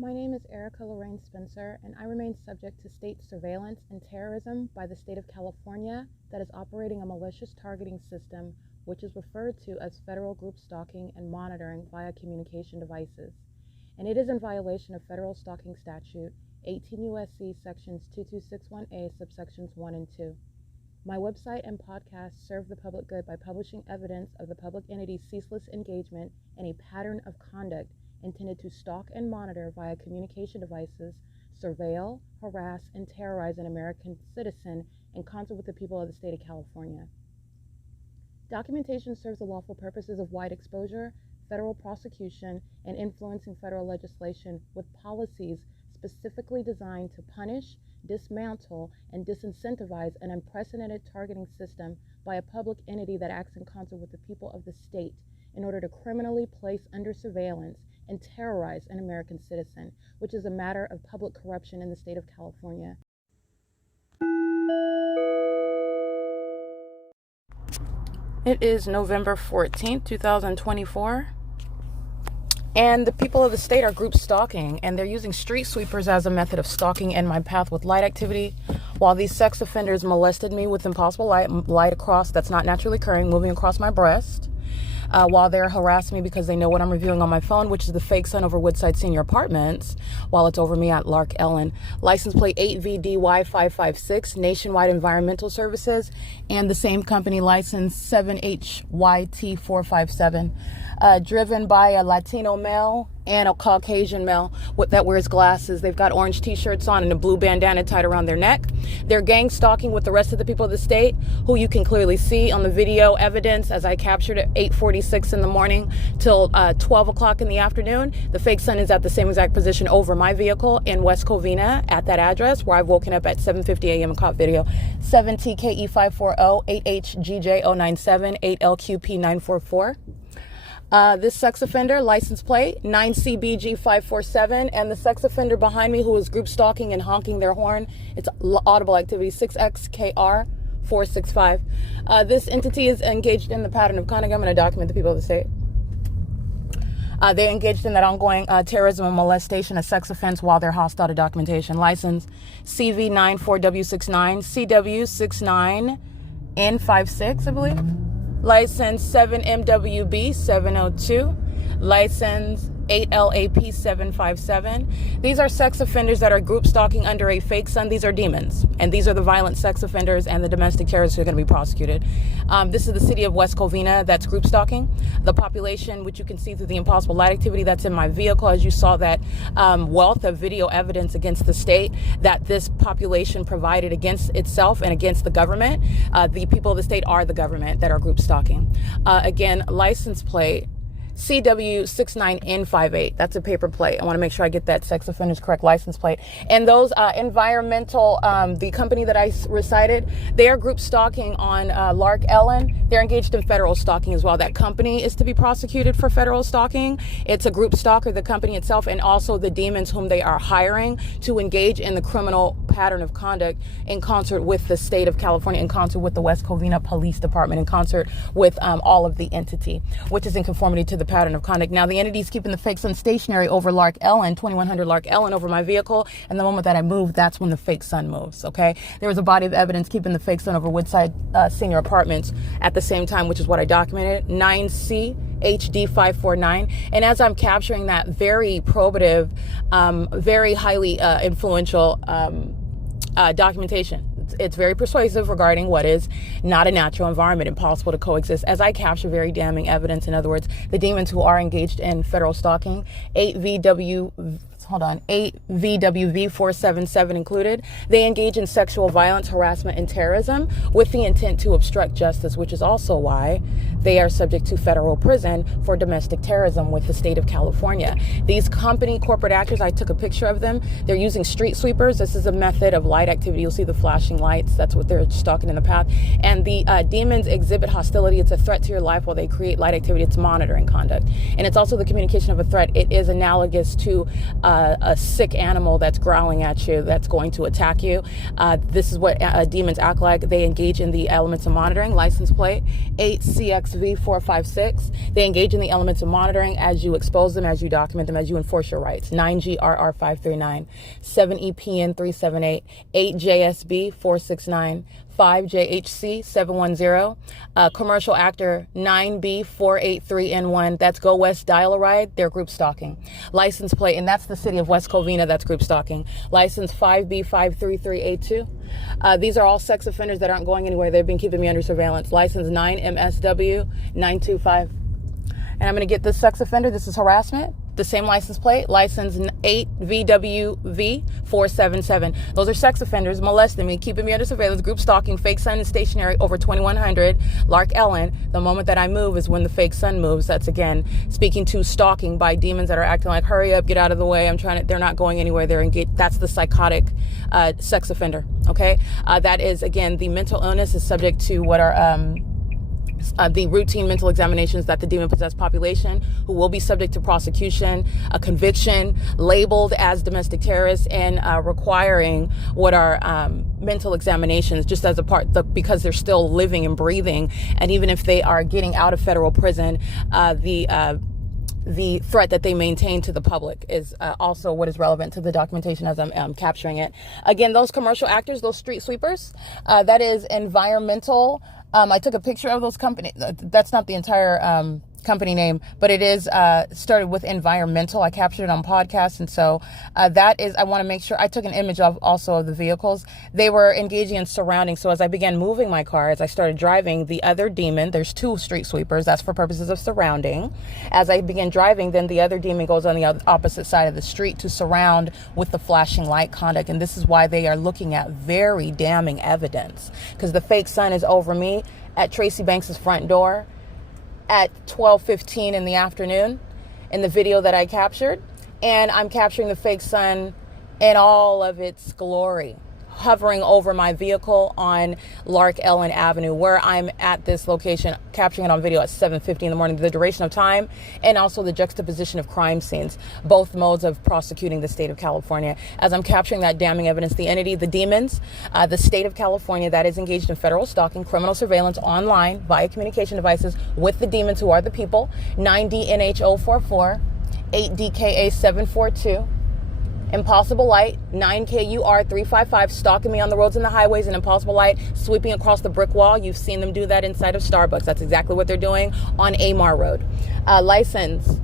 My name is Erica Lorraine Spencer, and I remain subject to state surveillance and terrorism by the state of California that is operating a malicious targeting system, which is referred to as federal group stalking and monitoring via communication devices. And it is in violation of federal stalking statute 18 U.S.C. sections 2261A subsections 1 and 2. My website and podcast serve the public good by publishing evidence of the public entity's ceaseless engagement in a pattern of conduct intended to stalk and monitor via communication devices, surveil, harass, and terrorize an American citizen in concert with the people of the state of California. Documentation serves the lawful purposes of wide exposure, federal prosecution, and influencing federal legislation with policies specifically designed to punish, dismantle, and disincentivize an unprecedented targeting system by a public entity that acts in concert with the people of the state in order to criminally place under surveillance and terrorize an American citizen, which is a matter of public corruption in the state of California. It is November 14th, 2024, and the people of the state are group stalking, and they're using street sweepers as a method of stalking in my path with light activity, while these sex offenders molested me with impossible light across that's not naturally occurring, moving across my breast. While they're harassing me because they know what I'm reviewing on my phone, which is the fake sun over Woodside Senior Apartments, while it's over me at LARK Ellen. License plate 8VDY556, Nationwide Environmental Services, and the same company license 7HYT457. Driven by a Latino male and a Caucasian male that wears glasses. They've got orange t-shirts on and a blue bandana tied around their neck. They're gang stalking with the rest of the people of the state, who you can clearly see on the video evidence as I captured at 8:46 in the morning till 12 o'clock in the afternoon. The fake sun is at the same exact position over my vehicle in West Covina at that address where I've woken up at 7:50 a.m. and caught video. 7TKE540, 8HGJ097, 8LQP944. This sex offender, license plate 9CBG547, and the sex offender behind me who is group stalking and honking their horn, it's audible activity 6XKR465. This entity is engaged in the pattern of conduct. I'm going to document the people of the state. They're engaged in that ongoing terrorism and molestation, a sex offense while they're hostile to documentation. License CV94W69, CW69N56, I believe. License 7MWB702, license 8LAP757. These are sex offenders that are group stalking under a fake sun. These are demons, and these are the violent sex offenders and the domestic terrorists who are going to be prosecuted. This is the city of West Covina that's group stalking. The population, which you can see through the impossible light activity that's in my vehicle, as you saw that wealth of video evidence against the state that this population provided against itself and against the government. The people of the state are the government that are group stalking. Again, license plate CW69N58. That's a paper plate. I want to make sure I get that sex offender's correct license plate. And those environmental, the company that I recited, they are group stalking on LARK Ellen. They're engaged in federal stalking as well. That company is to be prosecuted for federal stalking. It's a group stalker, the company itself, and also the demons whom they are hiring to engage in the criminal pattern of conduct in concert with the state of California, in concert with the West Covina Police Department, in concert with all of the entity, which is in conformity to the pattern of conduct. Now, the entity is keeping the fake sun stationary over LARK Ellen, 2100 LARK Ellen over my vehicle, and the moment that I move, that's when the fake sun moves, okay? There was a body of evidence keeping the fake sun over Woodside Senior Apartments at the same time, which is what I documented, 9C HD549. And as I'm capturing that very probative, very highly influential documentation, it's very persuasive regarding what is not a natural environment, impossible to coexist. As I capture very damning evidence, in other words, the demons who are engaged in federal stalking, 8VWV477 included, they engage in sexual violence, harassment, and terrorism with the intent to obstruct justice, which is also why they are subject to federal prison for domestic terrorism with the state of California. These corporate actors, I took a picture of them. They're using street sweepers. This is a method of light activity. You'll see the flashing flashing lights. That's what they're stalking in the path. And the demons exhibit hostility. It's a threat to your life while they create light activity. It's monitoring conduct. And it's also the communication of a threat. It is analogous to a sick animal that's growling at you, that's going to attack you. This is what demons act like. They engage in the elements of monitoring. License plate 8CXV456. They engage in the elements of monitoring as you expose them, as you document them, as you enforce your rights. 9GRR539, 7EPN378, 8JSB469, 5JHC710, commercial actor 9B483N1, that's Go West Dial-A-Ride, they're group stalking. License plate, and that's the city of West Covina, that's group stalking. License 5B53382. These are all sex offenders that aren't going anywhere. They've been keeping me under surveillance. License 9MSW925. And I'm going to get this sex offender. This is harassment. The same license plate, license 8VWV477. Those are sex offenders molesting me, keeping me under surveillance, group stalking, fake sun and stationary over 2100, LARK Ellen. The moment that I move is when the fake sun moves. That's, again, speaking to stalking by demons that are acting like, hurry up, get out of the way. They're not going anywhere. They're engaged. That's the psychotic sex offender. Okay. That is, again, the mental illness is subject to what are, the routine mental examinations that the demon-possessed population, who will be subject to prosecution, a conviction, labeled as domestic terrorists, and requiring what are mental examinations just as a part, because they're still living and breathing. And even if they are getting out of federal prison, the threat that they maintain to the public is also what is relevant to the documentation as I'm capturing it. Again, those commercial actors, those street sweepers, that is environmental. I took a picture of those companies. That's not the entire company name, but it is started with environmental. I captured it on podcast. And so that is, I want to make sure I took an image of also of the vehicles. They were engaging in surrounding. So as I began moving my car, as I started driving, the other demon, there's two street sweepers. That's for purposes of surrounding. As I began driving, then the other demon goes on the opposite side of the street to surround with the flashing light conduct. And this is why they are looking at very damning evidence, because the fake sun is over me at Tracy Banks's front door at 12:15 in the afternoon in the video that I captured. And I'm capturing the fake sun in all of its glory, hovering over my vehicle on LARK Ellen Avenue, where I'm at this location, capturing it on video at 7:50 in the morning. The duration of time and also the juxtaposition of crime scenes, both modes of prosecuting the state of California. As I'm capturing that damning evidence, the entity, the demons, the state of California that is engaged in federal stalking, criminal surveillance online via communication devices with the demons who are the people, 9DNH044, 8DKA742, Impossible Light, 9KUR355, stalking me on the roads and the highways, and Impossible Light sweeping across the brick wall. You've seen them do that inside of Starbucks. That's exactly what they're doing on Amar Road. License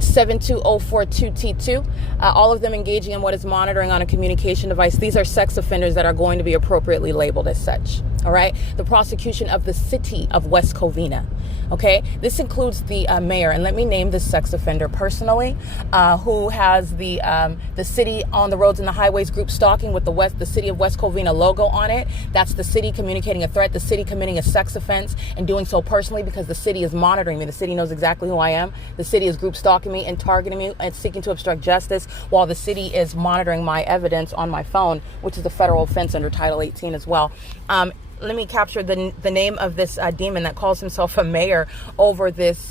72042T2, all of them engaging in what is monitoring on a communication device. These are sex offenders that are going to be appropriately labeled as such. All right. The prosecution of the city of West Covina. Okay. This includes the mayor, and let me name this sex offender personally, who has the city on the roads and the highways group stalking with the city of West Covina logo on it. That's the city communicating a threat, the city committing a sex offense, and doing so personally because the city is monitoring me. The city knows exactly who I am. The city is group stalking me and targeting me and seeking to obstruct justice, while the city is monitoring my evidence on my phone, which is a federal offense under Title 18 as well. Let me capture the name of this demon that calls himself a mayor over this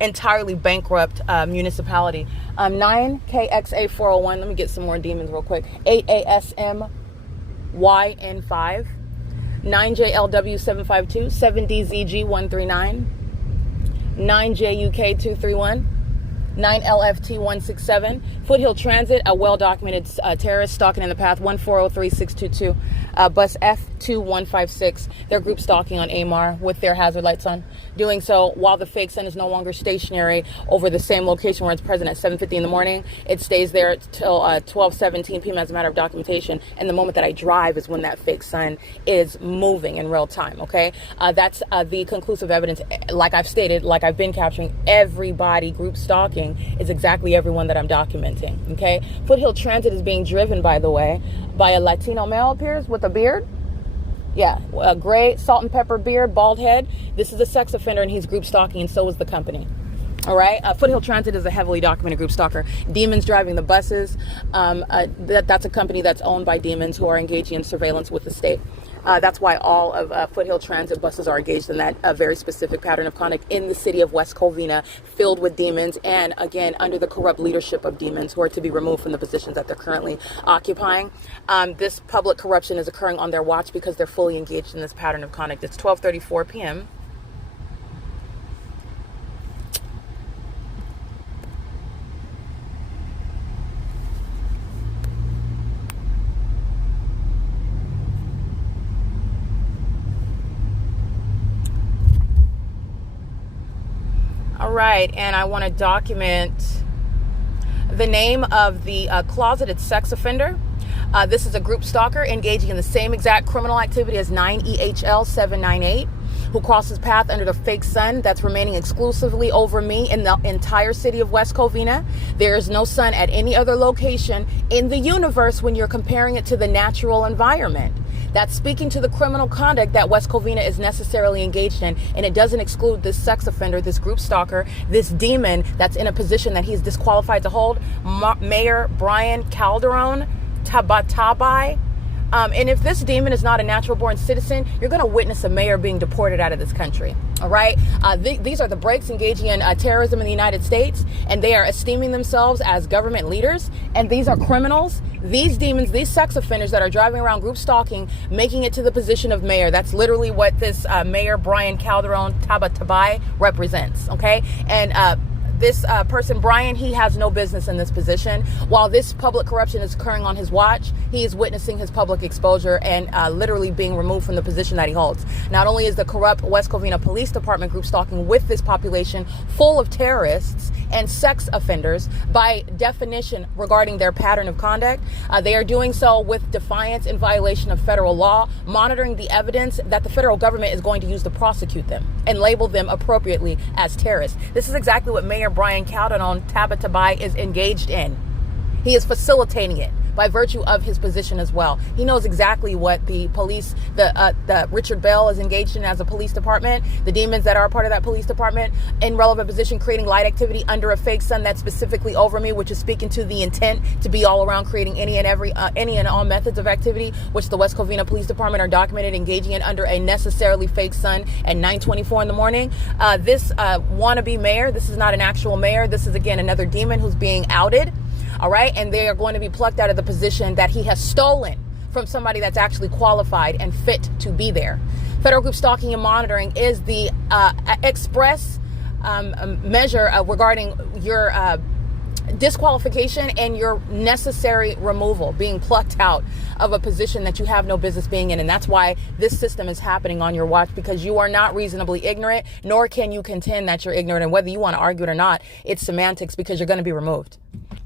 entirely bankrupt municipality. 9KXA401. Let me get some more demons real quick. 8ASMYN5. 9JLW752. 7DZG139. 9JUK231. 9LFT167, Foothill Transit, a well-documented terrorist stalking in the path, 1403622, bus F2156. They're group stalking on Amar with their hazard lights on. Doing so while the fake sun is no longer stationary over the same location where it's present at 7:50 in the morning. It stays there till 12:17 p.m. as a matter of documentation. And the moment that I drive is when that fake sun is moving in real time. Okay, that's the conclusive evidence. Like I've stated, like I've been capturing, everybody group stalking is exactly everyone that I'm documenting. Okay, Foothill Transit is being driven, by the way, by a Latino male, appears, with a beard. Yeah, a gray salt and pepper beard, bald head. This is a sex offender, and he's group stalking, and so is the company. All right. Foothill Transit is a heavily documented group stalker. Demons driving the buses. That's a company that's owned by demons who are engaging in surveillance with the state. That's why all of Foothill Transit buses are engaged in that very specific pattern of conduct in the city of West Covina, filled with demons, and again, under the corrupt leadership of demons who are to be removed from the positions that they're currently occupying. This public corruption is occurring on their watch because they're fully engaged in this pattern of conduct. It's 12:34 p.m. All right, and I want to document the name of the closeted sex offender. This is a group stalker engaging in the same exact criminal activity as 9EHL 798, who crosses path under the fake sun that's remaining exclusively over me in the entire city of West Covina. There is no sun at any other location in the universe when you're comparing it to the natural environment. That's speaking to the criminal conduct that West Covina is necessarily engaged in, and it doesn't exclude this sex offender, this group stalker, this demon that's in a position that he's disqualified to hold, Mayor Brian Calderon Tabatabai. And if this demon is not a natural born citizen, you're going to witness a mayor being deported out of this country. All right. These are the breaks engaging in terrorism in the United States, and they are esteeming themselves as government leaders. And these are criminals. These demons, these sex offenders that are driving around group stalking, making it to the position of mayor. That's literally what this Mayor Brian Calderon Tabatabai represents. OK. And this person, Brian, he has no business in this position. While this public corruption is occurring on his watch, he is witnessing his public exposure and literally being removed from the position that he holds. Not only is the corrupt West Covina Police Department group stalking with this population full of terrorists and sex offenders by definition regarding their pattern of conduct, they are doing so with defiance in violation of federal law, monitoring the evidence that the federal government is going to use to prosecute them and label them appropriately as terrorists. This is exactly what Mayor Brian Calderon Tabatabai is engaged in. He is facilitating it by virtue of his position as well. He knows exactly what the police, the Richard Bell is engaged in as a police department, the demons that are a part of that police department in relevant position, creating light activity under a fake sun that's specifically over me, which is speaking to the intent to be all around creating any and all methods of activity, which the West Covina Police Department are documented engaging in under a necessarily fake sun at 9:24 in the morning. This wannabe mayor, this is not an actual mayor. This is, again, another demon who's being outed. All right. And they are going to be plucked out of the position that he has stolen from somebody that's actually qualified and fit to be there. Federal group stalking and monitoring is the express measure regarding your disqualification and your necessary removal, being plucked out of a position that you have no business being in. And that's why this system is happening on your watch, because you are not reasonably ignorant, nor can you contend that you're ignorant. And whether you want to argue it or not, it's semantics, because you're going to be removed.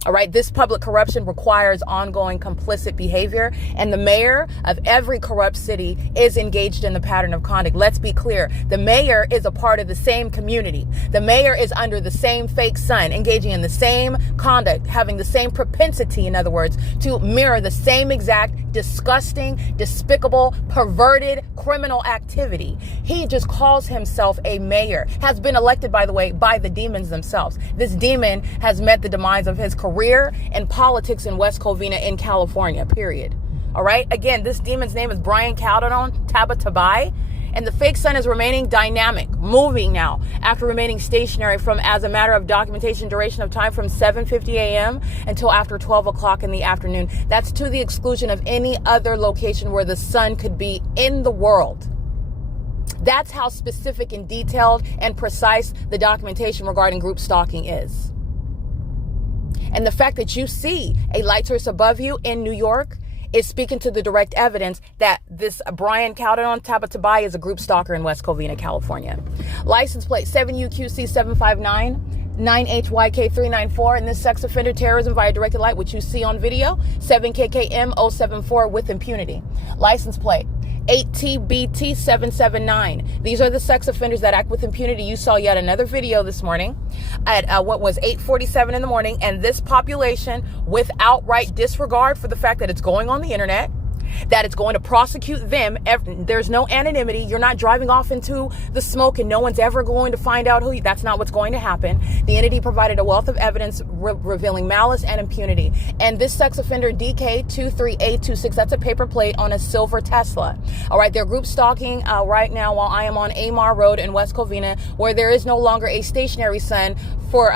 All right. This public corruption requires ongoing complicit behavior, and the mayor of every corrupt city is engaged in the pattern of conduct. Let's be clear. The mayor is a part of the same community. The mayor is under the same fake sun, engaging in the same conduct, having the same propensity, in other words, to mirror the same exact disgusting, despicable, perverted criminal activity. He just calls himself a mayor, has been elected, by the way, by the demons themselves. This demon has met the demise of his career and politics in West Covina in California, period. All right. Again, this demon's name is Brian Calderon Tabatabai, and the fake sun is remaining dynamic, moving now after remaining stationary from, as a matter of documentation, duration of time, from 7:50 a.m. until after 12 o'clock in the afternoon. That's to the exclusion of any other location where the sun could be in the world. That's how specific and detailed and precise the documentation regarding group stalking is. And the fact that you see a light source above you in New York is speaking to the direct evidence that this Brian Calderon Tabatabai is a group stalker in West Covina, California. License plate 7UQC 759 9HYK 394, and this sex offender terrorism via directed light, which you see on video, 7KKM 074 with impunity. License plate 8TBT 779. These are the sex offenders that act with impunity. You saw yet another video this morning at 8:47 in the morning, and this population, with outright disregard for the fact that it's going on the internet, that it's going to prosecute them. There's no anonymity. You're not driving off into the smoke and no one's ever going to find out who you. That's not what's going to happen. The entity provided a wealth of evidence revealing malice and impunity. And this sex offender DK23826, that's a paper plate on a silver Tesla. All right, they're group stalking right now while I am on Amar Road in West Covina, where there is no longer a stationary sun for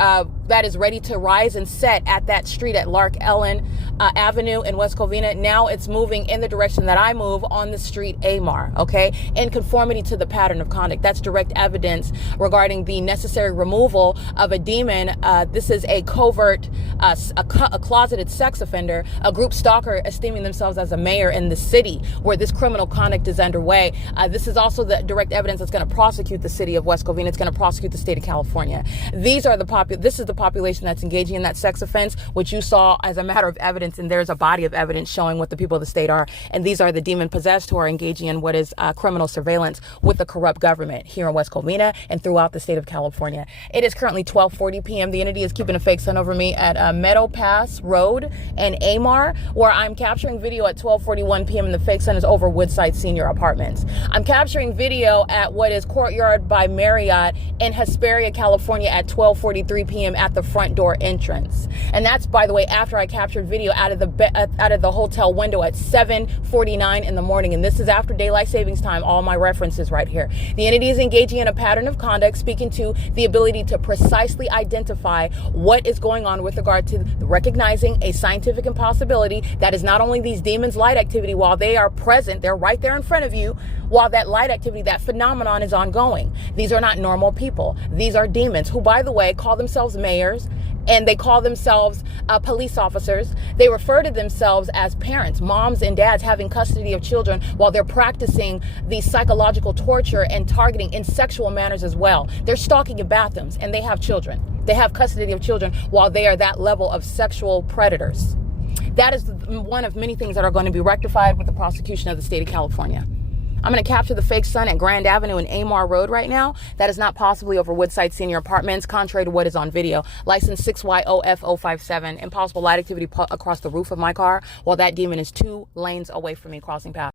that is ready to rise and set at that street at LARK Avenue in West Covina. Now it's moving in the direction that I move on the street Amar, okay, in conformity to the pattern of conduct. That's direct evidence regarding the necessary removal of a demon. This is a covert, a closeted sex offender, a group stalker esteeming themselves as a mayor in the city where this criminal conduct is underway. This is also the direct evidence that's going to prosecute the city of West Covina. It's going to prosecute the state of California. These are this is the population that's engaging in that sex offense, which you saw as a matter of evidence, and there's a body of evidence showing what the people of the state are. And these are the demon possessed who are engaging in what is criminal surveillance with the corrupt government here in West Covina and throughout the state of California. It is currently 12:40 p.m. The entity is keeping a fake sun over me at Meadow Pass Road and Amar, where I'm capturing video at 12:41 p.m. and the fake sun is over Woodside Senior Apartments. I'm capturing video at what is Courtyard by Marriott in Hesperia, California at 12:43 p.m. at the front door entrance. And that's, by the way, after I captured video out of the hotel window at 7:49 in the morning. And this is after daylight savings time. All my references right here. The entity is engaging in a pattern of conduct, speaking to the ability to precisely identify what is going on with regard to recognizing a scientific impossibility that is not only these demons' light activity while they are present, they're right there in front of you, while that light activity, that phenomenon is ongoing. These are not normal people. These are demons who, by the way, call themselves mayors, and they call themselves police officers. They refer to themselves as parents, moms and dads having custody of children while they're practicing the psychological torture and targeting in sexual manners as well. They're stalking in bathrooms and they have children. They have custody of children while they are that level of sexual predators. That is one of many things that are going to be rectified with the prosecution of the state of California. I'm going to capture the fake sun at Grand Avenue and Amar Road right now. That is not possibly over Woodside Senior Apartments, contrary to what is on video. License 6YOF057. Impossible light activity across the roof of my car while that demon is 2 lanes away from me crossing path.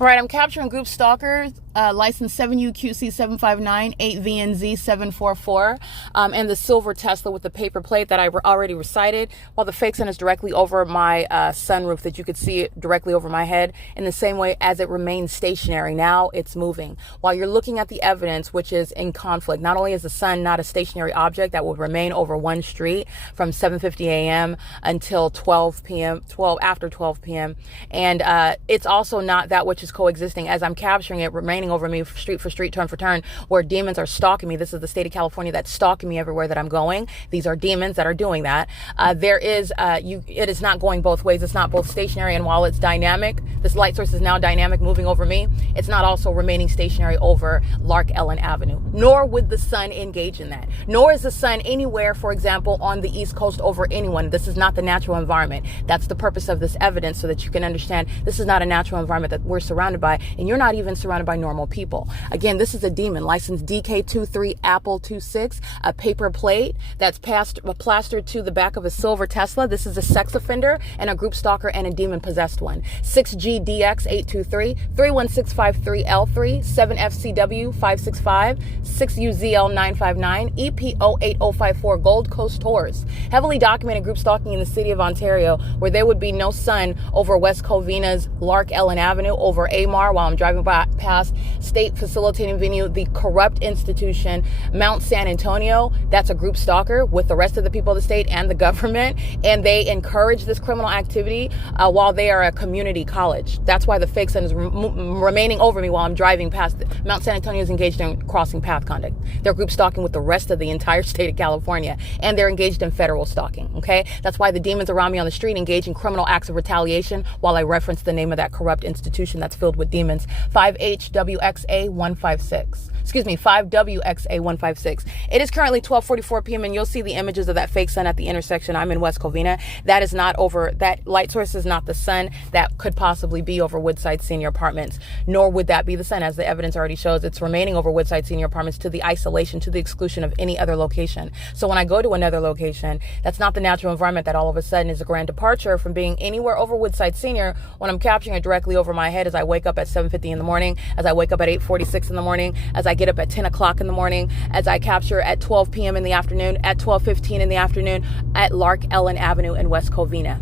All right, I'm capturing group stalkers, license 7UQC759, 8VNZ744, and the silver Tesla with the paper plate that I already recited, while the fake sun is directly over my sunroof that you could see it directly over my head in the same way as it remains stationary. Now it's moving. While you're looking at the evidence, which is in conflict, not only is the sun not a stationary object that will remain over one street from 7:50 a.m. until 12 p.m., after 12 p.m., and it's also not that which is coexisting as I'm capturing it, remaining over me street for street, turn for turn, where demons are stalking me. This is the state of California that's stalking me everywhere that I'm going. These are demons that are doing that. It is not going both ways. It's not both stationary, and while it's dynamic, this light source is now dynamic moving over me, it's not also remaining stationary over LARK Avenue. Nor would the sun engage in that. Nor is the sun anywhere, for example, on the East Coast over anyone. This is not the natural environment. That's the purpose of this evidence, so that you can understand this is not a natural environment that we're surrounded by, and you're not even surrounded by normal people. Again, this is a demon, license DK23 Apple 26, a paper plate that's plastered to the back of a silver Tesla. This is a sex offender and a group stalker and a demon possessed one. 6GDX823, 31653L3, 7FCW565, 6UZL959, EPO8054 Gold Coast Tours. Heavily documented group stalking in the city of Ontario, where there would be no sun over West Covina's LARK Avenue, over Amar while I'm driving past state facilitating venue, the corrupt institution, Mount San Antonio. That's a group stalker with the rest of the people of the state and the government, and they encourage this criminal activity while they are a community college. That's why the fake sun is remaining over me while I'm driving past. Mount San Antonio is engaged in crossing path conduct. They're group stalking with the rest of the entire state of California, and they're engaged in federal stalking, okay? That's why the demons around me on the street engage in criminal acts of retaliation while I reference the name of that corrupt institution that's filled with demons. 5HWXA156. 5WXA156. It is currently 12:44 p.m. and you'll see the images of that fake sun at the intersection. I'm in West Covina. That is not over, that light source is not the sun that could possibly be over Woodside Senior Apartments, nor would that be the sun, as the evidence already shows. It's remaining over Woodside Senior Apartments to the isolation, to the exclusion of any other location. So when I go to another location, that's not the natural environment that all of a sudden is a grand departure from being anywhere over Woodside Senior when I'm capturing it directly over my head as I wake up at 7:50 in the morning, as I wake up at 8:46 in the morning, as I get up at 10 o'clock in the morning, as I capture at 12 p.m. in the afternoon, at 12:15 in the afternoon at LARK Ellen Avenue in West Covina.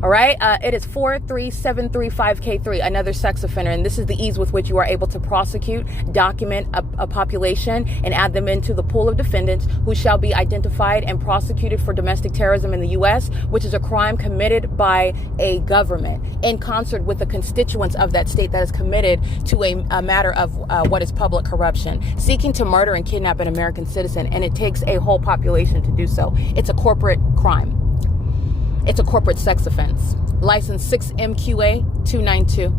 All right, it is 43735K3, another sex offender, and this is the ease with which you are able to prosecute, document a population, and add them into the pool of defendants who shall be identified and prosecuted for domestic terrorism in the U.S., which is a crime committed by a government in concert with the constituents of that state that is committed to a matter of what is public corruption, seeking to murder and kidnap an American citizen, and it takes a whole population to do so. It's a corporate crime. It's a corporate sex offense. License 6MQA292.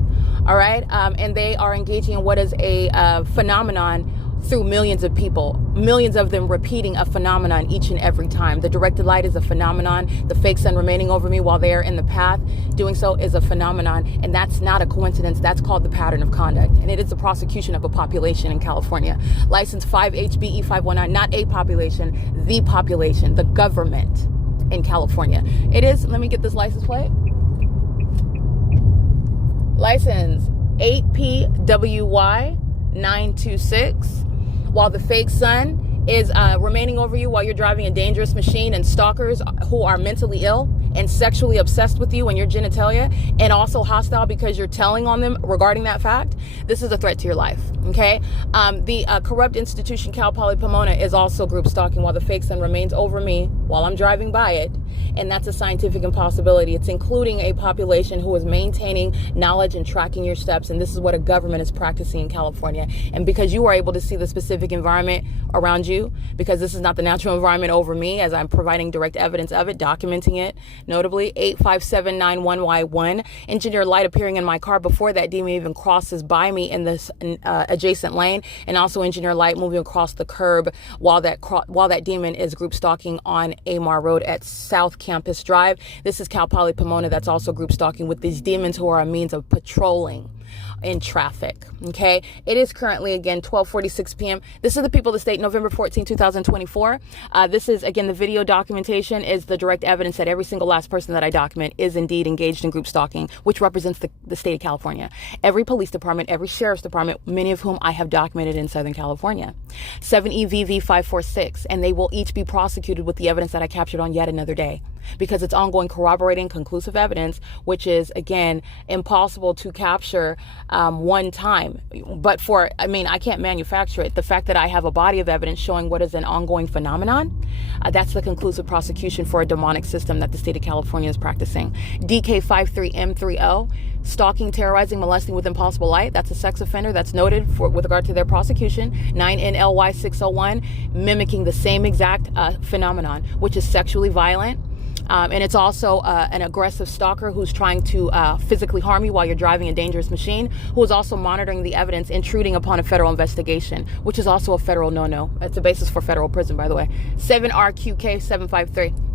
All right. And they are engaging in what is a phenomenon through millions of people, millions of them repeating a phenomenon each and every time. The directed light is a phenomenon. The fake sun remaining over me while they're in the path doing so is a phenomenon. And that's not a coincidence. That's called the pattern of conduct. And it is the prosecution of a population in California. License 5HBE519, not a population, the population, the government in California. It is, let me get this license plate. License 8PWY926. While the fake sun is remaining over you while you're driving a dangerous machine, and stalkers who are mentally ill and sexually obsessed with you and your genitalia, and also hostile because you're telling on them regarding that fact, this is a threat to your life, okay? The corrupt institution Cal Poly Pomona is also group stalking while the fake sun remains over me while I'm driving by it, and that's a scientific impossibility. It's including a population who is maintaining knowledge and tracking your steps, and this is what a government is practicing in California. And because you are able to see the specific environment around you, because this is not the natural environment over me, as I'm providing direct evidence of it, documenting it, notably 85791Y1, engineer light appearing in my car before that demon even crosses by me in this adjacent lane, and also engineer light moving across the curb while that demon is group stalking on Amar Road at South Campus Drive. This is Cal Poly Pomona that's also group stalking with these demons who are a means of patrolling in traffic. Okay, it is currently again 12:46 p.m. This is the people of the state, November 14, 2024. This is again the video documentation is the direct evidence that every single last person that I document is indeed engaged in group stalking, which represents the state of California. Every police department, every sheriff's department, many of whom I have documented in Southern California. 7EVV546, and they will each be prosecuted with the evidence that I captured on yet another day, because it's ongoing corroborating conclusive evidence, which is again impossible to capture one time. But I can't manufacture it. The fact that I have a body of evidence showing what is an ongoing phenomenon, that's the conclusive prosecution for a demonic system that the state of California is practicing. DK53M30, stalking, terrorizing, molesting with impossible light. That's a sex offender that's noted with regard to their prosecution. 9NLY601, mimicking the same exact phenomenon, which is sexually violent. And it's also an aggressive stalker who's trying to physically harm you while you're driving a dangerous machine, who is also monitoring the evidence, intruding upon a federal investigation, which is also a federal no-no. It's a basis for federal prison, by the way. 7RQK753.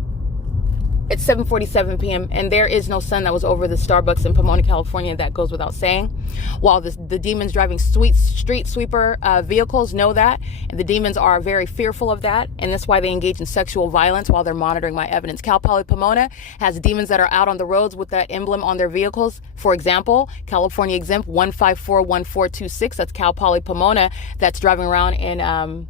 It's 7:47 p.m. and there is no sun that was over the Starbucks in Pomona, California. That goes without saying. While the demons driving street sweeper vehicles know that, and the demons are very fearful of that, and that's why they engage in sexual violence while they're monitoring my evidence. Cal Poly Pomona has demons that are out on the roads with that emblem on their vehicles. For example, California exempt 1541426. That's Cal Poly Pomona that's driving around in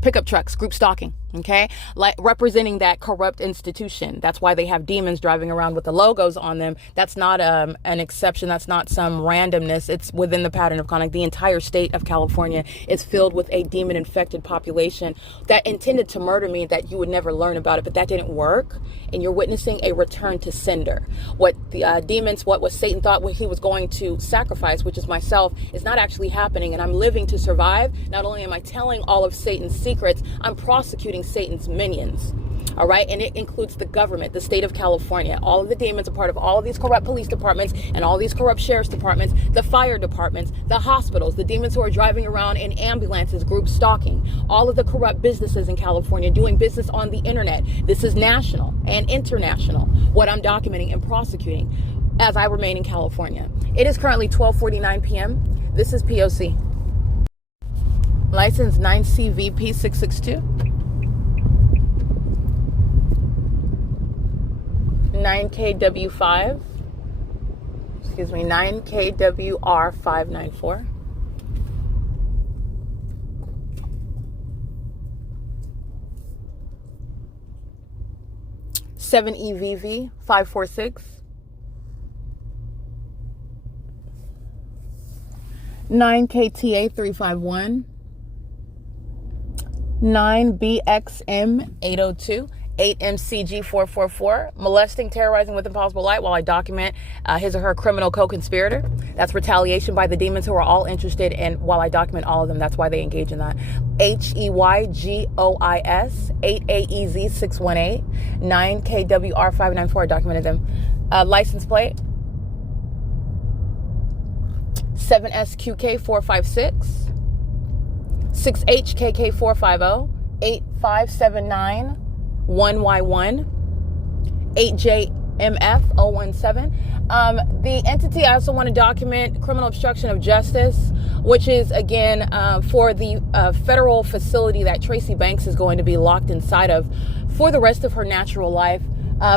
pickup trucks, group stalking. Okay, like representing that corrupt institution. That's why they have demons driving around with the logos on them. That's not an exception. That's not some randomness. It's within the pattern of conduct. The entire state of California is filled with a demon infected population that intended to murder me, that you would never learn about it, but that didn't work. And you're witnessing a return to sender. What the demons, what Satan thought he was going to sacrifice, which is myself, is not actually happening. And I'm living to survive. Not only am I telling all of Satan's secrets, I'm prosecuting Satan's minions. All right. And it includes the government, the state of California. All of the demons are part of all of these corrupt police departments and all these corrupt sheriff's departments, the fire departments, the hospitals, the demons who are driving around in ambulances, group stalking, all of the corrupt businesses in California doing business on the internet. This is national and international, what I'm documenting and prosecuting as I remain in California. It is currently 12:49 p.m. This is P.O.C. License 9CVP 662. 9KW5, 9KWR594. Seven EVV 546. 9KTA 351. 9BXM 802. 8MCG444, molesting, terrorizing with impossible light while I document his or her criminal co-conspirator. That's retaliation by the demons who are all interested in, while I document all of them, that's why they engage in that. HEYGOIS 8AEZ 618, 9KWR594, I documented them. License plate 7SQK 456, 6HKK450, 8579, 1Y1, 8JMF017. The entity, I also want to document criminal obstruction of justice, which is, again, for the federal facility that Tracy Banks is going to be locked inside of for the rest of her natural life.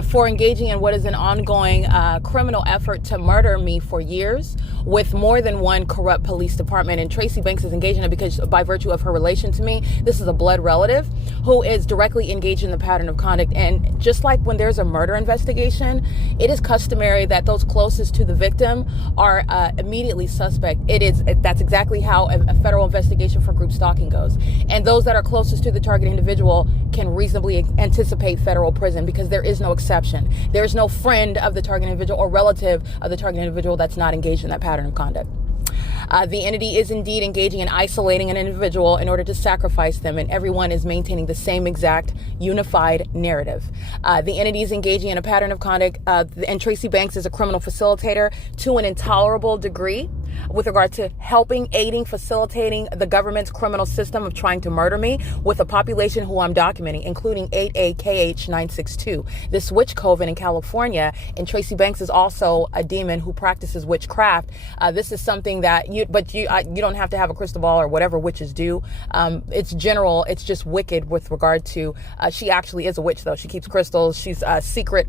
For engaging in what is an ongoing criminal effort to murder me for years with more than one corrupt police department. And Tracy Banks is engaged in it because by virtue of her relation to me, this is a blood relative who is directly engaged in the pattern of conduct. And just like when there's a murder investigation, it is customary that those closest to the victim are immediately suspect. That's exactly how a federal investigation for group stalking goes. And those that are closest to the target individual can reasonably anticipate federal prison because there is no exception. There's no friend of the target individual or relative of the target individual that's not engaged in that pattern of conduct. The entity is indeed engaging in isolating an individual in order to sacrifice them, and everyone is maintaining the same exact unified narrative. The entity is engaging in a pattern of conduct, and Tracy Banks is a criminal facilitator to an intolerable degree with regard to helping, aiding, facilitating the government's criminal system of trying to murder me with a population who I'm documenting, including 8AKH962. This witch coven in California, and Tracy Banks is also a demon who practices witchcraft. This is something that you don't have to have a crystal ball or whatever witches do. It's general. It's just wicked with regard to. She actually is a witch, though. She keeps crystals. She's a secret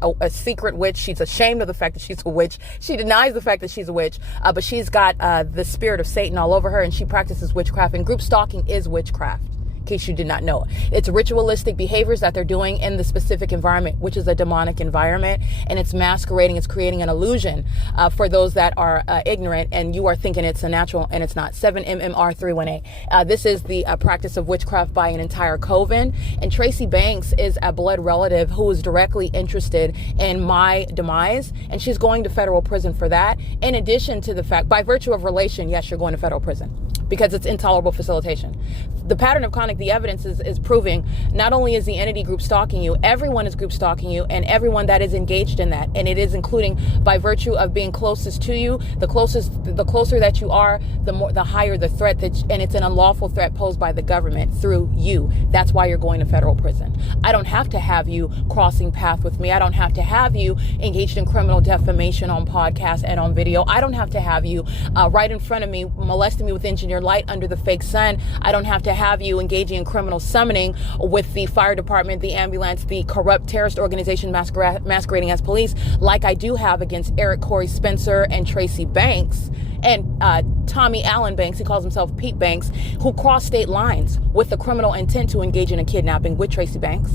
witch. She's ashamed of the fact that she's a witch. She denies the fact that she's a witch, but she's got the spirit of Satan all over her, and she practices witchcraft. And group stalking is witchcraft, in case you did not know. It's ritualistic behaviors that they're doing in the specific environment, which is a demonic environment, and it's masquerading, it's creating an illusion for those that are ignorant, and you are thinking it's a natural, and it's not. 7MMR318. This is the practice of witchcraft by an entire coven, and Tracy Banks is a blood relative who is directly interested in my demise, and she's going to federal prison for that. In addition to the fact, by virtue of relation, yes, you're going to federal prison, because it's intolerable facilitation. The pattern of conduct, the evidence is proving not only is the entity group stalking you, everyone is group stalking you, and everyone that is engaged in that. And it is including by virtue of being closest to you. The closer that you are, the higher the threat, and it's an unlawful threat posed by the government through you. That's why you're going to federal prison. I don't have to have you crossing path with me. I don't have to have you engaged in criminal defamation on podcasts and on video. I don't have to have you right in front of me molesting me with engineered light under the fake sun. I don't have to have you engaging in criminal summoning with the fire department, the ambulance, the corrupt terrorist organization masquerading as police, like I do have against Eric Corey Spencer and Tracy Banks and Tommy Allen Banks, he calls himself Pete Banks, who cross state lines with the criminal intent to engage in a kidnapping with Tracy Banks.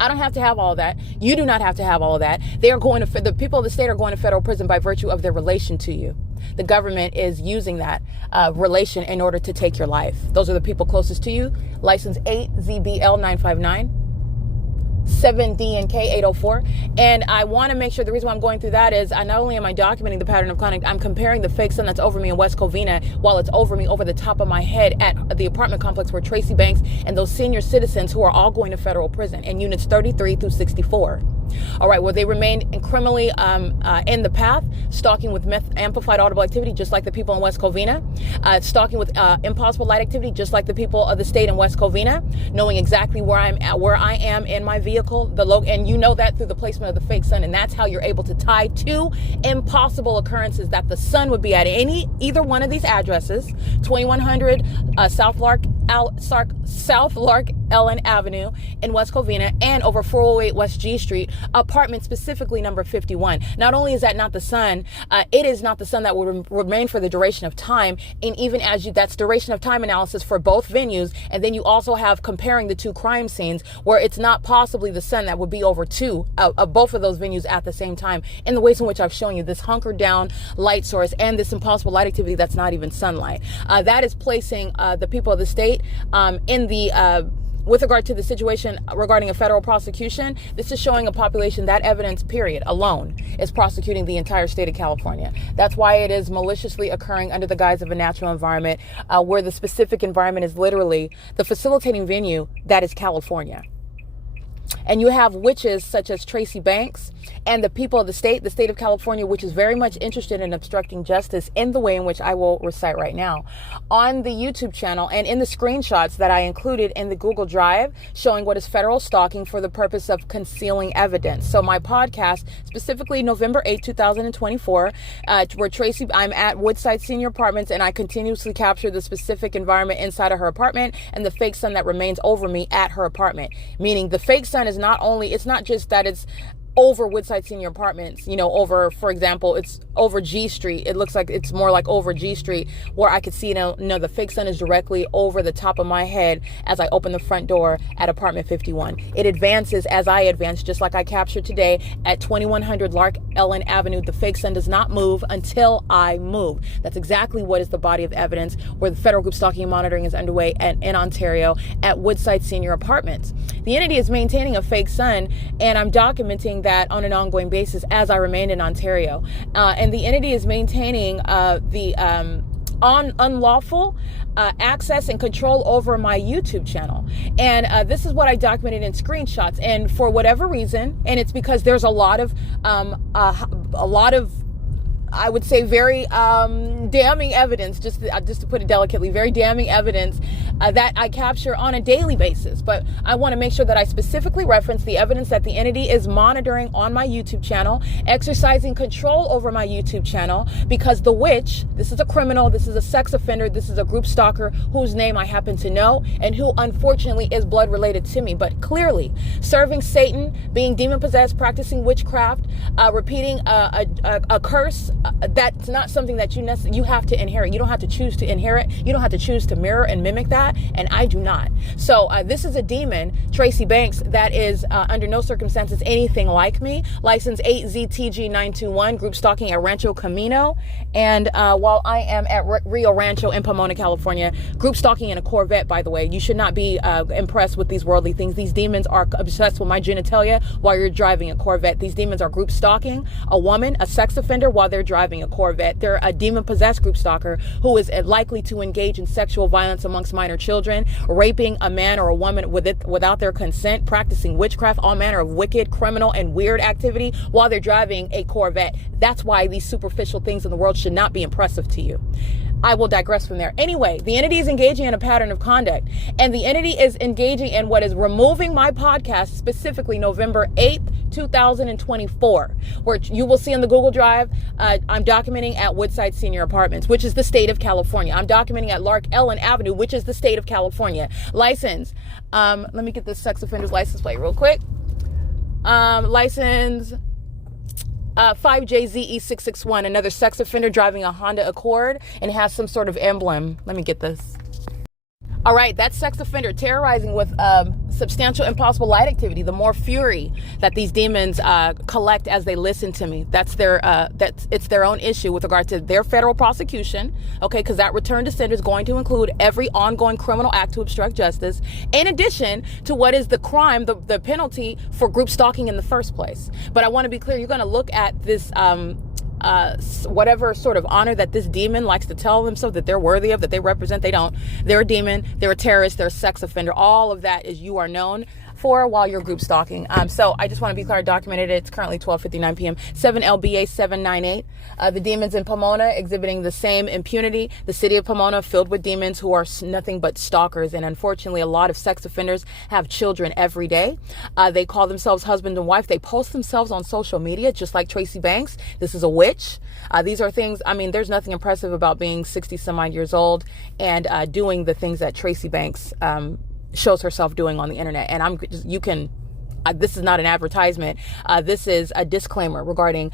I don't have to have all of that. You do not have to have all of that. They are going to, the people of the state are going to federal prison by virtue of their relation to you. The government is using that relation in order to take your life. Those are the people closest to you. License 8ZBL959, 7D and K 804. And I want to make sure, the reason why I'm going through that is not only am I documenting the pattern of conduct, I'm comparing the fake sun that's over me in West Covina while it's over me over the top of my head at the apartment complex where Tracy Banks and those senior citizens who are all going to federal prison in units 33 through 64. All right, well, they remain criminally in the path, stalking with amplified audible activity, just like the people in West Covina, stalking with impossible light activity, just like the people of the state in West Covina, knowing exactly where I am in my vehicle, and you know that through the placement of the fake sun, and that's how you're able to tie two impossible occurrences that the sun would be at either one of these addresses, 2100 South Lark Ellen Avenue in West Covina, and over 408 West G Street, apartment specifically number 51. Not only is that not the sun, it is not the sun that will remain for the duration of time. And even as that's duration of time analysis for both venues. And then you also have comparing the two crime scenes where it's not possibly the sun that would be over two of both of those venues at the same time, in the ways in which I've shown you this hunkered down light source and this impossible light activity that's not even sunlight. That is placing the people of the state in the with regard to the situation regarding a federal prosecution. This is showing a population that evidence, period, alone is prosecuting the entire state of California. That's why it is maliciously occurring under the guise of a natural environment, where the specific environment is literally the facilitating venue that is California. And you have witches such as Tracy Banks and the people of the state of California, which is very much interested in obstructing justice in the way in which I will recite right now on the YouTube channel and in the screenshots that I included in the Google Drive showing what is federal stalking for the purpose of concealing evidence. So my podcast, specifically November 8, 2024, where I'm at Woodside Senior Apartments, and I continuously capture the specific environment inside of her apartment and the fake sun that remains over me at her apartment. Meaning the fake sun is it's not just that it's over Woodside Senior Apartments, over, for example, it's over G Street. It looks like it's more like over G Street, where I could see, the fake sun is directly over the top of my head as I open the front door at apartment 51. It advances as I advance, just like I captured today at 2100 Lark Ellen Avenue. The fake sun does not move until I move. That's exactly what is the body of evidence where the federal group stalking and monitoring is underway in Ontario at Woodside Senior Apartments. The entity is maintaining a fake sun, and I'm documenting that on an ongoing basis as I remain in Ontario. And the entity is maintaining the unlawful access and control over my YouTube channel. And this is what I documented in screenshots. And for whatever reason, and it's because there's a lot of I would say very damning evidence, just to put it delicately, very damning evidence that I capture on a daily basis. But I want to make sure that I specifically reference the evidence that the entity is monitoring on my YouTube channel, exercising control over my YouTube channel, because the witch, this is a criminal, this is a sex offender, this is a group stalker whose name I happen to know and who unfortunately is blood related to me, but clearly serving Satan, being demon possessed, practicing witchcraft, repeating a curse. That's not something that you have to inherit. You don't have to choose to inherit. You don't have to choose to mirror and mimic that. And I do not. So this is a demon, Tracy Banks, that is under no circumstances anything like me. License 8ZTG921, group stalking at Rancho Camino. And while I am at Rio Rancho in Pomona, California, group stalking in a Corvette, by the way. You should not be impressed with these worldly things. These demons are obsessed with my genitalia while you're driving a Corvette. These demons are group stalking a woman, a sex offender, while they're driving a Corvette. They're a demon-possessed group stalker who is likely to engage in sexual violence amongst minor children, raping a man or a woman without their consent, practicing witchcraft, all manner of wicked, criminal, and weird activity while they're driving a Corvette. That's why these superficial things in the world should not be impressive to you. I will digress from there. Anyway, the entity is engaging in a pattern of conduct, and the entity is engaging in what is removing my podcast, specifically November 8th, 2024, where you will see in the Google Drive, I'm documenting at Woodside Senior Apartments, which is the state of California. I'm documenting at Lark Ellen Avenue, which is the state of California. License, let me get this sex offender's license plate real quick. License 5JZE661, another sex offender driving a Honda Accord, and has some sort of emblem. Let me get this. All right, that's sex offender terrorizing with substantial impossible light activity. The more fury that these demons collect as they listen to me, it's their own issue with regard to their federal prosecution. Okay, because that return to sender is going to include every ongoing criminal act to obstruct justice, in addition to what is the crime, the penalty for group stalking in the first place. But I want to be clear: you're going to look at this. Whatever sort of honor that this demon likes to tell themselves that they're worthy of, that they represent, they don't. They're a demon, they're a terrorist, they're a sex offender. All of that is you are known for while you're group stalking. So I just want to be clear, documented. It's currently 12:59 p.m. 7 LBA 798. The demons in Pomona exhibiting the same impunity. The city of Pomona filled with demons who are nothing but stalkers. And unfortunately, a lot of sex offenders have children every day. They call themselves husband and wife. They post themselves on social media, just like Tracy Banks. This is a witch. These are things, I mean, there's nothing impressive about being 60 some odd years old and doing the things that Tracy Banks shows herself doing on the internet. And this is not an advertisement. This is a disclaimer regarding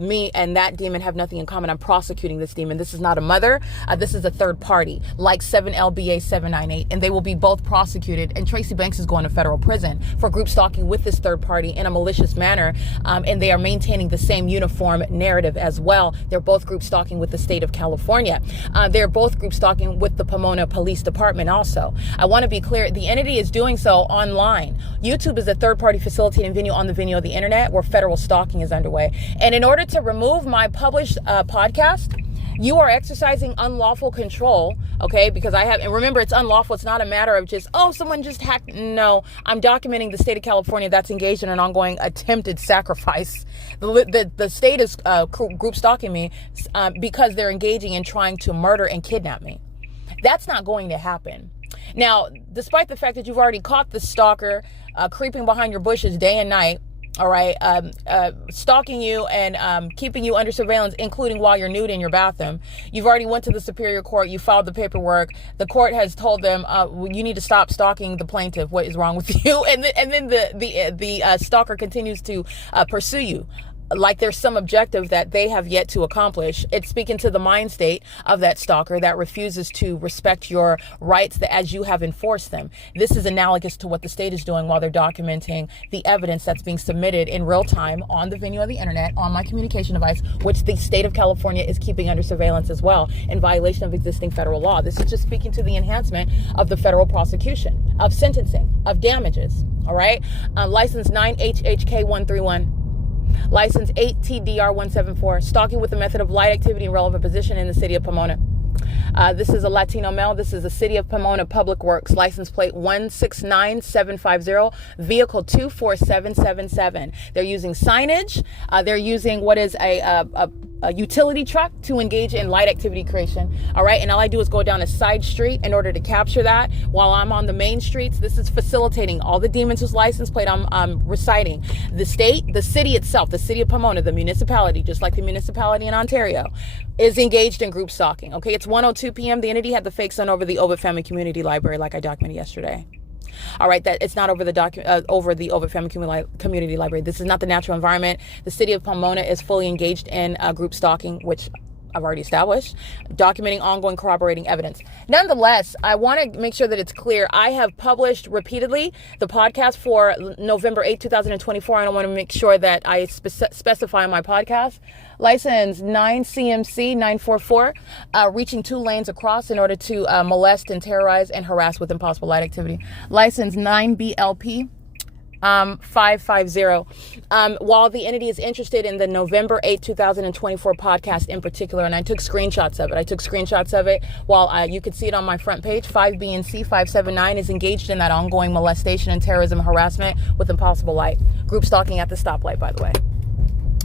me and that demon have nothing in common. I'm prosecuting this demon. This is not a mother. This is a third party, like 7 LBA 798, and they will be both prosecuted. And Tracy Banks is going to federal prison for group stalking with this third party in a malicious manner, and they are maintaining the same uniform narrative as well. They're both group stalking with the state of California. They're both group stalking with the Pomona Police Department also. I want to be clear, the entity is doing so online. YouTube is a third party facilitating venue on the venue of the internet where federal stalking is underway. And in order to remove my published podcast, you are exercising unlawful control, okay? Because and remember, it's unlawful. It's not a matter of just, someone just hacked. No, I'm documenting the state of California that's engaged in an ongoing attempted sacrifice. The state is group stalking me because they're engaging in trying to murder and kidnap me. That's not going to happen. Now, despite the fact that you've already caught the stalker creeping behind your bushes day and night, all right, stalking you and keeping you under surveillance, including while you're nude in your bathroom. You've already went to the Superior Court. You filed the paperwork. The court has told them you need to stop stalking the plaintiff. What is wrong with you? And then the stalker continues to pursue you, like there's some objective that they have yet to accomplish. It's speaking to the mind state of that stalker that refuses to respect your rights as you have enforced them. This is analogous to what the state is doing while they're documenting the evidence that's being submitted in real time on the venue of the internet, on my communication device, which the state of California is keeping under surveillance as well in violation of existing federal law. This is just speaking to the enhancement of the federal prosecution, of sentencing, of damages. All right. License 9HHK131. License 8TDR174, stalking with the method of light activity in relevant position in the city of Pomona. This is a Latino male. This is the City of Pomona Public Works, license plate 169750, vehicle 24777. They're using signage. They're using what is a utility truck to engage in light activity creation. All right. And all I do is go down a side street in order to capture that while I'm on the main streets. This is facilitating all the demons whose license plate I'm reciting. The city itself, the city of Pomona, the municipality, just like the municipality in Ontario, is engaged in group stalking. Okay. It's 1:02 p.m. The entity had the fake sun over the Ovid Family Community Library, like I documented yesterday. All right, that it's not over the Ovid Family Community Library. This is not the natural environment. The city of Pomona is fully engaged in group stalking, which I've already established, documenting ongoing corroborating evidence. Nonetheless, I want to make sure that it's clear. I have published repeatedly the podcast for November 8, 2024, and I want to make sure that I specify on my podcast. License 9CMC944, reaching 2 lanes across in order to molest and terrorize and harass with impossible light activity. License 9BLP 550. While the entity is interested in the November 8, 2024 podcast in particular, and I took screenshots of it. While you could see it on my front page, 5BNC 579 is engaged in that ongoing molestation and terrorism harassment with impossible light. Group stalking at the stoplight, by the way.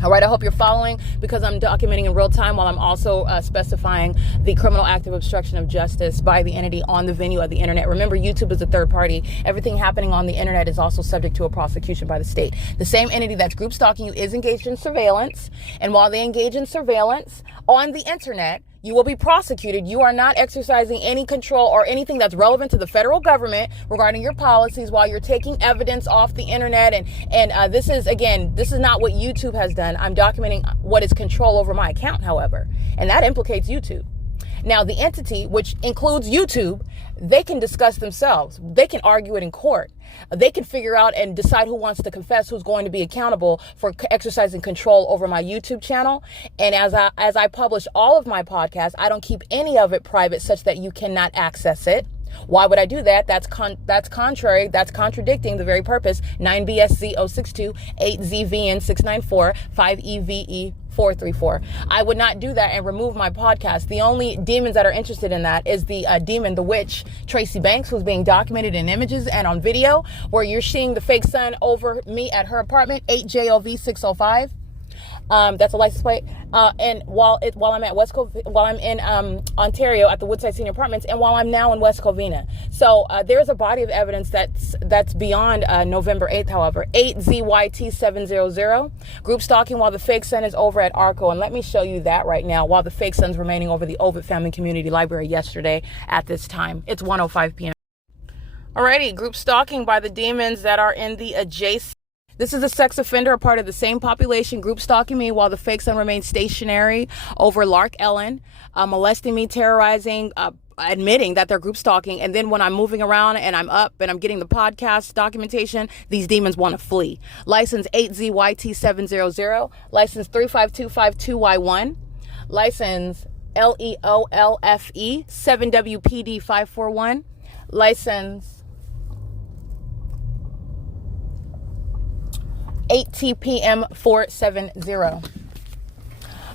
All right, I hope you're following because I'm documenting in real time while I'm also specifying the criminal act of obstruction of justice by the entity on the venue of the internet. Remember, YouTube is a third party. Everything happening on the internet is also subject to a prosecution by the state. The same entity that's group stalking you is engaged in surveillance. And while they engage in surveillance on the internet, you will be prosecuted. You are not exercising any control or anything that's relevant to the federal government regarding your policies while you're taking evidence off the internet. And this is not what YouTube has done. I'm documenting what is control over my account, however, and that implicates YouTube. Now, the entity, which includes YouTube, they can discuss themselves. They can argue it in court. They can figure out and decide who wants to confess, who's going to be accountable for exercising control over my YouTube channel. And as I publish all of my podcasts, I don't keep any of it private such that you cannot access it. Why would I do that? That's contrary. That's contradicting the very purpose. 9BSZ062, 8ZVN694, 5EVE 434. I would not do that and remove my podcast. The only demons that are interested in that is the demon, the witch, Tracy Banks, who's being documented in images and on video, where you're seeing the fake sun over me at her apartment, 8JOV605. That's a license plate. And while I'm at while I'm in Ontario at the Woodside Senior Apartments, and while I'm now in West Covina. So there's a body of evidence that's beyond November 8th, however. 8ZYT700, group stalking while the fake sun is over at ARCO. And let me show you that right now, while the fake sun's remaining over the Ovid Family Community Library yesterday at this time. It's 1:05 p.m. Alrighty, group stalking by the demons that are in the adjacent. This is a sex offender, a part of the same population, group stalking me while the fake son remains stationary over LARK Ellen, molesting me, terrorizing, admitting that they're group stalking. And then when I'm moving around and I'm up and I'm getting the podcast documentation, these demons want to flee. License 8ZYT700, license 35252Y1, license LEOLFE 7WPD 541, license 8TPM 470.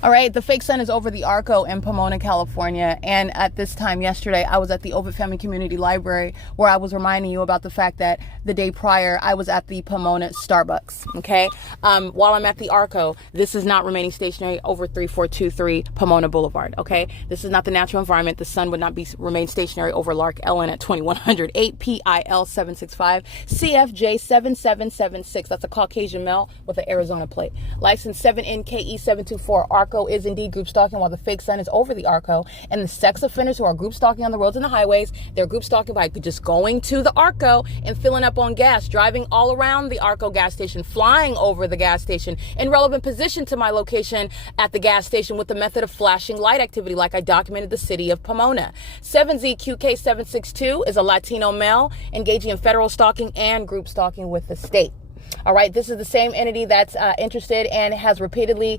All right, the fake sun is over the ARCO in Pomona, California. And at this time yesterday, I was at the Ovid Family Community Library, where I was reminding you about the fact that the day prior, I was at the Pomona Starbucks, okay? While I'm at the ARCO, this is not remaining stationary over 3423 Pomona Boulevard, okay? This is not the natural environment. The sun would not remain stationary over LARK Ellen at 2108 PIL 765 CFJ 7776. That's a Caucasian male with an Arizona plate. License 7NKE 724. ARCO is indeed group stalking while the fake sun is over the ARCO. And the sex offenders who are group stalking on the roads and the highways, they're group stalking by just going to the ARCO and filling up on gas, driving all around the ARCO gas station, flying over the gas station in relevant position to my location at the gas station with the method of flashing light activity, like I documented the city of Pomona. 7ZQK762 is a Latino male engaging in federal stalking and group stalking with the state. All right, this is the same entity that's interested and has repeatedly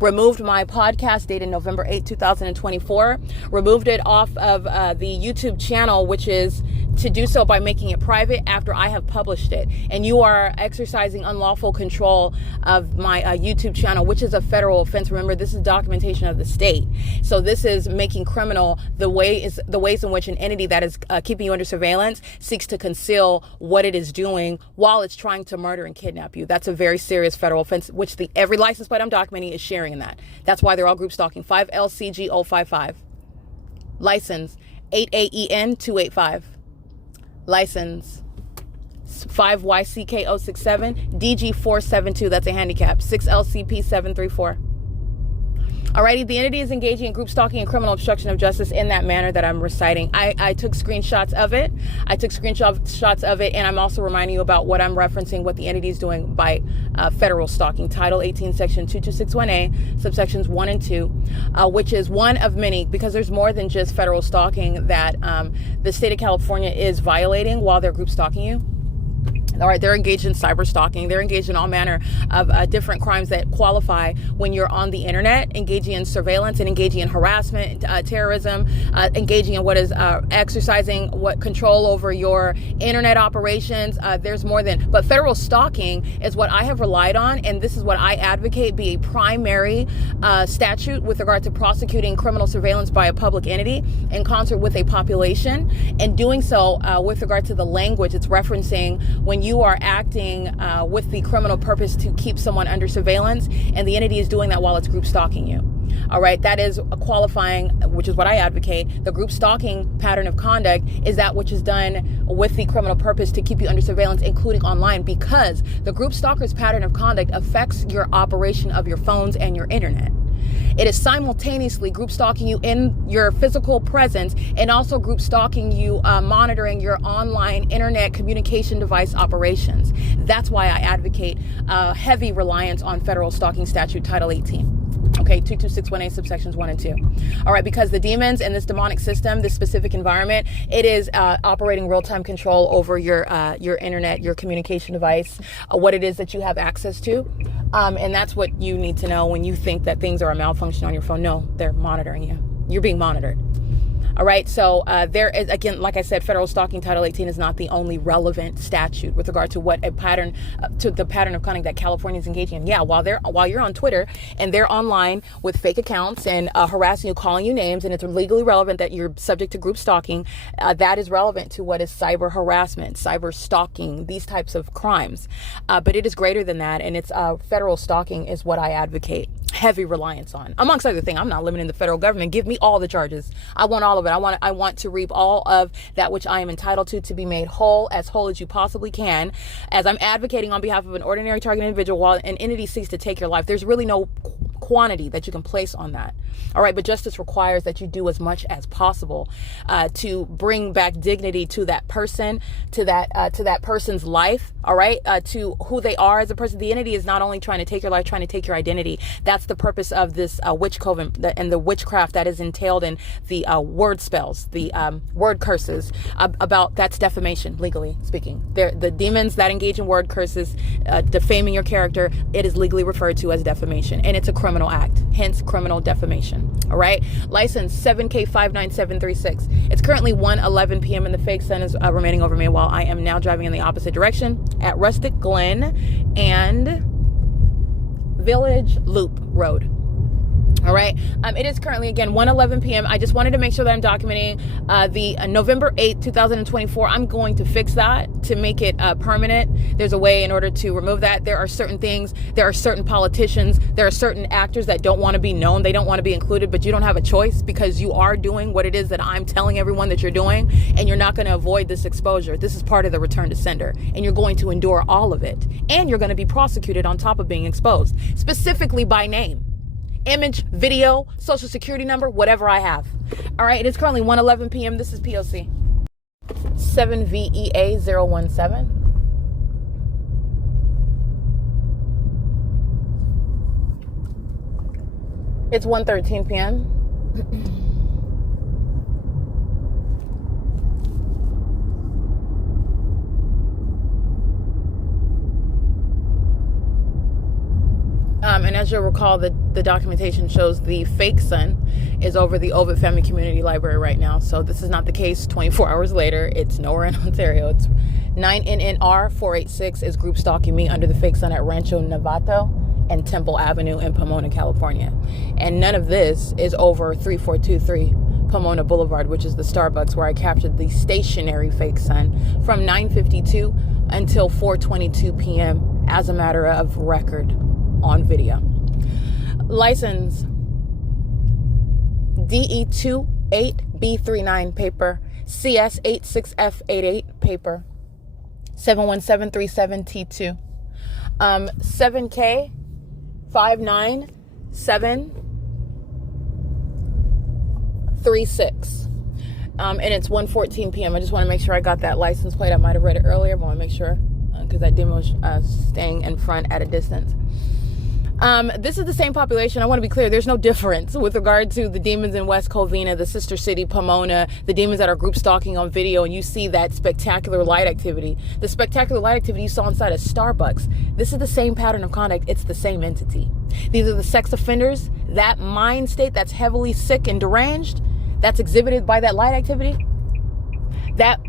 removed my podcast dated November 8, 2024, removed it off of the YouTube channel, which is to do so by making it private after I have published it. And you are exercising unlawful control of my YouTube channel, which is a federal offense. Remember, this is documentation of the state. So this is making criminal the ways in which an entity that is keeping you under surveillance seeks to conceal what it is doing while it's trying to murder and kidnap you. That's a very serious federal offense, which every license plate I'm documenting is sharing in that. That's why they're all group stalking. 5LCG055. License 8AEN285. License 5YCK067. DG472. That's a handicap. 6LCP734. Alrighty, the entity is engaging in group stalking and criminal obstruction of justice in that manner that I'm reciting. I took screenshots of it. And I'm also reminding you about what I'm referencing, what the entity is doing by federal stalking. Title 18, Section 2261A, subsections 1 and 2, which is one of many, because there's more than just federal stalking that the state of California is violating while they're group stalking you. All right, they're engaged in cyber stalking. They're engaged in all manner of different crimes that qualify when you're on the internet, engaging in surveillance and engaging in harassment, terrorism, engaging in what is exercising what control over your internet operations. There's more than, but federal stalking is what I have relied on, and this is what I advocate be a primary statute with regard to prosecuting criminal surveillance by a public entity in concert with a population, and doing so with regard to the language it's referencing when you are acting with the criminal purpose to keep someone under surveillance, and the entity is doing that while it's group stalking you. All right, that is a qualifying, which is what I advocate. The group stalking pattern of conduct is that which is done with the criminal purpose to keep you under surveillance, including online, because the group stalker's pattern of conduct affects your operation of your phones and your internet. It is simultaneously group stalking you in your physical presence and also group stalking you, monitoring your online internet communication device operations. That's why I advocate heavy reliance on federal stalking statute Title 18. Okay, 22618 subsections 1 and 2. All right, because the demons in this demonic system, this specific environment, it is operating real-time control over your internet, your communication device, what it is that you have access to. And that's what you need to know when you think that things are a malfunction on your phone. No, they're monitoring you. You're being monitored. All right, so there is, again, like I said, federal stalking Title 18 is not the only relevant statute with regard to what a pattern, to the pattern of conduct that California is engaging in. Yeah, while you're on Twitter and they're online with fake accounts and harassing you, calling you names, and it's legally relevant that you're subject to group stalking, that is relevant to what is cyber harassment, cyber stalking, these types of crimes. But it is greater than that, and it's federal stalking is what I advocate heavy reliance on. Amongst other things, I'm not limiting the federal government. Give me all the charges. I want all of it. I want to reap all of that which I am entitled to be made whole as you possibly can. As I'm advocating on behalf of an ordinary target individual, while an entity seeks to take your life, there's really no quantity that you can place on that. All right, but justice requires that you do as much as possible to bring back dignity to that person, to that person's life. All right, to who they are as a person. The entity is not only trying to take your life, trying to take your identity. That's the purpose of this witch coven and the witchcraft that is entailed in the word spells, the word curses. That's defamation, legally speaking. The demons that engage in word curses, defaming your character, it is legally referred to as defamation, and it's a criminal act, hence criminal defamation. All right, license 7K59736. It's currently 1:11 p.m. and the fake sun is remaining over me while I am now driving in the opposite direction at Rustic Glen and Village Loop Road. All right. It is currently, again, 1:11 p.m. I just wanted to make sure that I'm documenting the November 8th, 2024. I'm going to fix that to make it permanent. There's a way in order to remove that. There are certain things. There are certain politicians. There are certain actors that don't want to be known. They don't want to be included, but you don't have a choice because you are doing what it is that I'm telling everyone that you're doing, and you're not going to avoid this exposure. This is part of the return to sender, and you're going to endure all of it. And you're going to be prosecuted on top of being exposed, specifically by name, image, video, social security number, whatever I have. All right, it is currently 1:11 p.m. This is P.O.C. 7VEA017. It's 1:13 p.m. And as you'll recall, the documentation shows the fake sun is over the Ovid Family Community Library right now. So this is not the case 24 hours later. It's nowhere in Ontario. It's 9NNR486 is group stalking me under the fake sun at Rancho Novato and Temple Avenue in Pomona, California. And none of this is over 3423 Pomona Boulevard, which is the Starbucks where I captured the stationary fake sun from 9:52 until 4:22 p.m. as a matter of record on video. License DE28B39 paper, CS86F88 paper, 71737T2, 7K59736, and it's 1:14 p.m. I just want to make sure I got that license plate. I might have read it earlier, but I want to make sure because that demo was staying in front at a distance. This is the same population. I want to be clear. There's no difference with regard to the demons in West Covina, the sister city, Pomona, the demons that are group stalking on video, and you see that spectacular light activity. The spectacular light activity you saw inside a Starbucks. This is the same pattern of conduct. It's the same entity. These are the sex offenders. That mind state that's heavily sick and deranged, that's exhibited by that light activity. That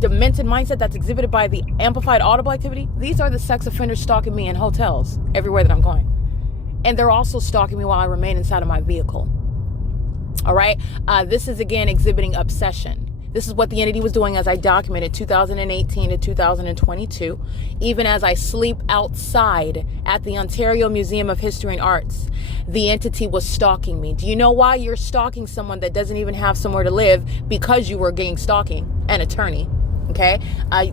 demented mindset that's exhibited by the amplified audible activity. These are the sex offenders stalking me in hotels everywhere that I'm going. And they're also stalking me while I remain inside of my vehicle. All right. This is, again, exhibiting obsession. This is what the entity was doing as I documented 2018 to 2022, even as I sleep outside at the Ontario Museum of History and Arts. The entity was stalking me. Do you know why you're stalking someone that doesn't even have somewhere to live? Because you were getting stalking, an attorney. Okay,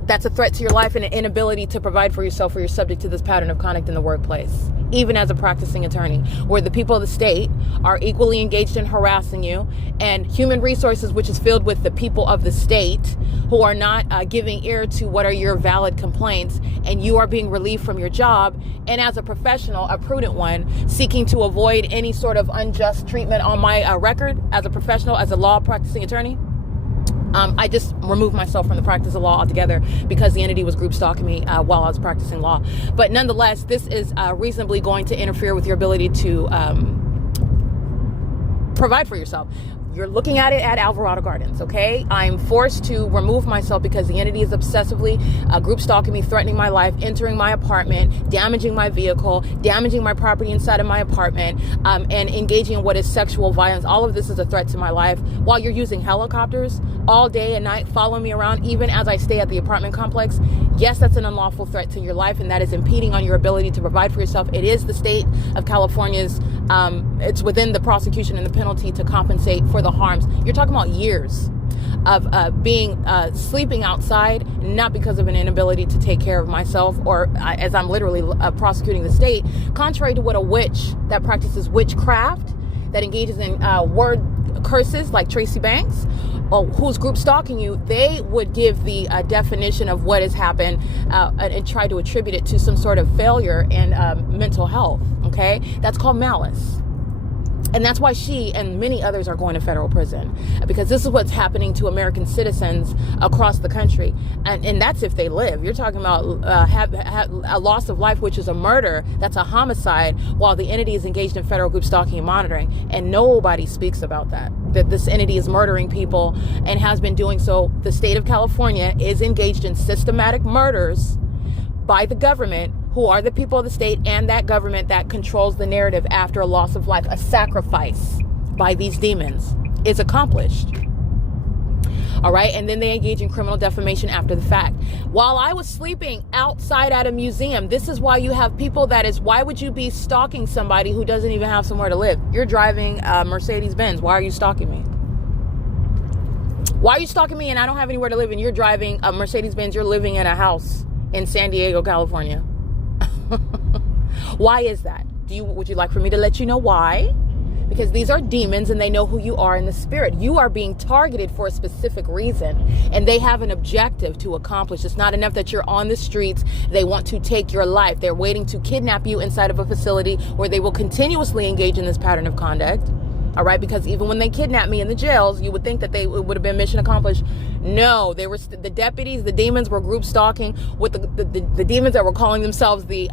that's a threat to your life and an inability to provide for yourself, or you're subject to this pattern of conduct in the workplace, even as a practicing attorney, where the people of the state are equally engaged in harassing you, and human resources, which is filled with the people of the state who are not giving ear to what are your valid complaints, and you are being relieved from your job, and as a professional, a prudent one, seeking to avoid any sort of unjust treatment on my record as a professional, as a law practicing attorney. I just removed myself from the practice of law altogether because the entity was group stalking me while I was practicing law. But nonetheless, this is reasonably going to interfere with your ability to provide for yourself. You're looking at it at Alvarado Gardens, okay? I'm forced to remove myself because the entity is obsessively group stalking me, threatening my life, entering my apartment, damaging my vehicle, damaging my property inside of my apartment, and engaging in what is sexual violence. All of this is a threat to my life. While you're using helicopters all day and night, following me around, even as I stay at the apartment complex, yes, that's an unlawful threat to your life, and that is impeding on your ability to provide for yourself. It is the state of California's, it's within the prosecution and the penalty to compensate for the harms. You're talking about years of being sleeping outside, not because of an inability to take care of myself, or as I'm literally prosecuting the state, contrary to what a witch that practices witchcraft, that engages in word curses like Tracy Banks, or who's group stalking you, they would give the definition of what has happened and try to attribute it to some sort of failure in mental health. Okay, that's called malice. And that's why she and many others are going to federal prison, because this is what's happening to American citizens across the country. And that's if they live. You're talking about a loss of life, which is a murder. That's a homicide, while the entity is engaged in federal group stalking and monitoring. And nobody speaks about that this entity is murdering people and has been doing so. The state of California is engaged in systematic murders by the government, who are the people of the state, and that government that controls the narrative after a loss of life. A sacrifice by these demons is accomplished. All right, and then they engage in criminal defamation after the fact. While I was sleeping outside at a museum, this is why you have people why would you be stalking somebody who doesn't even have somewhere to live? You're driving a Mercedes-Benz. Why are you stalking me? Why are you stalking me and I don't have anywhere to live, and you're driving a Mercedes-Benz? You're living in a house in San Diego, California. Why is that? Would you like for me to let you know why? Because these are demons and they know who you are in the spirit. You are being targeted for a specific reason, and they have an objective to accomplish. It's not enough that you're on the streets. They want to take your life. They're waiting to kidnap you inside of a facility where they will continuously engage in this pattern of conduct. All right, because even when they kidnapped me in the jails, you would think that it would have been mission accomplished. No, they were the deputies, the demons were group stalking with the demons that were calling themselves the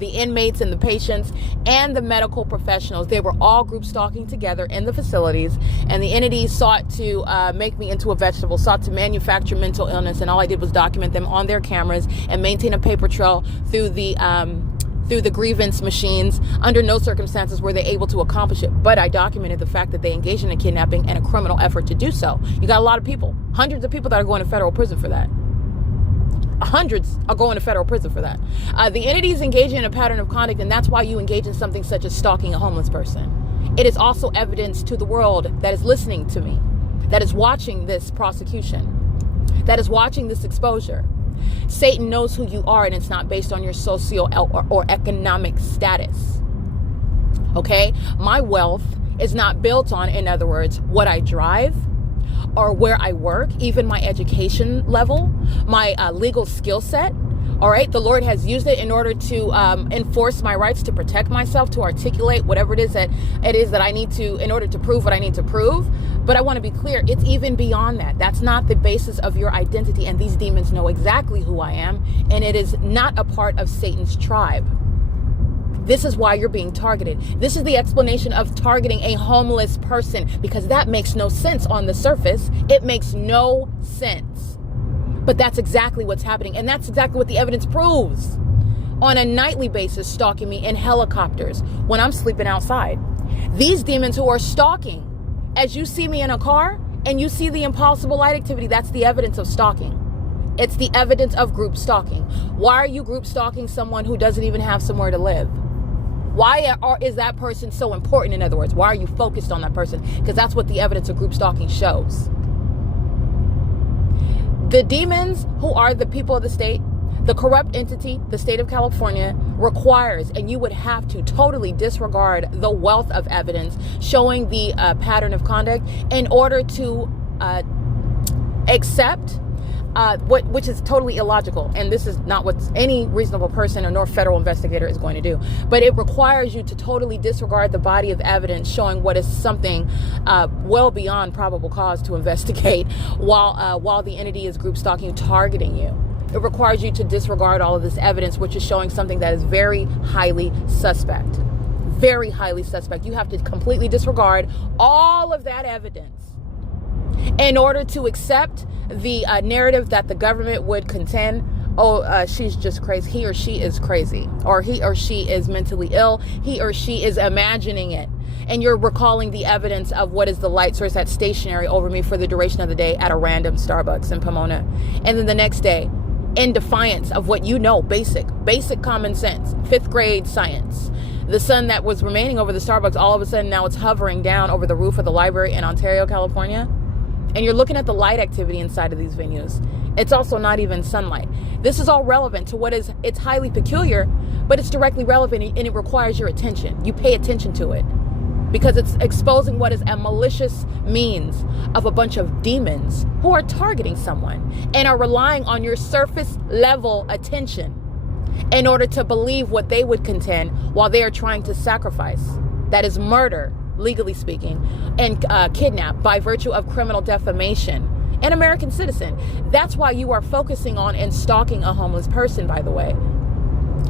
inmates and the patients and the medical professionals. They were all group stalking together in the facilities, and the entities sought to make me into a vegetable, sought to manufacture mental illness, and all I did was document them on their cameras and maintain a paper trail through the grievance machines. Under no circumstances were they able to accomplish it, but I documented the fact that they engaged in a kidnapping and a criminal effort to do so. You got a lot of people, hundreds of people that are going to federal prison for that. Hundreds are going to federal prison for that. The entity is engaging in a pattern of conduct, and that's why you engage in something such as stalking a homeless person. It is also evidence to the world that is listening to me, that is watching this prosecution, that is watching this exposure. Satan knows who you are, and it's not based on your socio or economic status. Okay? My wealth is not built on, in other words, what I drive or where I work, even my education level, my legal skill set. All right, the Lord has used it in order to enforce my rights, to protect myself, to articulate whatever it is that I need to, in order to prove what I need to prove. But I want to be clear, it's even beyond that. That's not the basis of your identity. And these demons know exactly who I am. And it is not a part of Satan's tribe. This is why you're being targeted. This is the explanation of targeting a homeless person, because that makes no sense on the surface. It makes no sense. But that's exactly what's happening. And that's exactly what the evidence proves. On a nightly basis, stalking me in helicopters when I'm sleeping outside. These demons who are stalking, as you see me in a car and you see the impulsible light activity, that's the evidence of stalking. It's the evidence of group stalking. Why are you group stalking someone who doesn't even have somewhere to live? Why is that person so important? In other words, why are you focused on that person? Because that's what the evidence of group stalking shows. The demons, who are the people of the state, the corrupt entity, the state of California, requires, and you would have to totally disregard the wealth of evidence showing the pattern of conduct in order to accept which is totally illogical, and this is not what any reasonable person or nor federal investigator is going to do. But it requires you to totally disregard the body of evidence showing what is something well beyond probable cause to investigate, while the entity is group stalking, targeting you. It requires you to disregard all of this evidence, which is showing something that is very highly suspect. Very highly suspect. You have to completely disregard all of that evidence in order to accept the narrative that the government would contend, she's just crazy, he or she is crazy, or he or she is mentally ill, he or she is imagining it. And you're recalling the evidence of what is the light source that's stationary over me for the duration of the day at a random Starbucks in Pomona. And then the next day, in defiance of what you know, basic common sense, 5th grade science, the sun that was remaining over the Starbucks, all of a sudden now it's hovering down over the roof of the library in Ontario, California. And you're looking at the light activity inside of these venues. It's also not even sunlight. This is all relevant to it's highly peculiar, but it's directly relevant, and it requires your attention. You pay attention to it because it's exposing what is a malicious means of a bunch of demons who are targeting someone and are relying on your surface level attention in order to believe what they would contend while they are trying to sacrifice. That is murder, legally speaking, and kidnap by virtue of criminal defamation, an American citizen. That's why you are focusing on and stalking a homeless person, by the way.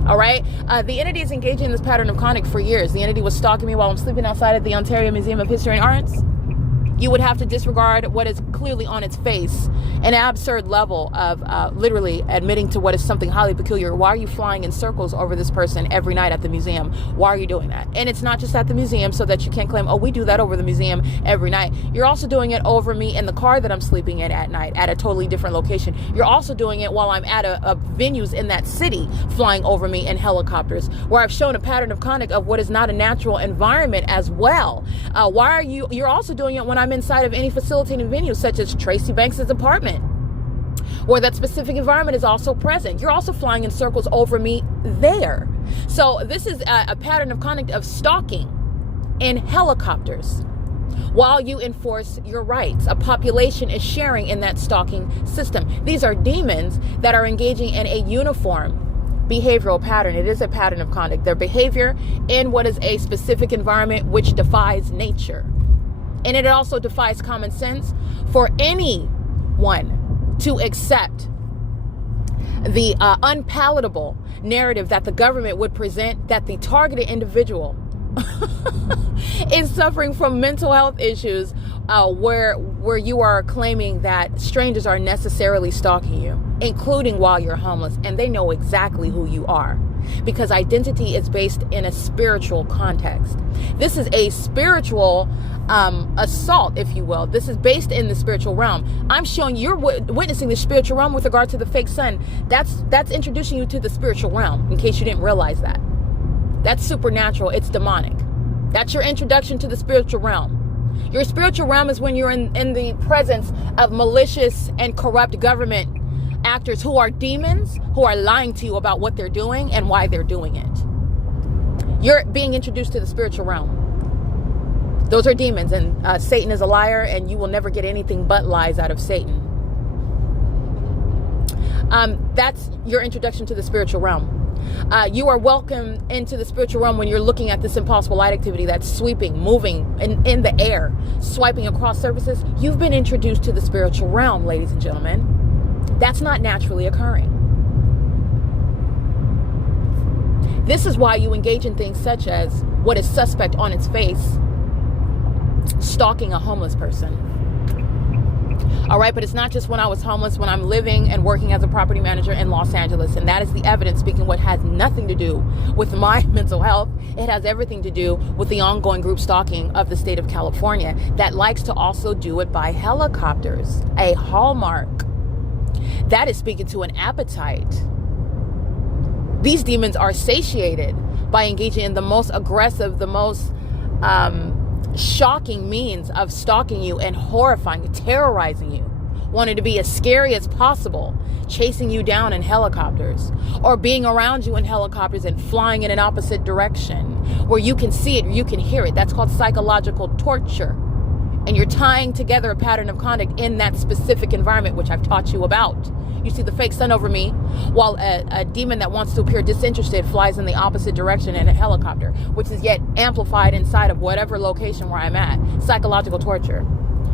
All right. The entity is engaging in this pattern of conduct for years. The entity was stalking me while I'm sleeping outside at the Ontario Museum of History and Arts. You would have to disregard what is clearly on its face an absurd level of literally admitting to what is something highly peculiar. Why are you flying in circles over this person every night at the museum? Why are you doing that? And it's not just at the museum so that you can't claim, oh, we do that over the museum every night. You're also doing it over me in the car that I'm sleeping in at night at a totally different location. You're also doing it while I'm at a venues in that city, flying over me in helicopters, where I've shown a pattern of conduct of what is not a natural environment as well. You're also doing it when I'm inside of any facilitating venue, such as Tracy Banks's apartment, where that specific environment is also present. You're also flying in circles over me there. So this is a pattern of conduct of stalking in helicopters while you enforce your rights. A population is sharing in that stalking system. These are demons that are engaging in a uniform behavioral pattern. It is a pattern of conduct. Their behavior in what is a specific environment which defies nature. And it also defies common sense for anyone to accept the unpalatable narrative that the government would present that the targeted individual is suffering from mental health issues, where you are claiming that strangers are necessarily stalking you, including while you're homeless, and they know exactly who you are. Because identity is based in a spiritual context. This is a spiritual assault, if you will. This is based in the spiritual realm. I'm showing you're witnessing the spiritual realm with regard to the fake sun. That's introducing you to the spiritual realm, in case you didn't realize that. That's supernatural. It's demonic. That's your introduction to the spiritual realm. Your spiritual realm is when you're in the presence of malicious and corrupt government actors who are demons, who are lying to you about what they're doing and why they're doing it. You're being introduced to the spiritual realm. Those are demons, and Satan is a liar, and you will never get anything but lies out of Satan. That's your introduction to the spiritual realm. You are welcome into the spiritual realm when you're looking at this impossible light activity that's sweeping, moving in the air, swiping across surfaces. You've been introduced to the spiritual realm, ladies and gentlemen. That's not naturally occurring. This is why you engage in things such as what is suspect on its face, stalking a homeless person. All right, but it's not just when I was homeless, when I'm living and working as a property manager in Los Angeles, and that is the evidence speaking what has nothing to do with my mental health. It has everything to do with the ongoing group stalking of the state of California that likes to also do it by helicopters, a hallmark. That is speaking to an appetite. These demons are satiated by engaging in the most aggressive, the most shocking means of stalking you and horrifying you, terrorizing you, wanted to be as scary as possible, chasing you down in helicopters, or being around you in helicopters and flying in an opposite direction where you can see it or you can hear it. That's called psychological torture. And you're tying together a pattern of conduct in that specific environment, which I've taught you about. You see the fake sun over me, while a demon that wants to appear disinterested flies in the opposite direction in a helicopter, which is yet amplified inside of whatever location where I'm at. Psychological torture.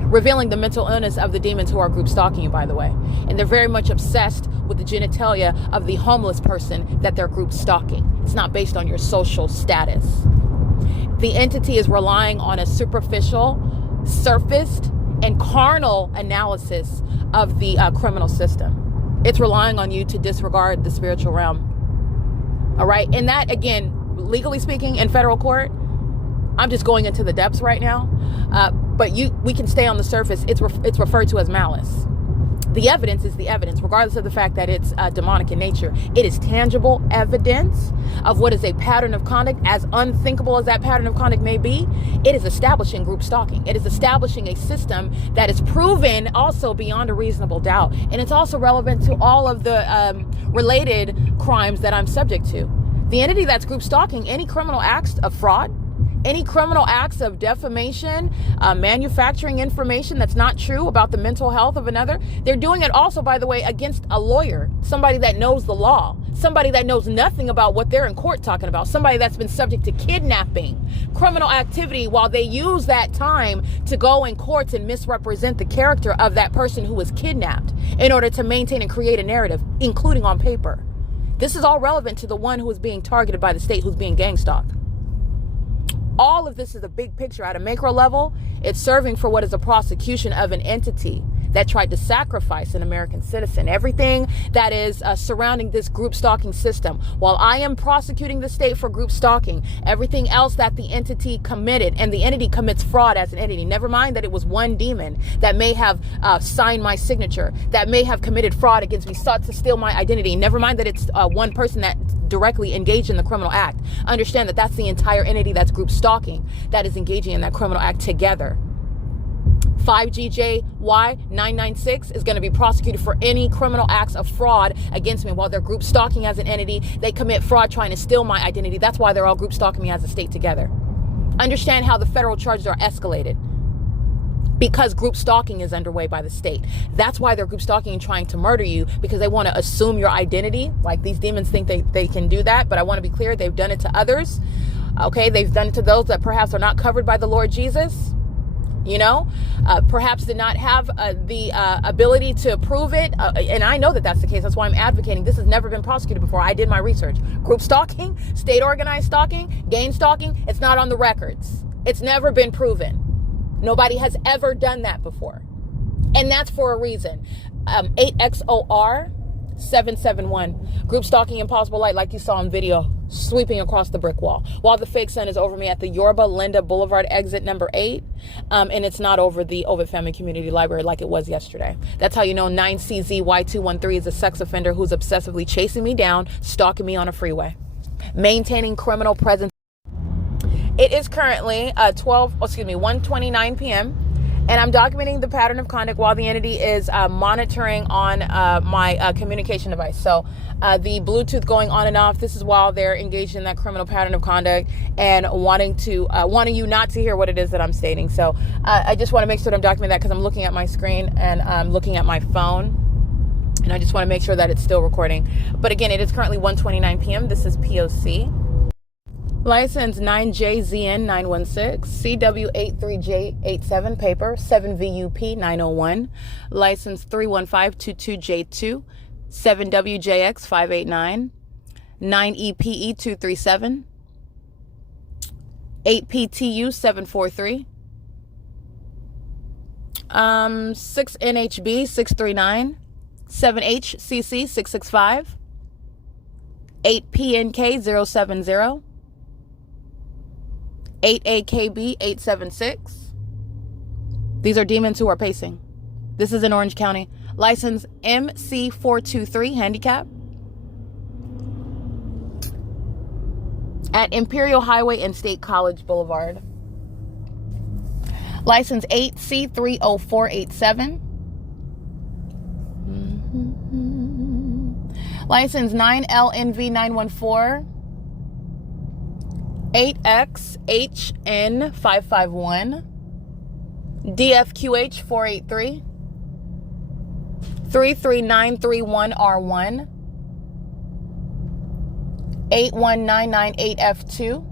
Revealing the mental illness of the demons who are group stalking you, by the way. And they're very much obsessed with the genitalia of the homeless person that they're group stalking. It's not based on your social status. The entity is relying on a superficial, surfaced, and carnal analysis of the criminal system. It's relying on you to disregard the spiritual realm. All right. And that, again, legally speaking, in federal court, I'm just going into the depths right now. But we can stay on the surface. It's referred to as malice. The evidence is the evidence, regardless of the fact that it's demonic in nature. It is tangible evidence of what is a pattern of conduct, as unthinkable as that pattern of conduct may be. It is establishing group stalking. It is establishing a system that is proven also beyond a reasonable doubt. And it's also relevant to all of the related crimes that I'm subject to. The entity that's group stalking, any criminal acts of fraud, any criminal acts of defamation, manufacturing information that's not true about the mental health of another. They're doing it also, by the way, against a lawyer, somebody that knows the law, somebody that knows nothing about what they're in court talking about, somebody that's been subject to kidnapping, criminal activity, while they use that time to go in courts and misrepresent the character of that person who was kidnapped in order to maintain and create a narrative, including on paper. This is all relevant to the one who is being targeted by the state, who's being gang stalked. All of this is a big picture at a macro level. It's serving for what is a prosecution of an entity that tried to sacrifice an American citizen. Everything that is surrounding this group stalking system, while I am prosecuting the state for group stalking, everything else that the entity committed, and the entity commits fraud as an entity. Never mind that it was one demon that may have signed my signature, that may have committed fraud against me, sought to steal my identity. Never mind that it's one person that directly engaged in the criminal act. Understand that that's the entire entity that's group stalking that is engaging in that criminal act together. 5GJY996 is going to be prosecuted for any criminal acts of fraud against me. While they're group stalking as an entity, they commit fraud trying to steal my identity. That's why they're all group stalking me as a state together. Understand how the federal charges are escalated. Because group stalking is underway by the state. That's why they're group stalking and trying to murder you, because they want to assume your identity. Like, these demons think they can do that, but I want to be clear, they've done it to others. Okay, they've done it to those that perhaps are not covered by the Lord Jesus. You know, perhaps did not have the ability to prove it. And I know that that's the case. That's why I'm advocating. This has never been prosecuted before. I did my research. Group stalking, state organized stalking, gang stalking, it's not on the records. It's never been proven. Nobody has ever done that before. And that's for a reason. 8XOR771. Group stalking in possible light, like you saw in video, sweeping across the brick wall. While the fake sun is over me at the Yorba Linda Boulevard exit number 8. And it's not over the Ovid Family Community Library like it was yesterday. That's how you know 9CZY213 is a sex offender who's obsessively chasing me down, stalking me on a freeway. Maintaining criminal presence. It is currently 1:29 p.m. and I'm documenting the pattern of conduct while the entity is monitoring on my communication device. So the Bluetooth going on and off, this is while they're engaged in that criminal pattern of conduct and wanting you not to hear what it is that I'm stating. So I just want to make sure that I'm documenting that, because I'm looking at my screen and I'm looking at my phone. And I just want to make sure that it's still recording. But again, it is currently 1:29 p.m. This is P.O.C. License 9JZN916, CW83J87, paper 7VUP901, license 31522J2, 7WJX589, 9EPE237, 8PTU743, 6NHB639, 7HCC665, 8PNK070, 8AKB876. These are demons who are pacing. This is in Orange County. License MC423, handicap. At Imperial Highway and State College Boulevard. License 8C30487. License 9LNV914 8XHN551 DFQH483 33931R1 81998F2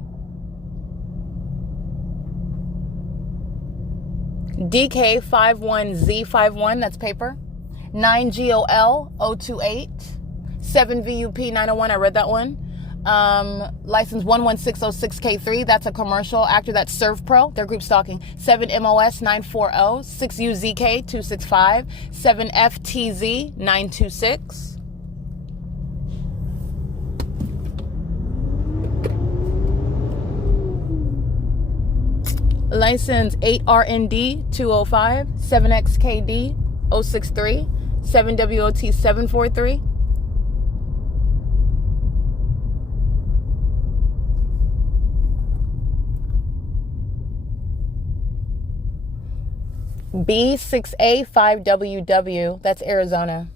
DK51Z51, that's paper, 9GOL028 7VUP901, I read that one. License 11606K3, that's a commercial. Actor, that's Serve Pro, they're group stalking. 7MOS940 6UZK265 7FTZ926. License 8RND205 7XKD063 7WOT743. B6A5WW, that's Arizona.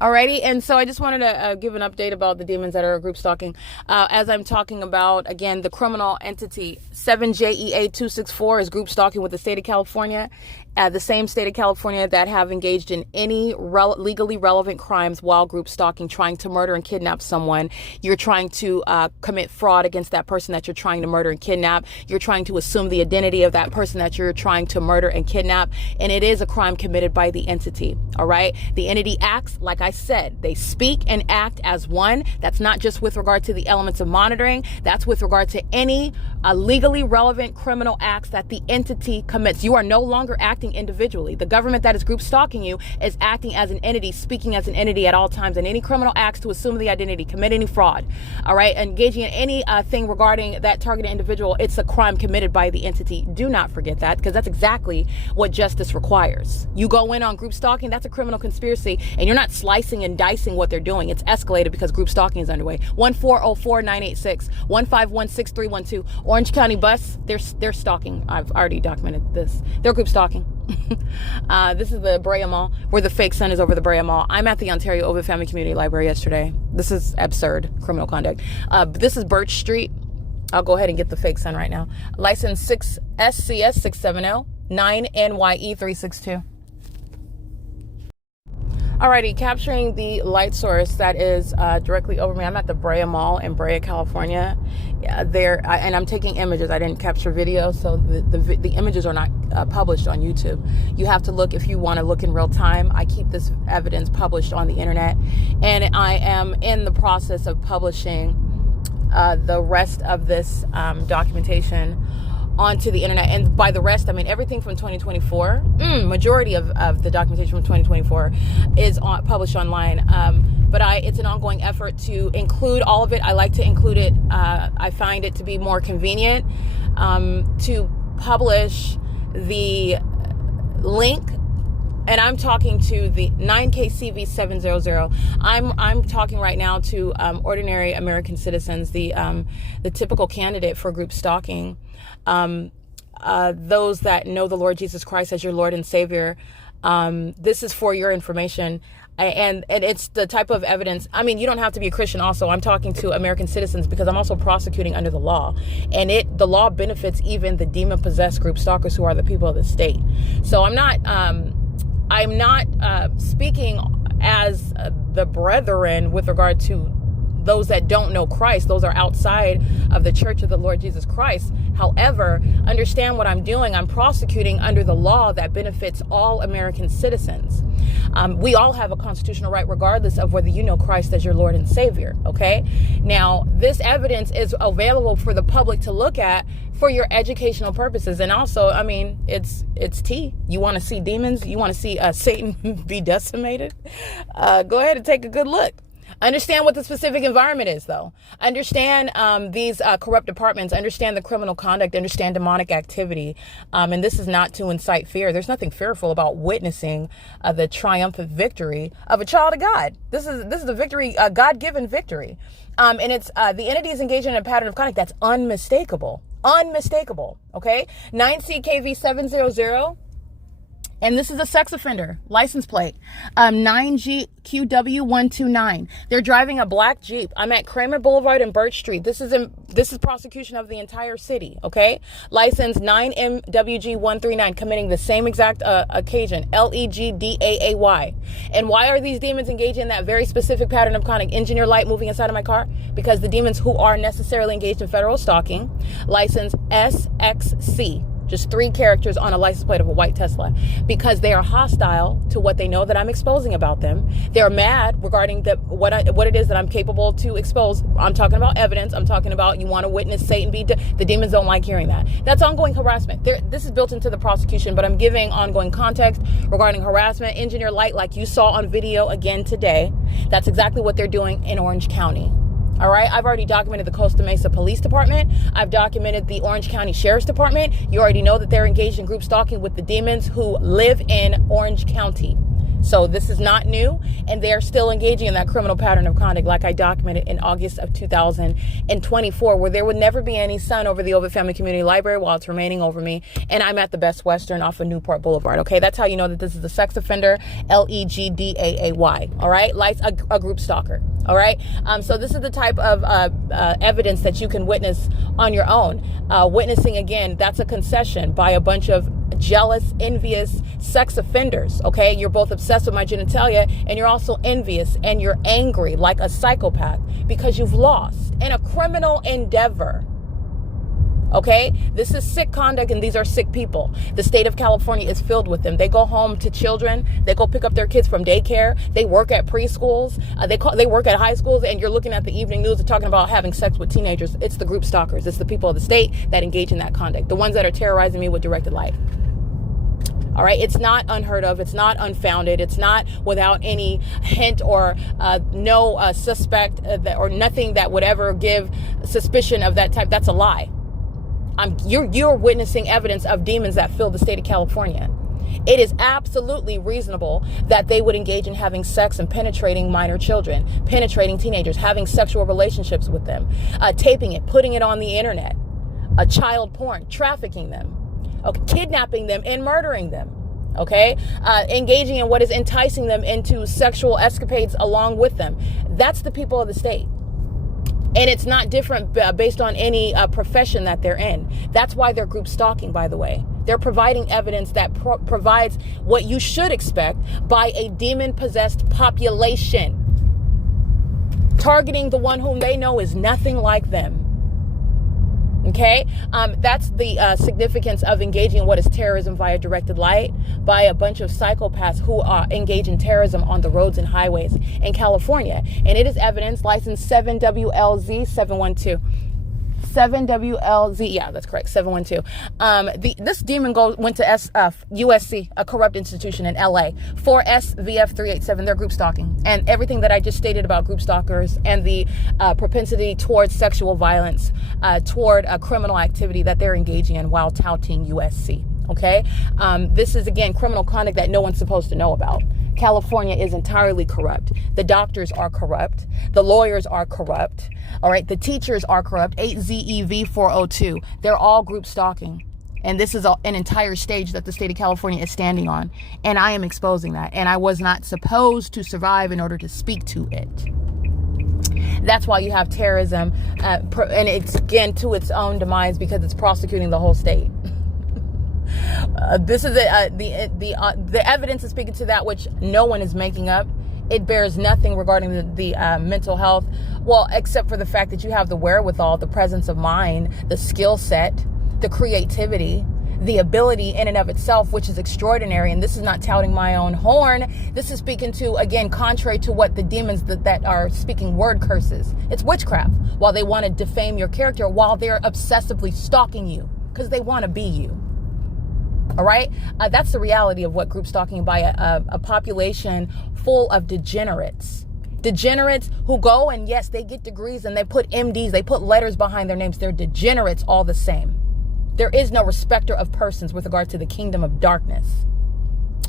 Alrighty, and so I just wanted to give an update about the demons that are group stalking. As I'm talking about, again, the criminal entity 7JEA264 is group stalking with the state of California. The same state of California that have engaged in any legally relevant crimes while group stalking, trying to murder and kidnap someone. You're trying to commit fraud against that person that you're trying to murder and kidnap. You're trying to assume the identity of that person that you're trying to murder and kidnap. And it is a crime committed by the entity. All right. The entity acts, like I said, they speak and act as one. That's not just with regard to the elements of monitoring. That's with regard to any legally relevant criminal acts that the entity commits. You are no longer acting individually. The government that is group stalking you is acting as an entity, speaking as an entity at all times, and any criminal acts to assume the identity, commit any fraud, all right, engaging in any thing regarding that targeted individual, it's a crime committed by the entity. Do not forget that, because that's exactly what justice requires. You go in on group stalking, that's a criminal conspiracy, and you're not slicing and dicing what they're doing. It's escalated because group stalking is underway. 1404986 1516312 Orange County bus, they're stalking. I've already documented this. They're group stalking. This is the Brea Mall, where the fake sun is over the Brea Mall. I'm at the Ontario Ovid Family Community Library yesterday. This is absurd criminal conduct. This is Birch Street. I'll go ahead and get the fake sun right now. License 6SCS670 9NYE362. Alrighty, capturing the light source that is directly over me. I'm at the Brea Mall in Brea, California. And I'm taking images. I didn't capture video, so the images are not published on YouTube. You have to look if you want to look in real time. I keep this evidence published on the internet, and I am in the process of publishing the rest of this documentation onto the internet. And by the rest, I mean everything from 2024. Majority of the documentation from 2024 is published online. But it's an ongoing effort to include all of it. I like to include it. I find it to be more convenient to publish the link. And I'm talking to the 9KCV700. I'm talking right now to ordinary American citizens, the typical candidate for group stalking, those that know the Lord Jesus Christ as your Lord and Savior. This is for your information. And it's the type of evidence. I mean, you don't have to be a Christian also. I'm talking to American citizens because I'm also prosecuting under the law. And the law benefits even the demon-possessed group stalkers who are the people of the state. So I'm not speaking as the brethren with regard to those that don't know Christ. Those are outside of the Church of the Lord Jesus Christ. However, understand what I'm doing. I'm prosecuting under the law that benefits all American citizens. We all have a constitutional right regardless of whether you know Christ as your Lord and Savior, okay? Now, this evidence is available for the public to look at for your educational purposes. And also, I mean, it's tea. You want to see demons? You want to see Satan be decimated? Go ahead and take a good look. Understand what the specific environment is, though. Understand these corrupt departments. Understand the criminal conduct. Understand demonic activity. And this is not to incite fear. There's nothing fearful about witnessing the triumphant victory of a child of God. This is the victory, God-given victory. And it's the entity is engaged in a pattern of conduct that's unmistakable. Unmistakable. Okay? 9CKV700 And this is a sex offender license plate, 9GQW129. They're driving a black Jeep. I'm at Kramer Boulevard and Birch Street. This is prosecution of the entire city. Okay, license 9MWG139, committing the same exact occasion, LEGDAAY. And why are these demons engaging in that very specific pattern of conduct? Engineer light moving inside of my car, because the demons who are necessarily engaged in federal stalking, license SXC. Just 3 characters on a license plate of a white Tesla, because they are hostile to what they know that I'm exposing about them. They're mad regarding what it is that I'm capable to expose. I'm talking about evidence. I'm talking about you want to witness Satan be. The demons don't like hearing that. That's ongoing harassment. This is built into the prosecution, but I'm giving ongoing context regarding harassment. Engineer light, like you saw on video again today. That's exactly what they're doing in Orange County. All right, I've already documented the Costa Mesa Police Department. I've documented the Orange County Sheriff's Department. You already know that they're engaged in group stalking with the demons who live in Orange County. So this is not new, and they're still engaging in that criminal pattern of conduct, like I documented in August of 2024, where there would never be any sun over the Ovid Family Community Library while it's remaining over me, and I'm at the Best Western off of Newport Boulevard. Okay, that's how you know that this is a sex offender, LEGDAAY. All right, like a group stalker. All right, so this is the type of evidence that you can witness on your own. Witnessing, again, that's a concession by a bunch of jealous, envious sex offenders. Okay, you're both obsessed with my genitalia, and you're also envious, and you're angry like a psychopath because you've lost in a criminal endeavor. Okay, this is sick conduct, and these are sick people. The state of California is filled with them. They go home to children. They go pick up their kids from daycare. They work at preschools. They work at high schools, and you're looking at the evening news and talking about having sex with teenagers. It's the group stalkers. It's the people of the state that engage in that conduct. The ones that are terrorizing me with directed light. All right, it's not unheard of. It's not unfounded. It's not without any hint or no suspect or nothing that would ever give suspicion of that type. That's a lie. You're witnessing evidence of demons that fill the state of California. It is absolutely reasonable that they would engage in having sex and penetrating minor children, penetrating teenagers, having sexual relationships with them, taping it, putting it on the internet, child porn, trafficking them, okay, kidnapping them and murdering them. Okay, engaging in what is enticing them into sexual escapades along with them. That's the people of the state. And it's not different based on any profession that they're in. That's why they're group stalking, by the way. They're providing evidence that provides what you should expect by a demon-possessed population, targeting the one whom they know is nothing like them. Okay, that's the significance of engaging in what is terrorism via directed light by a bunch of psychopaths who engage in terrorism on the roads and highways in California. And it is evidence, license 7WLZ712. 7WLZ, yeah, that's correct, 712. This demon went to U.S.C, a corrupt institution in L.A. 4SVF387. They're group stalking. And everything that I just stated about group stalkers and the propensity towards sexual violence, toward criminal activity that they're engaging in while touting U.S.C. Okay? This is, again, criminal conduct that no one's supposed to know about. California is entirely corrupt. The doctors are corrupt. The lawyers are corrupt. All right, the teachers are corrupt. 8ZEV402. They're all group stalking. And this is an entire stage that the state of California is standing on. And I am exposing that. And I was not supposed to survive in order to speak to it. That's why you have terrorism. And it's, again, to its own demise because it's prosecuting the whole state. This is the evidence is speaking to that which no one is making up. It bears nothing regarding the mental health, well, except for the fact that you have the wherewithal, the presence of mind, the skill set, the creativity, the ability in and of itself, which is extraordinary. And this is not touting my own horn. This is speaking to, again, contrary to what the demons that are speaking word curses. It's witchcraft. While they want to defame your character, while they're obsessively stalking you because they want to be you. All right, that's the reality of what group stalking by a population full of degenerates who go and yes, they get degrees and they put MDs, they put letters behind their names. They're degenerates all the same. There is no respecter of persons with regard to the kingdom of darkness.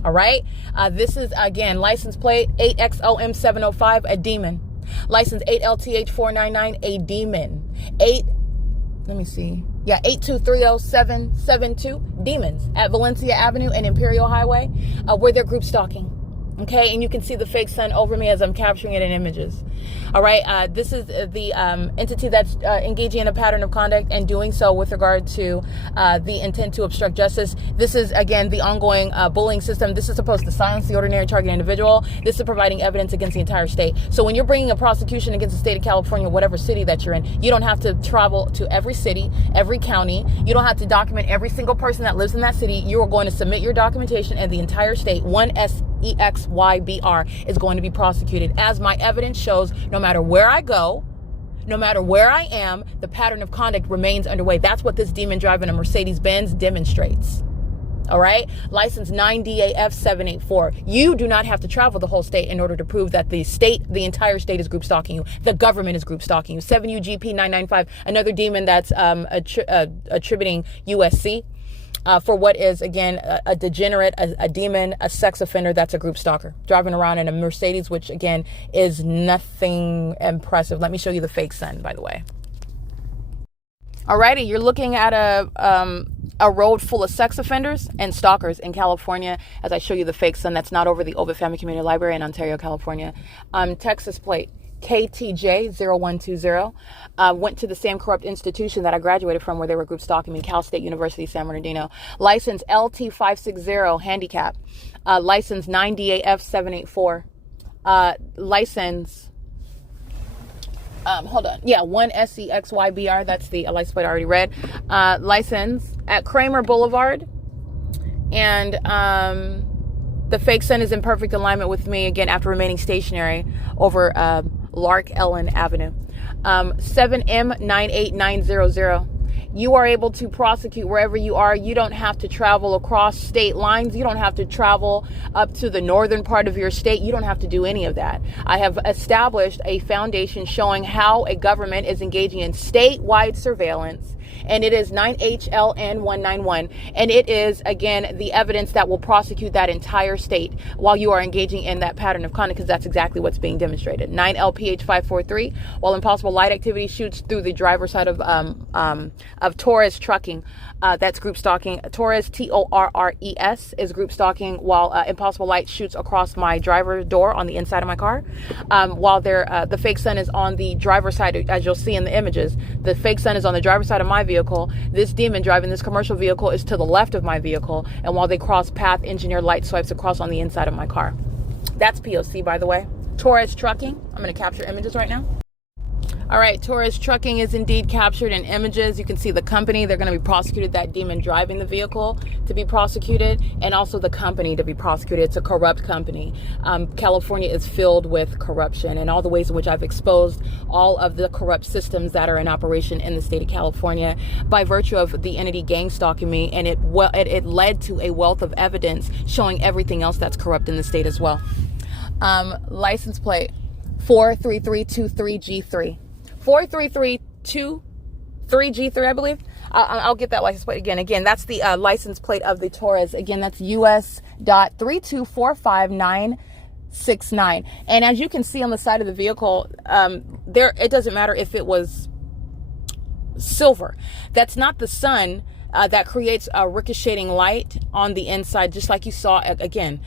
All right, this is, again, license plate 8XOM705, a demon. License 8LTH499, a demon. let me see. Yeah, 8230772 Demons at Valencia Avenue and Imperial Highway, where they're group stalking. Okay, and you can see the fake sun over me as I'm capturing it in images. All right, this is the entity that's engaging in a pattern of conduct and doing so with regard to the intent to obstruct justice. This is, again, the ongoing bullying system. This is supposed to silence the ordinary target individual. This is providing evidence against the entire state. So when you're bringing a prosecution against the state of California, whatever city that you're in, you don't have to travel to every city, every county. You don't have to document every single person that lives in that city. You are going to submit your documentation, and the entire state, EXYBR, is going to be prosecuted. As my evidence shows, no matter where I go, no matter where I am, the pattern of conduct remains underway. That's what this demon driving a Mercedes-Benz demonstrates. All right? License 9DAF784. You do not have to travel the whole state in order to prove that the entire state is group stalking you. The government is group stalking you. 7UGP995, another demon that's attributing U.S.C. For what is, again, a degenerate, a demon, a sex offender that's a group stalker, driving around in a Mercedes, which, again, is nothing impressive. Let me show you the fake sun, by the way. Alrighty, you're looking at a road full of sex offenders and stalkers in California as I show you the fake sun that's not over the Ovid Family Community Library in Ontario, California. Texas plate. KTJ0120, went to the same corrupt institution that I graduated from where they were group stalking me, Cal State University, San Bernardino. License LT560, handicap. License 9DAF784. License, hold on. Yeah, 1SEXYBR, that's the license plate I already read. License at Kramer Boulevard. And the fake sun is in perfect alignment with me, again, after remaining stationary over LARK Ellen Avenue. 7M98900. You are able to prosecute wherever you are. You don't have to travel across state lines. You don't have to travel up to the northern part of your state. You don't have to do any of that. I have established a foundation showing how a government is engaging in statewide surveillance, and it is 9HLN191, and it is, again, the evidence that will prosecute that entire state while you are engaging in that pattern of conduct, because that's exactly what's being demonstrated. 9LPH543, while impossible light activity shoots through the driver's side of Torres Trucking, that's group stalking. Torres, TORRES, is group stalking, while impossible light shoots across my driver's door on the inside of my car, while the fake sun is on the driver's side, as you'll see in the images. The fake sun is on the driver's side of my vehicle. This demon driving this commercial vehicle is to the left of my vehicle, and while they cross path, engineered light swipes across on the inside of my car. That's P.O.C, by the way. Torres Trucking. I'm going to capture images right now. All right, Torres Trucking is indeed captured in images. You can see the company. They're going to be prosecuted, that demon driving the vehicle to be prosecuted, and also the company to be prosecuted. It's a corrupt company. California is filled with corruption, and all the ways in which I've exposed all of the corrupt systems that are in operation in the state of California by virtue of the entity gang stalking me, and it led to a wealth of evidence showing everything else that's corrupt in the state as well. License plate 43323G3. 43323G3, I believe. I'll get that license plate again. Again, that's the license plate of the Torres. Again, that's US.3245969. And as you can see on the side of the vehicle, it doesn't matter if it was silver. That's not the sun that creates a ricocheting light on the inside, just like you saw again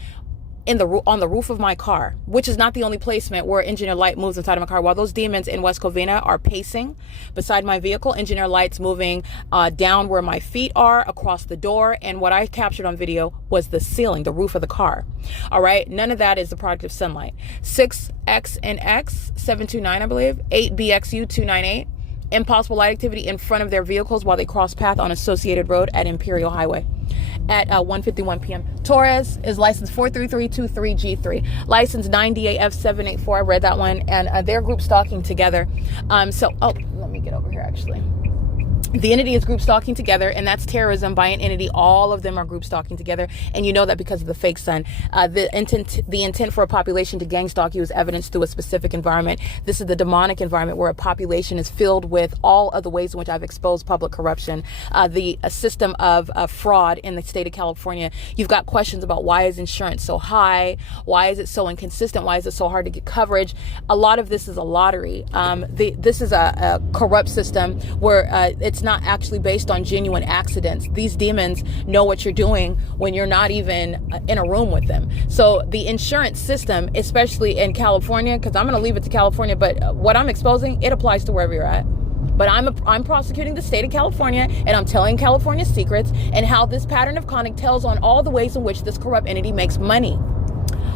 on the roof of my car, which is not the only placement where engineer light moves inside of my car. While those demons in West Covina are pacing beside my vehicle, engineer light's moving down where my feet are, across the door, and what I captured on video was the ceiling, the roof of the car. All right, none of that is the product of sunlight. 6XNX729, I believe, 8BXU298. Impossible light activity in front of their vehicles while they cross path on Associated Road at Imperial Highway at 1:51 p.m. Torres is license 43323G3, license 9DAF784. I read that one, and they're group stalking together. Let me get over here actually. The entity is group stalking together, and that's terrorism by an entity. All of them are group stalking together, and you know that because of the fake sun. The intent for a population to gang stalk you is evidenced through a specific environment. This is the demonic environment where a population is filled with all of the ways in which I've exposed public corruption, the system of fraud in the state of California. You've got questions about why is insurance so high? Why is it so inconsistent? Why is it so hard to get coverage? A lot of this is a lottery. This is a corrupt system where it's it's not actually based on genuine accidents. These demons know what you're doing when you're not even in a room with them. So the insurance system, especially in California, because I'm going to leave it to California, but what I'm exposing, it applies to wherever you're at. But I'm prosecuting the state of California, and I'm telling California secrets and how this pattern of conduct tells on all the ways in which this corrupt entity makes money.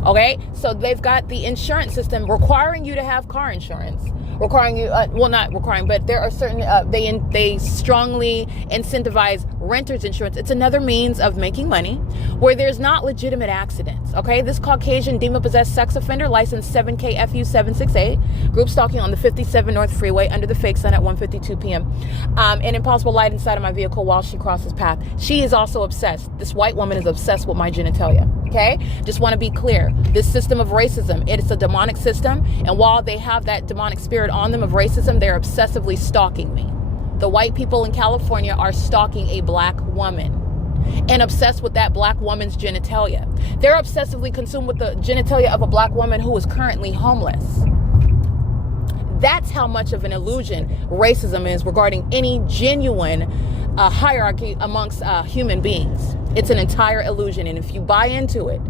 Okay, so they've got the insurance system requiring you to have car insurance, requiring you, well, not requiring, but there are certain, they strongly incentivize renter's insurance. It's another means of making money where there's not legitimate accidents. Okay, this Caucasian demon-possessed sex offender, license 7KFU768, group stalking on the 57 North Freeway under the fake sun at 1:52 p.m. An impossible light inside of my vehicle while she crosses path. She is also obsessed. This white woman is obsessed with my genitalia. Okay, just want to be clear. This system of racism, it is a demonic system, and while they have that demonic spirit on them of racism, they're obsessively stalking me. The white people in California are stalking a black woman and obsessed with that black woman's genitalia. They're obsessively consumed with the genitalia of a black woman who is currently homeless. That's how much of an illusion racism is regarding any genuine hierarchy amongst human beings. It's an entire illusion, and if you buy into it,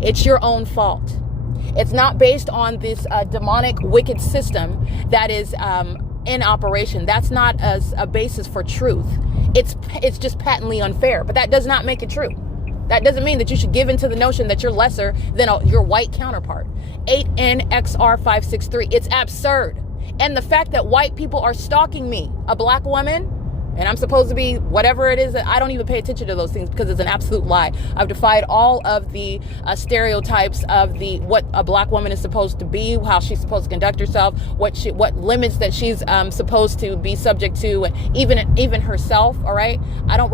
it's your own fault. It's not based on this demonic, wicked system that is in operation. That's not a basis for truth. It's just patently unfair, but that does not make it true. That doesn't mean that you should give into the notion that you're lesser than your white counterpart. 8NXR563. It's absurd. And the fact that white people are stalking me, a black woman, and I'm supposed to be whatever it is, I don't even pay attention to those things because it's an absolute lie. I've defied all of the stereotypes of what a black woman is supposed to be, how she's supposed to conduct herself, what limits that she's supposed to be subject to, even herself. All right, I don't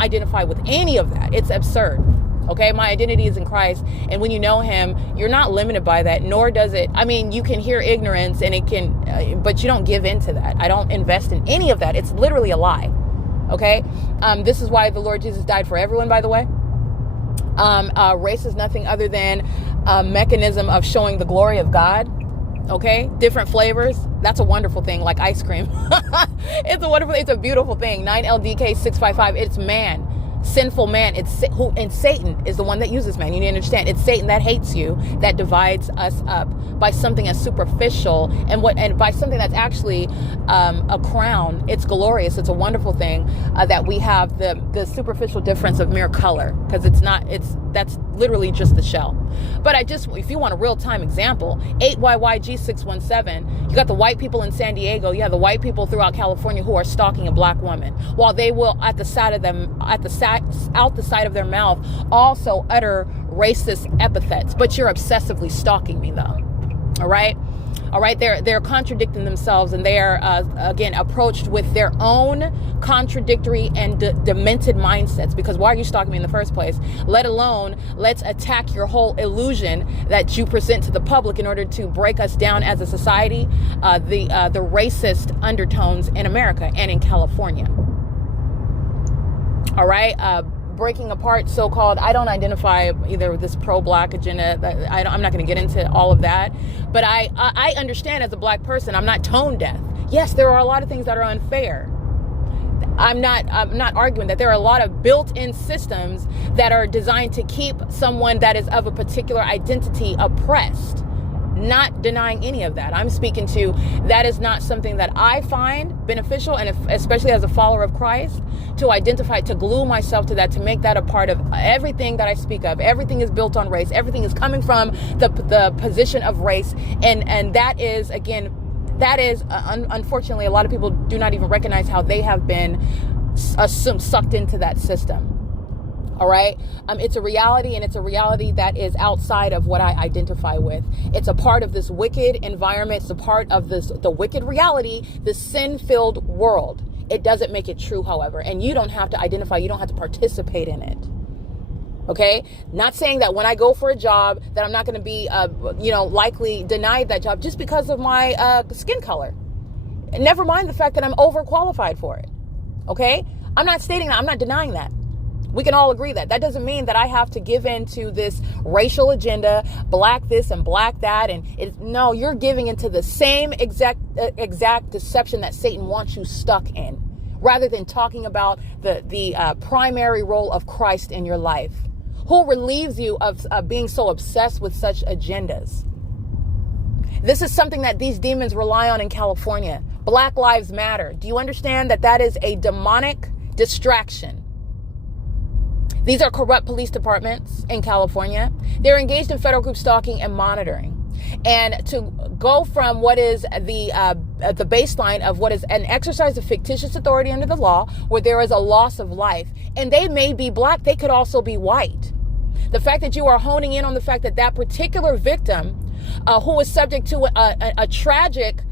identify with any of that. It's absurd. Okay, my identity is in Christ, and when you know him, you're not limited by that, nor does it, I mean, you can hear ignorance and it can, but you don't give into that. I don't invest in any of that. It's literally a lie. Okay, this is why the Lord Jesus died for everyone, by the way. Race is nothing other than a mechanism of showing the glory of God. Okay, different flavors. That's a wonderful thing, like ice cream. It's a beautiful thing. 9LDK655. It's man. Sinful man, and Satan is the one that uses man. You need to understand, it's Satan that hates you, that divides us up by something as superficial and by something that's actually a crown. It's glorious. It's a wonderful thing that we have the superficial difference of mere color, because that's literally just the shell. But if you want a real-time example, 8YYG617, you got the white people in San Diego, you have the white people throughout California who are stalking a black woman, while they will out the side of their mouth also utter racist epithets. But you're obsessively stalking me, though. All right, they're contradicting themselves, and they are again approached with their own contradictory and demented mindsets. Because why are you stalking me in the first place? Let alone let's attack your whole illusion that you present to the public in order to break us down as a society. The racist undertones in America and in California. All right. Breaking apart so-called, I don't identify either with this pro-black agenda. I'm not going to get into all of that, but I understand as a black person, I'm not tone deaf. Yes, there are a lot of things that are unfair. I'm not arguing that there are a lot of built-in systems that are designed to keep someone that is of a particular identity oppressed. Not denying any of that. I'm speaking to that is not something that I find beneficial, and especially as a follower of Christ, to identify, to glue myself to that, to make that a part of everything that I speak of. Everything is built on race. Everything is coming from the position of race, and that is, again, unfortunately, a lot of people do not even recognize how they have been sucked into that system. All right. It's a reality, and it's a reality that is outside of what I identify with. It's a part of this wicked environment. It's a part of the wicked reality, the sin-filled world. It doesn't make it true, however, and you don't have to identify. You don't have to participate in it. Okay. Not saying that when I go for a job that I'm not going to be, likely denied that job just because of my skin color. Never mind the fact that I'm overqualified for it. Okay. I'm not stating that. I'm not denying that. We can all agree that. That doesn't mean that I have to give in to this racial agenda, black this and black that. No, you're giving into the same exact deception that Satan wants you stuck in, rather than talking about the primary role of Christ in your life, who relieves you of being so obsessed with such agendas. This is something that these demons rely on in California. Black Lives Matter. Do you understand that that is a demonic distraction? These are corrupt police departments in California. They're engaged in federal group stalking and monitoring. And to go from what is the baseline of what is an exercise of fictitious authority under the law, where there is a loss of life, and they may be black, they could also be white. The fact that you are honing in on the fact that that particular victim who was subject to a tragic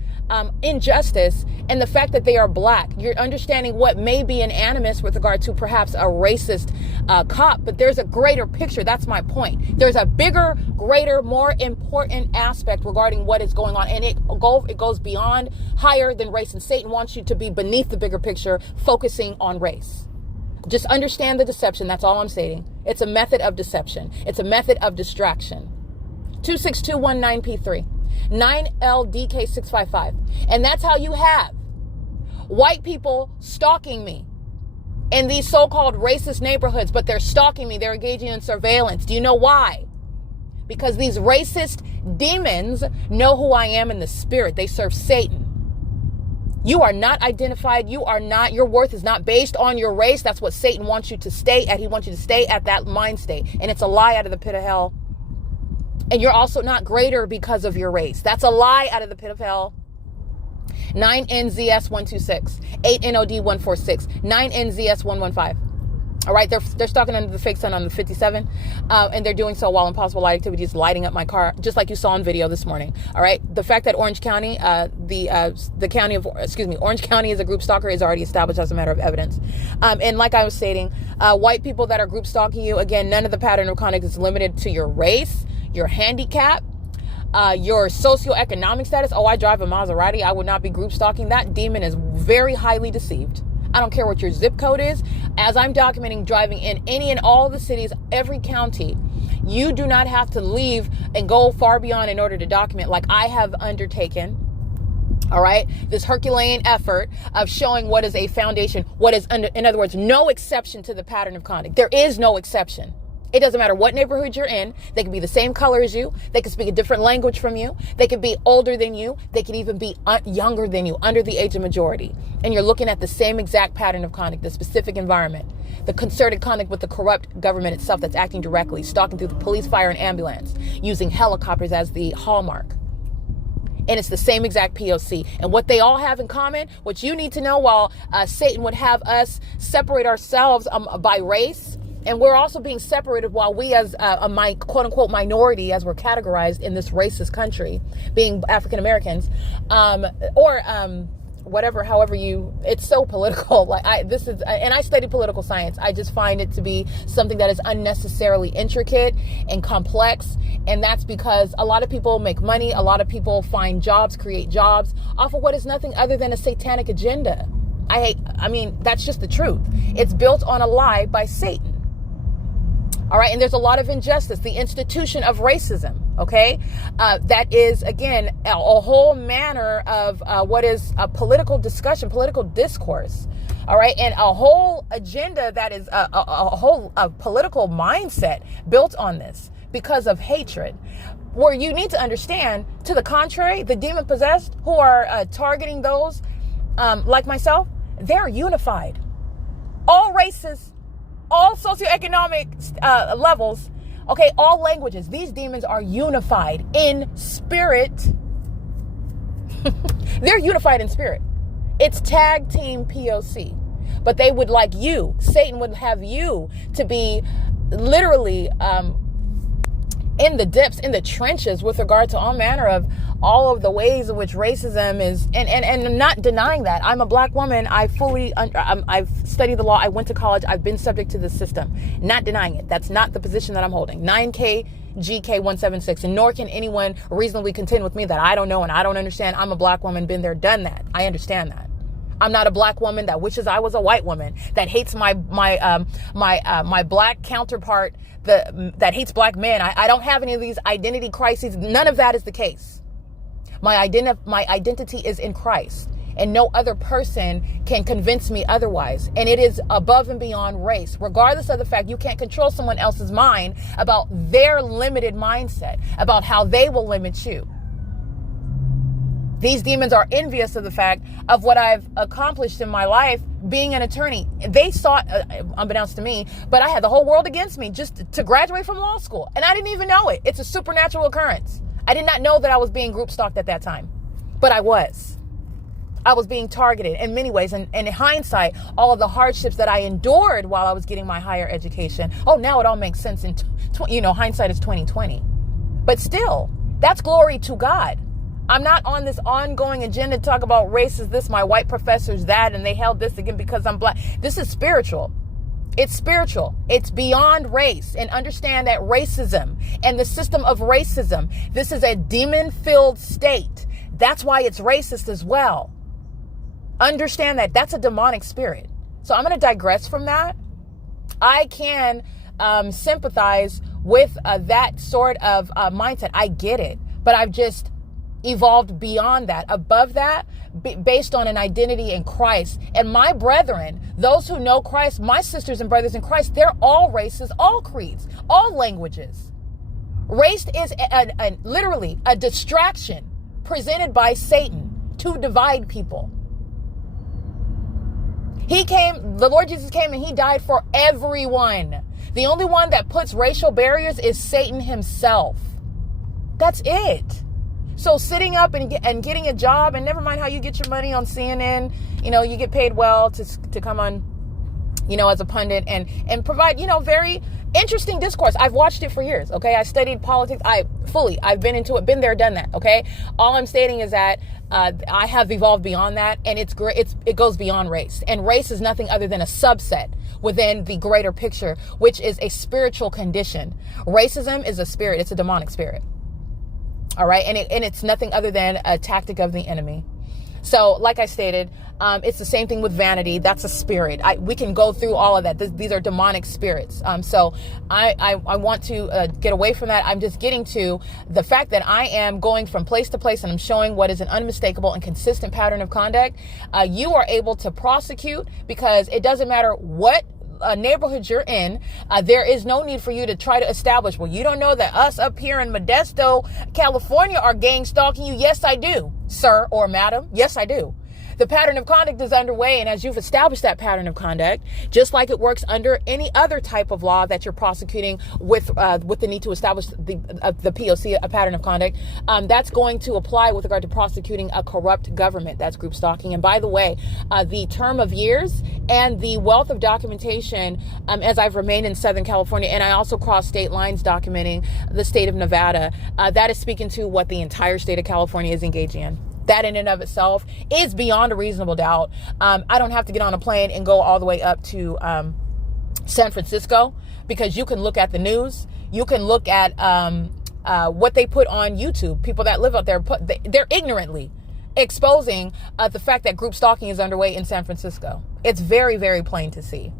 injustice, and the fact that they are black, you're understanding what may be an animus with regard to perhaps a racist cop, but there's a greater picture. That's my point. There's a bigger, greater, more important aspect regarding what is going on, and it goes beyond, higher than race, and Satan wants you to be beneath the bigger picture, focusing on race. Just understand the deception. That's all I'm stating. It's a method of deception. It's a method of distraction. 26219P3. 9LDK655. And that's how you have white people stalking me in these so-called racist neighborhoods, but they're stalking me. They're engaging in surveillance. Do you know why? Because these racist demons know who I am in the spirit. They serve Satan. You are not identified. Your worth is not based on your race. That's what Satan wants you to stay at. He wants you to stay at that mind state. And it's a lie out of the pit of hell. And you're also not greater because of your race. That's a lie out of the pit of hell. 9NZS126, 8NOD146, 9NZS115. All right, they're stalking under the fake sun on the 57, and they're doing so while impossible light activity is lighting up my car, just like you saw on video this morning. All right, the fact that Orange County, Orange County is a group stalker is already established as a matter of evidence. And like I was stating, white people that are group stalking you, again, none of the pattern of conduct is limited to your race, your handicap, your socioeconomic status. Oh, I drive a Maserati, I would not be group stalking. That demon is very highly deceived. I don't care what your zip code is. As I'm documenting driving in any and all the cities, every county, you do not have to leave and go far beyond in order to document, like I have undertaken. All right, this Herculean effort of showing what is a foundation, what is in other words, no exception to the pattern of conduct. There is no exception. It doesn't matter what neighborhood you're in. They can be the same color as you. They can speak a different language from you. They can be older than you. They can even be younger than you, under the age of majority. And you're looking at the same exact pattern of conduct, the specific environment, the concerted conduct with the corrupt government itself that's acting directly, stalking through the police, fire, and ambulance, using helicopters as the hallmark. And it's the same exact P.O.C. And what they all have in common, what you need to know, while Satan would have us separate ourselves by race, and we're also being separated while we as a quote unquote minority, as we're categorized in this racist country, being African Americans, whatever, however it's so political. And I study political science. I just find it to be something that is unnecessarily intricate and complex. And that's because a lot of people make money. A lot of people find jobs, create jobs off of what is nothing other than a satanic agenda. That's just the truth. It's built on a lie by Satan. All right. And there's a lot of injustice, the institution of racism. OK, that is, again, a whole manner of what is a political discussion, political discourse. All right. And a whole agenda that is a whole political mindset built on this because of hatred, where you need to understand, to the contrary, the demon possessed who are targeting those like myself, they're unified. All races, all socioeconomic levels, okay, all languages. These demons are unified in spirit. They're unified in spirit. It's tag team P.O.C. But they would like you, Satan would have you to be literally in the depths, in the trenches with regard to all manner of all of the ways in which racism is, and I'm not denying that. I'm a black woman. I've studied the law. I went to college. I've been subject to the system. Not denying it. That's not the position that I'm holding. 9KGK176, and nor can anyone reasonably contend with me that I don't know and I don't understand. I'm a black woman, been there, done that. I understand that. I'm not a black woman that wishes I was a white woman, that hates my black counterpart, that hates black men. I don't have any of these identity crises. None of that is the case. My identity is in Christ, and no other person can convince me otherwise. And it is above and beyond race, regardless of the fact you can't control someone else's mind about their limited mindset, about how they will limit you. These demons are envious of the fact of what I've accomplished in my life being an attorney. They sought, unbeknownst to me, but I had the whole world against me just to graduate from law school. And I didn't even know it. It's a supernatural occurrence. I did not know that I was being group stalked at that time, but I was. I was being targeted in many ways. And in hindsight, all of the hardships that I endured while I was getting my higher education. Oh, now it all makes sense. In hindsight is 2020. But still, that's glory to God. I'm not on this ongoing agenda to talk about race is this, my white professor's that, and they held this again because I'm black. This is spiritual. It's spiritual. It's beyond race. And understand that racism and the system of racism, this is a demon-filled state. That's why it's racist as well. Understand that that's a demonic spirit. So I'm going to digress from that. I can sympathize with that sort of mindset. I get it. But I've just evolved beyond that, above that, based on an identity in Christ. And my brethren, those who know Christ, my sisters and brothers in Christ, they're all races, all creeds, all languages. Race is literally a distraction presented by Satan to divide people. The Lord Jesus came and he died for everyone. The only one that puts racial barriers is Satan himself. That's it. So sitting up and getting a job, and never mind how you get your money on CNN, you get paid well to come on, as a pundit and provide, very interesting discourse. I've watched it for years. Okay. I studied politics. I've been into it, been there, done that. Okay. All I'm stating is that I have evolved beyond that, and it goes beyond race, and race is nothing other than a subset within the greater picture, which is a spiritual condition. Racism is a spirit. It's a demonic spirit. All right. And it's nothing other than a tactic of the enemy. So like I stated, it's the same thing with vanity. That's a spirit. We can go through all of that. These are demonic spirits. So I want to get away from that. I'm just getting to the fact that I am going from place to place, and I'm showing what is an unmistakable and consistent pattern of conduct. You are able to prosecute, because it doesn't matter what neighborhood you're in, there is no need for you to try to establish, well, you don't know that us up here in Modesto, California are gang stalking you. Yes, I do, sir or madam. Yes, I do. The pattern of conduct is underway, and as you've established that pattern of conduct, just like it works under any other type of law that you're prosecuting with the need to establish the P.O.C, a pattern of conduct, that's going to apply with regard to prosecuting a corrupt government. That's group stalking. And by the way, the term of years and the wealth of documentation, as I've remained in Southern California, and I also crossed state lines documenting the state of Nevada, that is speaking to what the entire state of California is engaging in. That in and of itself is beyond a reasonable doubt. I don't have to get on a plane and go all the way up to San Francisco, because you can look at the news. You can look at what they put on YouTube. People that live out there, they're ignorantly exposing the fact that group stalking is underway in San Francisco. It's very, very plain to see.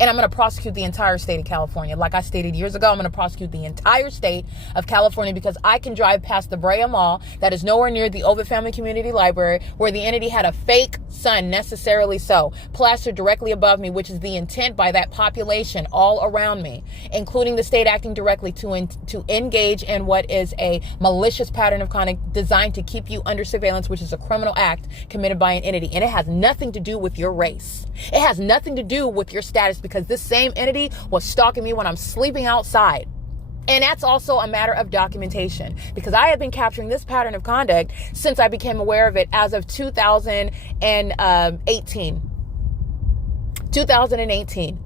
And I'm going to prosecute the entire state of California. Like I stated years ago, I'm going to prosecute the entire state of California, because I can drive past the Brea Mall that is nowhere near the Ovid Family Community Library, where the entity had a fake sun, necessarily so, plastered directly above me, which is the intent by that population all around me, including the state acting directly to engage in what is a malicious pattern of conduct designed to keep you under surveillance, which is a criminal act committed by an entity. And it has nothing to do with your race. It has nothing to do with your status, because this same entity was stalking me when I'm sleeping outside. And that's also a matter of documentation, because I have been capturing this pattern of conduct since I became aware of it as of 2018. 2018.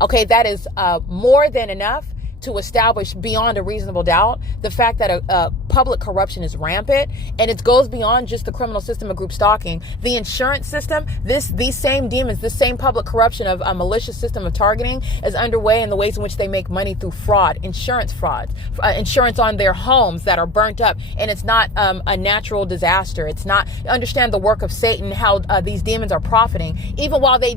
Okay, that is more than enough to establish beyond a reasonable doubt the fact that public corruption is rampant, and it goes beyond just the criminal system of group stalking. The insurance system, these same demons, this same public corruption of a malicious system of targeting is underway in the ways in which they make money through fraud, insurance on their homes that are burnt up, and it's not a natural disaster. It's not. Understand the work of Satan, how these demons are profiting, even while they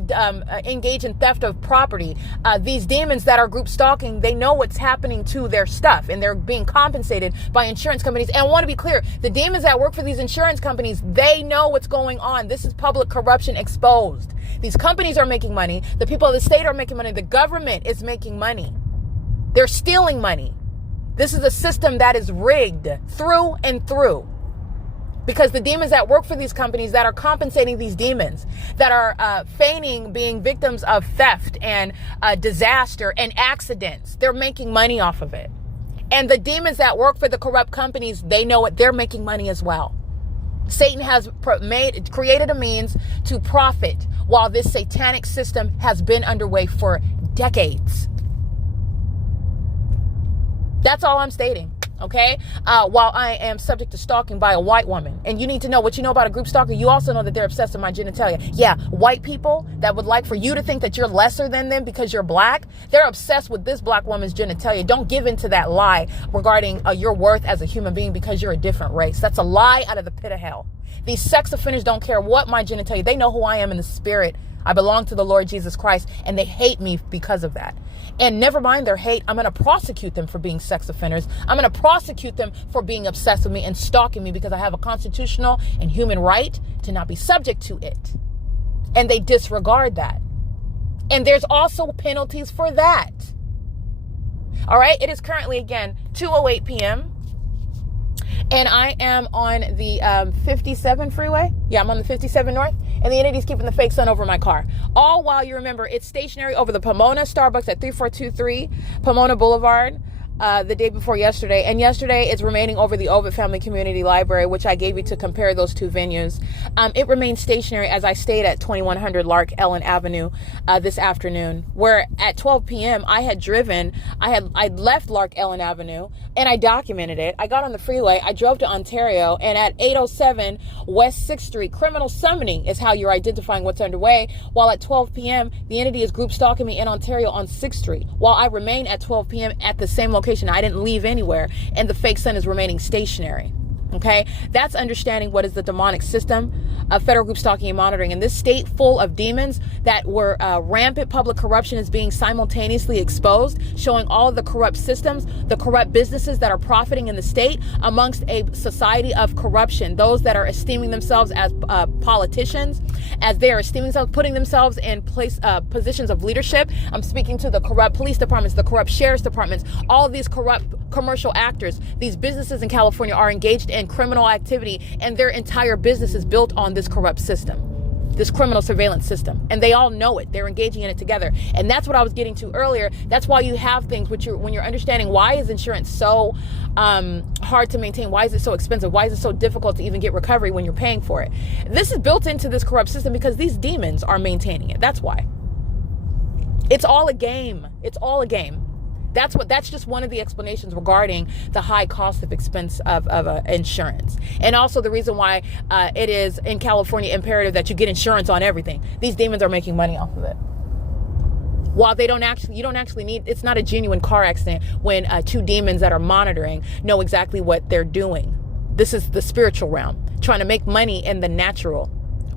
engage in theft of property. These demons that are group stalking, they know what's happening to their stuff, and they're being compensated by insurance companies. And I want to be clear, the demons that work for these insurance companies, they know what's going on. This is public corruption exposed. These companies are making money. The people of the state are making money. The government is making money. They're stealing money. This is a system that is rigged through and through. Because the demons that work for these companies that are compensating these demons, that are feigning being victims of theft and disaster and accidents, they're making money off of it. And the demons that work for the corrupt companies, they know it. They're making money as well. Satan has created a means to profit while this satanic system has been underway for decades. That's all I'm stating. Okay, while I am subject to stalking by a white woman. And you need to know what you know about a group stalker. You also know that they're obsessed with my genitalia. Yeah, white people that would like for you to think that you're lesser than them because you're black, they're obsessed with this black woman's genitalia. Don't give in to that lie regarding your worth as a human being because you're a different race. That's a lie out of the pit of hell. These sex offenders don't care what my genitalia. They know who I am in the spirit. I belong to the Lord Jesus Christ, and they hate me because of that. And never mind their hate, I'm going to prosecute them for being sex offenders. I'm going to prosecute them for being obsessed with me and stalking me because I have a constitutional and human right to not be subject to it. And they disregard that. And there's also penalties for that. All right, it is currently, again, 2:08 p.m., and I am on the 57 freeway. Yeah, I'm on the 57 North. And the entity's keeping the fake sun over my car. All while you remember it's stationary over the Pomona Starbucks at 3423 Pomona Boulevard the day before yesterday. And yesterday it's remaining over the Ovid Family Community Library, which I gave you to compare those two venues. It remains stationary as I stayed at 2100 Lark Ellen Avenue this afternoon, where at 12 p.m. I'd left Lark Ellen Avenue and I documented it. I got on the freeway, I drove to Ontario, and at 807 West 6th Street, criminal summoning is how you're identifying what's underway, while at 12 p.m. the entity is group stalking me in Ontario on 6th Street, while I remain at 12 p.m. at the same location. I didn't leave anywhere, and the fake sun is remaining stationary. Okay, that's understanding what is the demonic system of federal group stalking and monitoring. And this state full of demons that were rampant public corruption is being simultaneously exposed, showing all of the corrupt systems, the corrupt businesses that are profiting in the state amongst a society of corruption. Those that are esteeming themselves as politicians, as they are esteeming themselves, putting themselves in positions of leadership. I'm speaking to the corrupt police departments, the corrupt sheriff's departments, all of these corrupt commercial actors. These businesses in California are engaged in criminal activity, and their entire business is built on this corrupt system, this criminal surveillance system, and they all know it. They're engaging in it together, and that's what I was getting to earlier. That's why you have things when you're understanding why is insurance so hard to maintain, why is it so expensive, why is it so difficult to even get recovery when you're paying for it. This is built into this corrupt system because these demons are maintaining it. That's why. It's all a game. It's all a game. That's just one of the explanations regarding the high cost of expense of insurance. And also the reason why it is in California imperative that you get insurance on everything. These demons are making money off of it. While you don't actually need, it's not a genuine car accident when two demons that are monitoring know exactly what they're doing. This is the spiritual realm, trying to make money in the natural.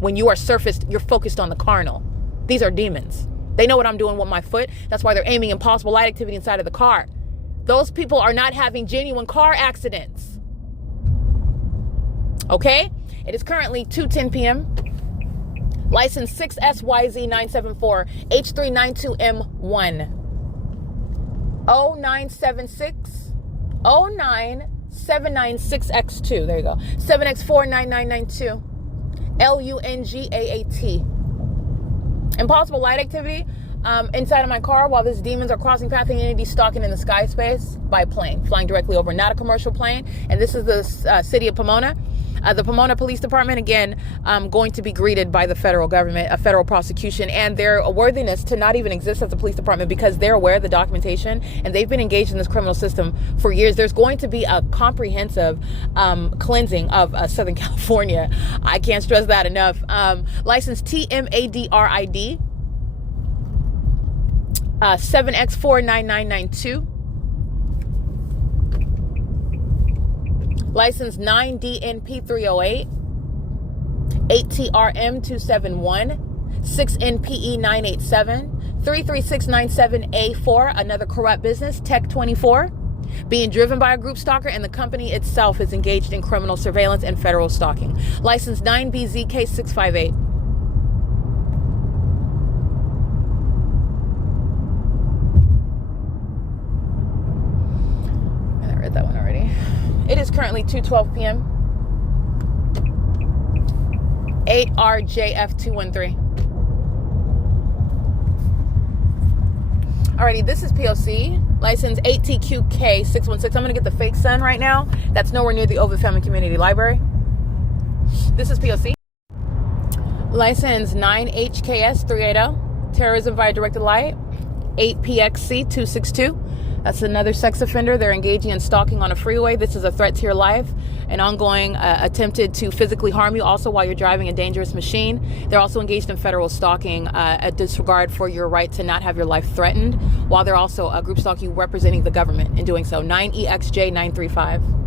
When you are surfaced, you're focused on the carnal. These are demons. They know what I'm doing with my foot. That's why they're aiming impossible light activity inside of the car. Those people are not having genuine car accidents. Okay? It is currently 2:10 p.m. License 6SYZ974 H392M1 0976 09796X2. There you go. 7X49992 LUNGAAT. Impossible light activity inside of my car while these demons are crossing path and entity stalking in the sky space by plane, flying directly over, not a commercial plane. And this is the city of Pomona. The Pomona Police Department, again, going to be greeted by the federal government, a federal prosecution, and their worthiness to not even exist as a police department because they're aware of the documentation and they've been engaged in this criminal system for years. There's going to be a comprehensive cleansing of Southern California. I can't stress that enough. License TMADRID 7X49992. License 9DNP308, 8TRM271, 6NPE987, 33697A4, another corrupt business, Tech24, being driven by a group stalker, and the company itself is engaged in criminal surveillance and federal stalking. License 9BZK658. I read that one already. It is currently 2:12 p.m. 8RJF213. Alrighty, this is P.O.C. License 8TQK616. I'm going to get the fake sun right now. That's nowhere near the Ovid Family Community Library. This is P.O.C. License 9HKS380. Terrorism via directed light. 8PXC262. That's another sex offender. They're engaging in stalking on a freeway. This is a threat to your life. An ongoing attempted to physically harm you also while you're driving a dangerous machine. They're also engaged in federal stalking, a disregard for your right to not have your life threatened, while they're also group stalking representing the government in doing so. 9EXJ935.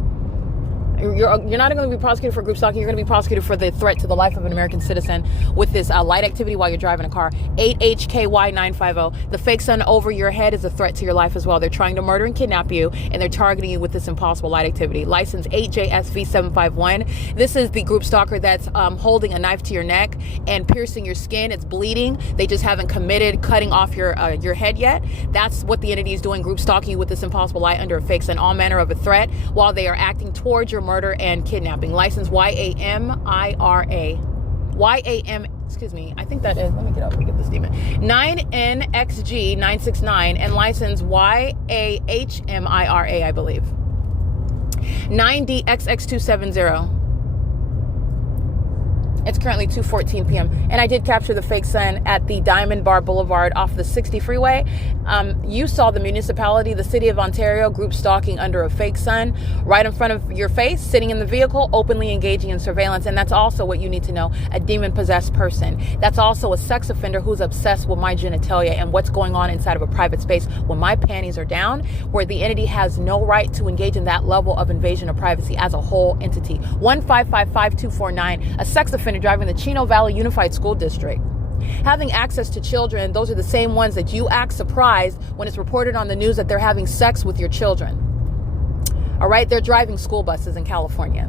You're not going to be prosecuted for group stalking. You're going to be prosecuted for the threat to the life of an American citizen with this light activity while you're driving a car. 8HKY950. The fake sun over your head is a threat to your life as well. They're trying to murder and kidnap you, and they're targeting you with this impossible light activity. License 8JSV751. This is the group stalker that's holding a knife to your neck and piercing your skin. It's bleeding. They just haven't committed cutting off your head yet. That's what the entity is doing, group stalking you with this impossible light under a fake sun, all manner of a threat, while they are acting towards your murder and kidnapping. License YAMIRA. Excuse me, I think that is, let me get up and get this demon. 9NXG969 and license YAHMIRA, I believe. 9DXX270. It's currently 2:14 p.m. and I did capture the fake sun at the Diamond Bar Boulevard off the 60 freeway. You saw the municipality, the city of Ontario, group stalking under a fake sun right in front of your face, sitting in the vehicle, openly engaging in surveillance. And that's also what you need to know, a demon-possessed person. That's also a sex offender who's obsessed with my genitalia and what's going on inside of a private space when my panties are down, where the entity has no right to engage in that level of invasion of privacy as a whole entity. 1555249, a sex offender driving the Chino Valley Unified School District. Having access to children, those are the same ones that you act surprised when it's reported on the news that they're having sex with your children. All right, they're driving school buses in California.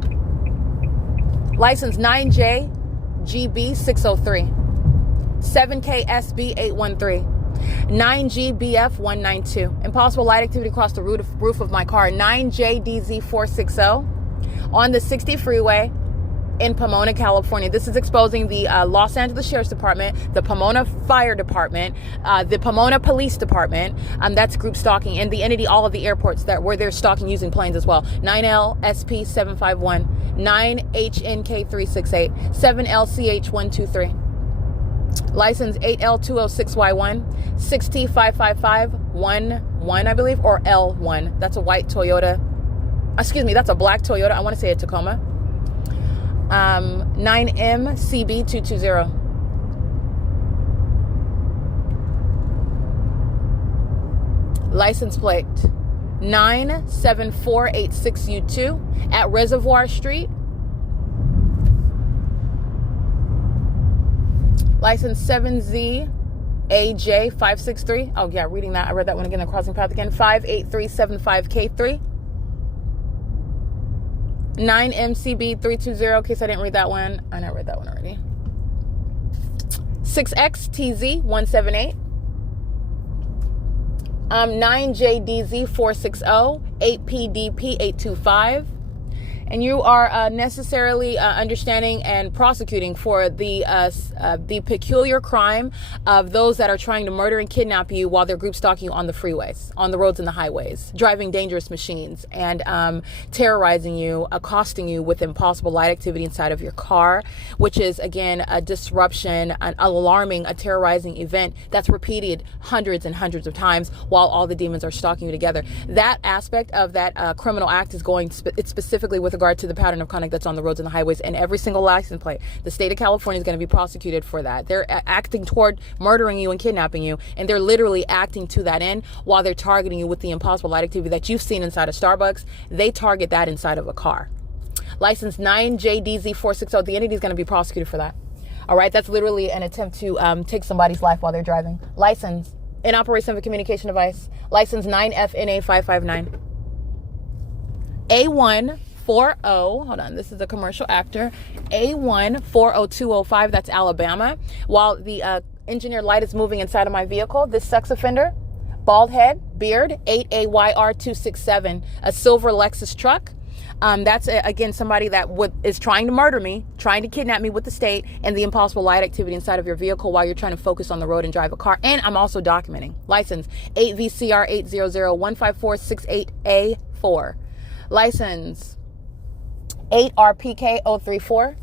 License 9JGB603, 7KSB813, 9GBF192. Impossible light activity across the roof of my car. 9JDZ460 on the 60 freeway in Pomona, California. This is exposing the Los Angeles Sheriff's Department, the Pomona Fire Department, the Pomona Police Department. That's group stalking, and the entity, all of the airports where they're stalking using planes as well. 9LSP751, 9HNK368, 7LCH123. License 8L206Y1, 6T55511, I believe, or L1. That's a white Toyota. Excuse me, that's a black Toyota. I want to say a Tacoma. 9MCB220. License plate 97486U2 at Reservoir Street. License 7ZAJ563. Oh yeah, reading that. I read that one again. The crossing path again. 58375K3. 9MCB320, in case I didn't read that one. I know I read that one already. 6XTZ178. 9JDZ460, 8PDP825. and you are necessarily understanding and prosecuting for the peculiar crime of those that are trying to murder and kidnap you while they're group stalking you on the freeways, on the roads and the highways, driving dangerous machines, and terrorizing you, accosting you with impossible light activity inside of your car, which is, again, a disruption, an alarming, a terrorizing event that's repeated hundreds and hundreds of times while all the demons are stalking you together. That aspect of that criminal act is it's specifically with regard to the pattern of conduct that's on the roads and the highways, and every single license plate. The state of California is going to be prosecuted for that. They're acting toward murdering you and kidnapping you, and they're literally acting to that end while they're targeting you with the impossible light activity that you've seen inside of Starbucks. They target that inside of a car. License 9JDZ460, the entity is going to be prosecuted for that. All right, that's literally an attempt to take somebody's life while they're driving. License in operation of a communication device. License 9FNA559. A140, hold on, this is a commercial actor. A140205, that's Alabama. While the engineered light is moving inside of my vehicle, this sex offender, bald head, beard, 8AYR267, a silver Lexus truck. That's, again, somebody that is trying to murder me, trying to kidnap me with the state, and the impossible light activity inside of your vehicle while you're trying to focus on the road and drive a car. And I'm also documenting. License 8VCR80015468A4. License 8RPK034.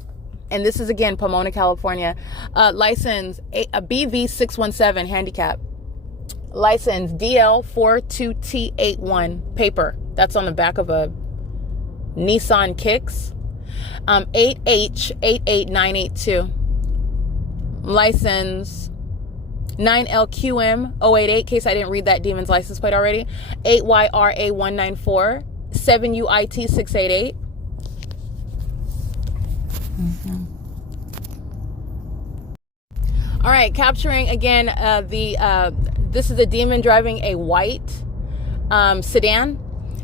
And this is, again, Pomona, California. License BV617, handicap. License DL42T81, paper. That's on the back of a Nissan Kicks. 8H88982. License 9LQM088, in case I didn't read that demon's license plate already. 8YRA194. 7UIT688. All right, capturing again this is a demon driving a white sedan.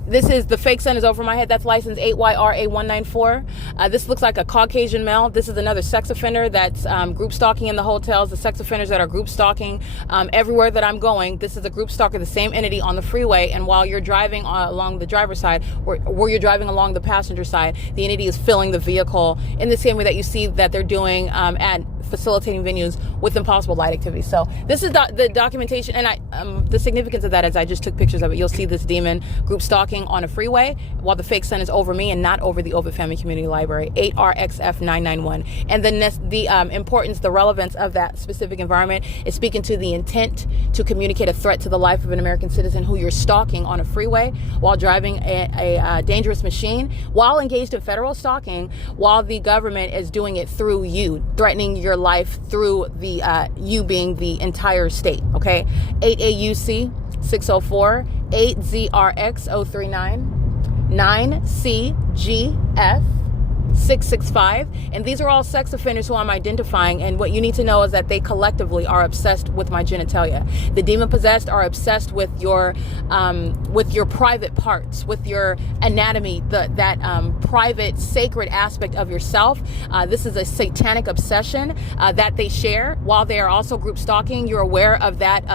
This is the fake sun is over my head. That's license 8YRA194. This looks like a Caucasian male. This is another sex offender that's group stalking in the hotels. The sex offenders that are group stalking everywhere that I'm going. This is a group stalker, the same entity on the freeway. And while you're driving along the driver's side, or you're driving along the passenger side, the entity is filling the vehicle in the same way that you see that they're doing at facilitating venues with impossible light activity. So this is the documentation, and the significance of that is I just took pictures of it. You'll see this demon group stalking on a freeway while the fake sun is over me and not over the Ovid Family Community Library. 8RXF991. And the importance, the relevance of that specific environment is speaking to the intent to communicate a threat to the life of an American citizen who you're stalking on a freeway while driving a dangerous machine, while engaged in federal stalking, while the government is doing it through you, threatening your life through the you being the entire state. Okay, 8AUC 604, 8ZRX039, 9CGF 665, and these are all sex offenders who I'm identifying, and what you need to know is that they collectively are obsessed with my genitalia. The demon possessed are obsessed with your private parts, with your anatomy, that private sacred aspect of yourself. This is a satanic obsession that they share while they are also group stalking. You're aware of that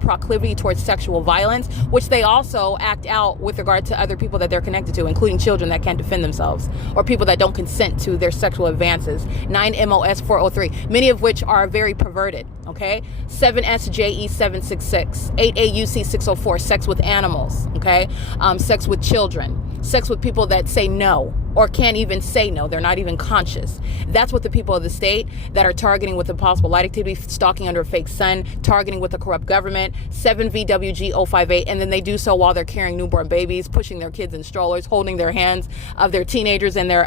proclivity towards sexual violence, which they also act out with regard to other people that they're connected to, including children that can't defend themselves, or people that don't consent to their sexual advances. 9MOS403, many of which are very perverted. Okay, 7SJE766, 8AUC604, sex with animals. Okay, sex with children, sex with people that say no or can't even say no. They're not even conscious. That's what the people of the state that are targeting with impossible light activity, stalking under a fake sun, targeting with a corrupt government. 7VWG058, and then they do so while they're carrying newborn babies, pushing their kids in strollers, holding their hands of their teenagers and their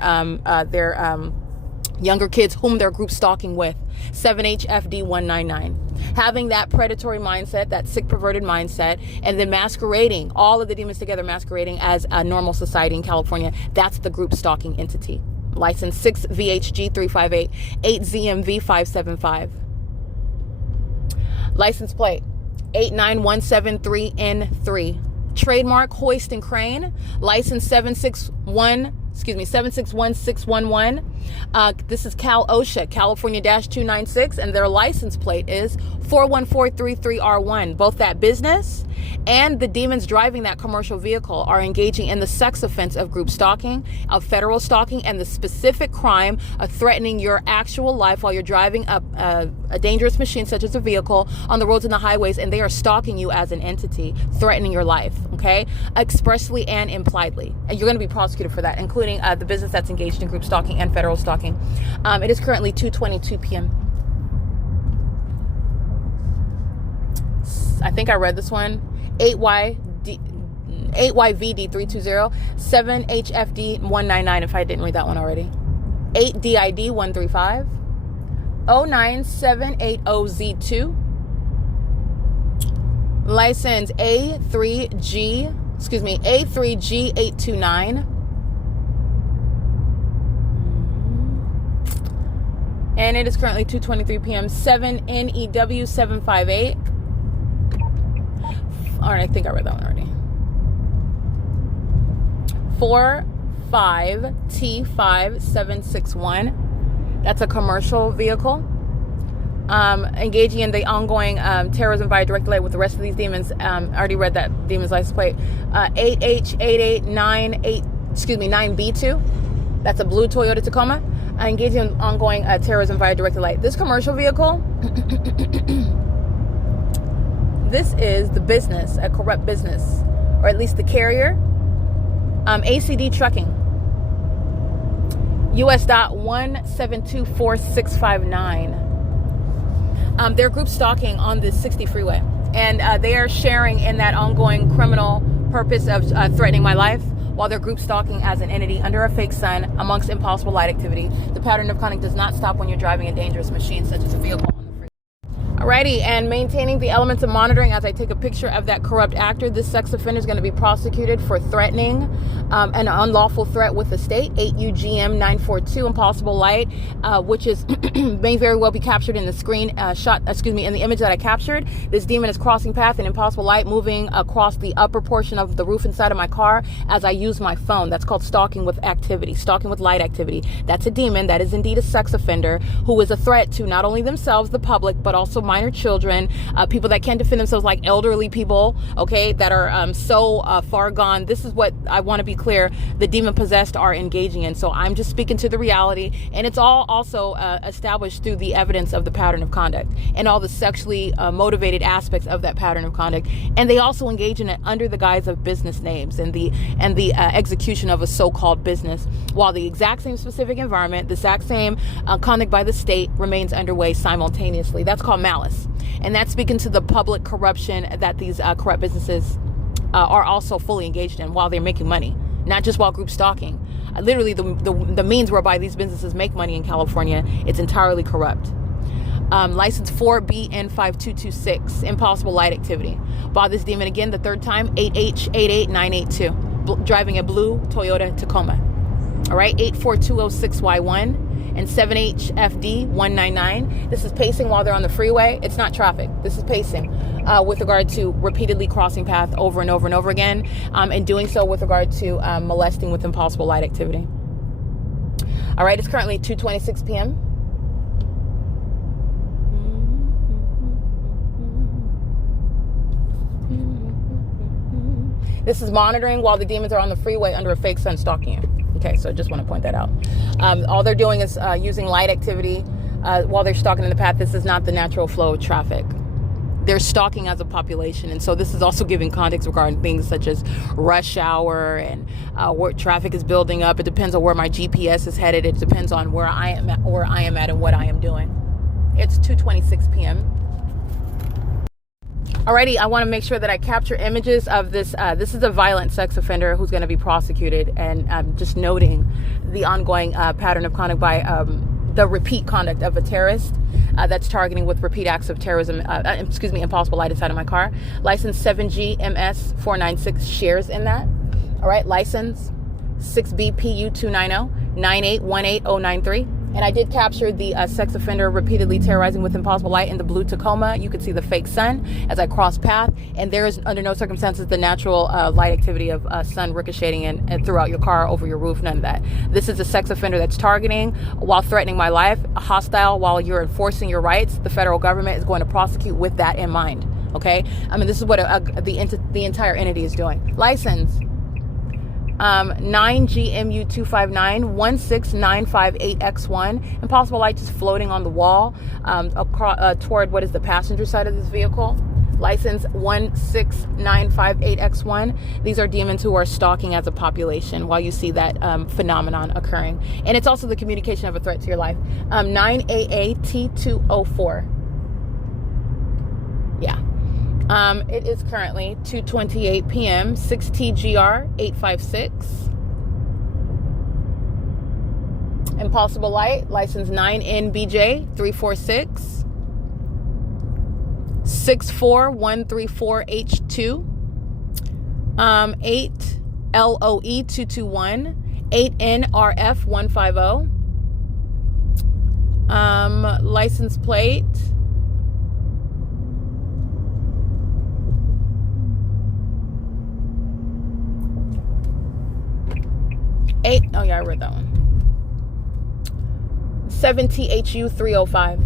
younger kids whom they're group stalking with. 7HFD199. Having that predatory mindset, that sick, perverted mindset, and then masquerading, all of the demons together masquerading as a normal society in California, that's the group stalking entity. License 6VHG358, 8ZMV575. License plate 89173N3. Trademark Hoist and Crane. License 7611611. This is Cal OSHA, California-296, and their license plate is 41433R1. Both that business and the demons driving that commercial vehicle are engaging in the sex offense of group stalking, of federal stalking, and the specific crime of threatening your actual life while you're driving a dangerous machine such as a vehicle on the roads and the highways, and they are stalking you as an entity, threatening your life, okay, expressly and impliedly. And you're going to be prosecuted for that, including the business that's engaged in group stalking and federal stalking. It is currently 2:22 p.m. I think I read this one. 8YVD320, 7HFD199, if I didn't read that one already. 8DID135, 09780Z2, license A3G829, and it is currently 2:23 p.m. 7NEW758. All right, I think I read that one already. 45T5761. That's a commercial vehicle. Engaging in the ongoing terrorism via direct light with the rest of these demons. I already read that demon's license plate. 8H8898, 9B2. That's a blue Toyota Tacoma. Engaging in ongoing terrorism via direct light. This commercial vehicle. This is the business, a corrupt business, or at least the carrier. ACD Trucking. US.1724659. They're group stalking on the 60 freeway, and they are sharing in that ongoing criminal purpose of threatening my life while they're group stalking as an entity under a fake sun amongst impossible light activity. The pattern of conduct does not stop when you're driving a dangerous machine such as a vehicle. Alrighty, and maintaining the elements of monitoring as I take a picture of that corrupt actor. This sex offender is going to be prosecuted for threatening an unlawful threat with the state. 8UGM942 impossible light, which is may very well be captured in the screen in the image that I captured. This demon is crossing path in impossible light, moving across the upper portion of the roof inside of my car as I use my phone. That's called stalking with activity, stalking with light activity. That's a demon. That is indeed a sex offender who is a threat to not only themselves, the public, but also minor children, people that can't defend themselves, like elderly people, okay, that are so far gone. This is what I want to be clear the demon possessed are engaging in. So I'm just speaking to the reality, and it's all also established through the evidence of the pattern of conduct and all the sexually motivated aspects of that pattern of conduct. And they also engage in it under the guise of business names and the execution of a so-called business, while the exact same specific environment, the exact same conduct by the state remains underway simultaneously. That's called malice. And that's speaking to the public corruption that these corrupt businesses are also fully engaged in while they're making money, not just while group stalking. Literally, the means whereby these businesses make money in California, it's entirely corrupt. License 4BN5226, impossible light activity. Bought this demon again the third time, 8H88982, driving a blue Toyota Tacoma. All right, 84206Y1. And 7HFD199. This is pacing while they're on the freeway. It's not traffic. This is pacing with regard to repeatedly crossing path over and over and over again, and doing so with regard to molesting with impossible light activity. All right, it's currently 2:26 p.m. This is monitoring while the demons are on the freeway under a fake sun stalking you. Okay, so I just want to point that out. All they're doing is using light activity while they're stalking in the path. This is not the natural flow of traffic. They're stalking as a population, and so this is also giving context regarding things such as rush hour and where traffic is building up. It depends on where my GPS is headed. It depends on where I am at and what I am doing. It's 2:26 p.m. Alrighty, I want to make sure that I capture images of this. This is a violent sex offender who's going to be prosecuted, and I'm just noting the ongoing pattern of conduct by the repeat conduct of a terrorist that's targeting with repeat acts of terrorism, impossible light inside of my car. License 7GMS496 shares in that. All right, license 6BPU290 9818093. And I did capture the sex offender repeatedly terrorizing with impossible light in the blue Tacoma. You could see the fake sun as I cross path. And there is under no circumstances the natural light activity of sun ricocheting and throughout your car, over your roof, none of that. This is a sex offender that's targeting while threatening my life, hostile while you're enforcing your rights. The federal government is going to prosecute with that in mind. Okay, I mean, this is what the entire entity is doing. License 9GMU259-16958X1. Impossible light just floating on the wall toward what is the passenger side of this vehicle. License 16958X1. These are demons who are stalking as a population while you see that phenomenon occurring. And it's also the communication of a threat to your life. 9AAT204. Yeah. It is currently 2:28 p.m. 6TGR 856. Impossible light, license 9NBJ 346. 64134H2. 8 LOE 221. 8NRF 150. License plate 8. Oh yeah, I read that one. 7THU 305.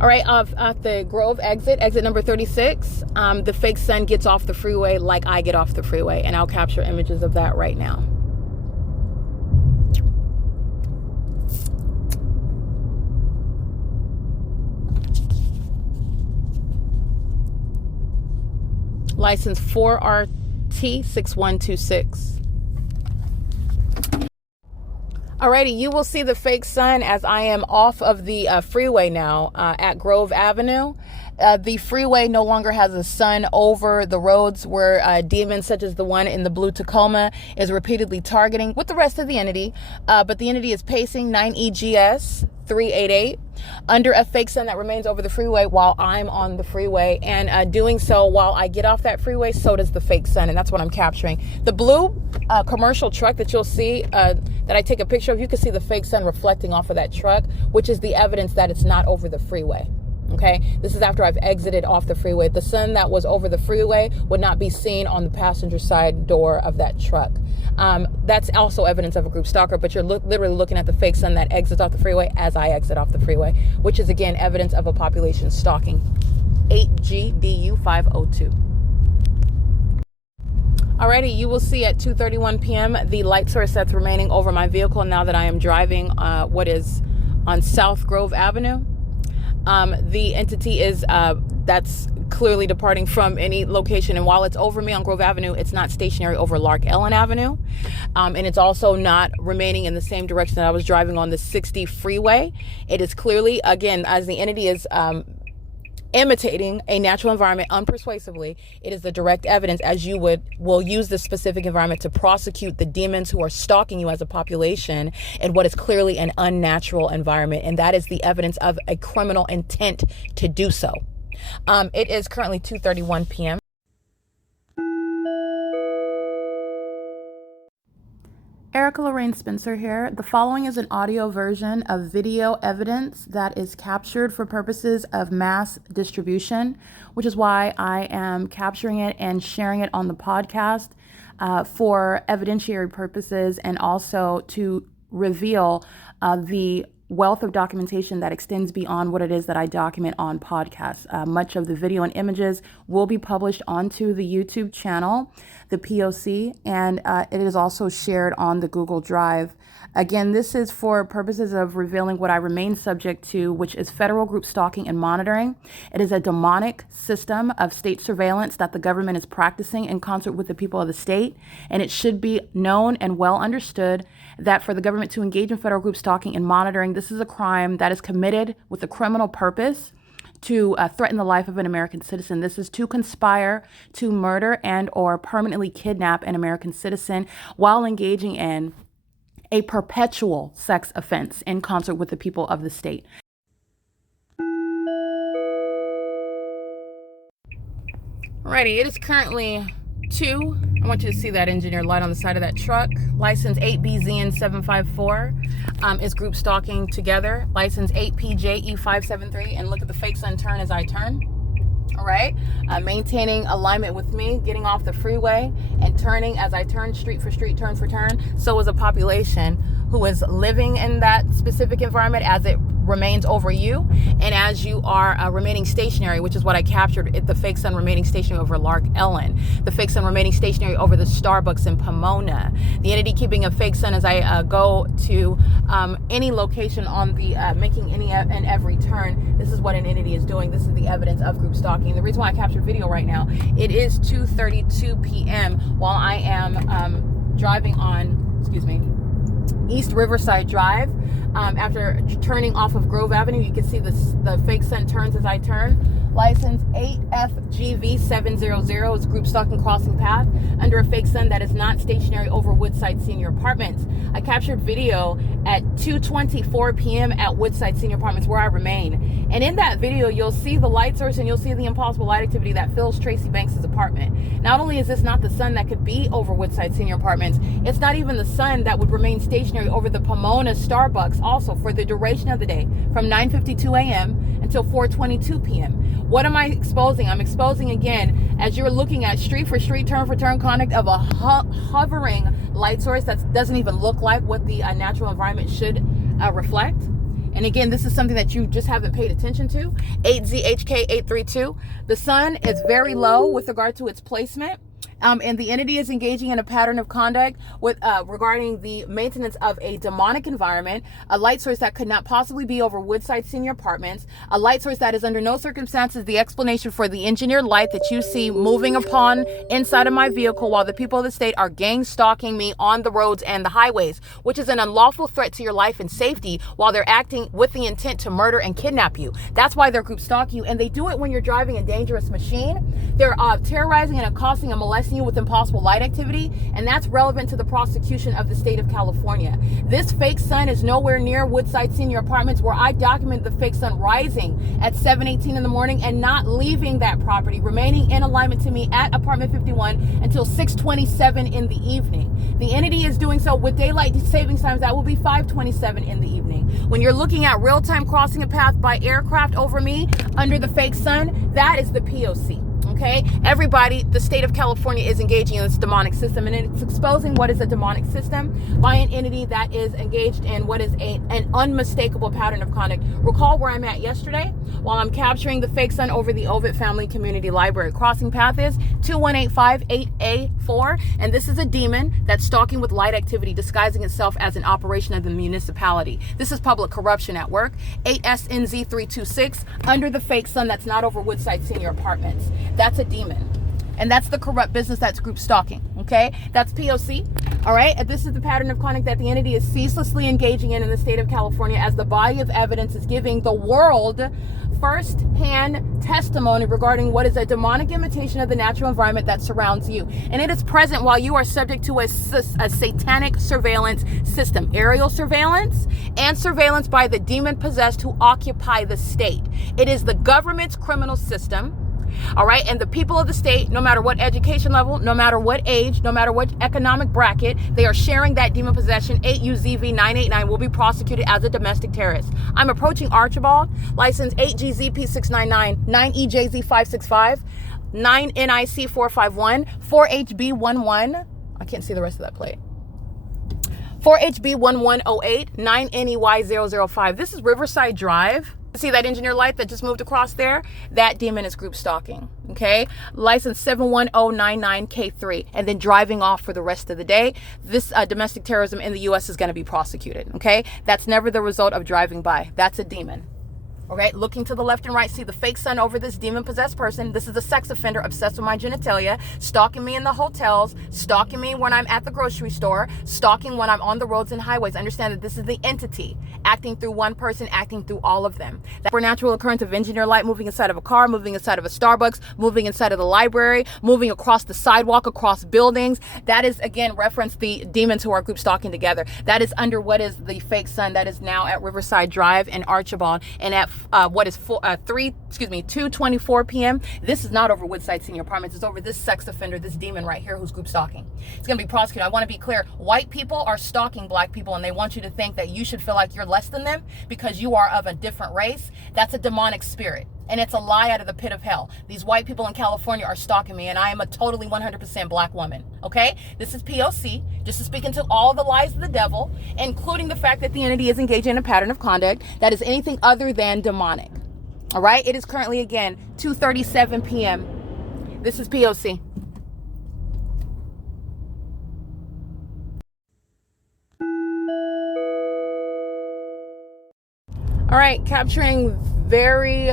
All right, at the Grove exit number 36, the fake sun gets off the freeway like I get off the freeway, and I'll capture images of that right now. License 4RT6126. Alrighty, you will see the fake sun as I am off of the freeway now at Grove Avenue. The freeway no longer has a sun over the roads where demons such as the one in the blue Tacoma is repeatedly targeting with the rest of the entity. But the entity is pacing 9EGS 388 under a fake sun that remains over the freeway while I'm on the freeway, and doing so while I get off that freeway, so does the fake sun, and that's what I'm capturing. The blue commercial truck that you'll see that I take a picture of, you can see the fake sun reflecting off of that truck, which is the evidence that it's not over the freeway. Okay, this is after I've exited off the freeway. The sun that was over the freeway would not be seen on the passenger side door of that truck. That's also evidence of a group stalker, but you're literally looking at the fake sun that exits off the freeway as I exit off the freeway, which is again evidence of a population stalking. 8GDU502. Alrighty, you will see at 2:31 p.m. the light source that's remaining over my vehicle now that I am driving what is on South Grove Avenue. The entity is that's clearly departing from any location, and while it's over me on Grove Avenue, it's not stationary over LARK Avenue, and it's also not remaining in the same direction that I was driving on the 60 freeway. It is clearly, again, as the entity is imitating a natural environment unpersuasively, it is the direct evidence, as you will use this specific environment to prosecute the demons who are stalking you as a population in what is clearly an unnatural environment, and that is the evidence of a criminal intent to do so. It is currently 2:31 p.m. Erica Lorraine Spencer here. The following is an audio version of video evidence that is captured for purposes of mass distribution, which is why I am capturing it and sharing it on the podcast for evidentiary purposes, and also to reveal the wealth of documentation that extends beyond what it is that I document on podcasts. Much of the video and images will be published onto the YouTube channel, the P.O.C, and it is also shared on the Google Drive. Again, this is for purposes of revealing what I remain subject to, which is federal group stalking and monitoring. It is a demonic system of state surveillance that the government is practicing in concert with the people of the state, and it should be known and well understood that for the government to engage in federal group stalking and monitoring, this is a crime that is committed with a criminal purpose to threaten the life of an American citizen. This is to conspire to murder and or permanently kidnap an American citizen while engaging in a perpetual sex offense in concert with the people of the state. Alrighty, it is currently 2. I want you to see that engineer light on the side of that truck. License 8BZN754 is group stalking together. License 8PJE573, and look at the fake sun turn as I turn. All right, maintaining alignment with me, getting off the freeway and turning as I turn, street for street, turn for turn. So is a population who is living in that specific environment as it remains over you, and as you are remaining stationary, which is what I captured, the fake sun remaining stationary over LARK Ellen, the fake sun remaining stationary over the Starbucks in Pomona, the entity keeping a fake sun as I go to any location on the making any and every turn. This is what an entity is doing. This is the evidence of group stalking. The reason why I captured video right now, it is 2:32 p.m. while I am driving on, East Riverside Drive. After turning off of Grove Avenue, you can see the fake sun turns as I turn. License 8FGV700 is group stalking crossing path under a fake sun that is not stationary over Woodside Senior Apartments. I captured video at 2:24 p.m. at Woodside Senior Apartments where I remain. And in that video, you'll see the light source and you'll see the impossible light activity that fills Tracy Banks' apartment. Not only is this not the sun that could be over Woodside Senior Apartments, it's not even the sun that would remain stationary over the Pomona Starbucks also for the duration of the day from 9:52 a.m. until 4:22 p.m. What am I exposing? I'm exposing, again, as you're looking at street for street, turn for turn conduct of a hovering light source that doesn't even look like what the natural environment should reflect. And again, this is something that you just haven't paid attention to. 8ZHK832. The sun is very low with regard to its placement. And the entity is engaging in a pattern of conduct with regarding the maintenance of a demonic environment, a light source that could not possibly be over Woodside Senior Apartments, a light source that is under no circumstances the explanation for the engineered light that you see moving upon inside of my vehicle while the people of the state are gang stalking me on the roads and the highways, which is an unlawful threat to your life and safety while they're acting with the intent to murder and kidnap you. That's why they're group stalking you, and they do it when you're driving a dangerous machine. They're terrorizing and accosting and molesting you with impossible light activity, and that's relevant to the prosecution of the state of California. This fake sun is nowhere near Woodside Senior Apartments, where I documented the fake sun rising at 7:18 in the morning and not leaving that property, remaining in alignment to me at apartment 51 until 6:27 in the evening. The entity is doing so with daylight savings times. That will be 5:27 in the evening. When you're looking at real-time crossing a path by aircraft over me under the fake sun, that is the P.O.C. Okay, everybody, the state of California is engaging in this demonic system, and it's exposing what is a demonic system by an entity that is engaged in what is an unmistakable pattern of conduct. Recall where I'm at yesterday while I'm capturing the fake sun over the Ovid Family Community Library. Crossing path is 21858A4, and this is a demon that's stalking with light activity, disguising itself as an operation of the municipality. This is public corruption at work. 8SNZ326 under the fake sun that's not over Woodside Senior Apartments. That's a demon. And that's the corrupt business that's group stalking. Okay? That's P.O.C. All right? And this is the pattern of conduct that the entity is ceaselessly engaging in the state of California as the body of evidence is giving the world first-hand testimony regarding what is a demonic imitation of the natural environment that surrounds you. And it is present while you are subject to a satanic surveillance system, aerial surveillance and surveillance by the demon-possessed who occupy the state. It is the government's criminal system. All right. And the people of the state, no matter what education level, no matter what age, no matter what economic bracket, they are sharing that demon possession. 8UZV989 will be prosecuted as a domestic terrorist. I'm approaching Archibald, license 8GZP699, 9EJZ565, 9NIC451, 4HB11. I can't see the rest of that plate. 4HB1108, 9NEY005. This is Riverside Drive. See that engineer light that just moved across there? That demon is group stalking. Okay, license 71099K3, and then driving off for the rest of the day. This domestic terrorism in the U.S. is going to be prosecuted. Okay, that's never the result of driving by. That's a demon. Okay, looking to the left and right, see the fake sun over this demon-possessed person. This is a sex offender obsessed with my genitalia, stalking me in the hotels, stalking me when I'm at the grocery store, stalking when I'm on the roads and highways. Understand that this is the entity acting through one person, acting through all of them. That supernatural occurrence of engineer light moving inside of a car, moving inside of a Starbucks, moving inside of the library, moving across the sidewalk, across buildings. That is, again, reference the demons who are group stalking together. That is under what is the fake sun that is now at Riverside Drive and Archibald, and at 2:24 p.m. This is not over Woodside Senior Apartments. It's over this sex offender, this demon right here who's group stalking. It's going to be prosecuted. I want to be clear. White people are stalking black people, and they want you to think that you should feel like you're less than them because you are of a different race. That's a demonic spirit. And it's a lie out of the pit of hell. These white people in California are stalking me, and I am a totally 100% black woman, okay? This is P.O.C, just speaking to all the lies of the devil, including the fact that the entity is engaging in a pattern of conduct that is anything other than demonic, all right? It is currently, again, 2:37 p.m. This is P.O.C. All right, capturing very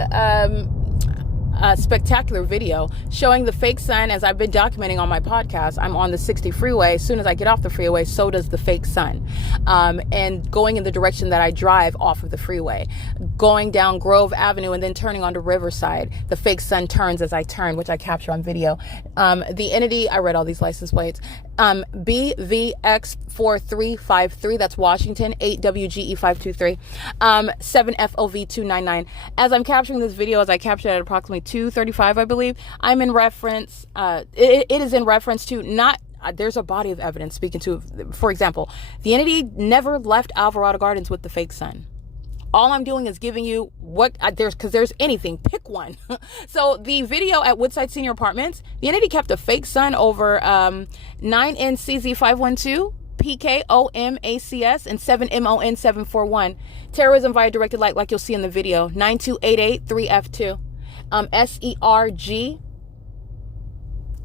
spectacular video showing the fake sun. As I've been documenting on my podcast, I'm on the 60 freeway. As soon as I get off the freeway, so does the fake sun. And going in the direction that I drive off of the freeway, going down Grove Avenue and then turning onto Riverside, the fake sun turns as I turn, which I capture on video. The entity, I read all these license plates, BVX4353, that's Washington, 8WGE523, 7FOV299. As I'm capturing this video, as I captured at approximately 2:35, I believe, I'm in reference, it is in reference to not, there's a body of evidence speaking to, for example, the entity never left Alvarado Gardens with the fake sun. All I'm doing is giving you what because there's anything, pick one. So the video at Woodside Senior Apartments, the entity kept a fake sun over 9NCZ512, PKOMACS, and 7MON741. Terrorism via directed light, like you'll see in the video, 92883F2, SERG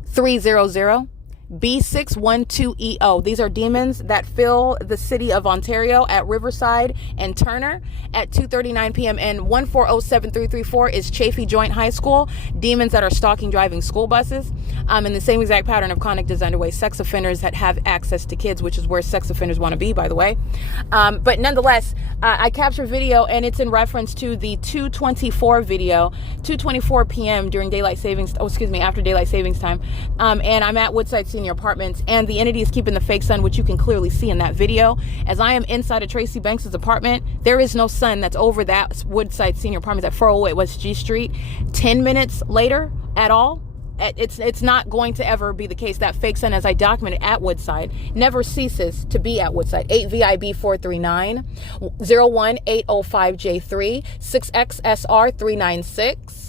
300. B612EO. These are demons that fill the city of Ontario at Riverside and Turner at 2:39 p.m. And 1407334 is Chaffee Joint High School. Demons that are stalking driving school buses. And the same exact pattern of conduct is underway. Sex offenders that have access to kids, which is where sex offenders want to be, by the way. But nonetheless, I capture video, and it's in reference to the 2:24 video, 2:24 p.m. during daylight savings. After daylight savings time. And I'm at Woodside Senior Apartments, and the entity is keeping the fake sun, which you can clearly see in that video. As I am inside of Tracy Banks's apartment, there is no sun that's over that Woodside Senior Apartments at 408 West G Street. 10 minutes later at all, it's not going to ever be the case. That fake sun, as I documented at Woodside, never ceases to be at Woodside. 8VIB439, 01805J3, 6XSR396,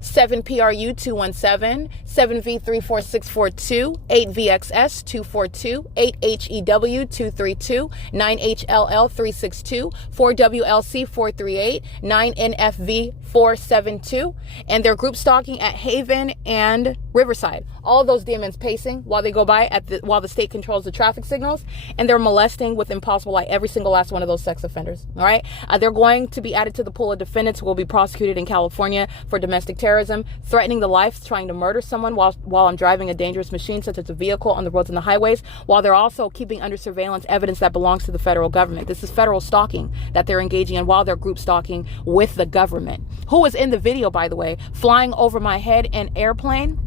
7PRU217, 7V34642, 8VXS242, 8HEW232, 9HLL362, 4WLC438, 9NFV472, and they're group stalking at Haven and Riverside. All of those demons pacing while they go by while the state controls the traffic signals, and they're molesting with impossible light every single last one of those sex offenders. All right, they're going to be added to the pool of defendants who will be prosecuted in California for domestic terrorism, threatening the life, trying to murder someone while I'm driving a dangerous machine such as a vehicle on the roads and the highways, while they're also keeping under surveillance evidence that belongs to the federal government. This is federal stalking that they're engaging in while they're group stalking with the government, who was in the video, by the way, flying over my head in airplane.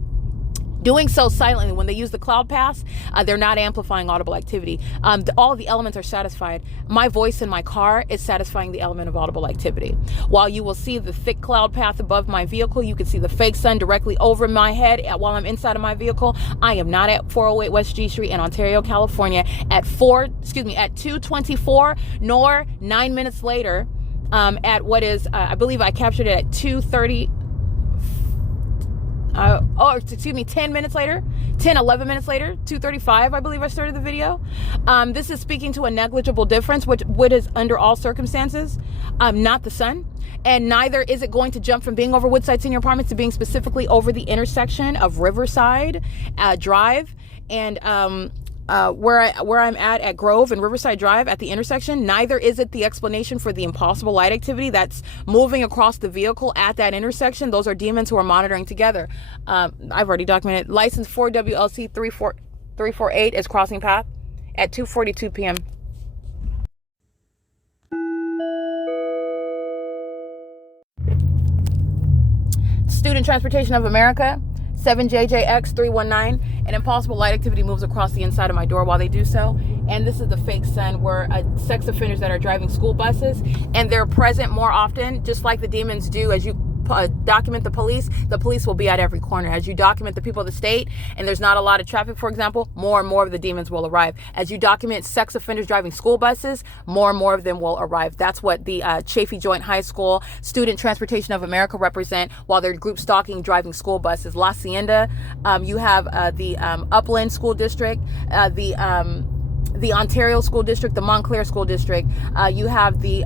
Doing so silently. When they use the cloud pass, they're not amplifying audible activity. All the elements are satisfied. My voice in my car is satisfying the element of audible activity. While you will see the thick cloud path above my vehicle, you can see the fake sun directly over my head while I'm inside of my vehicle. I am not at 408 West G Street in Ontario, California at 2:24, nor 9 minutes later at what is, I believe I captured it at 2:30. 10 minutes later, 11 minutes later, 2:35, I believe I started the video. This is speaking to a negligible difference, which is under all circumstances, not the sun. And neither is it going to jump from being over Woodside Senior Apartments to being specifically over the intersection of Riverside Drive and where I'm at Grove and Riverside Drive at the intersection. Neither is it the explanation for the impossible light activity that's moving across the vehicle at that intersection. Those are demons who are monitoring together. I've already documented. License 4WLC 348 is crossing path at 2:42 p.m. Student Transportation of America, 7JJX319. An impossible light activity moves across the inside of my door while they do so. And this is the fake sun, where sex offenders that are driving school buses, and they're present more often, just like the demons do, as you document the police will be at every corner. As you document the people of the state and there's not a lot of traffic, for example, more and more of the demons will arrive. As you document sex offenders driving school buses, more and more of them will arrive. That's what the Chaffee Joint High School Student Transportation of America represent while they're group stalking driving school buses. La Hacienda, you have the Upland School District, the Ontario School District, the Montclair School District. You have the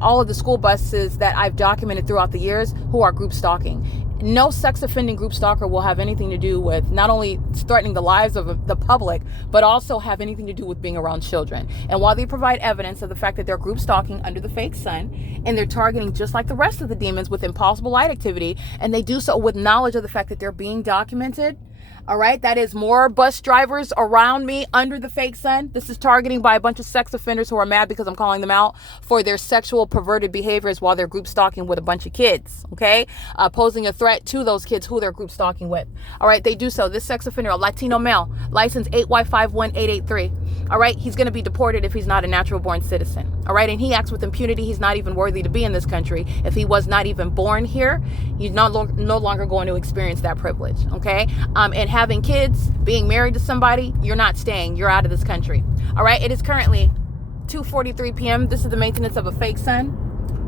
all of the school buses that I've documented throughout the years who are group stalking. No sex offending group stalker will have anything to do with not only threatening the lives of the public, but also have anything to do with being around children. And while they provide evidence of the fact that they're group stalking under the fake sun, and they're targeting just like the rest of the demons with impossible light activity, and they do so with knowledge of the fact that they're being documented, all right, that is more bus drivers around me under the fake sun. This is targeting by a bunch of sex offenders who are mad because I'm calling them out for their sexual perverted behaviors while they're group stalking with a bunch of kids, okay? Posing a threat to those kids who they're group stalking with. All right, they do so. This sex offender, a Latino male, license 8Y51883. All right, he's going to be deported if he's not a natural born citizen. All right, and he acts with impunity. He's not even worthy to be in this country. If he was not even born here, he's no longer going to experience that privilege, okay? And having kids, being married to somebody, you're not staying. You're out of this country. All right, it is currently 2:43 p.m. This is the maintenance of a fake sun.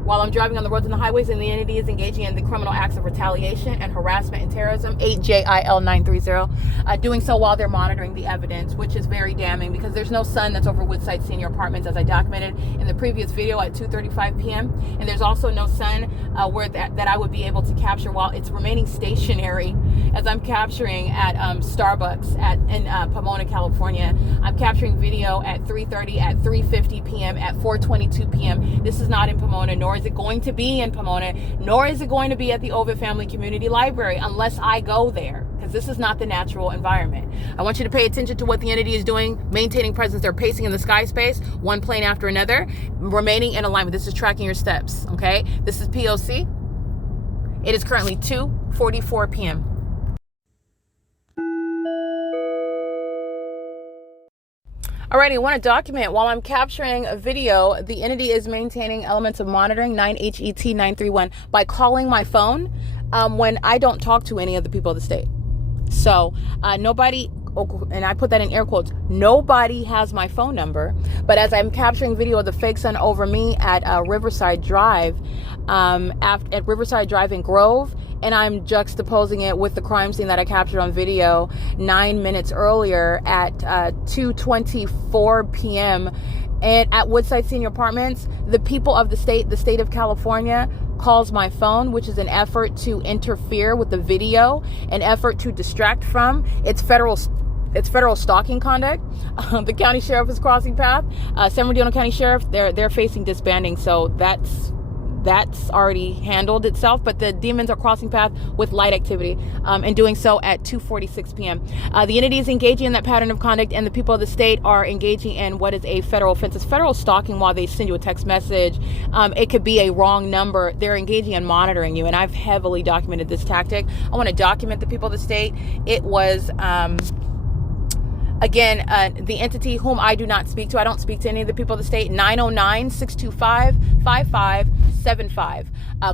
While I'm driving on the roads and the highways, and the entity is engaging in the criminal acts of retaliation and harassment and terrorism, 8JIL930, doing so while they're monitoring the evidence, which is very damning because there's no sun that's over Woodside Senior Apartments, as I documented in the previous video at 2:35 p.m. And there's also no sun where that I would be able to capture while it's remaining stationary, as I'm capturing at Starbucks in Pomona, California. I'm capturing video at 3:30, at 3:50 p.m., at 4:22 p.m. This is not in Pomona, nor is it going to be in Pomona, nor is it going to be at the Ovid Family Community Library unless I go there, because this is not the natural environment. I want you to pay attention to what the entity is doing, maintaining presence. They're pacing in the sky space, one plane after another, remaining in alignment. This is tracking your steps, okay? This is P.O.C. It is currently 2:44 p.m. Alrighty, I want to document while I'm capturing a video, the entity is maintaining elements of monitoring 9HET931 by calling my phone when I don't talk to any of the people of the state. So nobody, and I put that in air quotes, nobody has my phone number, but as I'm capturing video of the fake sun over me at Riverside Drive, at Riverside Drive in Grove, and I'm juxtaposing it with the crime scene that I captured on video 9 minutes earlier at 2:24 p.m. and at Woodside Senior Apartments, the people of the state of California, calls my phone, which is an effort to interfere with the video, an effort to distract from its federal stalking conduct. The county sheriff is crossing path. San Bernardino County Sheriff, they're facing disbanding, so that's already handled itself, but the demons are crossing path with light activity and doing so at 2:46 p.m. The entity is engaging in that pattern of conduct, and the people of the state are engaging in what is a federal offense. It's federal stalking while they send you a text message. It could be a wrong number. They're engaging in monitoring you, and I've heavily documented this tactic. I want to document the people of the state. It was again, the entity whom I do not speak to, I don't speak to any of the people of the state, 909-625-5575.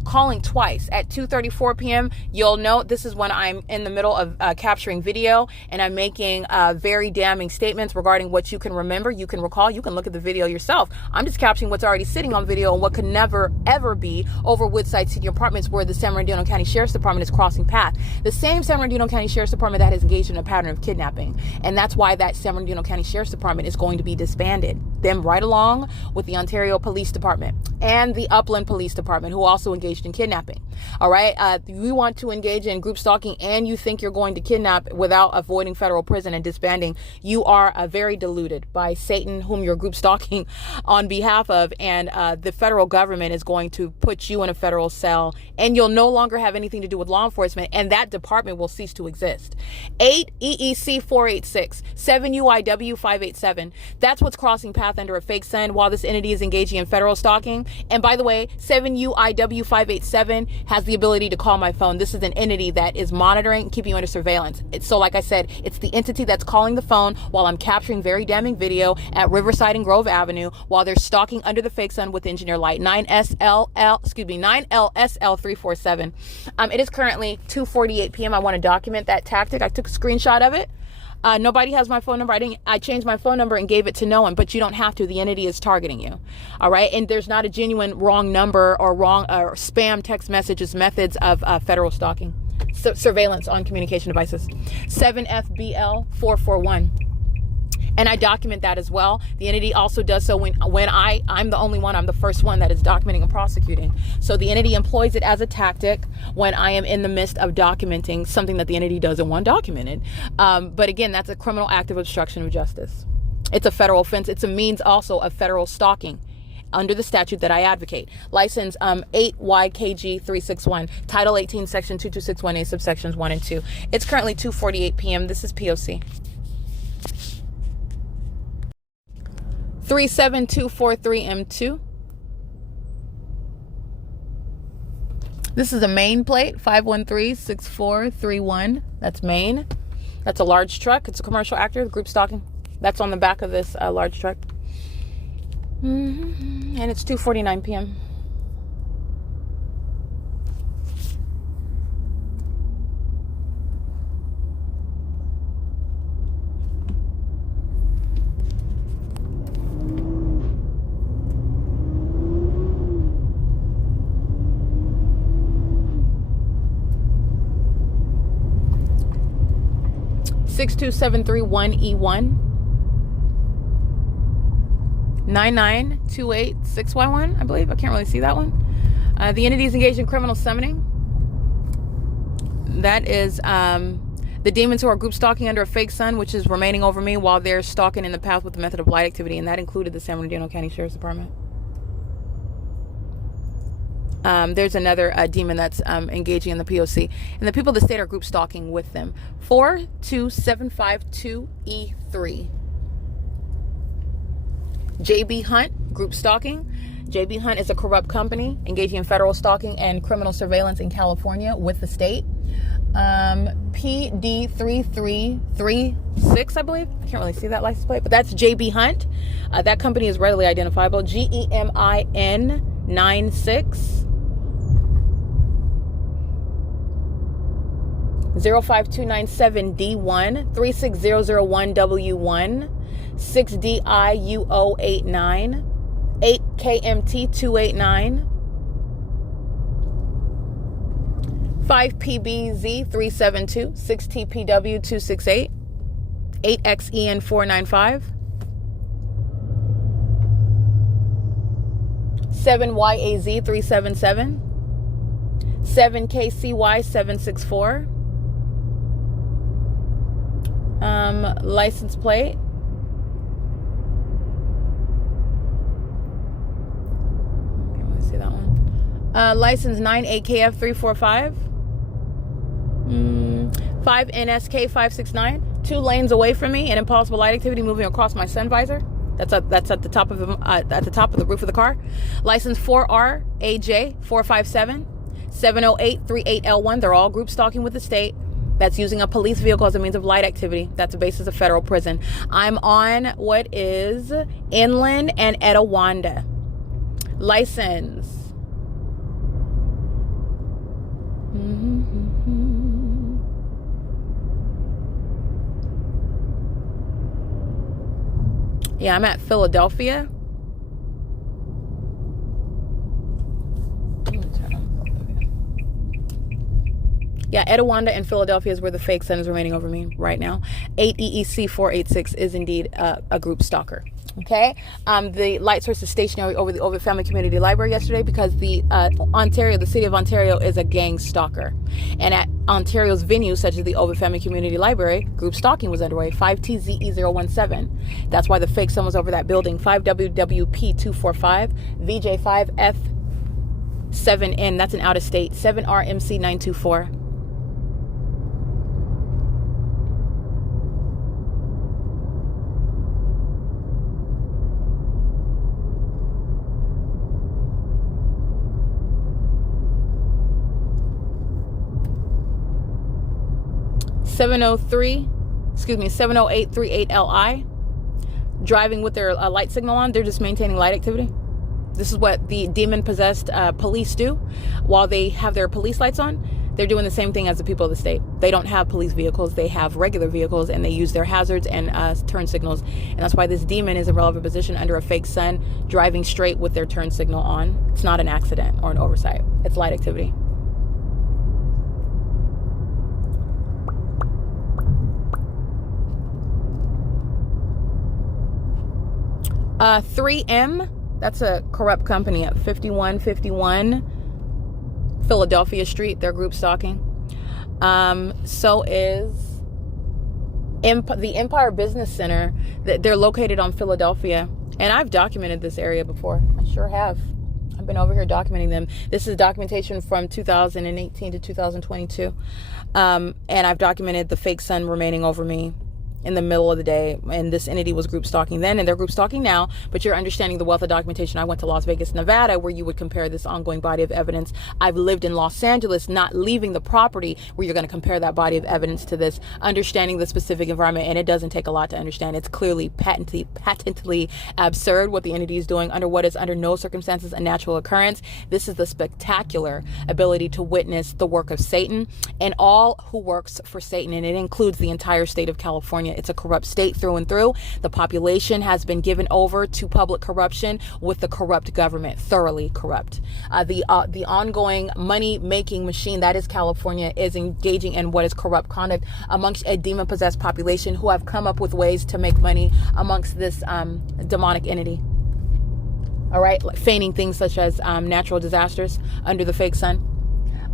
Calling twice at 2:34 p.m. You'll note this is when I'm in the middle of capturing video, and I'm making very damning statements regarding what you can remember, you can recall, you can look at the video yourself. I'm just capturing what's already sitting on video and what could never, ever be over Woodside Senior Apartments, where the San Bernardino County Sheriff's Department is crossing path. The same San Bernardino County Sheriff's Department that has engaged in a pattern of kidnapping. And that's why that San Bernardino County Sheriff's Department is going to be disbanded. Them right along with the Ontario Police Department and the Upland Police Department, who also engaged in kidnapping. All right. You want to engage in group stalking and you think you're going to kidnap without avoiding federal prison and disbanding. You are very deluded by Satan, whom you're group stalking on behalf of. And the federal government is going to put you in a federal cell, and you'll no longer have anything to do with law enforcement, and that department will cease to exist. 8 EEC 486, 7 UIW 587. That's what's crossing path under a fake sun while this entity is engaging in federal stalking. And by the way, 7 UIW 587 has the ability to call my phone. This is an entity that is monitoring, keeping you under surveillance. So like I said, it's the entity that's calling the phone while I'm capturing very damning video at Riverside and Grove Avenue while they're stalking under the fake sun with engineer light. 9LSL347. It is currently 2:48 p.m. I want to document that tactic. I took a screenshot of it. Nobody has my phone number. I changed my phone number and gave it to no one, but you don't have to. The entity is targeting you. All right. And there's not a genuine wrong number or wrong or spam text messages methods of federal stalking. Surveillance on communication devices. 7FBL441. And I document that as well. The entity also does so when I'm the only one, I'm the first one that is documenting and prosecuting. So the entity employs it as a tactic when I am in the midst of documenting something that the entity doesn't want documented. But again, that's a criminal act of obstruction of justice. It's a federal offense. It's a means also of federal stalking under the statute that I advocate. License 8YKG361, Title 18, Section 2261A, subsections 1 and 2. It's currently 2:48 p.m. This is P.O.C. 37243M2. This is a Maine plate, 5136431. That's Maine. That's a large truck. It's a commercial actor, group stalking. That's on the back of this large truck. And it's 2:49 p.m. (62731E1) 99286Y1, I believe. I can't really see that one. The entity is engaged in criminal summoning. That is the demons who are group stalking under a fake sun, which is remaining over me while they're stalking in the path with the method of light activity, and that included the San Bernardino County Sheriff's Department. There's another demon that's engaging in the P.O.C. And the people of the state are group stalking with them. 42752E3. J.B. Hunt, group stalking. J.B. Hunt is a corrupt company engaging in federal stalking and criminal surveillance in California with the state. PD3336, I believe. I can't really see that license plate, but that's J.B. Hunt. That company is readily identifiable. GEMIN96. 05297D1, 36001W1, 6DIUO89, 8KMT289, 5PBZ372, 6TPW268, 8XEN495, 7YAZ377, 7KCY764, license plate. Can't really see that one. License 9AKF345, 5NSK569. 2 lanes away from me, and impossible light activity moving across my sun visor. That's at the top of the roof of the car. License 4RAJ457, 70838L1. They're all group stalking with the state. That's using a police vehicle as a means of light activity. That's the basis of federal prison. I'm on what is Inland and Etowanda. License. Yeah, I'm at Philadelphia. Yeah, Etowanda and Philadelphia is where the fake sun is remaining over me right now. 8EEC486 is indeed a group stalker. Okay, the light source is stationary over the Ovid Family Community Library yesterday because the city of Ontario is a gang stalker. And at Ontario's venues, such as the Ovid Family Community Library, group stalking was underway. 5TZE017. That's why the fake sun was over that building. 5WWP245, VJ5F7N. That's an out of state. 7RMC924. 70838 LI, driving with their light signal on. They're just maintaining light activity. This is what the demon-possessed police do while they have their police lights on. They're doing the same thing as the people of the state. They don't have police vehicles. They have regular vehicles, and they use their hazards and turn signals. And that's why this demon is in relevant position under a fake sun, driving straight with their turn signal on. It's not an accident or an oversight. It's light activity. .3M, that's a corrupt company at 5151 Philadelphia Street. They're group stalking. So is the Empire Business Center. They're located on Philadelphia. And I've documented this area before. I sure have. I've been over here documenting them. This is documentation from 2018 to 2022. And I've documented the fake sun remaining over me in the middle of the day, and this entity was group stalking then, and they're group stalking now. But you're understanding the wealth of documentation. I went to Las Vegas, Nevada, where you would compare this ongoing body of evidence. I've lived in Los Angeles, not leaving the property, where you're going to compare that body of evidence to this, understanding the specific environment. And it doesn't take a lot to understand. It's clearly patently absurd what the entity is doing under what is under no circumstances a natural occurrence. This is the spectacular ability to witness the work of Satan and all who works for Satan, and it includes the entire state of California. It's a corrupt state through and through. The population has been given over to public corruption with the corrupt government, thoroughly corrupt. The ongoing money-making machine that is California is engaging in what is corrupt conduct amongst a demon-possessed population who have come up with ways to make money amongst this demonic entity. All right, like feigning things such as natural disasters under the fake sun,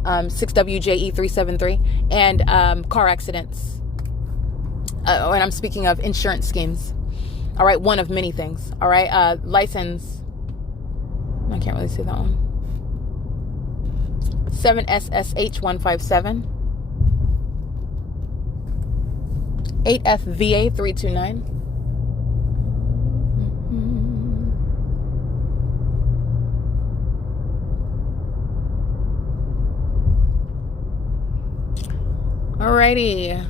6WJE373, and car accidents. And I'm speaking of insurance schemes. All right, one of many things. All right, license. I can't really see that one. 7SSH157. 8FVA329. Alrighty.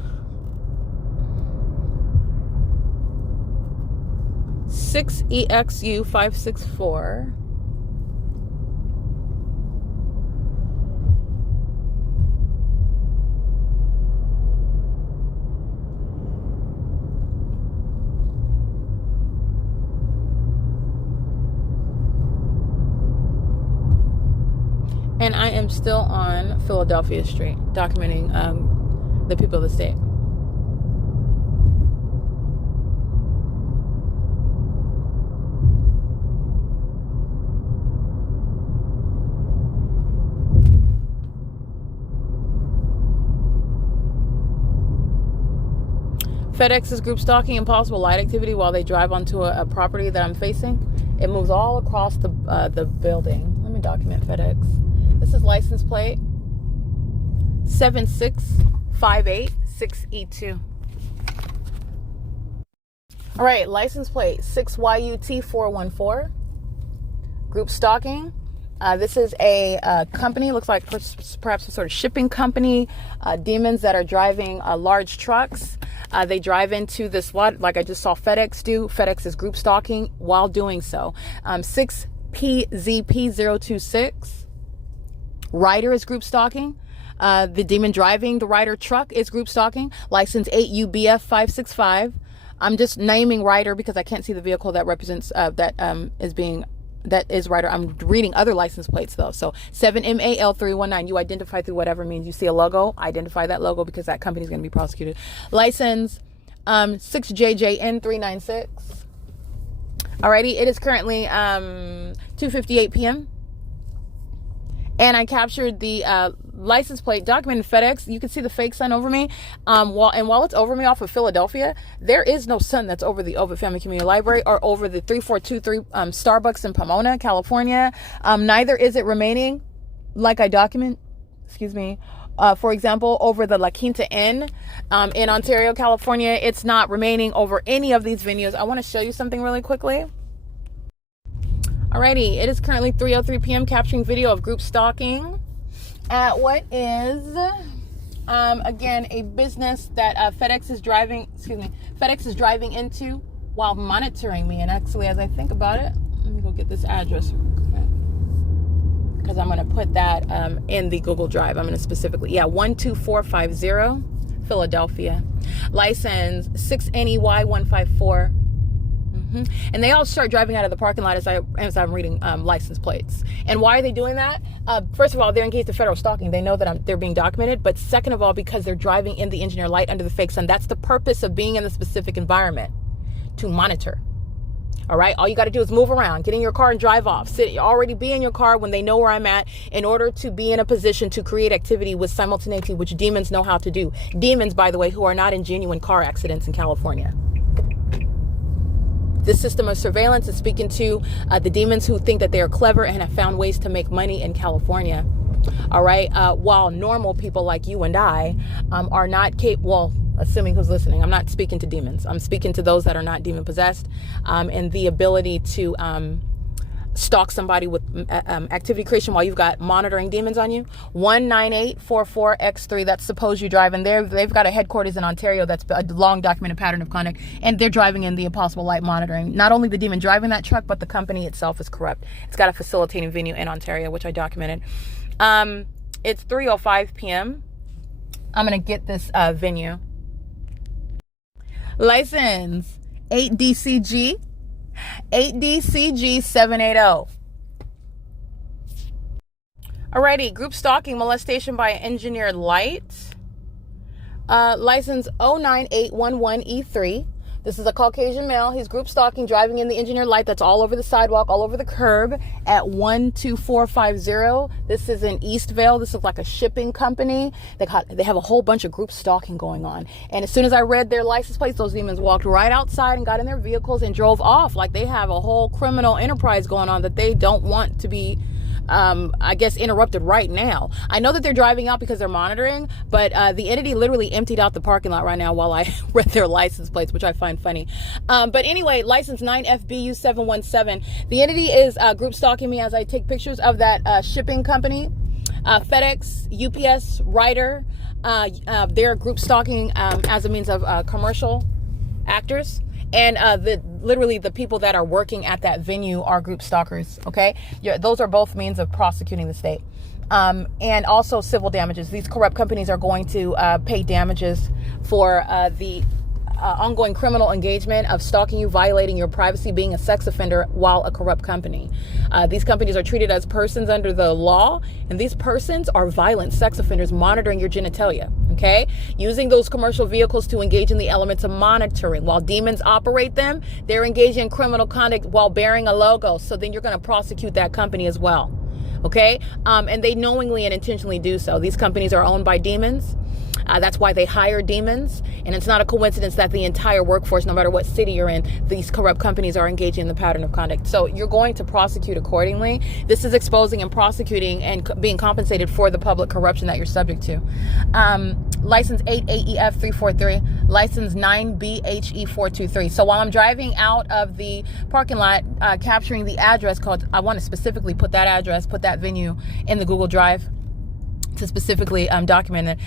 6EXU564. And I am still on Philadelphia Street, documenting the people of the state. FedEx is group stalking and possible light activity while they drive onto a property that I'm facing. It moves all across the building. Let me document FedEx. This is license plate 76586E2. All right, license plate 6YUT414. Group stalking. This is a company, looks like perhaps a sort of shipping company, demons that are driving large trucks. They drive into this lot, like I just saw FedEx do. FedEx is group stalking while doing so. 6PZP026. Ryder is group stalking. The demon driving the Ryder truck is group stalking. License 8UBF565. I'm just naming Ryder because I can't see the vehicle that represents that is Ryder. I'm reading other license plates though. So 7MAL319. You identify through whatever means. You see a logo, identify that logo because that company is going to be prosecuted. License 6JJN396. Alrighty, it is currently 2:58 p.m. and I captured the license plate, documented FedEx. You can see the fake sun over me. While it's over me off of Philadelphia, there is no sun that's over the Ovid Family Community Library or over the 3423 Starbucks in Pomona, California. Neither is it remaining, like I document, for example, over the La Quinta Inn in Ontario, California. It's not remaining over any of these venues. I want to show you something really quickly. Alrighty, it is currently 3:03 p.m. capturing video of group stalking at what is Again, a business that FedEx is driving into while monitoring me. And actually, as I think about it, let me go get this address because I'm going to put that in the Google Drive. I'm going to specifically, 12450 Philadelphia. License 6NEY154. And they all start driving out of the parking lot as I'm reading license plates. And why are they doing that? First of all, they're engaged in federal stalking. They know that they're being documented. But second of all, because they're driving in the engineer light under the fake sun. That's the purpose of being in the specific environment, to monitor. All right. All you got to do is move around, get in your car and drive off. Already be in your car when they know where I'm at, in order to be in a position to create activity with simultaneity, which demons know how to do. Demons, by the way, who are not in genuine car accidents in California. This system of surveillance is speaking to the demons who think that they are clever and have found ways to make money in California. All right. While normal people like you and I are not capable, well, assuming who's listening, I'm not speaking to demons. I'm speaking to those that are not demon possessed, and the ability to stalk somebody with activity creation while you've got monitoring demons on you. 19844X3, that's suppose you drive, and they've got a headquarters in Ontario. That's a long documented pattern of conduct, and they're driving in the impossible light monitoring. Not only the demon driving that truck, but the company itself is corrupt. It's got a facilitating venue in Ontario, which I documented. It's 3:05 p.m. I'm gonna get this venue. License 8DCG 780. Alrighty, group stalking, molestation by engineered light. License 09811E3. This is a Caucasian male. He's group stalking, driving in the engineered light that's all over the sidewalk, all over the curb at 12450. This is in Eastvale. This is like a shipping company. They have a whole bunch of group stalking going on. And as soon as I read their license plates, those demons walked right outside and got in their vehicles and drove off. Like they have a whole criminal enterprise going on that they don't want to be I guess interrupted right now. I know that they're driving out because they're monitoring, but the entity literally emptied out the parking lot right now while I read their license plates, which I find funny. But anyway, license 9FBU717. The entity is group stalking me as I take pictures of that shipping company, FedEx, UPS, Ryder. They're group stalking as a means of commercial actors. And literally the people that are working at that venue are group stalkers, okay? Those are both means of prosecuting the state. And also civil damages. These corrupt companies are going to pay damages for the ongoing criminal engagement of stalking you, violating your privacy, being a sex offender while a corrupt company. These companies are treated as persons under the law, and these persons are violent sex offenders monitoring your genitalia, okay? Using those commercial vehicles to engage in the elements of monitoring. While demons operate them, they're engaging in criminal conduct while bearing a logo. So then you're going to prosecute that company as well, okay? And they knowingly and intentionally do so. These companies are owned by demons. That's why they hire demons. And it's not a coincidence that the entire workforce, no matter what city you're in, these corrupt companies are engaging in the pattern of conduct. So you're going to prosecute accordingly. This is exposing and prosecuting and being compensated for the public corruption that you're subject to. License 8AEF343, license 9BHE423. So while I'm driving out of the parking lot, capturing the address code, I want to specifically put that address, put that venue in the Google Drive to specifically document it.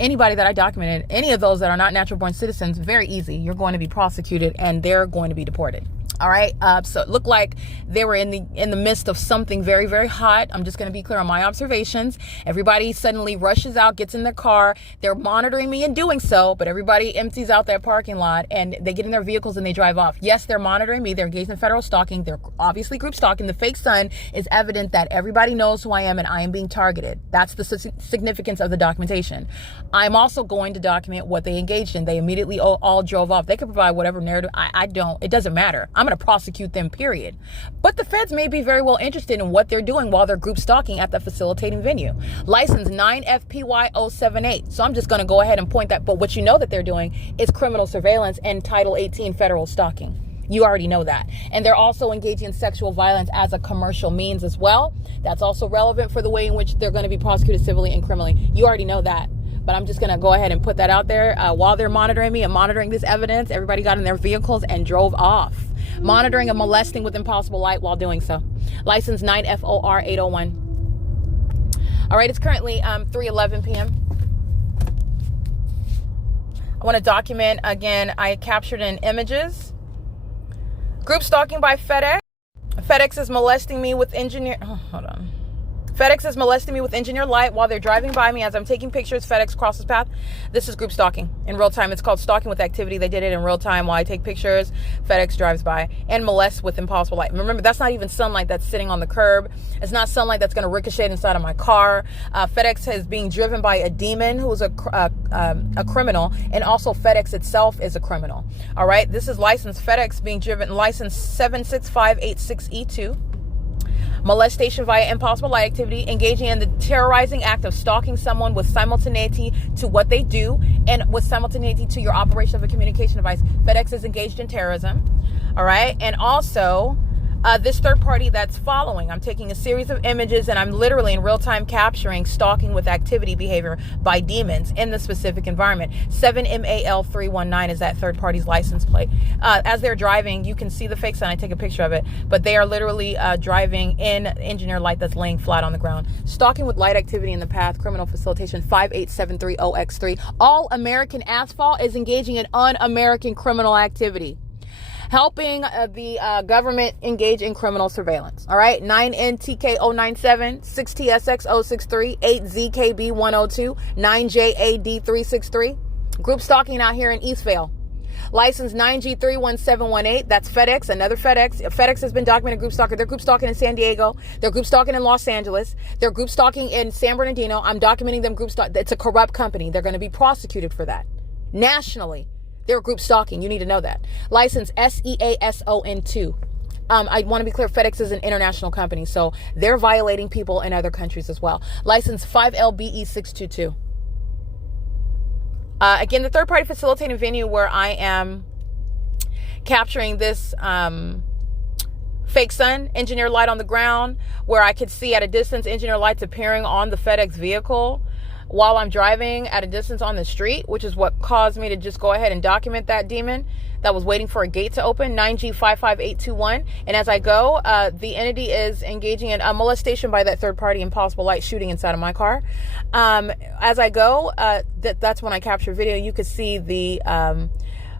Anybody that I documented, any of those that are not natural born citizens, very easy. You're going to be prosecuted and they're going to be deported. All right. So it looked like they were in the midst of something very, very hot. I'm just going to be clear on my observations. Everybody suddenly rushes out, gets in their car. They're monitoring me in doing so, but everybody empties out their parking lot and they get in their vehicles and they drive off. Yes, they're monitoring me. They're engaged in federal stalking. They're obviously group stalking. The fake sun is evident that everybody knows who I am and I am being targeted. That's the significance of the documentation. I'm also going to document what they engaged in. They immediately all drove off. They could provide whatever narrative. I don't. It doesn't matter. I'm going to prosecute them, period. But the feds may be very well interested in what they're doing while they're group stalking at the facilitating venue. License 9FPY078. So I'm just going to go ahead and point that. But what you know that they're doing is criminal surveillance and Title 18 federal stalking. You already know that. And they're also engaging in sexual violence as a commercial means as well. That's also relevant for the way in which they're going to be prosecuted civilly and criminally. You already know that. But I'm just going to go ahead and put that out there. While they're monitoring me and monitoring this evidence, everybody got in their vehicles and drove off. Monitoring and molesting with impossible light while doing so. License 9FOR801. All right, it's currently 3:11 p.m. I want to document, again, I captured in images. Group stalking by FedEx. FedEx is molesting me with FedEx is molesting me with engineer light while they're driving by me as I'm taking pictures. FedEx crosses path. This is group stalking in real time. It's called stalking with activity. They did it in real time while I take pictures. FedEx drives by and molests with impossible light. Remember, that's not even sunlight that's sitting on the curb. It's not sunlight that's going to ricochet inside of my car. FedEx is being driven by a demon who's a criminal, and also FedEx itself is a criminal. All right, this is licensed FedEx being driven, license 76586E2. Molestation via impossible light activity, engaging in the terrorizing act of stalking someone with simultaneity to what they do and with simultaneity to your operation of a communication device. FedEx is engaged in terrorism. All right. And also this third party that's following, I'm taking a series of images and I'm literally in real time capturing stalking with activity behavior by demons in the specific environment. 7MAL319 is that third party's license plate. As they're driving, you can see the fake sign. I take a picture of it, but they are literally driving in engineer light that's laying flat on the ground. Stalking with light activity in the path, criminal facilitation 58730X3. All American asphalt is engaging in un-American criminal activity. Helping the government engage in criminal surveillance. All right, 9NTK097, 6TSX063, 8ZKB102, 9JAD363. Group stalking out here in Eastvale. License 9G31718. That's FedEx, another FedEx. FedEx has been documented group stalker. They're group stalking in San Diego. They're group stalking in Los Angeles. They're group stalking in San Bernardino. I'm documenting them group stalk. It's a corrupt company. They're going to be prosecuted for that nationally. They're group stalking. You need to know that. License SEASON2. I want to be clear, FedEx is an international company, so they're violating people in other countries as well. License 5LBE622. Again, the third party facilitating venue where I am capturing this fake sun, engineer light on the ground, where I could see at a distance engineer lights appearing on the FedEx vehicle while I'm driving at a distance on the street, which is what caused me to just go ahead and document that demon that was waiting for a gate to open, 9G55821. And as I go, the entity is engaging in a molestation by that third party, impossible light shooting inside of my car. As I go, that's when I capture video. You could see the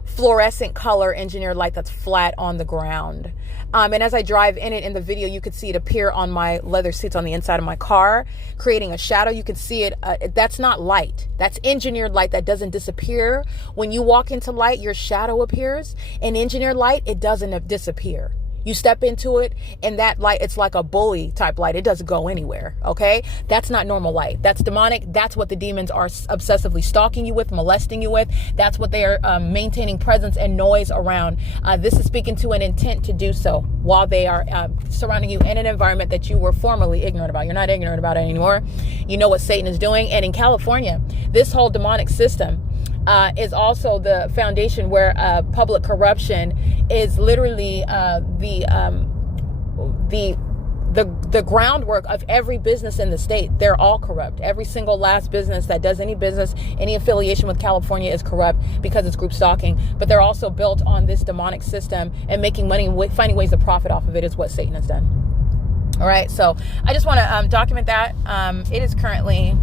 fluorescent color engineered light that's flat on the ground. And as I drive in it in the video, you could see it appear on my leather seats on the inside of my car, creating a shadow. You can see it. That's not light. That's engineered light that doesn't disappear. When you walk into light, your shadow appears. In engineered light, it doesn't disappear. You step into it and that light, it's like a bully type light. It doesn't go anywhere. Okay. That's not normal light. That's demonic. That's what the demons are obsessively stalking you with, molesting you with. That's what they are maintaining presence and noise around. This is speaking to an intent to do so while they are surrounding you in an environment that you were formerly ignorant about. You're not ignorant about it anymore. You know what Satan is doing. And in California, this whole demonic system is also the foundation where public corruption is literally the groundwork of every business in the state. They're all corrupt. Every single last business that does any business, any affiliation with California is corrupt because it's group stalking. But they're also built on this demonic system, and making money, finding ways to profit off of it is what Satan has done. All right, so I just want to document that. It is currently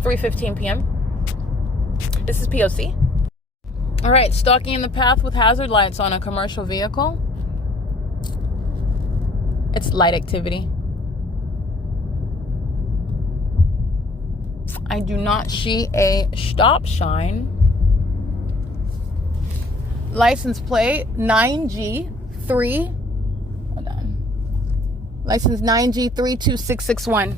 3:15 p.m. This is P.O.C. All right, stalking in the path with hazard lights on a commercial vehicle. It's light activity. I do not see a stop sign. License plate 9G3. Hold on. License 9G32661.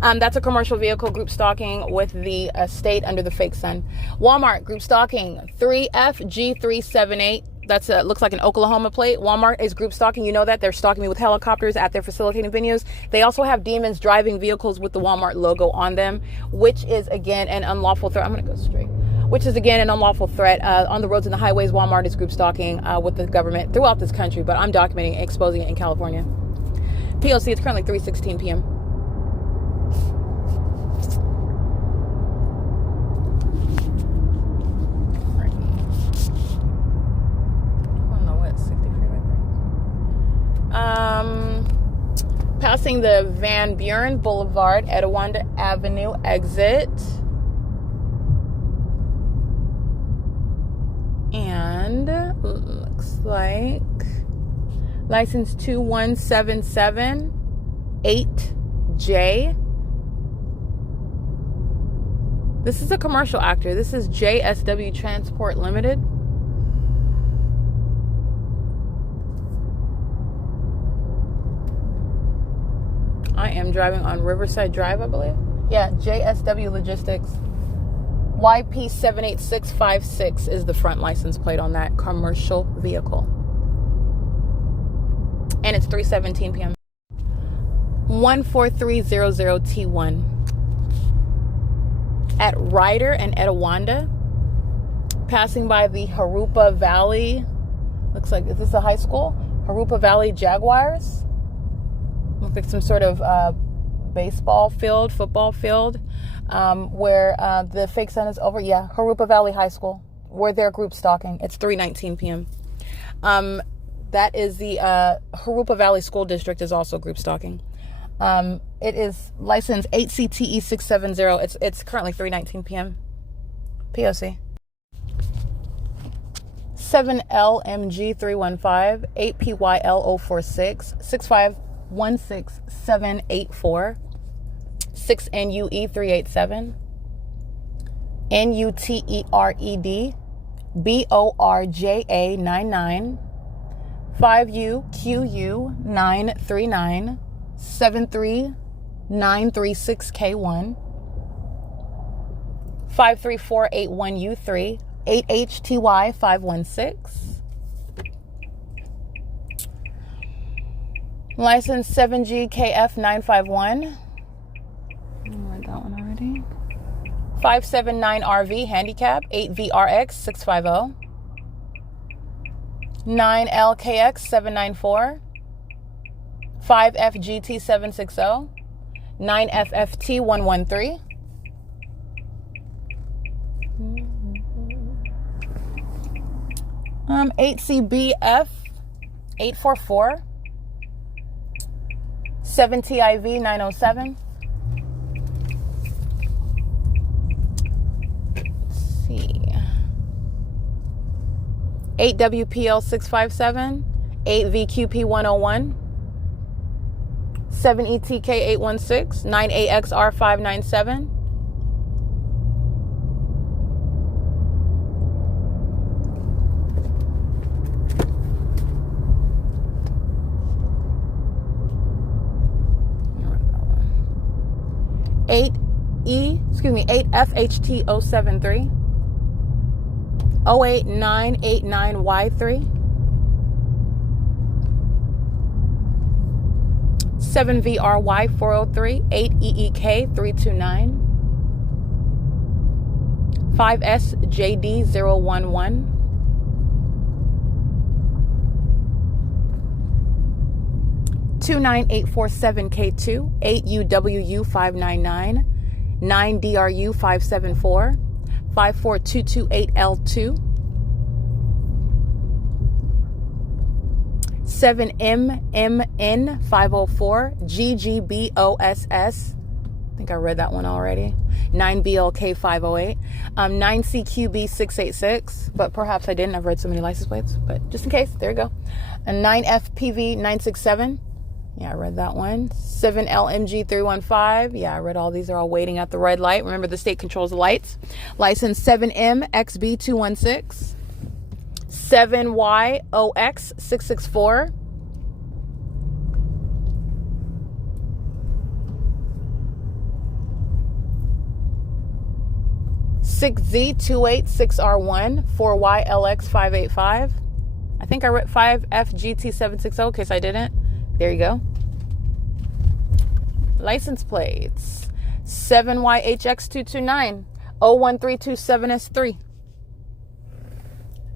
That's a commercial vehicle group stalking with the state under the fake sun. Walmart group stalking 3FG378. That's looks like an Oklahoma plate. Walmart is group stalking. You know that. They're stalking me with helicopters at their facilitating venues. They also have demons driving vehicles with the Walmart logo on them, which is, again, an unlawful threat. I'm going to go straight. Which is, again, an unlawful threat. On the roads and the highways, Walmart is group stalking with the government throughout this country, but I'm documenting, exposing it in California. P.O.C. It's currently 3:16 p.m. Passing the Van Buren Boulevard, Etowanda Avenue exit. And looks like license 21778J. This is a commercial actor. This is JSW Transport Limited. I am driving on Riverside Drive, I believe. Yeah, JSW Logistics. YP78656 is the front license plate on that commercial vehicle. And it's 3:17 p.m. 14300T1. At Ryder and Etiwanda, passing by the Harupa Valley. Looks like, is this a high school? Harupa Valley Jaguars. Looks like some sort of baseball field, football field, where the fake sun is over. Yeah, Harupa Valley High School, where they're group stalking. It's 3:19 p.m. That is the Harupa Valley School District is also group stalking. It is license 8CTE670. It's currently 3:19 p.m. P.O.C. 7LMG315 8PYL046 6516784 6NUE387 NUTERED BORJA99 5UQU939 73936K1 53481U3 8HTY516 license 7GKF951. I read that one already. 579RV handicap 8VRX650 9LKX794 5FGT760 9FFT113 8CBF 844 7TIV 907. Let's see. 8WPL 657 8VQP 101 7ETK 816 9AXR 597 8FHT073 08989Y3 7VRY403 8EEK329 5SJD011 29847K2 8UWU599 9DRU574 54228L2 7MMN504 GGBOSS. I think I read that one already. 9BLK508 9CQB686, but perhaps I didn't. I've read so many license plates, but just in case, there you go. And 9FPV967. Yeah, I read that one. 7LMG315. Yeah, I read all these. Are all waiting at the red light. Remember, the state controls the lights. License 7MXB216. 7YOX664. Z286R1 4YLX585. I think I read 5FGT760 in case I didn't. There you go. License plates 7YHX229 01327S3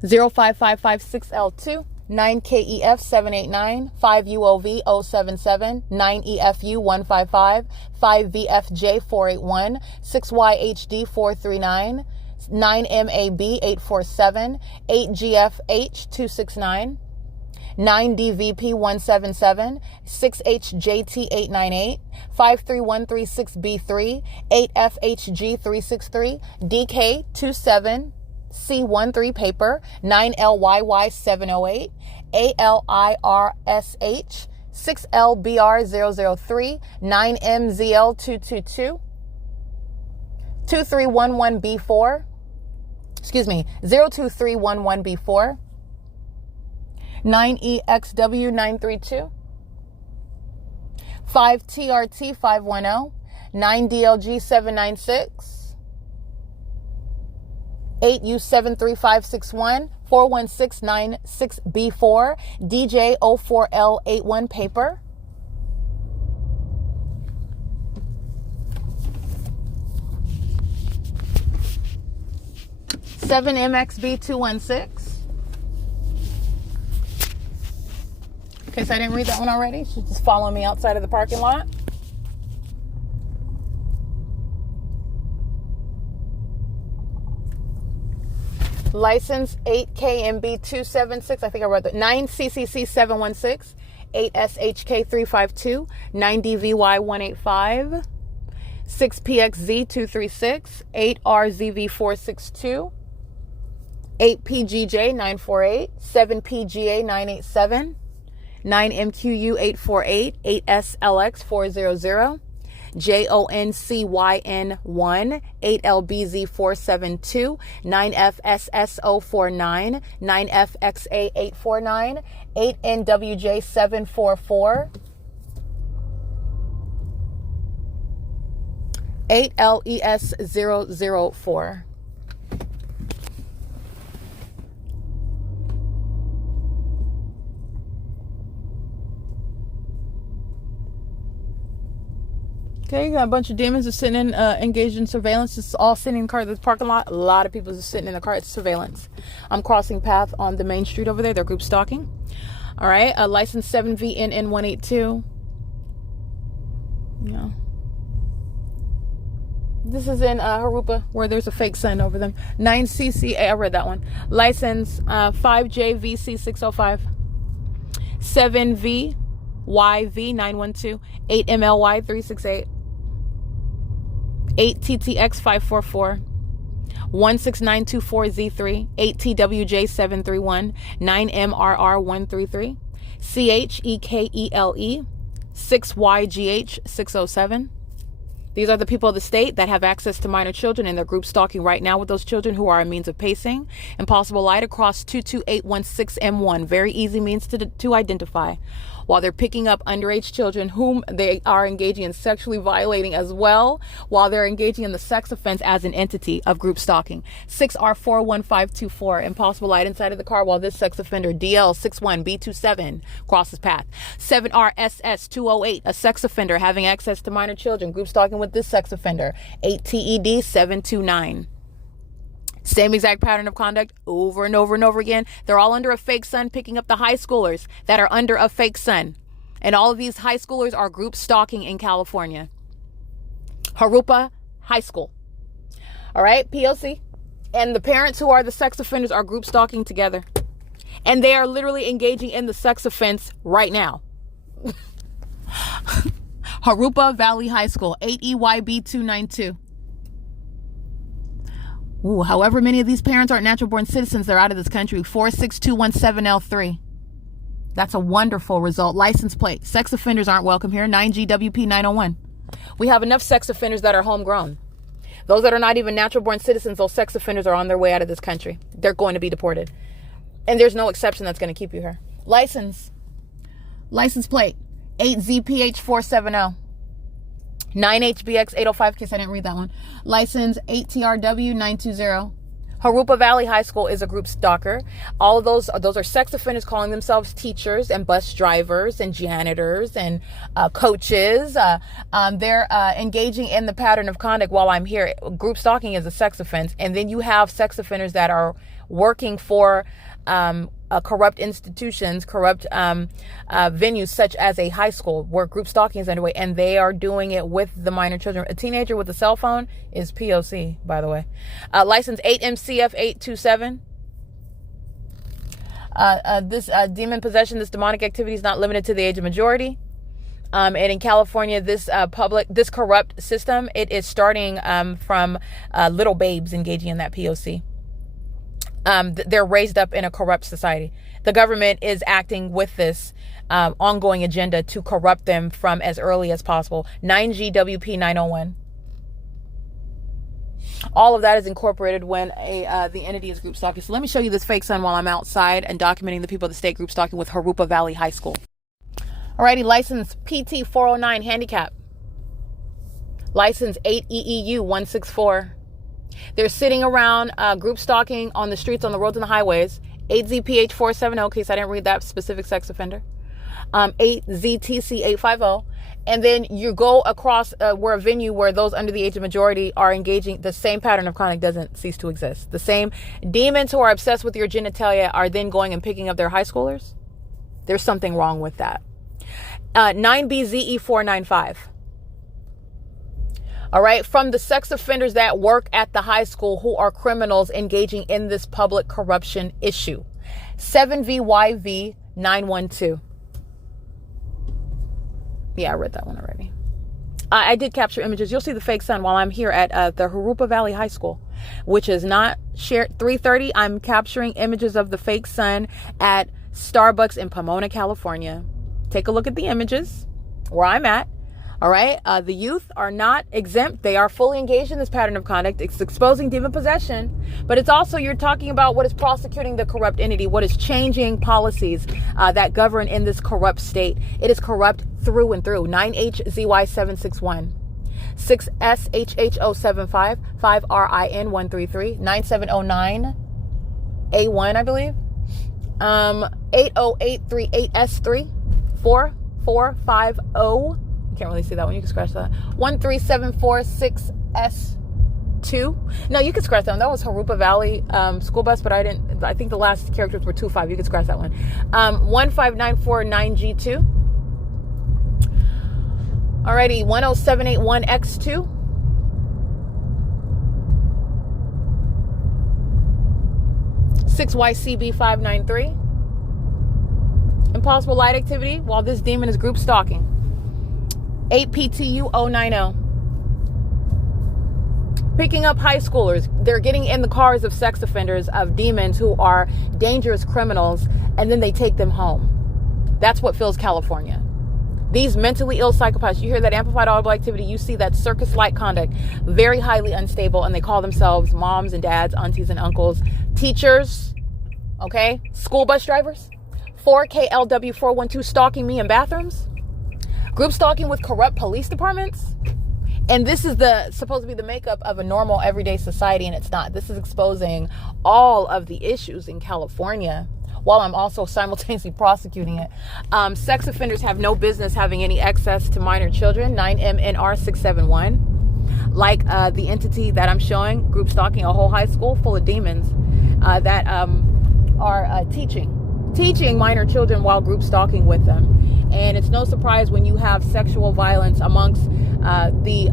05556L2 9KEF789 5UOV077 9EFU155 5VFJ481 6YHD439 9MAB847 8GFH269 9DVP177 6HJT898 53136B3 8FHG363 DK27 C13 paper, 9LYY708, ALIRSH, 6LBR003, 9MZL222, 2311B4, 02311B4, 9EXW932, 5TRT510, 9DLG796, 8U73561, 41696B4, DJ04L81 paper, 7MXB216. In case I didn't read that one already, she's just following me outside of the parking lot. License 8KMB276, I think I read that. 9CCC716, 8SHK352, 9DVY185, 6PXZ236, 8RZV462, 8PGJ948, 7PGA987, 9MQU848, 8SLX400, JONCYN1, 8LBZ472, 9FSSO49, 9FXA849, 8NWJ744, 8LES004. Okay, you got a bunch of demons just sitting in, engaged in surveillance, just all sitting in the car. This parking lot, a lot of people just sitting in the car. It's surveillance. I'm crossing path on the main street over there. They're group stalking. All right, license 7VNN182. Yeah. This is in Harupa, where there's a fake sun over them. 9CCA, I read that one. License 5JVC605. 7VYV912. 8MLY368. 8TTX544. 16924Z3. 8TWJ731. 9MRR133. CHEKELE. 6YGH607. These are the people of the state that have access to minor children, and they're group stalking right now with those children who are a means of pacing. Impossible light across 22816M1. Very easy means to identify. While they're picking up underage children whom they are engaging in sexually violating as well, while they're engaging in the sex offense as an entity of group stalking. 6R41524, impossible light inside of the car while this sex offender DL61B27 crosses path. 7RSS208, a sex offender having access to minor children, group stalking with this sex offender. 8TED729. Same exact pattern of conduct over and over and over again. They're all under a fake sun, picking up the high schoolers that are under a fake sun. And all of these high schoolers are group stalking in California. Harupa High School. All right, P.O.C. And the parents who are the sex offenders are group stalking together. And they are literally engaging in the sex offense right now. Harupa Valley High School, 8EYB292. Ooh, however many of these parents aren't natural born citizens, they're out of this country. 46217L3. That's a wonderful result. License plate. Sex offenders aren't welcome here. 9GWP901. We have enough sex offenders that are homegrown. Those that are not even natural born citizens, those sex offenders are on their way out of this country. They're going to be deported. And there's no exception that's going to keep you here. License plate. 8ZPH470. 9HBX805, in case I didn't read that one. License 8TRW920. Harupa Valley High School is a group stalker. All of those are sex offenders calling themselves teachers and bus drivers and janitors and coaches. They're engaging in the pattern of conduct while I'm here. Group stalking is a sex offense. And then you have sex offenders that are working for corrupt institutions, corrupt venues such as a high school where group stalking is underway, and they are doing it with the minor children. A teenager with a cell phone is P.O.C., by the way. License 8MCF827. This demon possession, this demonic activity is not limited to the age of majority. And in California, this corrupt system, it is starting from little babes engaging in that P.O.C. They're raised up in a corrupt society. The government is acting with this ongoing agenda to corrupt them from as early as possible. 9GWP 901. All of that is incorporated when the entity is group stalking. So let me show you this fake son while I'm outside and documenting the people of the state group stalking with Jurupa Valley High School. Alrighty, license PT 409 handicap. License 8EEU 164. They're sitting around group stalking on the streets, on the roads and the highways. 8ZPH 470, in case I didn't read that specific sex offender. 8ZTC 850. And then you go across where a venue where those under the age of majority are engaging. The same pattern of conduct doesn't cease to exist. The same demons who are obsessed with your genitalia are then going and picking up their high schoolers. There's something wrong with that. 9BZE 495. All right, from the sex offenders that work at the high school who are criminals engaging in this public corruption issue. 7VYV 912. Yeah, I read that one already. I did capture images. You'll see the fake son while I'm here at the Jurupa Valley High School, which is not shared. 3:30, I'm capturing images of the fake son at Starbucks in Pomona, California. Take a look at the images where I'm at. All right. The youth are not exempt. They are fully engaged in this pattern of conduct. It's exposing demon possession, but it's also, you're talking about what is prosecuting the corrupt entity, what is changing policies that govern in this corrupt state. It is corrupt through and through. 9HZY761, 6SHH075, 5RIN133, 9709A1, I believe, 80838S3, 4450. Can't really see that one. You can scratch that. 13746S2. No, you can scratch that one. That was Jurupa Valley school bus, but I didn't. I think the last characters were 25. You can scratch that one. 15949G2. Alrighty, 10781X2. 6YCB593. Impossible light activity while this demon is group stalking. 8PTU 090. Picking up high schoolers. They're getting in the cars of sex offenders, of demons who are dangerous criminals, and then they take them home. That's what fills California. These mentally ill psychopaths, you hear that amplified audible activity, you see that circus-like conduct, very highly unstable, and they call themselves moms and dads, aunties and uncles, teachers, okay, school bus drivers, 4KLW412 stalking me in bathrooms. Group stalking with corrupt police departments. And this is supposed to be the makeup of a normal everyday society, and it's not. This is exposing all of the issues in California while I'm also simultaneously prosecuting it. Sex offenders have no business having any access to minor children. 9MNR671. Like the entity that I'm showing, group stalking a whole high school full of demons that are teaching minor children while group stalking with them. And it's no surprise when you have sexual violence amongst the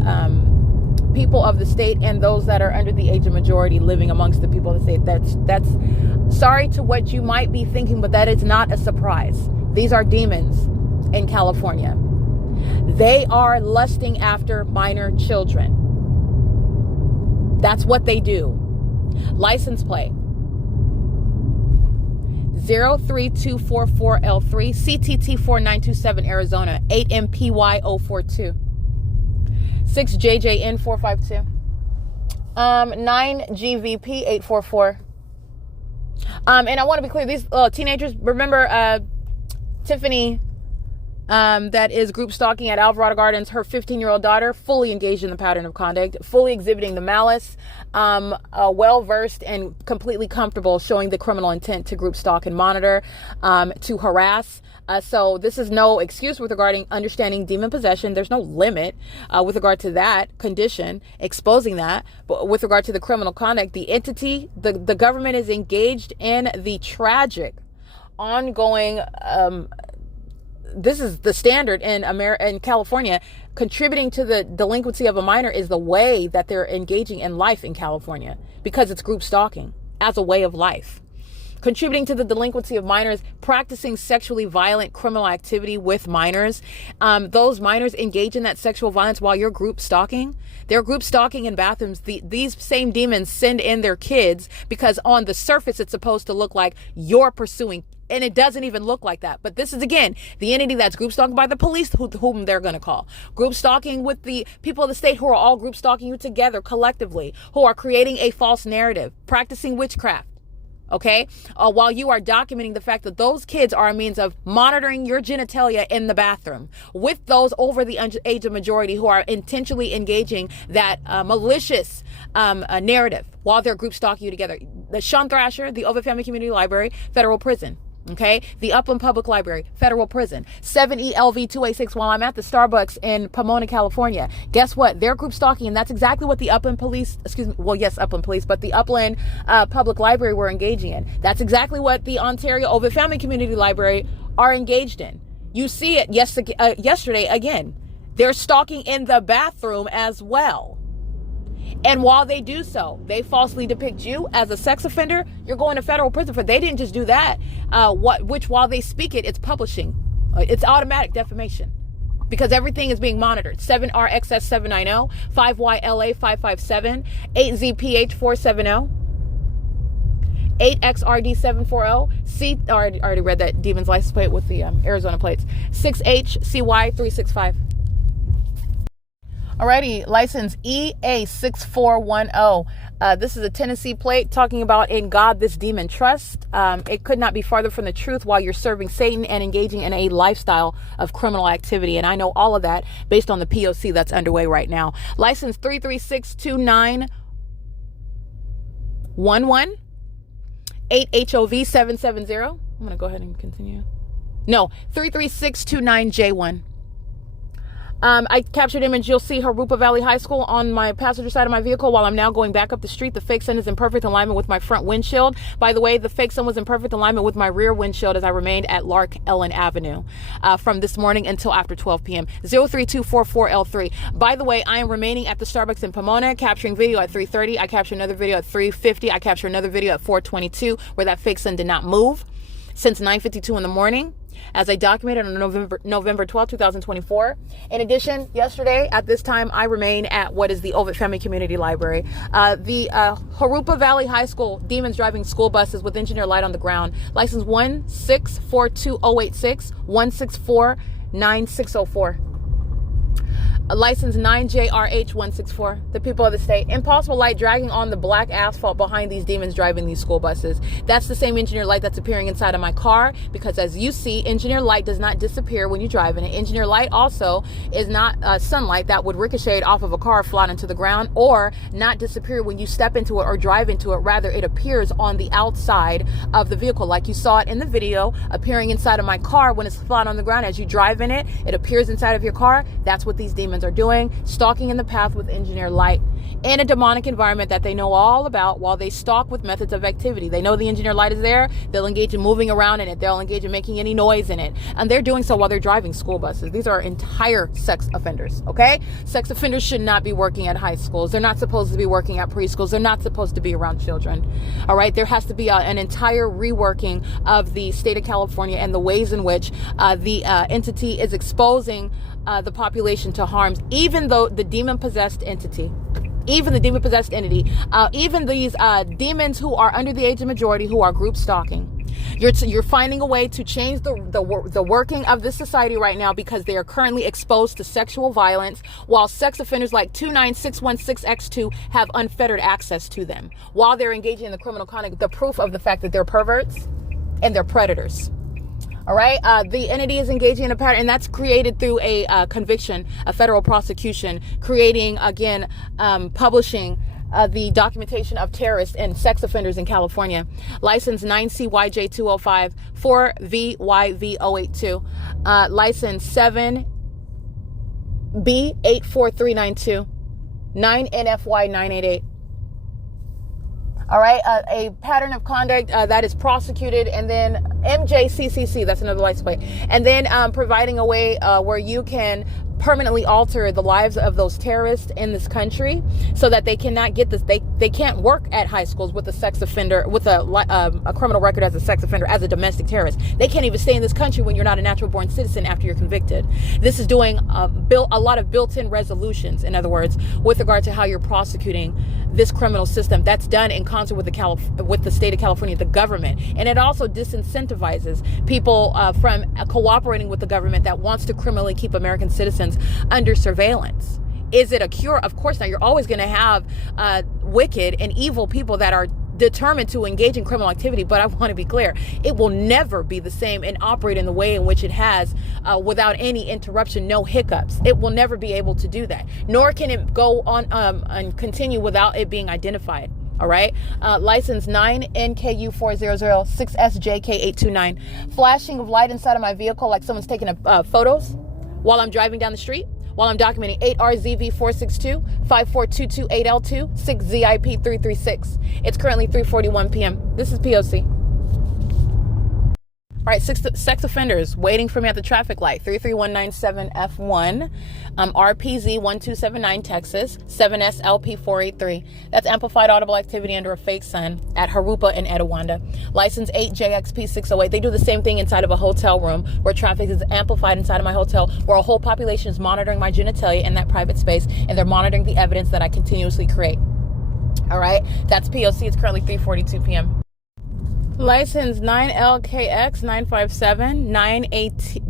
people of the state and those that are under the age of majority living amongst the people of the state. That's sorry to what you might be thinking, but that is not a surprise. These are demons in California. They are lusting after minor children. That's what they do. License plate 03244L3, CTT4927 Arizona, 8MPY042, 6JJN452, 9GVP844. And I want to be clear, these teenagers, remember Tiffany, that is group stalking at Alvarado Gardens, her 15-year-old daughter, fully engaged in the pattern of conduct, fully exhibiting the malice, well-versed and completely comfortable showing the criminal intent to group stalk and monitor, to harass. So this is no excuse with regarding understanding demon possession. There's no limit with regard to that condition, exposing that. But with regard to the criminal conduct, the entity, the government is engaged in the tragic, ongoing, this is the standard in California. Contributing to the delinquency of a minor is the way that they're engaging in life in California, because it's group stalking as a way of life. contributing to the delinquency of minors, practicing sexually violent criminal activity with minors. Those minors engage in that sexual violence while you're group stalking. They're group stalking in bathrooms. These same demons send in their kids because on the surface, it's supposed to look like you're pursuing, and it doesn't even look like that. But this is, again, the entity that's group stalking by the police, whom they're going to call. Group stalking with the people of the state who are all group stalking you together collectively, who are creating a false narrative, practicing witchcraft. Okay, while you are documenting the fact that those kids are a means of monitoring your genitalia in the bathroom with those over the age of majority who are intentionally engaging that malicious narrative while they're group stalking you together. The Sean Thrasher, the Ovid Family Community Library, federal prison. Okay, the Upland Public Library, federal prison. 7ELV286 while I'm at the Starbucks in Pomona, California. Guess what? They're group stalking, and that's exactly what the Upland Police, Upland Police, but the Upland Public Library were engaging in. That's exactly what the Ontario Ovid Family Community Library are engaged in. You see it yesterday again. They're stalking in the bathroom as well. And while they do so, they falsely depict you as a sex offender. You're going to federal prison for. They didn't just do that. Which while they speak it, it's publishing. It's automatic defamation because everything is being monitored. 7RXS790, 5YLA557, 8ZPH470, 8XRD740, I already read that demon's license plate with the Arizona plates, 6HCY365. Alrighty, license EA6410. This is a Tennessee plate talking about in God this demon trust. It could not be farther from the truth while you're serving Satan and engaging in a lifestyle of criminal activity. And I know all of that based on the P.O.C. that's underway right now. License 3362911, 8HOV770. I'm going to go ahead and continue. No, 33629J1. I captured image. You'll see Harupa Valley High School on my passenger side of my vehicle while I'm now going back up the street. The fake sun is in perfect alignment with my front windshield. By the way, the fake sun was in perfect alignment with my rear windshield as I remained at LARK Ellen Avenue from this morning until after 12 p.m. 03244L3. By the way, I am remaining at the Starbucks in Pomona, capturing video at 3:30. I captured another video at 3:50. I captured another video at 4:22 where that fake sun did not move since 9:52 in the morning, as I documented on November 12, 2024. In addition, yesterday at this time, I remain at what is the Ovid Family Community Library. The Harupa Valley High School, demons driving school buses with engineer light on the ground. License 1642086, 1649604. License 9JRH164, the people of the state. Impossible light dragging on the black asphalt behind these demons driving these school buses. That's the same engineer light that's appearing inside of my car, because as you see, engineer light does not disappear when you drive in it. Engineer light also is not sunlight that would ricochet off of a car, fly into the ground, or not disappear when you step into it or drive into it. Rather, it appears on the outside of the vehicle, like you saw it in the video, appearing inside of my car when it's flat on the ground. As you drive in it, it appears inside of your car. That's what these demons are doing, stalking in the path with engineer light in a demonic environment that they know all about while they stalk with methods of activity. They know the engineer light is there. They'll engage in moving around in it. They'll engage in making any noise in it. And they're doing so while they're driving school buses. These are entire sex offenders, okay? Sex offenders should not be working at high schools. They're not supposed to be working at preschools. They're not supposed to be around children, all right? There has to be an entire reworking of the state of California and the ways in which the entity is exposing the population to harms, even though the demon-possessed entity, even these demons who are under the age of majority, who are group stalking. You're finding a way to change the working of this society right now, because they are currently exposed to sexual violence, while sex offenders like 29616X2 have unfettered access to them while they're engaging in the criminal conduct. The proof of the fact that they're perverts and they're predators. All right. The entity is engaging in a pattern, and that's created through a conviction, a federal prosecution, creating, again, publishing the documentation of terrorists and sex offenders in California. License 9CYJ205, 4VYV082. License 7B84392, 9NFY988. All right, a pattern of conduct that is prosecuted, and then MJCCC, that's another license plate, and then providing a way where you can permanently alter the lives of those terrorists in this country so that they cannot get this. They can't work at high schools with a sex offender, with a criminal record as a sex offender, as a domestic terrorist. They can't even stay in this country when you're not a natural born citizen after you're convicted. This is doing a lot of built-in resolutions, in other words, with regard to how you're prosecuting this criminal system. That's done in concert with the state of California, the government. And it also disincentivizes people from cooperating with the government that wants to criminally keep American citizens under surveillance. Is it a cure? Of course not. You're always going to have wicked and evil people that are determined to engage in criminal activity, but I want to be clear, it will never be the same and operate in the way in which it has without any interruption, no hiccups. It will never be able to do that, nor can it go on and continue without it being identified. All right. License 9NKU4006SJK829. Flashing of light inside of my vehicle like someone's taking photos while I'm driving down the street, while I'm documenting 8RZV462 54228L2 6ZIP336. It's currently 3:41 p.m. This is P.O.C. All right, sex offenders waiting for me at the traffic light, 33197F1, RPZ1279 Texas, 7SLP483. That's amplified audible activity under a fake sun at Harupa in Etiwanda. License 8JXP608. They do the same thing inside of a hotel room where traffic is amplified inside of my hotel, where a whole population is monitoring my genitalia in that private space, and they're monitoring the evidence that I continuously create. All right, that's POC. It's currently 3:42 p.m. License 9LKX957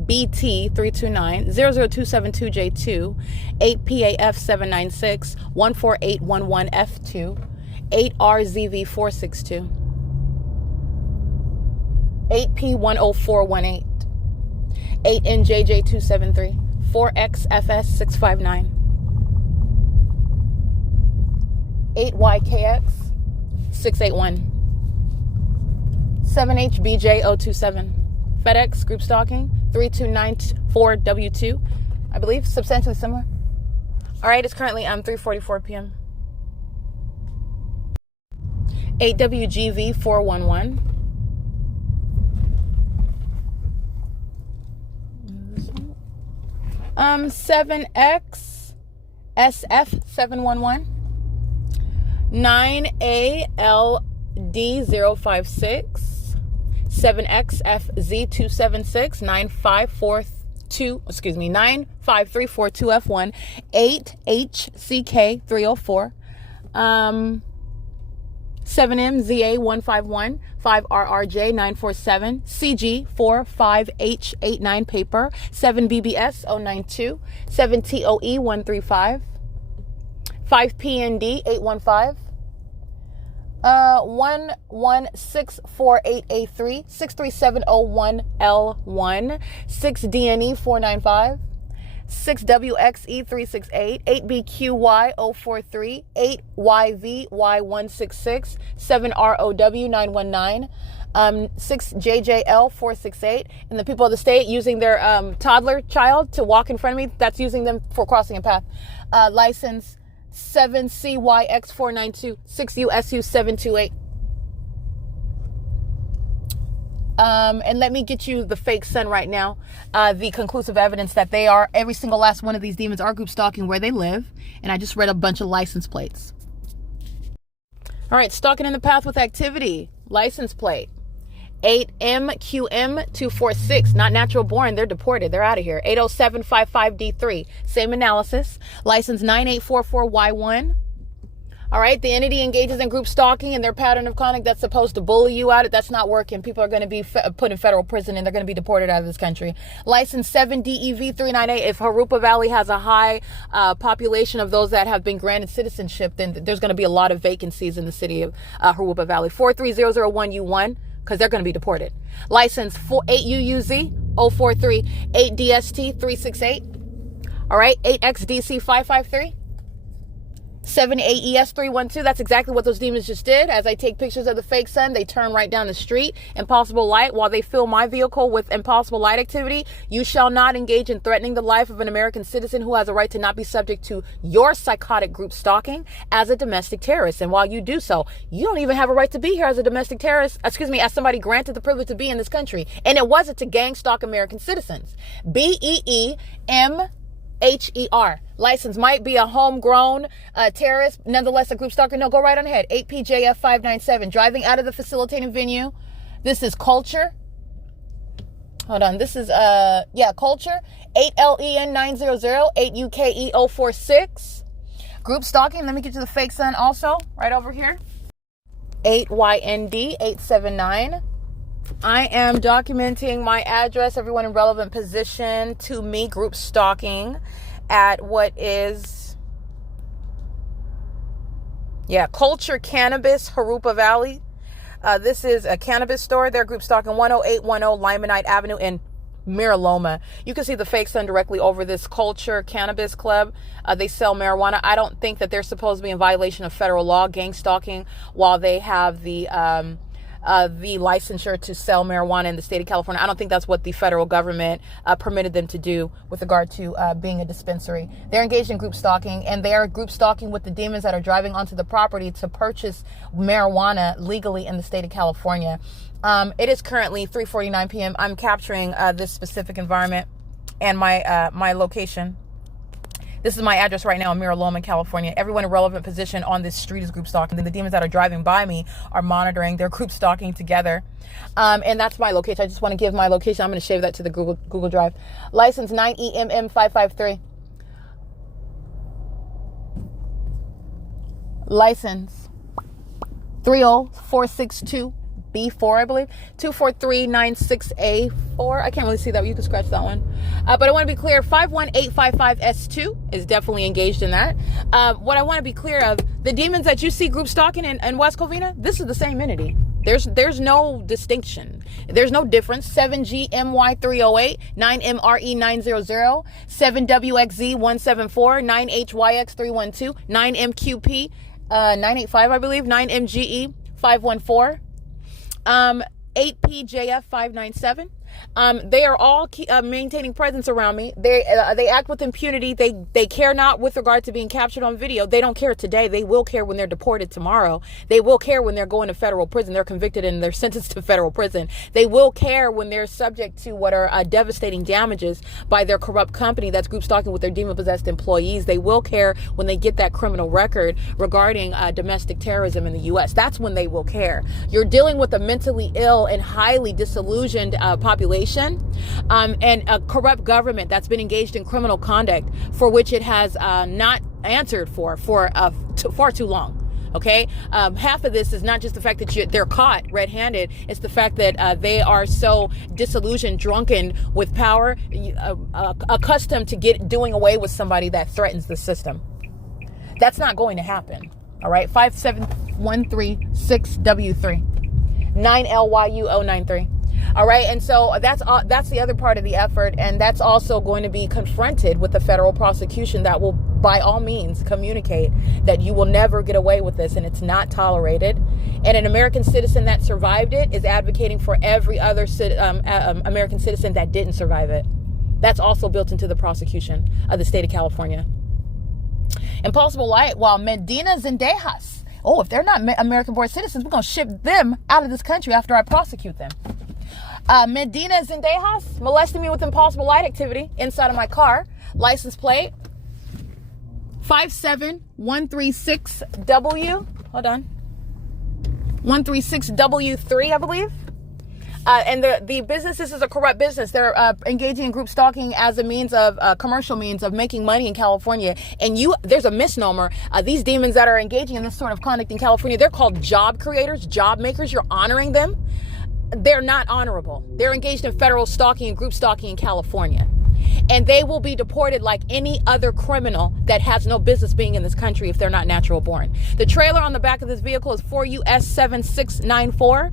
9ABT329 00272J2 8PAF796 14811F2 8RZV462 8P10418 8NJJ273 4XFS659 8YKX681 7HBJ027. FedEx group stalking 3294W2. I believe substantially similar. All right, it's currently 3:44 p.m. 8WGV411. 7XSF711. 9ALD056. 7XFZ276 95342F1 8HCK304 7MZA151 5RRJ947 CG45H89 paper 7BBS092 7TOE135 5PND815 11648A3 63701L1 6DNE495 6WXE368 8BQY043 8YVY166 7ROW919 6JJL468, and the people of the state using their toddler child to walk in front of me, that's using them for crossing a path. License 7CYX492 6USU728. And let me get you the fake sun right now. The conclusive evidence that they are, every single last one of these demons are group stalking where they live. And I just read a bunch of license plates. All right, stalking in the path with activity. License plate 8MQM246, not natural born, they're deported, they're out of here. 80755D3, same analysis. License 9844Y1. All right, the entity engages in group stalking and their pattern of conduct that's supposed to bully you out. That's not working. People are going to be put in federal prison and they're going to be deported out of this country. License 7DEV398. If Harupa Valley has a high population of those that have been granted citizenship, then there's going to be a lot of vacancies in the city of Harupa Valley. 43001U1, because they're going to be deported. License 8UUZ043, 8DST368. All right, 8XDC553. 7AES312. That's exactly what those demons just did. As I take pictures of the fake sun, they turn right down the street. Impossible light. While they fill my vehicle with impossible light activity, you shall not engage in threatening the life of an American citizen who has a right to not be subject to your psychotic group stalking as a domestic terrorist. And while you do so, you don't even have a right to be here as a domestic terrorist, as somebody granted the privilege to be in this country. And it wasn't to gang stalk American citizens. BEEM H-E-R. License might be a homegrown terrorist, nonetheless a group stalker. No, go right on ahead. 8PJF 597. Driving out of the facilitating venue. This is culture. Hold on. This is, culture. 8LEN 900, 8UKE 046. Group stalking. Let me get to the fake son also, right over here. 8YND 879. I am documenting my address, everyone in relevant position to me, group stalking at what is, Culture Cannabis, Harupa Valley. This is a cannabis store. They're group stalking 10810 Limonite Avenue in Miraloma. You can see the fake sun directly over this Culture Cannabis Club. They sell marijuana. I don't think that they're supposed to be in violation of federal law, gang stalking, while they have the licensure to sell marijuana in the state of California. I don't think that's what the federal government permitted them to do with regard to being a dispensary. They're engaged in group stalking, and they are group stalking with the demons that are driving onto the property to purchase marijuana legally in the state of California. It is currently 3:49 p.m. I'm capturing this specific environment and my location. This is my address right now in Miraloma, California. Everyone in relevant position on this street is group stalking. And the demons that are driving by me are monitoring. They're group stalking together. And that's my location. I just want to give my location. I'm going to shave that to the Google Drive. License 9EMM553. License 30462. B4, I believe, 24396A4. I can't really see that, but you can scratch that one. But I want to be clear, 51855S2 is definitely engaged in that. What I want to be clear of, the demons that you see group stalking in West Covina, this is the same entity. There's no distinction. There's no difference. 7GMY308, 9MRE900, 7WXZ174, 9HYX312, 9MQP 985, I believe, 9MGE514. 8PJF 597. They are all maintaining presence around me. They act with impunity. They care not with regard to being captured on video. They don't care today. They will care when they're deported tomorrow. They will care when they're going to federal prison. They're convicted and they're sentenced to federal prison. They will care when they're subject to what are devastating damages by their corrupt company that's group stalking with their demon-possessed employees. They will care when they get that criminal record regarding domestic terrorism in the U.S. That's when they will care. You're dealing with a mentally ill and highly disillusioned population, and a corrupt government that's been engaged in criminal conduct for which it has not answered for far too long. Okay, half of this is not just the fact that they're caught red-handed. It's the fact that they are so disillusioned, drunken with power, accustomed to doing away with somebody that threatens the system. That's not going to happen. All right, 57136W3, 9LYU093. All right, and so that's the other part of the effort, and that's also going to be confronted with the federal prosecution that will, by all means, communicate that you will never get away with this, and it's not tolerated. And an American citizen that survived it is advocating for every other American citizen that didn't survive it. That's also built into the prosecution of the state of California. Impossible Light, while Medina Zendejas, if they're not American-born citizens, we're going to ship them out of this country after I prosecute them. Medina Zendejas molesting me with impossible light activity inside of my car. License plate 57136W. Hold on. 136W3, I believe. And the business, this is a corrupt business. They're engaging in group stalking as a means of commercial means of making money in California. And there's a misnomer. These demons that are engaging in this sort of conduct in California, they're called job creators, job makers. You're honoring them. They're not honorable. They're engaged in federal stalking and group stalking in California. And they will be deported like any other criminal that has no business being in this country if they're not natural born. The trailer on the back of this vehicle is 4US7694.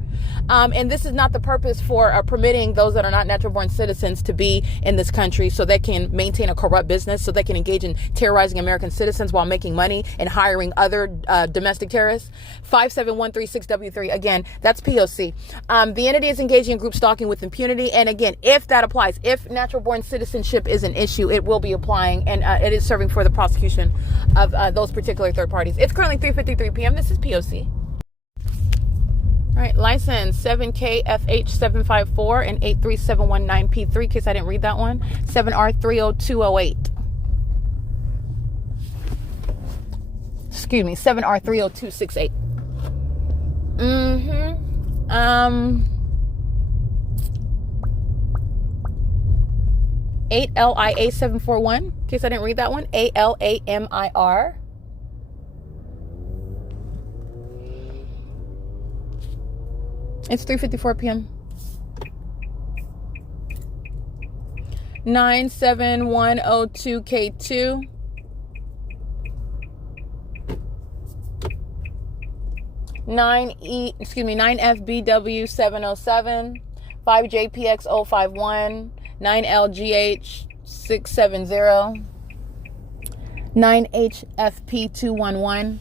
And this is not the purpose for permitting those that are not natural born citizens to be in this country so they can maintain a corrupt business, so they can engage in terrorizing American citizens while making money and hiring other domestic terrorists. 57136W3. Again, that's P.O.C. The entity is engaging in group stalking with impunity. And again, if that applies, if natural born citizenship is an issue, it will be applying, and it is serving for the prosecution of those particular third parties. It's currently 3:53 p.m. This is P.O.C. All right, license 7KFH754 and 83719P3, in case I didn't read that one, 7R30208. excuse me, 7R30268. 8LIA741, in case I didn't read that one. ALAMIR. It's 3:54 p.m. 97102K2. 9FBW707, 5JPX051, 9LGH670, 9HFP211.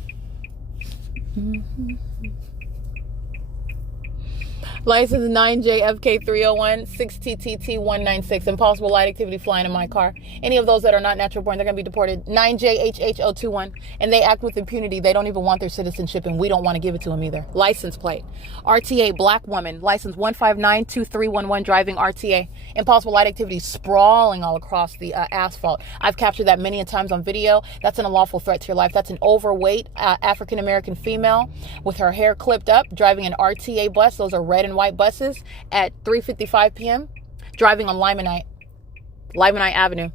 License 9JFK301, 6TTT196. Impossible light activity flying in my car. Any of those that are not natural born, they're going to be deported. 9JHH021. And they act with impunity. They don't even want their citizenship, and we don't want to give it to them either. License plate. RTA, black woman. License 1592311, driving RTA. Impossible light activity sprawling all across the asphalt. I've captured that many a times on video. That's an unlawful threat to your life. That's an overweight African-American female with her hair clipped up, driving an RTA bus. Those are red and white buses at 3:55 p.m. driving on Limonite Avenue.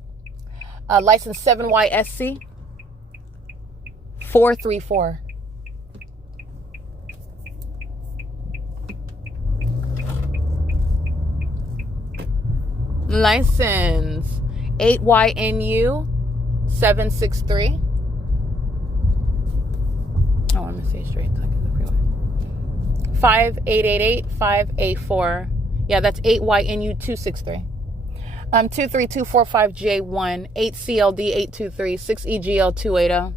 License 7YSC 434. License 8YNU 763. Oh, I'm gonna say straight. 5888584. Yeah, that's 8YNU263. 23245J1, 8CLD823, 6EGL280.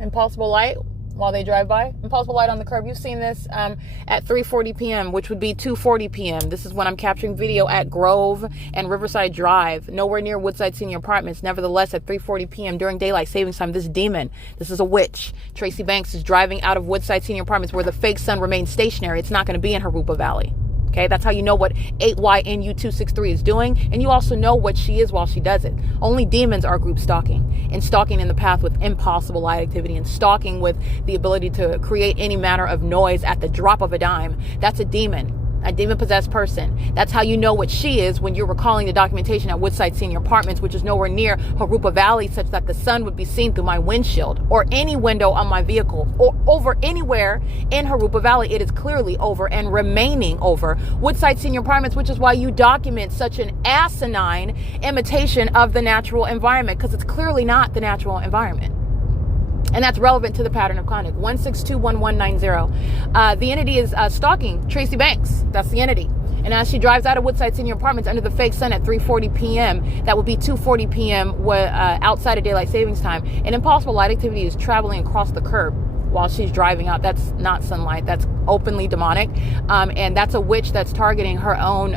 Impossible light while they drive by. Impossible light on the curb. You've seen this at 3:40 p.m., which would be 2:40 p.m. This is when I'm capturing video at Grove and Riverside Drive, nowhere near Woodside Senior Apartments. Nevertheless, at 3:40 p.m. during daylight savings time, this demon, this is a witch, Tracy Banks, is driving out of Woodside Senior Apartments where the fake sun remains stationary. It's not going to be in Harupa Valley. Okay, that's how you know what 8YNU263 is doing, and you also know what she is while she does it. Only demons are group stalking, and stalking in the path with impossible light activity, and stalking with the ability to create any manner of noise at the drop of a dime. That's a demon. A demon-possessed person. That's how you know what she is when you're recalling the documentation at Woodside Senior Apartments, which is nowhere near Harupa Valley, such that the sun would be seen through my windshield or any window on my vehicle or over anywhere in Harupa Valley. It is clearly over and remaining over Woodside Senior Apartments, which is why you document such an asinine imitation of the natural environment, because it's clearly not the natural environment. And that's relevant to the pattern of conduct. 1621190. The entity is stalking Tracy Banks. That's the entity. And as she drives out of Woodside Senior Apartments under the fake sun at 3:40 p.m., that would be 2:40 p.m. Outside of daylight savings time. And impossible light activity is traveling across the curb while she's driving out. That's not sunlight. That's openly demonic. And that's a witch that's targeting her own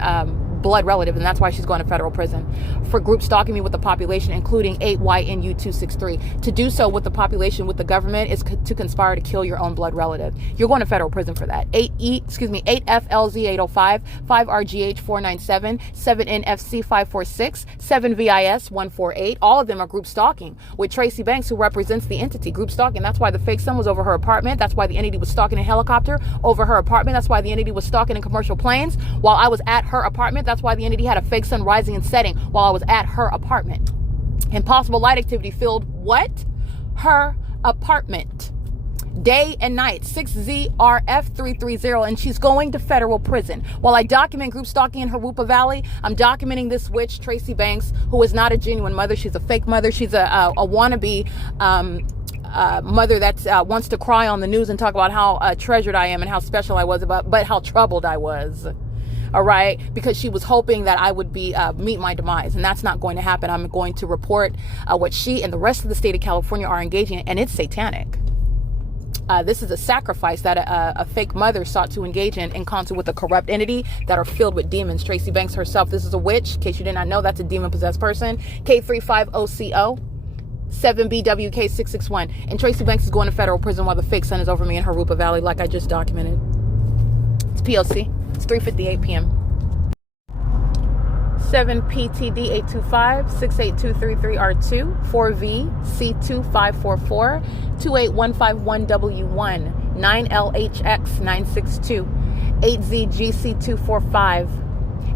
blood relative, and that's why she's going to federal prison for group stalking me with the population, including 8YNU263. To do so with the population, with the government, is to conspire to kill your own blood relative. You're going to federal prison for that. 8FLZ805, 5RGH497, 7NFC546, 7VIS148. All of them are group stalking with Tracy Banks, who represents the entity. Group stalking. That's why the fake sun was over her apartment. That's why the entity was stalking a helicopter over her apartment. That's why the entity was stalking in commercial planes while I was at her apartment. That's why the entity had a fake sun rising and setting while I was at her apartment. Impossible light activity filled what? Her apartment. Day and night. 6ZRF330, and she's going to federal prison. While I document group stalking in Harupa Valley, I'm documenting this witch, Tracy Banks, who is not a genuine mother. She's a fake mother. She's a wannabe mother that wants to cry on the news and talk about how treasured I am and how special I was, but how troubled I was. All right, because she was hoping that I would meet my demise, and that's not going to happen. I'm going to report what she and the rest of the state of California are engaging in, and it's satanic. This is a sacrifice that a fake mother sought to engage in concert with a corrupt entity that are filled with demons. Tracy Banks herself, this is a witch. In case you did not know, that's a demon-possessed person. K35OCO. 7BWK661. And Tracy Banks is going to federal prison while the fake sun is over me in Harupa Valley, like I just documented. It's P.O.C. It's 3:58 p.m. 7PTD825 68233R2 4VC2544 28151W1 9LHX962 8ZGC245.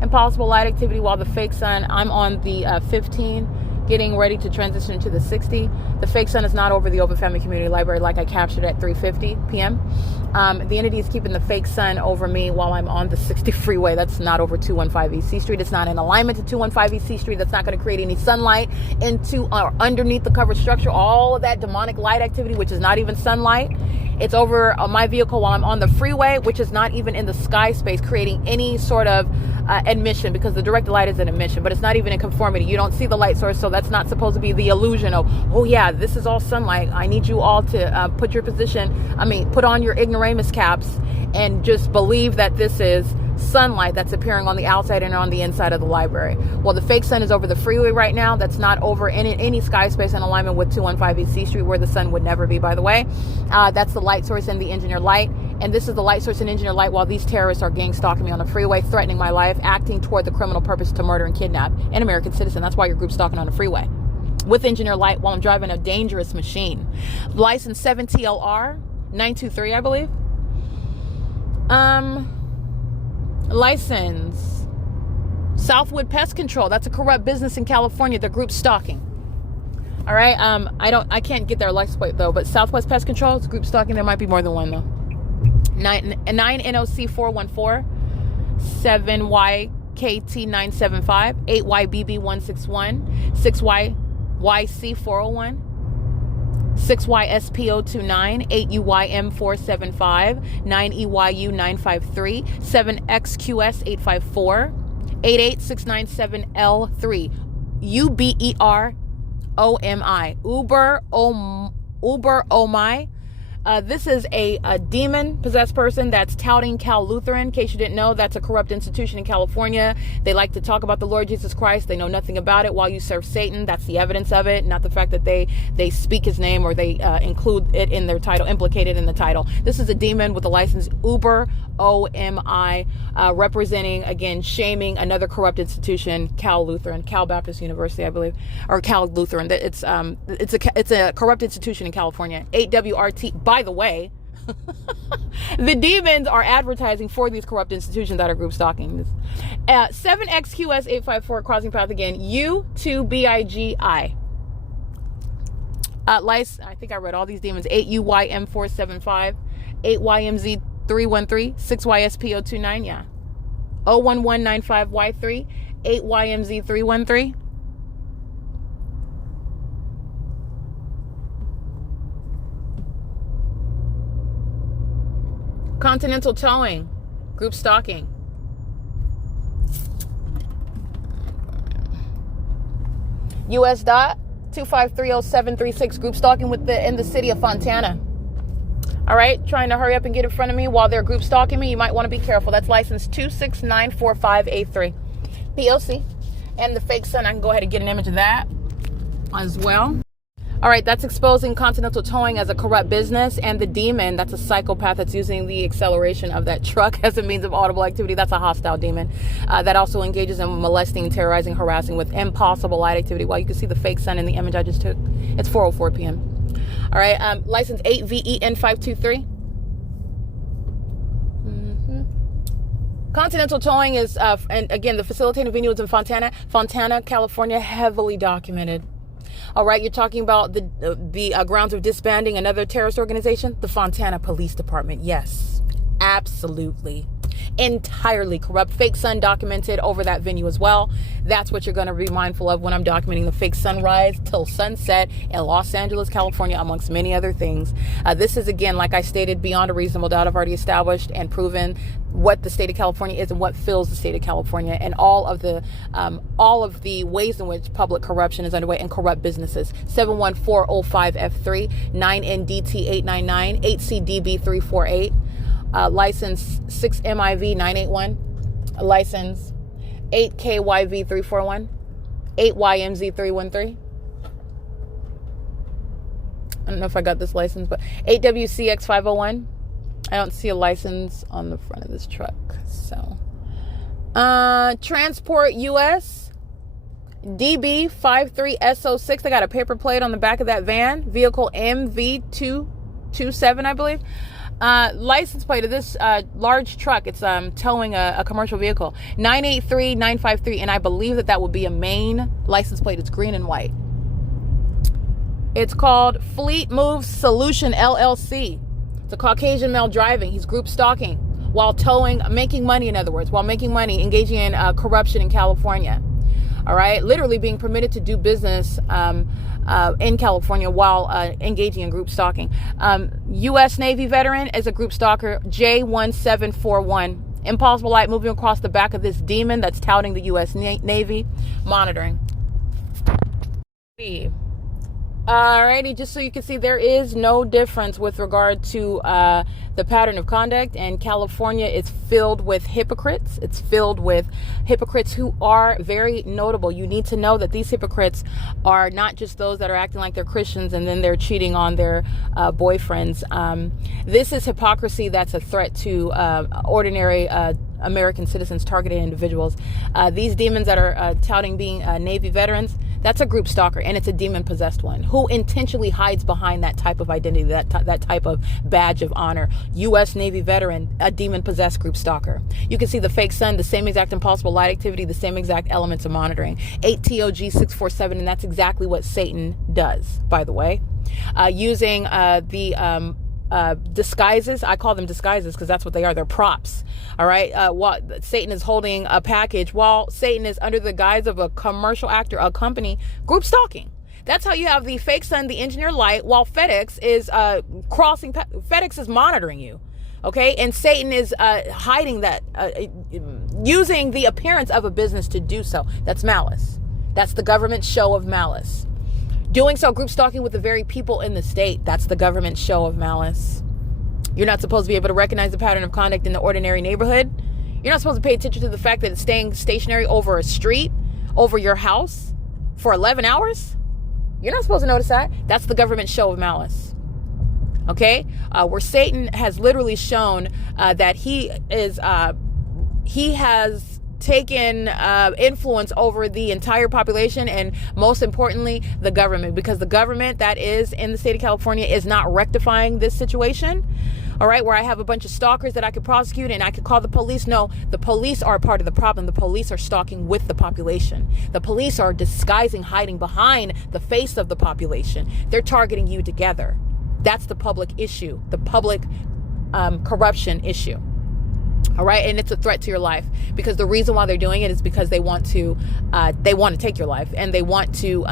Impossible light activity while the fake sun. I'm on the 15, getting ready to transition to the 60. The fake sun is not over the Open Family Community Library like I captured at 3:50 p.m. The entity is keeping the fake sun over me while I'm on the 60 freeway. That's not over 215 EC Street. It's not in alignment to 215 EC Street. That's not going to create any sunlight into or underneath the covered structure. All of that demonic light activity, which is not even sunlight. It's over my vehicle while I'm on the freeway, which is not even in the sky space, creating any sort of admission, because the directed light is an emission, but it's not even in conformity. You don't see the light source, so that's not supposed to be the illusion of, oh yeah, this is all sunlight. I need you all to put on your ignoramus caps and just believe that this is sunlight that's appearing on the outside and on the inside of the library. Well, the fake sun is over the freeway right now. That's not over any sky space in alignment with 215 EC Street, where the sun would never be, by the way. That's the light source and the engineer light. And this is the light source and engineer light while these terrorists are gang stalking me on the freeway, threatening my life, acting toward the criminal purpose to murder and kidnap an American citizen. That's why your group's stalking on the freeway with engineer light while I'm driving a dangerous machine. License 7TLR 923, I believe. License Southwood Pest Control. That's a corrupt business in California. The group stalking. All right. I can't get their license plate though, but Southwest Pest Control is group stalking. There might be more than one though. 9 NOC 414 7YKT 975 8YBB 161 6YYC 401 6YSPO29 8UYM 475 9EYU 953 7XQS 854 88697L3 UBEROMI Uber Omai. This is a demon-possessed person that's touting Cal Lutheran. In case you didn't know, that's a corrupt institution in California. They like to talk about the Lord Jesus Christ. They know nothing about it while you serve Satan. That's the evidence of it, not the fact that they speak his name or they include it in their title, implicated in the title. This is a demon with a license, Uber OMI, representing, again, shaming another corrupt institution, Cal Lutheran, Cal Baptist University, I believe, or Cal Lutheran. It's a corrupt institution in California. 8WRT. By the way, the demons are advertising for these corrupt institutions that are group stalking. 7XQS 854 crossing path again. U2BIGI. License. I think I read all these demons. 8UYM 475, 8YMZ 313, 6YSPO29, yeah. 01195Y3, 8YMZ 313. Continental Towing, group stalking. U.S. dot 2530736, group stalking in the city of Fontana. All right, trying to hurry up and get in front of me while they're group stalking me. You might want to be careful. That's license 2694583. P.O.C. And the fake sun, I can go ahead and get an image of that as well. All right, that's exposing Continental Towing as a corrupt business, and the demon, that's a psychopath that's using the acceleration of that truck as a means of audible activity. That's a hostile demon that also engages in molesting, terrorizing, harassing with impossible light activity. Well, you can see the fake sun in the image I just took. It's 4:04 p.m. All right, license 8VEN523. Continental Towing is, and again, the facilitating venue is in Fontana, California, heavily documented. All right, you're talking about the grounds of disbanding another terrorist organization, the Fontana Police Department. Yes, absolutely. Entirely corrupt. Fake sun documented over that venue as well. That's what you're going to be mindful of when I'm documenting the fake sunrise till sunset in Los Angeles, California, amongst many other things. This is, again, like I stated, beyond a reasonable doubt. I've already established and proven what the state of California is and what fills the state of California, and all of the ways in which public corruption is underway and corrupt businesses. 71405F3, 9NDT899, 8CDB348. License 6MIV981, license 8KYV341, 8YMZ313. I don't know if I got this license, but 8WCX501. I don't see a license on the front of this truck, so Transport U.S. DB53SO6. They got a paper plate on the back of that van. Vehicle MV227, I believe. License plate of this large truck. It's towing a commercial vehicle. 983953, and I believe that would be a Maine license plate. It's green and white. It's called Fleet Moves Solution LLC. It's a Caucasian male driving. He's group stalking while towing, making money, in other words, while making money, engaging in corruption in California. All right, literally being permitted to do business in California while engaging in group stalking. U.S. Navy veteran is a group stalker, J1741. Impossible light moving across the back of this demon that's touting the U.S. Navy. Monitoring. Alrighty, just so you can see, there is no difference with regard to the pattern of conduct, and California is filled with hypocrites. It's filled with hypocrites who are very notable. You need to know that these hypocrites are not just those that are acting like they're Christians and then they're cheating on their boyfriends. This is hypocrisy that's a threat to ordinary American citizens, targeted individuals. These demons that are touting being Navy veterans, that's a group stalker, and it's a demon-possessed one who intentionally hides behind that type of identity, that type of badge of honor. U.S. Navy veteran, a demon-possessed group stalker. You can see the fake sun, the same exact impossible light activity, the same exact elements of monitoring. 8TOG647, and that's exactly what Satan does, by the way. Using the disguises. I call them disguises because that's what they are. They're props. All right. While Satan is holding a package, while Satan is under the guise of a commercial actor, a company, group stalking. That's how you have the fake sun, the engineer light, while FedEx is crossing. FedEx is monitoring you. Okay. And Satan is hiding that, using the appearance of a business to do so. That's malice. That's the government show of malice. Doing so, group stalking with the very people in the state, that's the government show of malice. You're not supposed to be able to recognize the pattern of conduct in the ordinary neighborhood. You're not supposed to pay attention to the fact that it's staying stationary over a street, over your house for 11 hours. You're not supposed to notice that. That's the government show of malice. Okay? Where Satan has literally shown that he has taken influence over the entire population, and most importantly the government, because the government that is in the state of California is not rectifying this situation. All right, where I have a bunch of stalkers that I could prosecute and I could call the police. No, the police are part of the problem. The police are stalking with the population. The police are disguising, hiding behind the face of the population. They're targeting you together. That's the public issue, the public corruption issue. All right. And it's a threat to your life, because the reason why they're doing it is because they want to take your life, and they want to,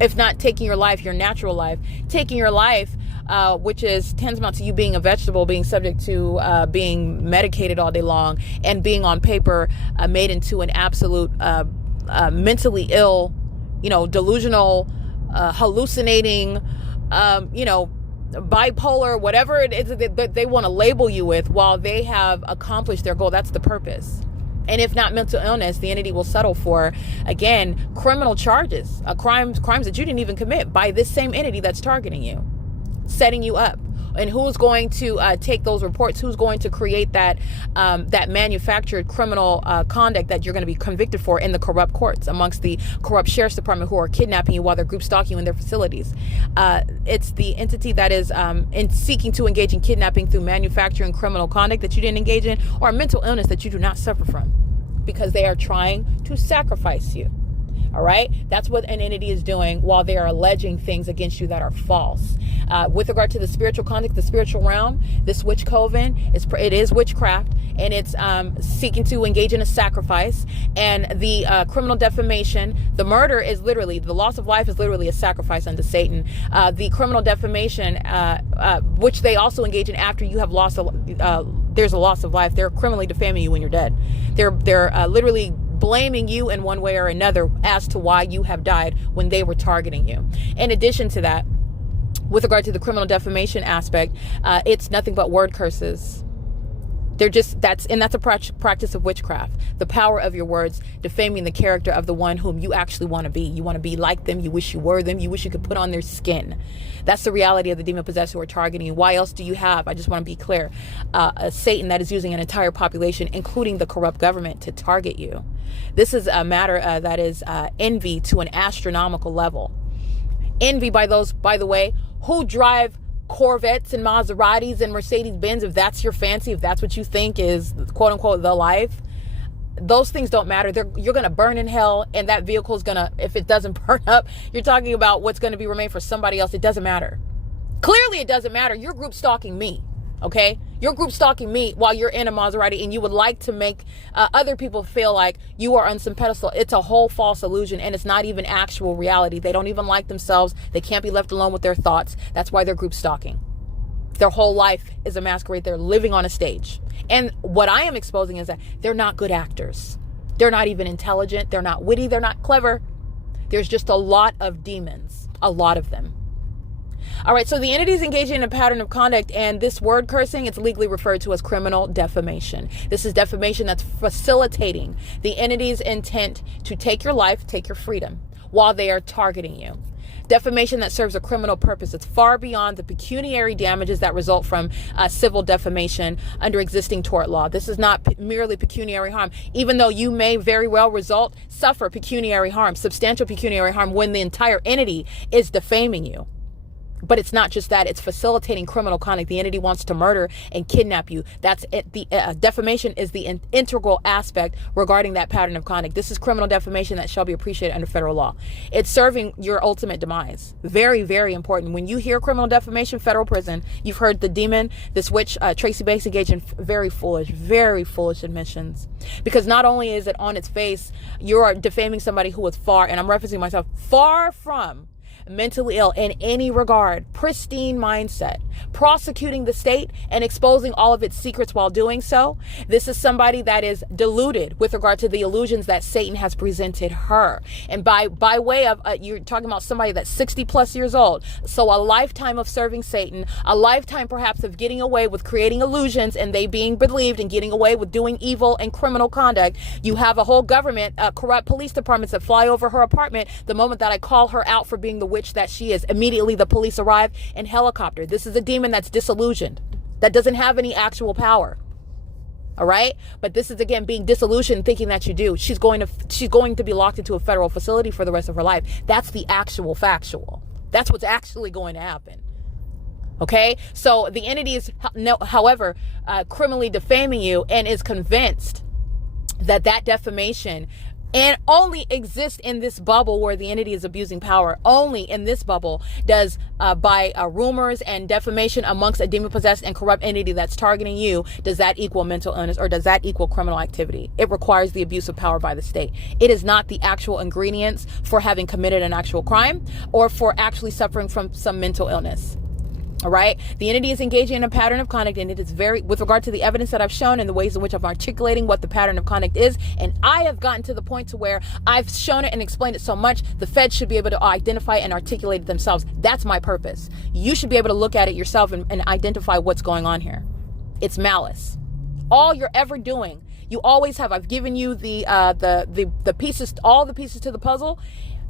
if not taking your life, your natural life, taking your life, which is tantamount to you being a vegetable, being subject to being medicated all day long, and being on paper made into an absolute mentally ill, delusional, hallucinating, bipolar, whatever it is that they want to label you with, while they have accomplished their goal. That's the purpose. And if not mental illness, the entity will settle for, again, criminal charges, crimes that you didn't even commit, by this same entity that's targeting you, setting you up. And who's going to take those reports? Who's going to create that manufactured criminal conduct that you're going to be convicted for in the corrupt courts, amongst the corrupt sheriff's department who are kidnapping you while they're group stalking you in their facilities? It's the entity that is in seeking to engage in kidnapping through manufacturing criminal conduct that you didn't engage in, or mental illness that you do not suffer from, because they are trying to sacrifice you. All right. That's what an entity is doing while they are alleging things against you that are false. With regard to the spiritual conduct, the spiritual realm, this witch coven it is witchcraft, and it's seeking to engage in a sacrifice. And the criminal defamation, the murder is literally, the loss of life is literally a sacrifice unto Satan. The criminal defamation, which they also engage in after you have lost, there's a loss of life. They're criminally defaming you when you're dead. They're literally blaming you in one way or another as to why you have died when they were targeting you. In addition to that, with regard to the criminal defamation aspect, it's nothing but word curses. That's a practice of witchcraft. The power of your words, defaming the character of the one whom you actually want to be. You want to be like them. You wish you were them. You wish you could put on their skin. That's the reality of the demon possessed who are targeting you. Why else do you have, I just want to be clear, a Satan that is using an entire population, including the corrupt government, to target you? This is a matter that is envy to an astronomical level. Envy by those, by the way, who drive Corvettes and Maseratis and Mercedes-Benz, if that's your fancy, if that's what you think is quote unquote the life. Those things don't matter. You're going to burn in hell, and that vehicle is going to, if it doesn't burn up, you're talking about what's going to be remain for somebody else. It doesn't matter. Clearly, it doesn't matter. You're group stalking me, okay? You're group stalking me while you're in a Maserati, and you would like to make other people feel like you are on some pedestal. It's a whole false illusion, and it's not even actual reality. They don't even like themselves. They can't be left alone with their thoughts. That's why they're group stalking. Their whole life is a masquerade. They're living on a stage. And what I am exposing is that they're not good actors. They're not even intelligent. They're not witty. They're not clever. There's just a lot of demons, a lot of them. All right, so the entity is engaging in a pattern of conduct, and this word cursing, it's legally referred to as criminal defamation. This is defamation that's facilitating the entity's intent to take your life, take your freedom, while they are targeting you. Defamation that serves a criminal purpose. It's far beyond the pecuniary damages that result from civil defamation under existing tort law. This is not merely pecuniary harm, even though you may very well suffer pecuniary harm, substantial pecuniary harm, when the entire entity is defaming you. But it's not just that. It's facilitating criminal conduct. The entity wants to murder and kidnap you. That's it. The defamation is the integral aspect regarding that pattern of conduct. This is criminal defamation that shall be appreciated under federal law. It's serving your ultimate demise. Very, very important. When you hear criminal defamation, federal prison, you've heard the demon, this witch, Tracy Bates, engaged in very foolish admissions. Because not only is it on its face, you're defaming somebody who was far, and I'm referencing myself, far from mentally ill in any regard, pristine mindset, prosecuting the state and exposing all of its secrets while doing so. This is somebody that is deluded with regard to the illusions that Satan has presented her. And by way of, you're talking about somebody that's 60 plus years old. So a lifetime of serving Satan, a lifetime perhaps of getting away with creating illusions and they being believed and getting away with doing evil and criminal conduct. You have a whole government, corrupt police departments that fly over her apartment the moment that I call her out for being the witch that she is. Immediately the police arrive in helicopter. This is a demon that's disillusioned, that doesn't have any actual power. All right, but this is again being disillusioned, thinking that you do. She's going to be locked into a federal facility for the rest of her life. That's the actual factual. That's what's actually going to happen. Okay, so the entity is, however, criminally defaming you and is convinced that defamation and only exists in this bubble where the entity is abusing power. Only in this bubble does, by rumors and defamation amongst a demon-possessed and corrupt entity that's targeting you, does that equal mental illness or does that equal criminal activity? It requires the abuse of power by the state. It is not the actual ingredients for having committed an actual crime or for actually suffering from some mental illness. All right. The entity is engaging in a pattern of conduct, and it is very, with regard to the evidence that I've shown and the ways in which I'm articulating what the pattern of conduct is. And I have gotten to the point to where I've shown it and explained it so much, the feds should be able to identify and articulate it themselves. That's my purpose. You should be able to look at it yourself and identify what's going on here. It's malice. All you're ever doing, you always have. I've given you the pieces, all the pieces to the puzzle.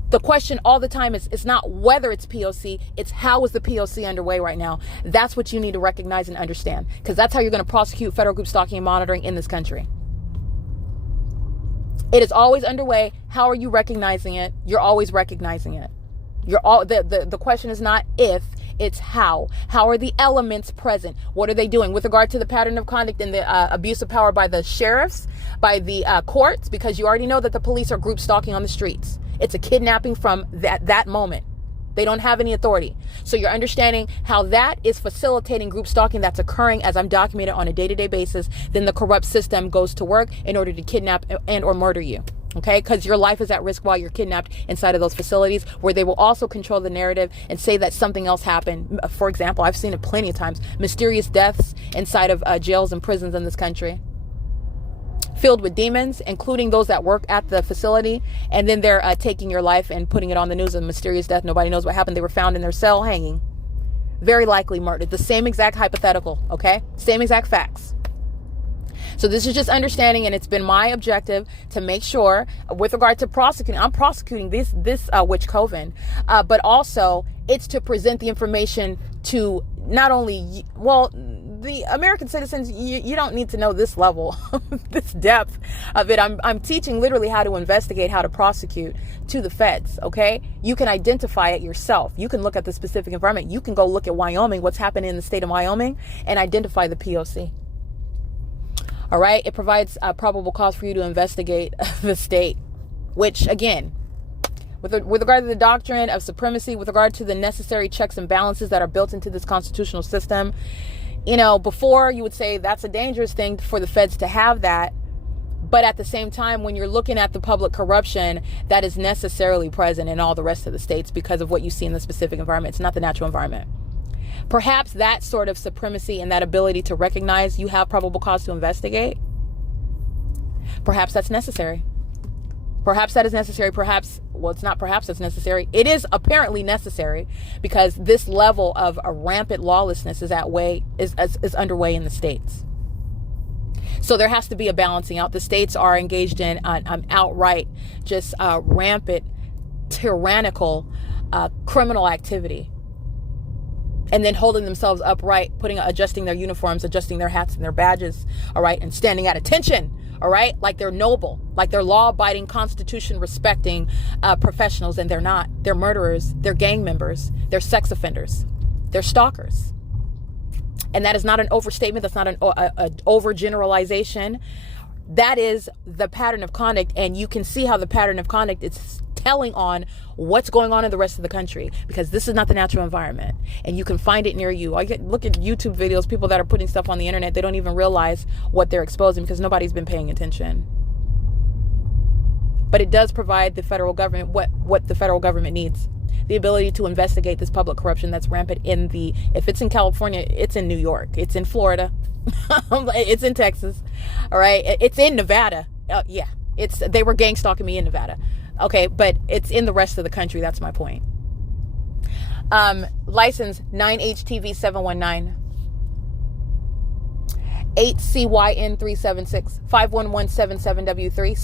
The question all the time is, it's not whether it's P.O.C, it's how is the P.O.C underway right now. That's what you need to recognize and understand, because that's how you're going to prosecute federal group stalking and monitoring in this country. It is always underway. How are you recognizing it? You're always recognizing it. The question is not if, it's how. How are the elements present? What are they doing with regard to the pattern of conduct and the abuse of power by the sheriffs, by the courts? Because you already know that the police are group stalking on the streets. It's a kidnapping from that moment. They don't have any authority. So you're understanding how that is facilitating group stalking that's occurring as I'm documenting on a day-to-day basis. Then the corrupt system goes to work in order to kidnap and or murder you. Okay, because your life is at risk while you're kidnapped inside of those facilities, where they will also control the narrative and say that something else happened. For example, I've seen it plenty of times, mysterious deaths inside of jails and prisons in this country, filled with demons, including those that work at the facility. And then they're taking your life and putting it on the news of mysterious death. Nobody knows what happened. They were found in their cell hanging. Very likely murdered. The same exact hypothetical, okay? Same exact facts. So this is just understanding, and it's been my objective to make sure with regard to prosecuting, I'm prosecuting this witch coven, but also it's to present the information to not only, well, the American citizens. You don't need to know this level, this depth of it. I'm teaching literally how to investigate, how to prosecute to the feds. Okay, you can identify it yourself. You can look at the specific environment. You can go look at Wyoming, what's happening in the state of Wyoming, and identify the P.O.C. All right, it provides a probable cause for you to investigate the state, which again, with regard to the doctrine of supremacy, with regard to the necessary checks and balances that are built into this constitutional system, you know, before you would say that's a dangerous thing for the feds to have that. But at the same time, when you're looking at the public corruption that is necessarily present in all the rest of the states because of what you see in the specific environment, it's not the natural environment. Perhaps that sort of supremacy and that ability to recognize you have probable cause to investigate, perhaps that's necessary. Perhaps that is necessary. Perhaps, well, it's not perhaps it's necessary. It is apparently necessary because this level of a rampant lawlessness is underway in the states. So there has to be a balancing out. The states are engaged in outright, just rampant, tyrannical, criminal activity. And then holding themselves upright, adjusting their uniforms, adjusting their hats and their badges, all right, and standing at attention. All right, like they're noble, like they're law-abiding, constitution-respecting professionals, and they're not. They're murderers, they're gang members, they're sex offenders, they're stalkers. And that is not an overstatement. That's not an overgeneralization. That is the pattern of conduct, and you can see how the pattern of conduct is telling on what's going on in the rest of the country, because this is not the natural environment, and you can find it near you. Look at YouTube videos, people that are putting stuff on the internet, they don't even realize what they're exposing because nobody's been paying attention. But it does provide the federal government what the federal government needs: the ability to investigate this public corruption that's rampant if it's in California, it's in New York, it's in Florida, it's in Texas, all right, it's in Nevada. They were gang stalking me in Nevada. Okay, but it's in the rest of the country. That's my point. License 9HTV719, 8CYN376, 51177W3,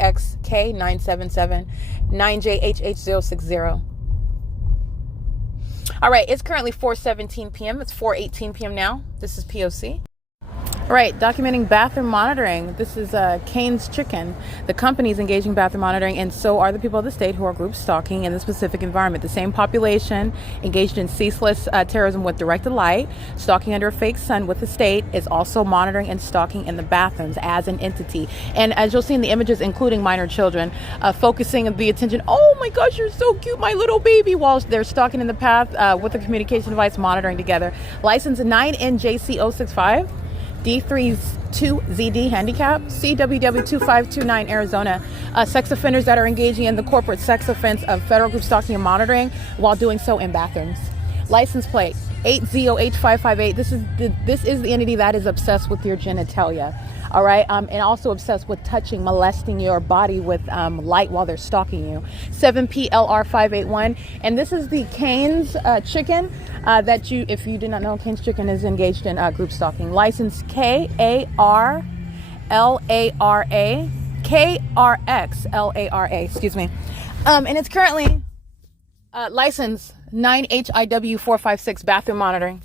7ZXK977, 9JHH060. All right, it's currently 4:17 p.m. It's 4:18 p.m. now. This is P.O.C. All right, documenting bathroom monitoring. This is Cane's Chicken. The company is engaging bathroom monitoring, and so are the people of the state who are group stalking in the specific environment. The same population engaged in ceaseless terrorism with directed light, stalking under a fake sun with the state, is also monitoring and stalking in the bathrooms as an entity. And as you'll see in the images, including minor children, focusing the attention, oh my gosh, you're so cute, my little baby, while they're stalking in the path with a communication device monitoring together. License 9NJC065. D32ZD handicap, CWW2529 Arizona. Sex offenders that are engaging in the corporate sex offense of federal group stalking and monitoring while doing so in bathrooms. License plate 8ZOH558. This is the entity that is obsessed with your genitalia. All right, and also obsessed with touching, molesting your body with light while they're stalking you. 7PLR581, and this is the Cane's Chicken that if you did not know, Cane's Chicken is engaged in group stalking. License KRXLARA, excuse me, and it's currently license 9HIW456 bathroom monitoring.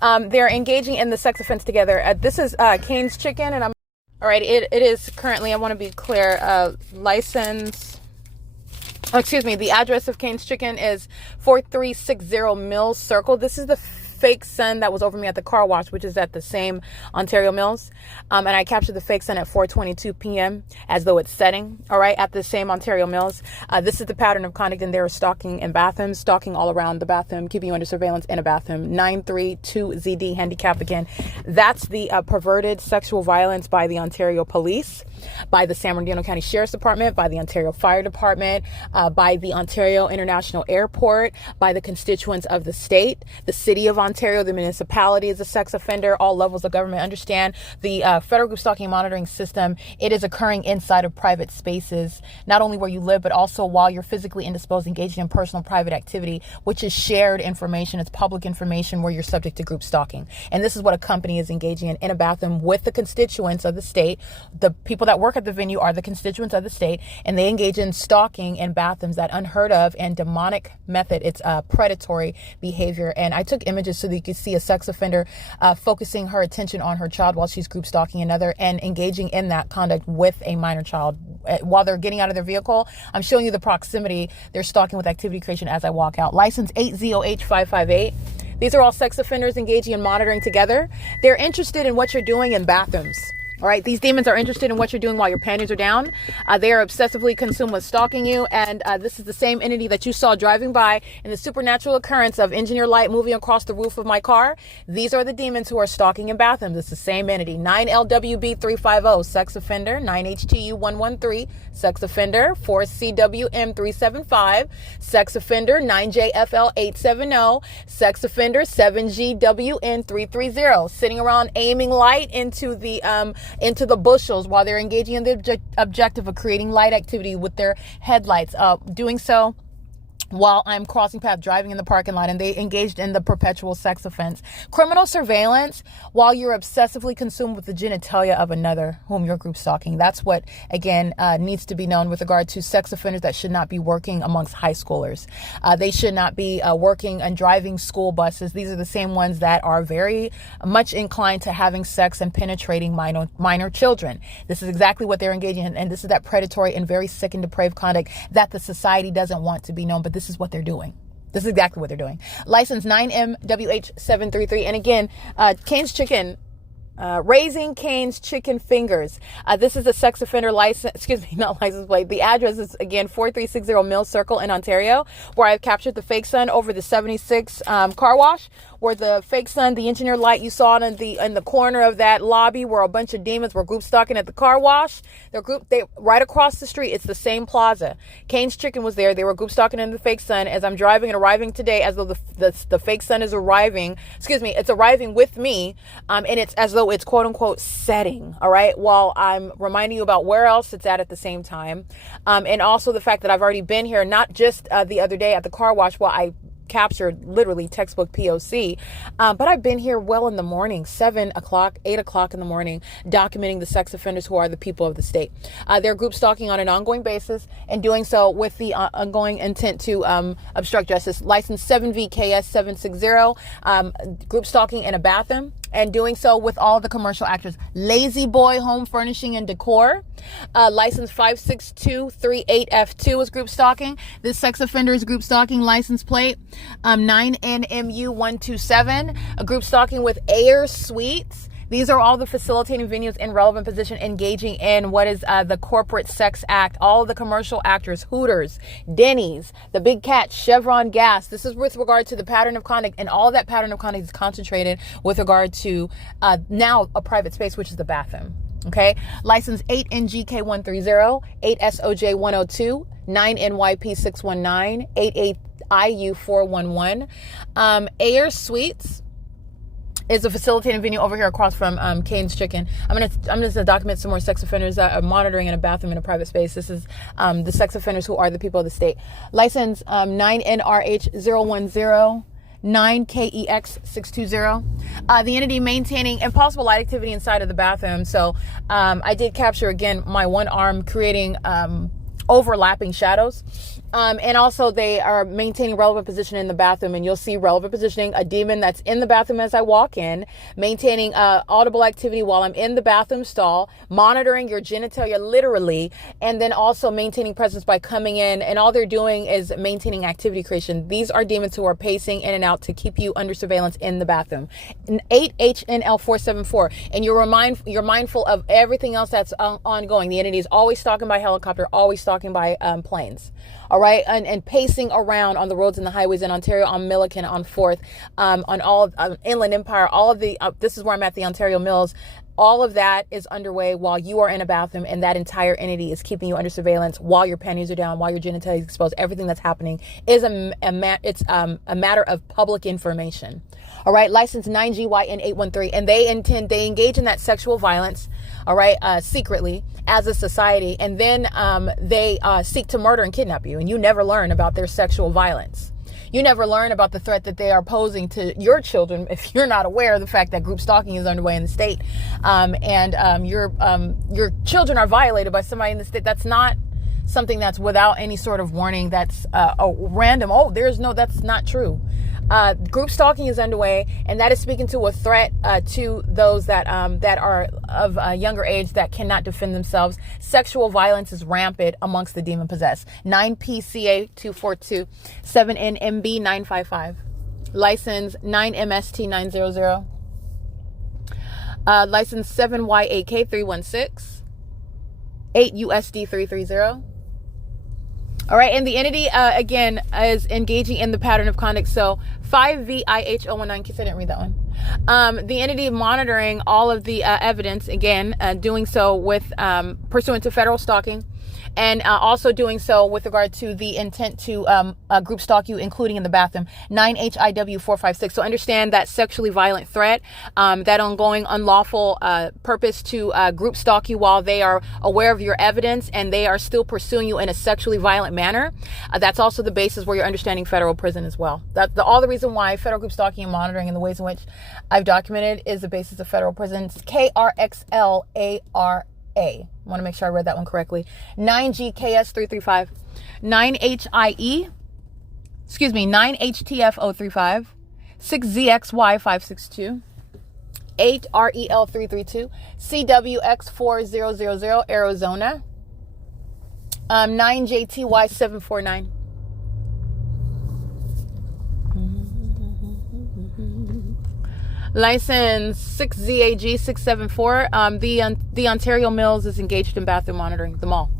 They're engaging in the sex offense together. This is Cane's Chicken, and all right, it is currently, I want to be clear, license, the address of Cane's Chicken is 4360 Mills Circle. This is the fake sun that was over me at the car wash, which is at the same Ontario Mills. And I captured the fake sun at 4:22 p.m. as though it's setting, all right, at the same Ontario Mills. This is the pattern of conduct, and they're stalking in bathrooms, stalking all around the bathroom, keeping you under surveillance in a bathroom. 932ZD handicap again. That's the perverted sexual violence by the Ontario Police, by the San Bernardino County Sheriff's Department, by the Ontario Fire Department, by the Ontario International Airport, by the constituents of the state, the city of Ontario, the municipality is a sex offender. All levels of government understand the federal group stalking and monitoring system. It is occurring inside of private spaces, not only where you live, but also while you're physically indisposed, engaging in personal private activity, which is shared information. It's public information where you're subject to group stalking. And this is what a company is engaging in a bathroom with the constituents of the state. The people that work at the venue are the constituents of the state, and they engage in stalking in bathrooms, that unheard of and demonic method. It's predatory behavior. And I took images so that you could see a sex offender focusing her attention on her child while she's group stalking another and engaging in that conduct with a minor child. While they're getting out of their vehicle, I'm showing you the proximity. They're stalking with activity creation as I walk out. License 8ZOH558. These are all sex offenders engaging in monitoring together. They're interested in what you're doing in bathrooms. All right, these demons are interested in what you're doing while your panties are down. They are obsessively consumed with stalking you. And this is the same entity that you saw driving by in the supernatural occurrence of engineer light moving across the roof of my car. These are the demons who are stalking in bathrooms. It's the same entity. 9LWB350, sex offender. 9HTU113, sex offender. 4CWM375, sex offender. 9JFL870, sex offender. 7GWN330, sitting around aiming light into the bushels while they're engaging in the objective of creating light activity with their headlights, doing so while I'm crossing path, driving in the parking lot, and they engaged in the perpetual sex offense. Criminal surveillance while you're obsessively consumed with the genitalia of another whom you're group stalking. That's what, again, needs to be known with regard to sex offenders that should not be working amongst high schoolers. They should not be working and driving school buses. These are the same ones that are very much inclined to having sex and penetrating minor children. This is exactly what they're engaging in, and this is that predatory and very sick and depraved conduct that the society doesn't want to be known, but this is what they're doing. This is exactly what they're doing. License 9MWH733. And again, Cane's Chicken, Raising Cane's Chicken Fingers. This is a sex offender license, not license plate. The address is, again, 4360 Mill Circle in Ontario, where I've captured the fake sun over the 76 car wash, where the fake sun, the engineer light you saw in the corner of that lobby where a bunch of demons were group stalking at the car wash. They right across the street. It's the same plaza. Cane's Chicken was there. They were group stalking in the fake sun as I'm driving and arriving today, as though the fake sun is arriving. It's arriving with me, and it's as though it's quote unquote setting. All right, while I'm reminding you about where else it's at the same time, and also the fact that I've already been here, not just the other day at the car wash while I captured literally textbook P.O.C. But I've been here well in the morning, 7 o'clock, 8 o'clock in the morning, documenting the sex offenders who are the people of the state. They're group stalking on an ongoing basis and doing so with the ongoing intent to obstruct justice. License 7VKS760, group stalking in a bathroom, and doing so with all the commercial actors. Lazy Boy Home Furnishing and Decor. License 56238F2 is group stalking. This sex offender is group stalking. License plate 9NMU127, a group stalking with Air Suites. These are all the facilitating venues in relevant position engaging in what is the corporate sex act. All of the commercial actors, Hooters, Denny's, the Big Cat, Chevron Gas. This is with regard to the pattern of conduct, and all of that pattern of conduct is concentrated with regard to now a private space, which is the bathroom. Okay, license 8NGK130, 8SOJ102, 9NYP619, 88IU411. Air Suites is a facilitating venue over here across from Cane's Chicken. I'm gonna document some more sex offenders that are monitoring in a bathroom in a private space. This is the sex offenders who are the people of the state. License 9NRH010. 9KEX620. The entity maintaining impossible light activity inside of the bathroom. So I did capture, again, my one arm creating overlapping shadows. And also they are maintaining relevant position in the bathroom, and you'll see relevant positioning, a demon that's in the bathroom as I walk in, maintaining audible activity while I'm in the bathroom stall, monitoring your genitalia literally, and then also maintaining presence by coming in, and all they're doing is maintaining activity creation. These are demons who are pacing in and out to keep you under surveillance in the bathroom. 8HNL474, and you're mindful of everything else that's ongoing. The entity is always stalking by helicopter, always stalking by planes. All right, and pacing around on the roads and the highways in Ontario, on Milliken, on 4th, on all Inland Empire, all of the, this is where I'm at, the Ontario Mills, All of that is underway while you are in a bathroom, and that entire entity is keeping you under surveillance while your panties are down, while your genitalia is exposed. Everything that's happening is a matter of public information. All right, license 9GYN813, and they engage in that sexual violence, all right, secretly as a society, and then they seek to murder and kidnap you, and you never learn about their sexual violence. You never learn about the threat that they are posing to your children if you're not aware of the fact that group stalking is underway in the state, and your children are violated by somebody in the state. That's not something that's without any sort of warning. That's a random. Oh, that's not true. Group stalking is underway, and that is speaking to a threat to those that are of a younger age that cannot defend themselves. Sexual violence is rampant amongst the demon possessed. 9PCA242, 7NMB955, license 9MST900, license 7YAK316, 8 USD330. All right, and the entity, again, is engaging in the pattern of conduct. So 5VIH019, because I didn't read that one. The entity monitoring all of the evidence, again, doing so with pursuant to federal stalking, and also doing so with regard to the intent to group stalk you, including in the bathroom. 9HIW456. So understand that sexually violent threat, that ongoing unlawful purpose to group stalk you while they are aware of your evidence and they are still pursuing you in a sexually violent manner. That's also the basis where you're understanding federal prison as well. All the reason why federal group stalking and monitoring and the ways in which I've documented is the basis of federal prison. It's KRXLARA. I want to make sure I read that one correctly. 9GKS335, 9HTF035, 6ZXY562, 8REL332, CWX4000 Arizona, 9JTY749. License 6ZAG674. The Ontario Mills is engaged in bathroom monitoring, the mall,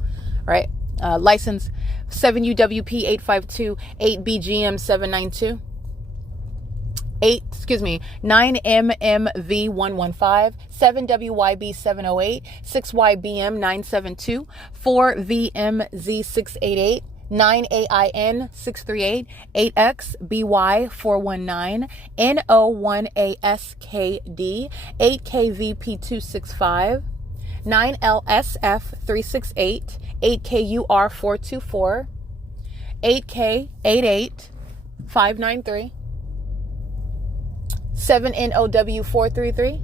right? License 7UWP852, 8BGM792, 9MMV115, 7WYB708, 6YBM972, 4VMZ688, 9AIN638, 8XBY419, NO1ASKD, 8KVP265, 9LSF368, 8KUR424, 8K88593, 7NOW433,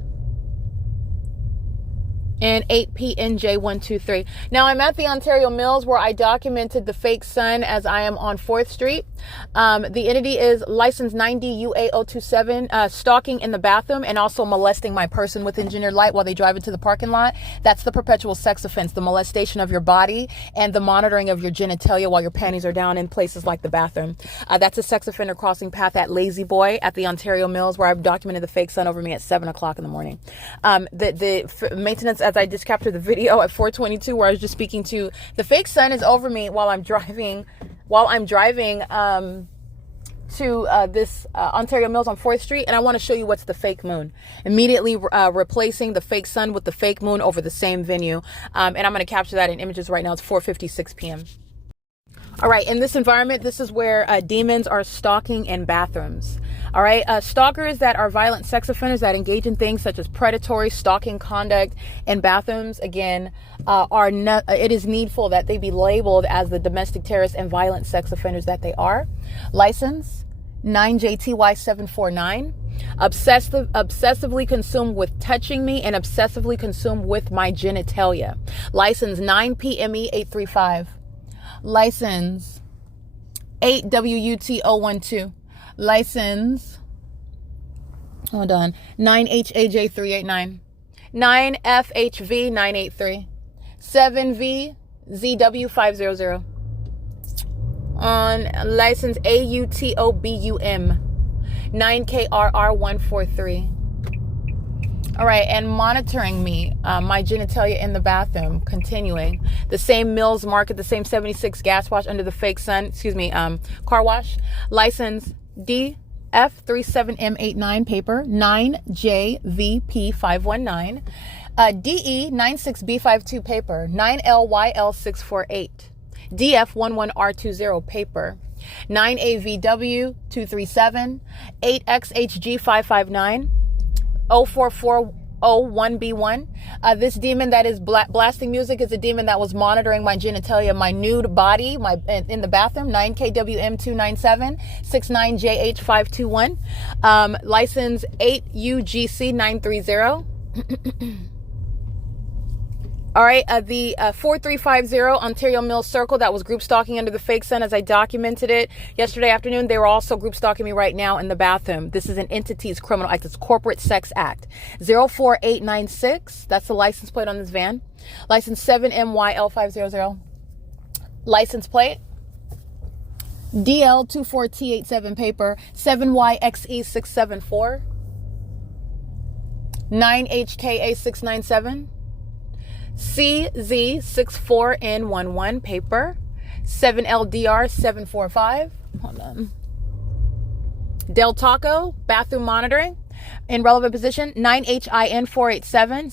and 8PNJ123. Now, I'm at the Ontario Mills where I documented the fake son as I am on 4th Street. The entity is license 9DUA027, stalking in the bathroom and also molesting my person with engineered light while they drive into the parking lot. That's the perpetual sex offense, the molestation of your body and the monitoring of your genitalia while your panties are down in places like the bathroom. That's a sex offender crossing path at Lazy Boy at the Ontario Mills where I've documented the fake son over me at 7 o'clock in the morning. The maintenance, as I just captured the video at 4:22 where I was just speaking to the fake son, is over me while I'm driving to this Ontario Mills on 4th Street, and I want to show you what's the fake moon. Immediately replacing the fake sun with the fake moon over the same venue, and I'm going to capture that in images right now. It's 4:56 p.m. All right, in this environment, this is where demons are stalking in bathrooms. All right, stalkers that are violent sex offenders that engage in things such as predatory stalking conduct in bathrooms, again, it is needful that they be labeled as the domestic terrorists and violent sex offenders that they are. License 9JTY749. Obsessively consumed with touching me and obsessively consumed with my genitalia. License 9PME835. License 8WUT012. License, hold on, 9HAJ389, 9FHV983, 7VZW500. On license AUTOBUM, 9KRR143. All right, and monitoring me, my genitalia in the bathroom, continuing. The same Mills market, the same 76 gas wash under the fake sun, car wash. License DF37M89 paper, 9JVP519. DE96B52 paper, 9LYL648. DF11R20 paper, 9AVW237, 8XHG559, 044001B1. This demon that is blasting music is a demon that was monitoring my genitalia, my nude body, in the bathroom. 9KWM297, 69JH521, license 8UGC930. All right, the 4350 Ontario Mills Circle that was group stalking under the fake sun as I documented it yesterday afternoon. They were also group stalking me right now in the bathroom. This is an entity's criminal act. It's Corporate Sex Act. 04896, that's the license plate on this van. License 7MYL500. License plate. DL24T87 paper, 7YXE674. 9HKA697. CZ64N11 paper, 7LDR745. Hold on. Del Taco bathroom monitoring in relevant position, 9HIN487,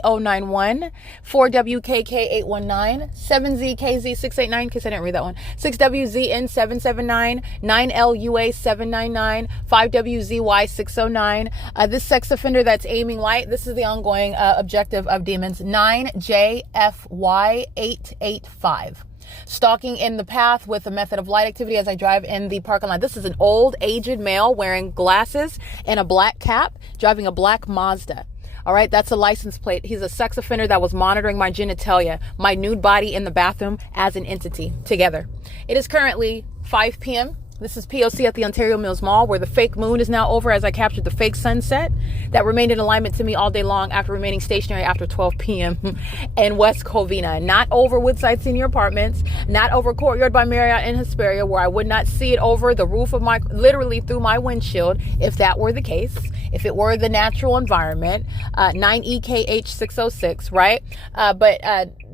6NHB091, 4WKK819, 7ZKZ689, in case I didn't read that one, 6WZN779, 9LUA799, 5WZY609. This sex offender that's aiming light, this is the ongoing objective of demons, 9JFY885. Stalking in the path with a method of light activity as I drive in the parking lot. This is an old, aged male wearing glasses and a black cap, driving a black Mazda. All right, that's a license plate. He's a sex offender that was monitoring my genitalia, my nude body in the bathroom as an entity together. It is currently 5 p.m. This is P.O.C. at the Ontario Mills Mall, where the fake moon is now over as I captured the fake sunset that remained in alignment to me all day long after remaining stationary after 12 p.m. in West Covina. Not over Woodside Senior Apartments, not over Courtyard by Marriott in Hesperia, where I would not see it over the roof of my, literally through my windshield, if that were the case, if it were the natural environment, 9EKH606, right? But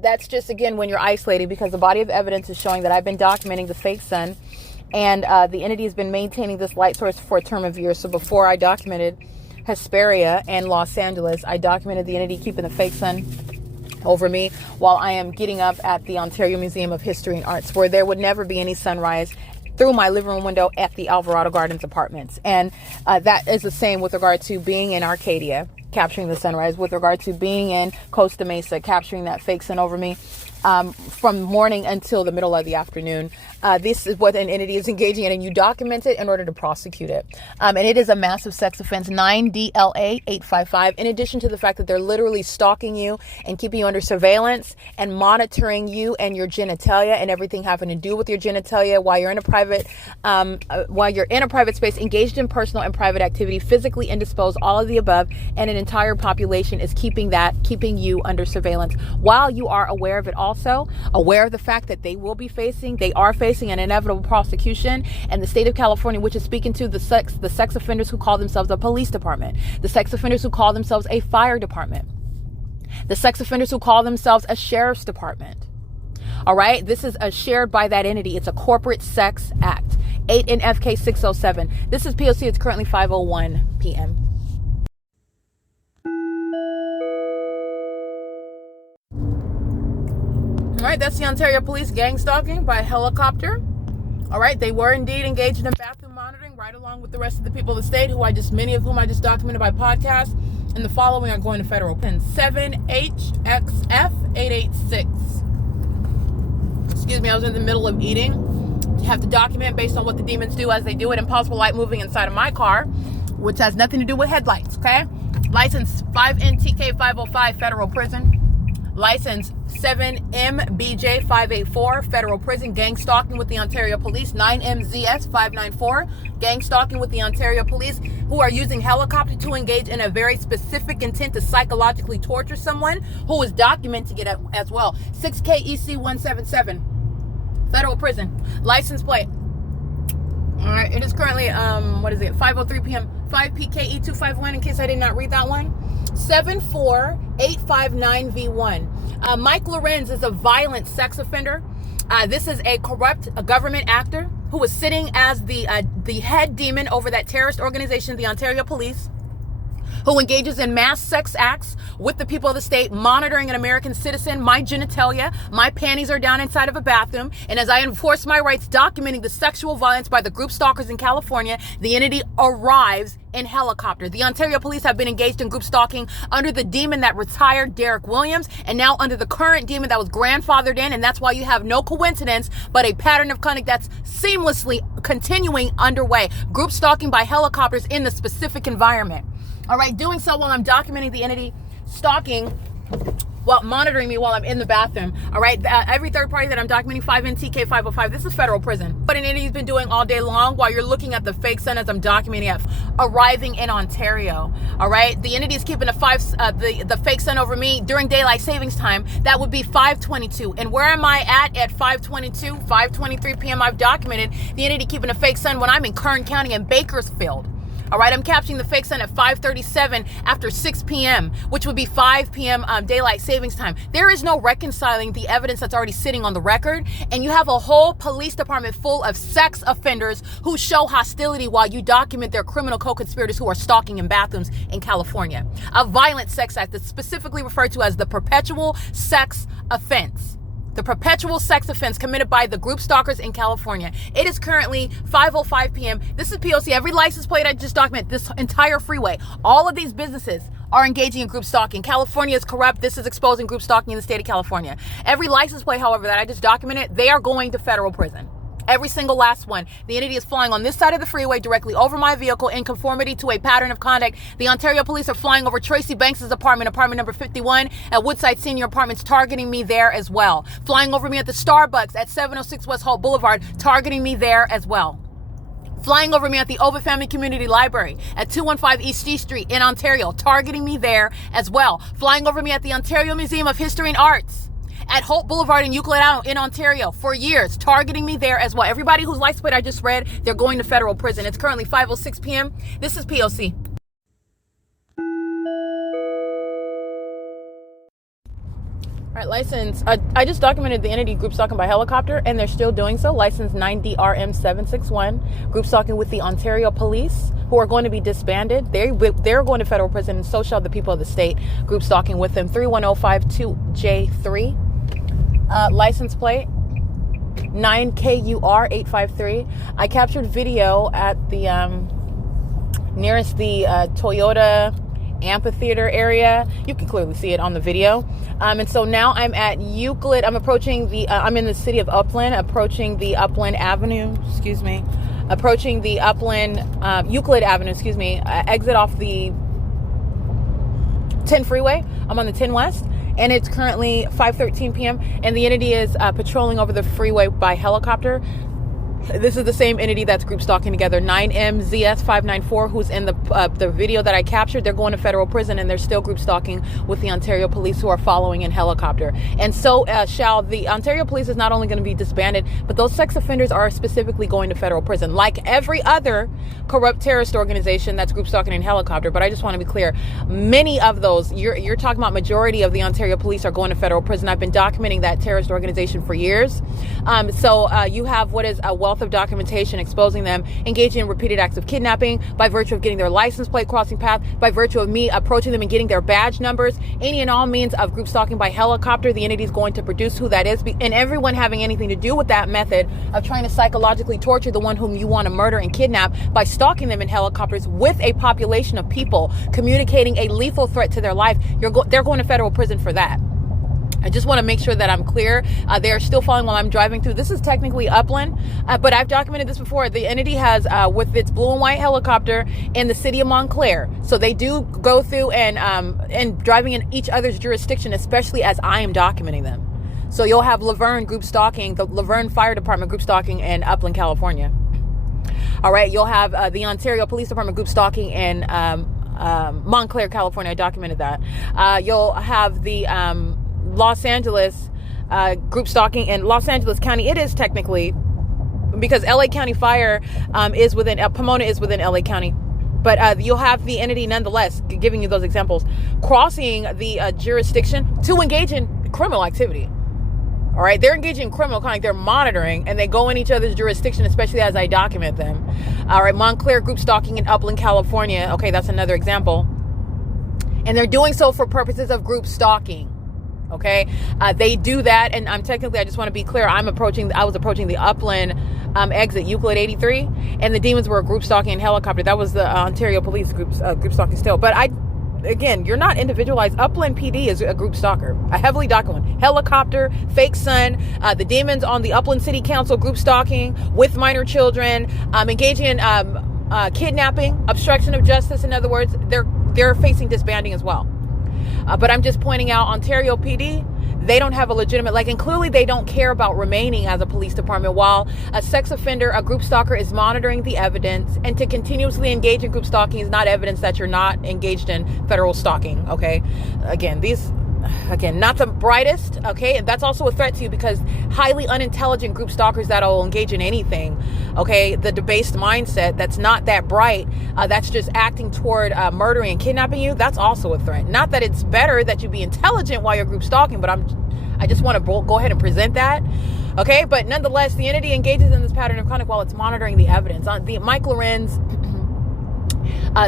that's just, again, when you're isolated, because the body of evidence is showing that I've been documenting the fake sun. And the entity has been maintaining this light source for a term of years. So before I documented Hesperia and Los Angeles, I documented the entity keeping the fake sun over me while I am getting up at the Ontario Museum of History and Arts, where there would never be any sunrise through my living room window at the Alvarado Gardens Apartments. And that is the same with regard to being in Arcadia, capturing the sunrise, with regard to being in Costa Mesa, capturing that fake sun over me. From morning until the middle of the afternoon. This is what an entity is engaging in, and you document it in order to prosecute it. And it is a massive sex offense, 9DLA855, in addition to the fact that they're literally stalking you and keeping you under surveillance and monitoring you and your genitalia and everything having to do with your genitalia while you're in a private space, engaged in personal and private activity, physically indisposed, all of the above, and an entire population is keeping you under surveillance while you are aware of it all. Also aware of the fact that they are facing an inevitable prosecution, and the state of California, which is speaking to the sex offenders who call themselves a police department, the sex offenders who call themselves a fire department, the sex offenders who call themselves a sheriff's department. All right, this is shared by that entity. It's a Corporate Sex Act, 8 NFK 607. This is P.O.C. It's currently 5:01 p.m. All right, that's the Ontario Police gang stalking by helicopter. All right, they were indeed engaged in bathroom monitoring right along with the rest of the people of the state, many of whom I just documented by podcast. And the following are going to federal. 7HXF886. Excuse me, I was in the middle of eating. You have to document based on what the demons do as they do it. Impossible light moving inside of my car, which has nothing to do with headlights, okay? License 5NTK505, federal prison. License 7MBJ584, federal prison, gang stalking with the Ontario Police. 9MZS594, gang stalking with the Ontario Police, who are using helicopter to engage in a very specific intent to psychologically torture someone, who is documenting it as well. 6KEC177, federal prison, license plate. All right, it is currently 5:03 p.m. 5PKE251, in case I did not read that one. 74859V1. Mike LORENZ is a violent sex offender. This is a corrupt government actor who was sitting as the head demon over that terrorist organization, the Ontario Police, who engages in mass sex acts with the people of the state, monitoring an American citizen, my genitalia, my panties are down inside of a bathroom, and as I enforce my rights, documenting the sexual violence by the group stalkers in California, the entity arrives in helicopter. The Ontario police have been engaged in group stalking under the demon that retired Derek Williams, and now under the current demon that was grandfathered in, and that's why you have no coincidence, but a pattern of conduct that's seamlessly continuing underway. Group stalking by helicopters in the specific environment. All right, doing so while I'm documenting the entity stalking, while monitoring me while I'm in the bathroom. All right, every third party that I'm documenting, 5NTK 505, this is federal prison. But an entity's been doing all day long while you're looking at the fake sun as I'm documenting it, arriving in Ontario. All right, the entity is keeping the fake sun over me during daylight savings time. That would be 5:22. And where am I at 5:22, 5:23 p.m. I've documented the entity keeping a fake sun when I'm in Kern County in Bakersfield. All right, I'm capturing the fake sun at 5:37 after 6 p.m., which would be 5 p.m. Daylight savings time. There is no reconciling the evidence that's already sitting on the record, and you have a whole police department full of sex offenders who show hostility while you document their criminal co-conspirators who are stalking in bathrooms in California. A violent sex act that's specifically referred to as the perpetual sex offense. The perpetual sex offense committed by the group stalkers in California. It is currently 5:05 p.m. This is P.O.C. Every license plate I just document, this entire freeway, all of these businesses are engaging in group stalking. California is corrupt. This is exposing group stalking in the state of California. Every license plate, however, that I just documented, they are going to federal prison. Every single last one. The entity is flying on this side of the freeway directly over my vehicle in conformity to a pattern of conduct. The Ontario police are flying over Tracy Banks' apartment number 51 at Woodside Senior Apartments, targeting me there as well. Flying over me at the Starbucks at 706 West Holt Boulevard, targeting me there as well. Flying over me at the Ovid Family Community Library at 215 East C Street in Ontario, targeting me there as well. Flying over me at the Ontario Museum of History and Arts at Holt Boulevard in Euclid in Ontario for years, targeting me there as well. Everybody whose license plate I just read, they're going to federal prison. It's currently 5:06 p.m. This is P.O.C. All right, license. I just documented the entity group stalking by helicopter, and they're still doing so. License 9DRM761. Group stalking with the Ontario police, who are going to be disbanded. They're going to federal prison, and so shall the people of the state. Group stalking with them. 31052J3. License plate 9KUR853. I captured video at the nearest the Toyota amphitheater area. You can clearly see it on the video. And so now I'm at Euclid. I'm approaching the I'm in the city of Upland, approaching the Upland Avenue, approaching the Upland Euclid Avenue, exit off the 10 freeway. I'm on the 10 West, and it's currently 5:13 p.m. and the entity is patrolling over the freeway by helicopter. This is the same entity that's group stalking together. 9MZS594, who's in the video that I captured. They're going to federal prison, and they're still group stalking with the Ontario police, who are following in helicopter. And so shall the Ontario police is not only going to be disbanded, but those sex offenders are specifically going to federal prison, like every other corrupt terrorist organization that's group stalking in helicopter. But I just want to be clear, many of those, you're talking about majority of the Ontario police are going to federal prison. I've been documenting that terrorist organization for years. So you have what is a wealth of documentation exposing them engaging in repeated acts of kidnapping by virtue of getting their license plate crossing path, by virtue of me approaching them and getting their badge numbers. Any and all means of group stalking by helicopter, the entity is going to produce who that is, and everyone having anything to do with that method of trying to psychologically torture the one whom you want to murder and kidnap by stalking them in helicopters with a population of people, communicating a lethal threat to their life. They're going to federal prison for that. I just want to make sure that I'm clear. They are still following while I'm driving through. This is technically Upland, but I've documented this before. The entity has, with its blue and white helicopter, in the city of Montclair. So they do go through and driving in each other's jurisdiction, especially as I am documenting them. So you'll have Laverne group stalking, the Laverne Fire Department group stalking in Upland, California. All right, you'll have the Ontario Police Department group stalking in Montclair, California. I documented that. You'll have the Los Angeles group stalking in Los Angeles County. It is technically, because LA County Fire is within, Pomona is within LA County. But you'll have the entity nonetheless, giving you those examples, crossing the jurisdiction to engage in criminal activity. All right, they're engaging in criminal conduct. They're monitoring, and they go in each other's jurisdiction, especially as I document them. All right, Montclair group stalking in Upland, California. Okay, that's another example. And they're doing so for purposes of group stalking. Okay, they do that, and I just want to be clear. I was approaching the Upland exit, Euclid 83, and the demons were group stalking in helicopter. That was the Ontario Police group stalking still. But again, you're not individualized. Upland PD is a group stalker, a heavily documented one. Helicopter, fake sun, the demons on the Upland City Council group stalking with minor children, engaging in kidnapping, obstruction of justice. In other words, they're facing disbanding as well. But I'm just pointing out, Ontario PD, they don't have a legitimate, and clearly they don't care about remaining as a police department while a sex offender, a group stalker, is monitoring the evidence. And to continuously engage in group stalking is not evidence that you're not engaged in federal stalking, okay? Again, not the brightest, okay? And that's also a threat to you, because highly unintelligent group stalkers that will engage in anything, okay? The debased mindset that's not that bright, that's just acting toward murdering and kidnapping you, that's also a threat. Not that it's better that you be intelligent while you're group stalking, but I just want to go ahead and present that, okay? But nonetheless, the entity engages in this pattern of conduct while it's monitoring the evidence. Mike Lorenz,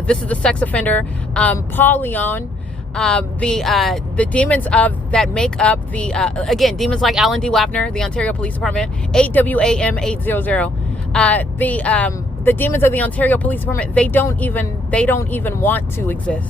this is the sex offender, Paul Leon, the demons that make up again, demons like Alan D. Wapner, the Ontario Police Department, 8WAM800, the demons of the Ontario Police Department, they don't even want to exist.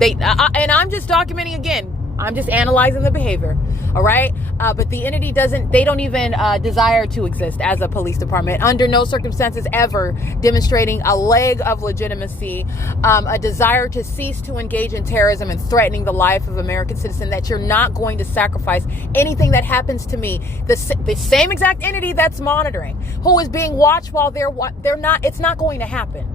And I'm just documenting again. I'm just analyzing the behavior, all right? But the entity they don't even desire to exist as a police department, under no circumstances ever demonstrating a leg of legitimacy, a desire to cease to engage in terrorism and threatening the life of American citizen, that you're not going to sacrifice anything that happens to me. The same exact entity that's monitoring, who is being watched while they're not, it's not going to happen.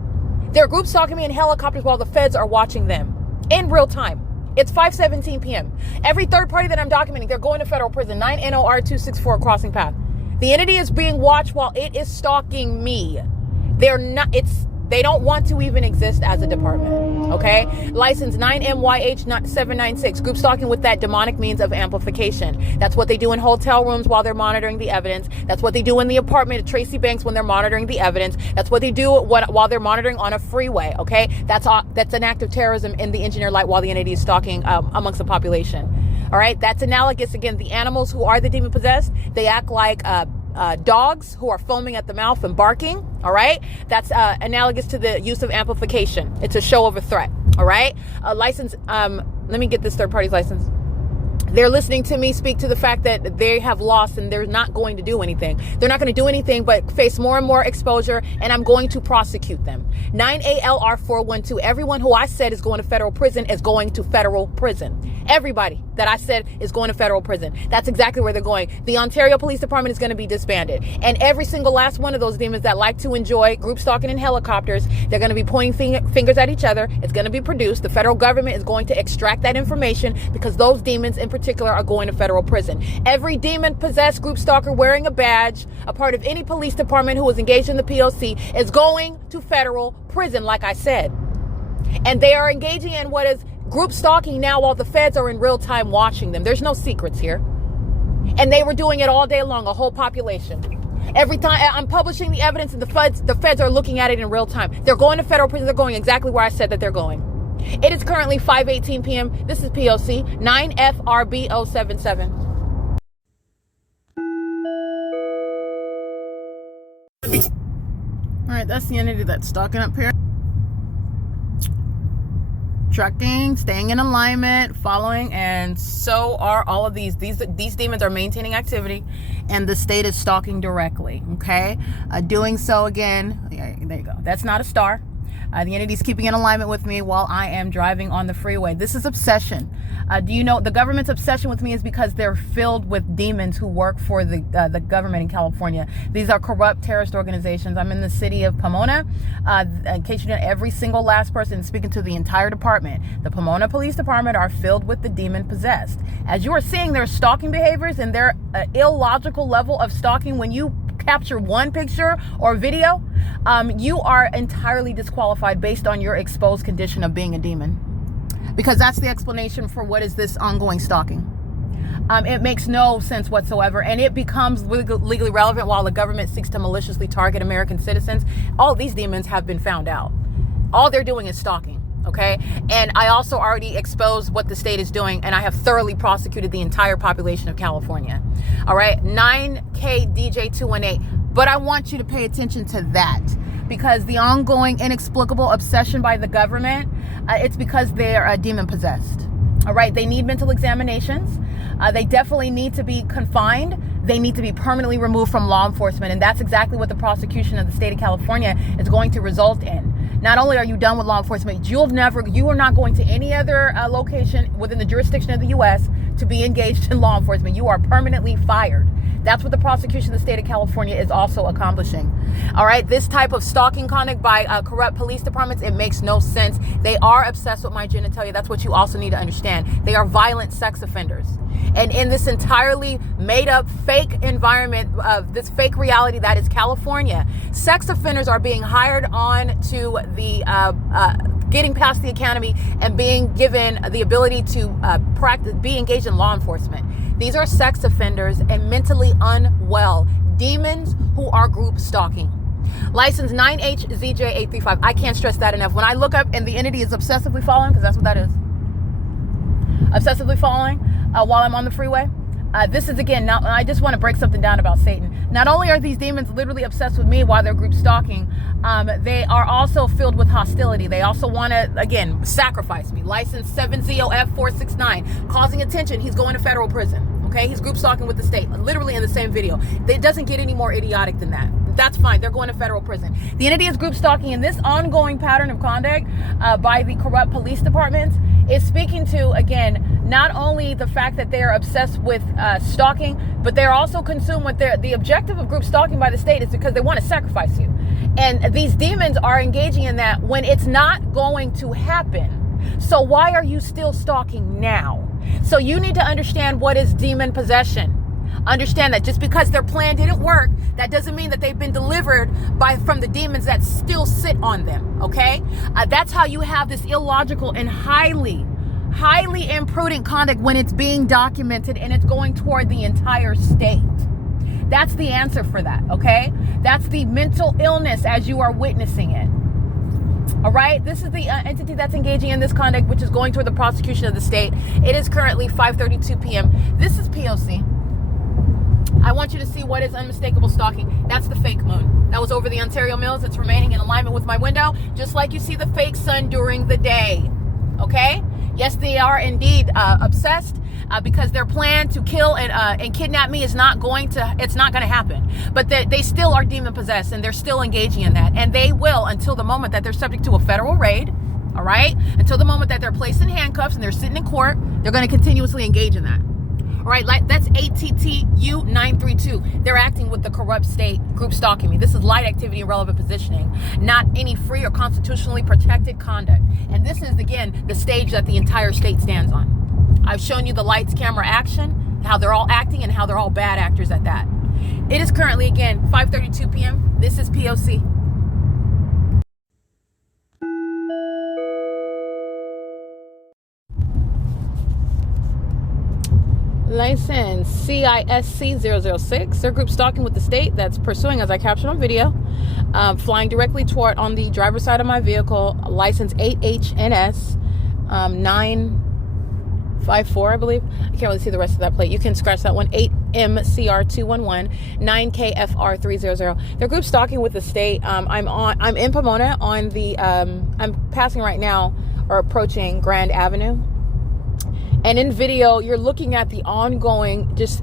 They're group stalking me in helicopters while the feds are watching them in real time. It's 5:17 p.m. Every third party that I'm documenting, they're going to federal prison. 9 NOR 264 crossing path. The entity is being watched while it is stalking me. They don't want to even exist as a department, okay? License 9MYH796, group stalking with that demonic means of amplification. That's what they do in hotel rooms while they're monitoring the evidence. That's what they do in the apartment at Tracy Banks when they're monitoring the evidence. That's what they do while they're monitoring on a freeway, okay? That's an act of terrorism in the engineered light while the entity is stalking amongst the population, all right? That's analogous. Again, the animals who are the demon possessed, they act like dogs who are foaming at the mouth and barking, all right? That's analogous to the use of amplification. It's a show of a threat, all right? License, let me get this third party's license. They're listening to me speak to the fact that they have lost and they're not going to do anything. They're not going to do anything but face more and more exposure, and I'm going to prosecute them. 9ALR412, everyone who I said is going to federal prison is going to federal prison. Everybody that I said is going to federal prison. That's exactly where they're going. The Ontario Police Department is going to be disbanded. And every single last one of those demons that like to enjoy group stalking in helicopters, they're going to be pointing fingers at each other. It's going to be produced. The federal government is going to extract that information, because those demons in particular are going to federal prison. Every demon-possessed group stalker wearing a badge, a part of any police department who is engaged in the P.O.C, is going to federal prison, like I said. And they are engaging in what is group stalking now while the feds are in real time watching them. There's no secrets here. And they were doing it all day long, a whole population. Every time I'm publishing the evidence, and the feds are looking at it in real time. They're going to federal prison. They're going exactly where I said that they're going. It is currently 5:18 p.m. This is P.O.C. 9FRB077. All right, that's the entity that's stalking up here. Trucking, staying in alignment, following, and so are all of these. These demons are maintaining activity, and the state is stalking directly, okay? Doing so again, there you go. That's not a star. The entity's keeping in alignment with me while I am driving on the freeway. This is obsession. Do you know the government's obsession with me is because they're filled with demons who work for the government in California. These are corrupt terrorist organizations. I'm in the city of Pomona. In case you know, every single last person speaking to the entire department. The Pomona Police Department are filled with the demon possessed. As you are seeing their stalking behaviors and their illogical level of stalking, when you capture one picture or video, you are entirely disqualified based on your exposed condition of being a demon, because that's the explanation for what is this ongoing stalking. It makes no sense whatsoever, and it becomes legally relevant while the government seeks to maliciously target American citizens. All these demons have been found out. All they're doing is stalking, Okay. And I also already exposed what the state is doing, and I have thoroughly prosecuted the entire population of California. All right. 9K DJ 218. But I want you to pay attention to that, because the ongoing inexplicable obsession by the government, it's because they are demon possessed. All right. They need mental examinations. They definitely need to be confined. They need to be permanently removed from law enforcement. And that's exactly what the prosecution of the state of California is going to result in. Not only are you done with law enforcement, you are not going to any other location within the jurisdiction of the U.S. to be engaged in law enforcement. You are permanently fired. That's what the prosecution of the state of California is also accomplishing. All right. This type of stalking conduct by corrupt police departments, it makes no sense. They are obsessed with my genitalia. That's what you also need to understand. They are violent sex offenders. And in this entirely made up fake environment of this fake reality that is California, sex offenders are being hired on to the getting past the academy and being given the ability to be engaged in law enforcement. These are sex offenders and mentally unwell demons who are group stalking. License 9HZJ835. I can't stress that enough. When I look up and the entity is obsessively following, because that's what that is. Obsessively following while I'm on the freeway. This is, again, now I just want to break something down about Satan. Not only are these demons literally obsessed with me while they're group stalking, they are also filled with hostility. They also want to, again, sacrifice me. License 70F469. Causing attention. He's going to federal prison. Okay, he's group stalking with the state, literally in the same video. It doesn't get any more idiotic than that. That's fine. They're going to federal prison. The entity is group stalking, and this ongoing pattern of conduct by the corrupt police departments is speaking to, again, not only the fact that they are obsessed with stalking, but they're also consumed with the objective of group stalking by the state is because they want to sacrifice you. And these demons are engaging in that when it's not going to happen. So why are you still stalking now? So you need to understand what is demon possession. Understand that just because their plan didn't work, that doesn't mean that they've been delivered from the demons that still sit on them. Okay, that's how you have this illogical and highly imprudent conduct when it's being documented and it's going toward the entire state. That's the answer for that. Okay, that's the mental illness as you are witnessing it. All right, this is the entity that's engaging in this conduct, which is going toward the prosecution of the state. It is currently 5:32 p.m. This is P.O.C. I want you to see what is unmistakable stalking. That's the fake moon. That was over the Ontario Mills. It's remaining in alignment with my window, just like you see the fake sun during the day. Okay? Yes, they are indeed obsessed because their plan to kill and kidnap me is not going to happen. But they still are demon possessed, and they're still engaging in that. And they will until the moment that they're subject to a federal raid. All right? Until the moment that they're placed in handcuffs and they're sitting in court, they're going to continuously engage in that. All right, that's ATTU 932. They're acting with the corrupt state group stalking me. This is light activity and relevant positioning, not any free or constitutionally protected conduct. And this is, again, the stage that the entire state stands on. I've shown you the lights, camera, action, how they're all acting and how they're all bad actors at that. It is currently, again, 5:32 p.m. This is P.O.C. License CISC006. They're group stalking with the state that's pursuing, as I captured on video, flying directly toward on the driver's side of my vehicle. License 8HNS 954, I believe. I can't really see the rest of that plate. You can scratch that one. 8MCR211 9KFR300. They're group stalking with the state. I'm in Pomona on the I'm passing right now or approaching Grand Avenue. And in video, you're looking at the ongoing, this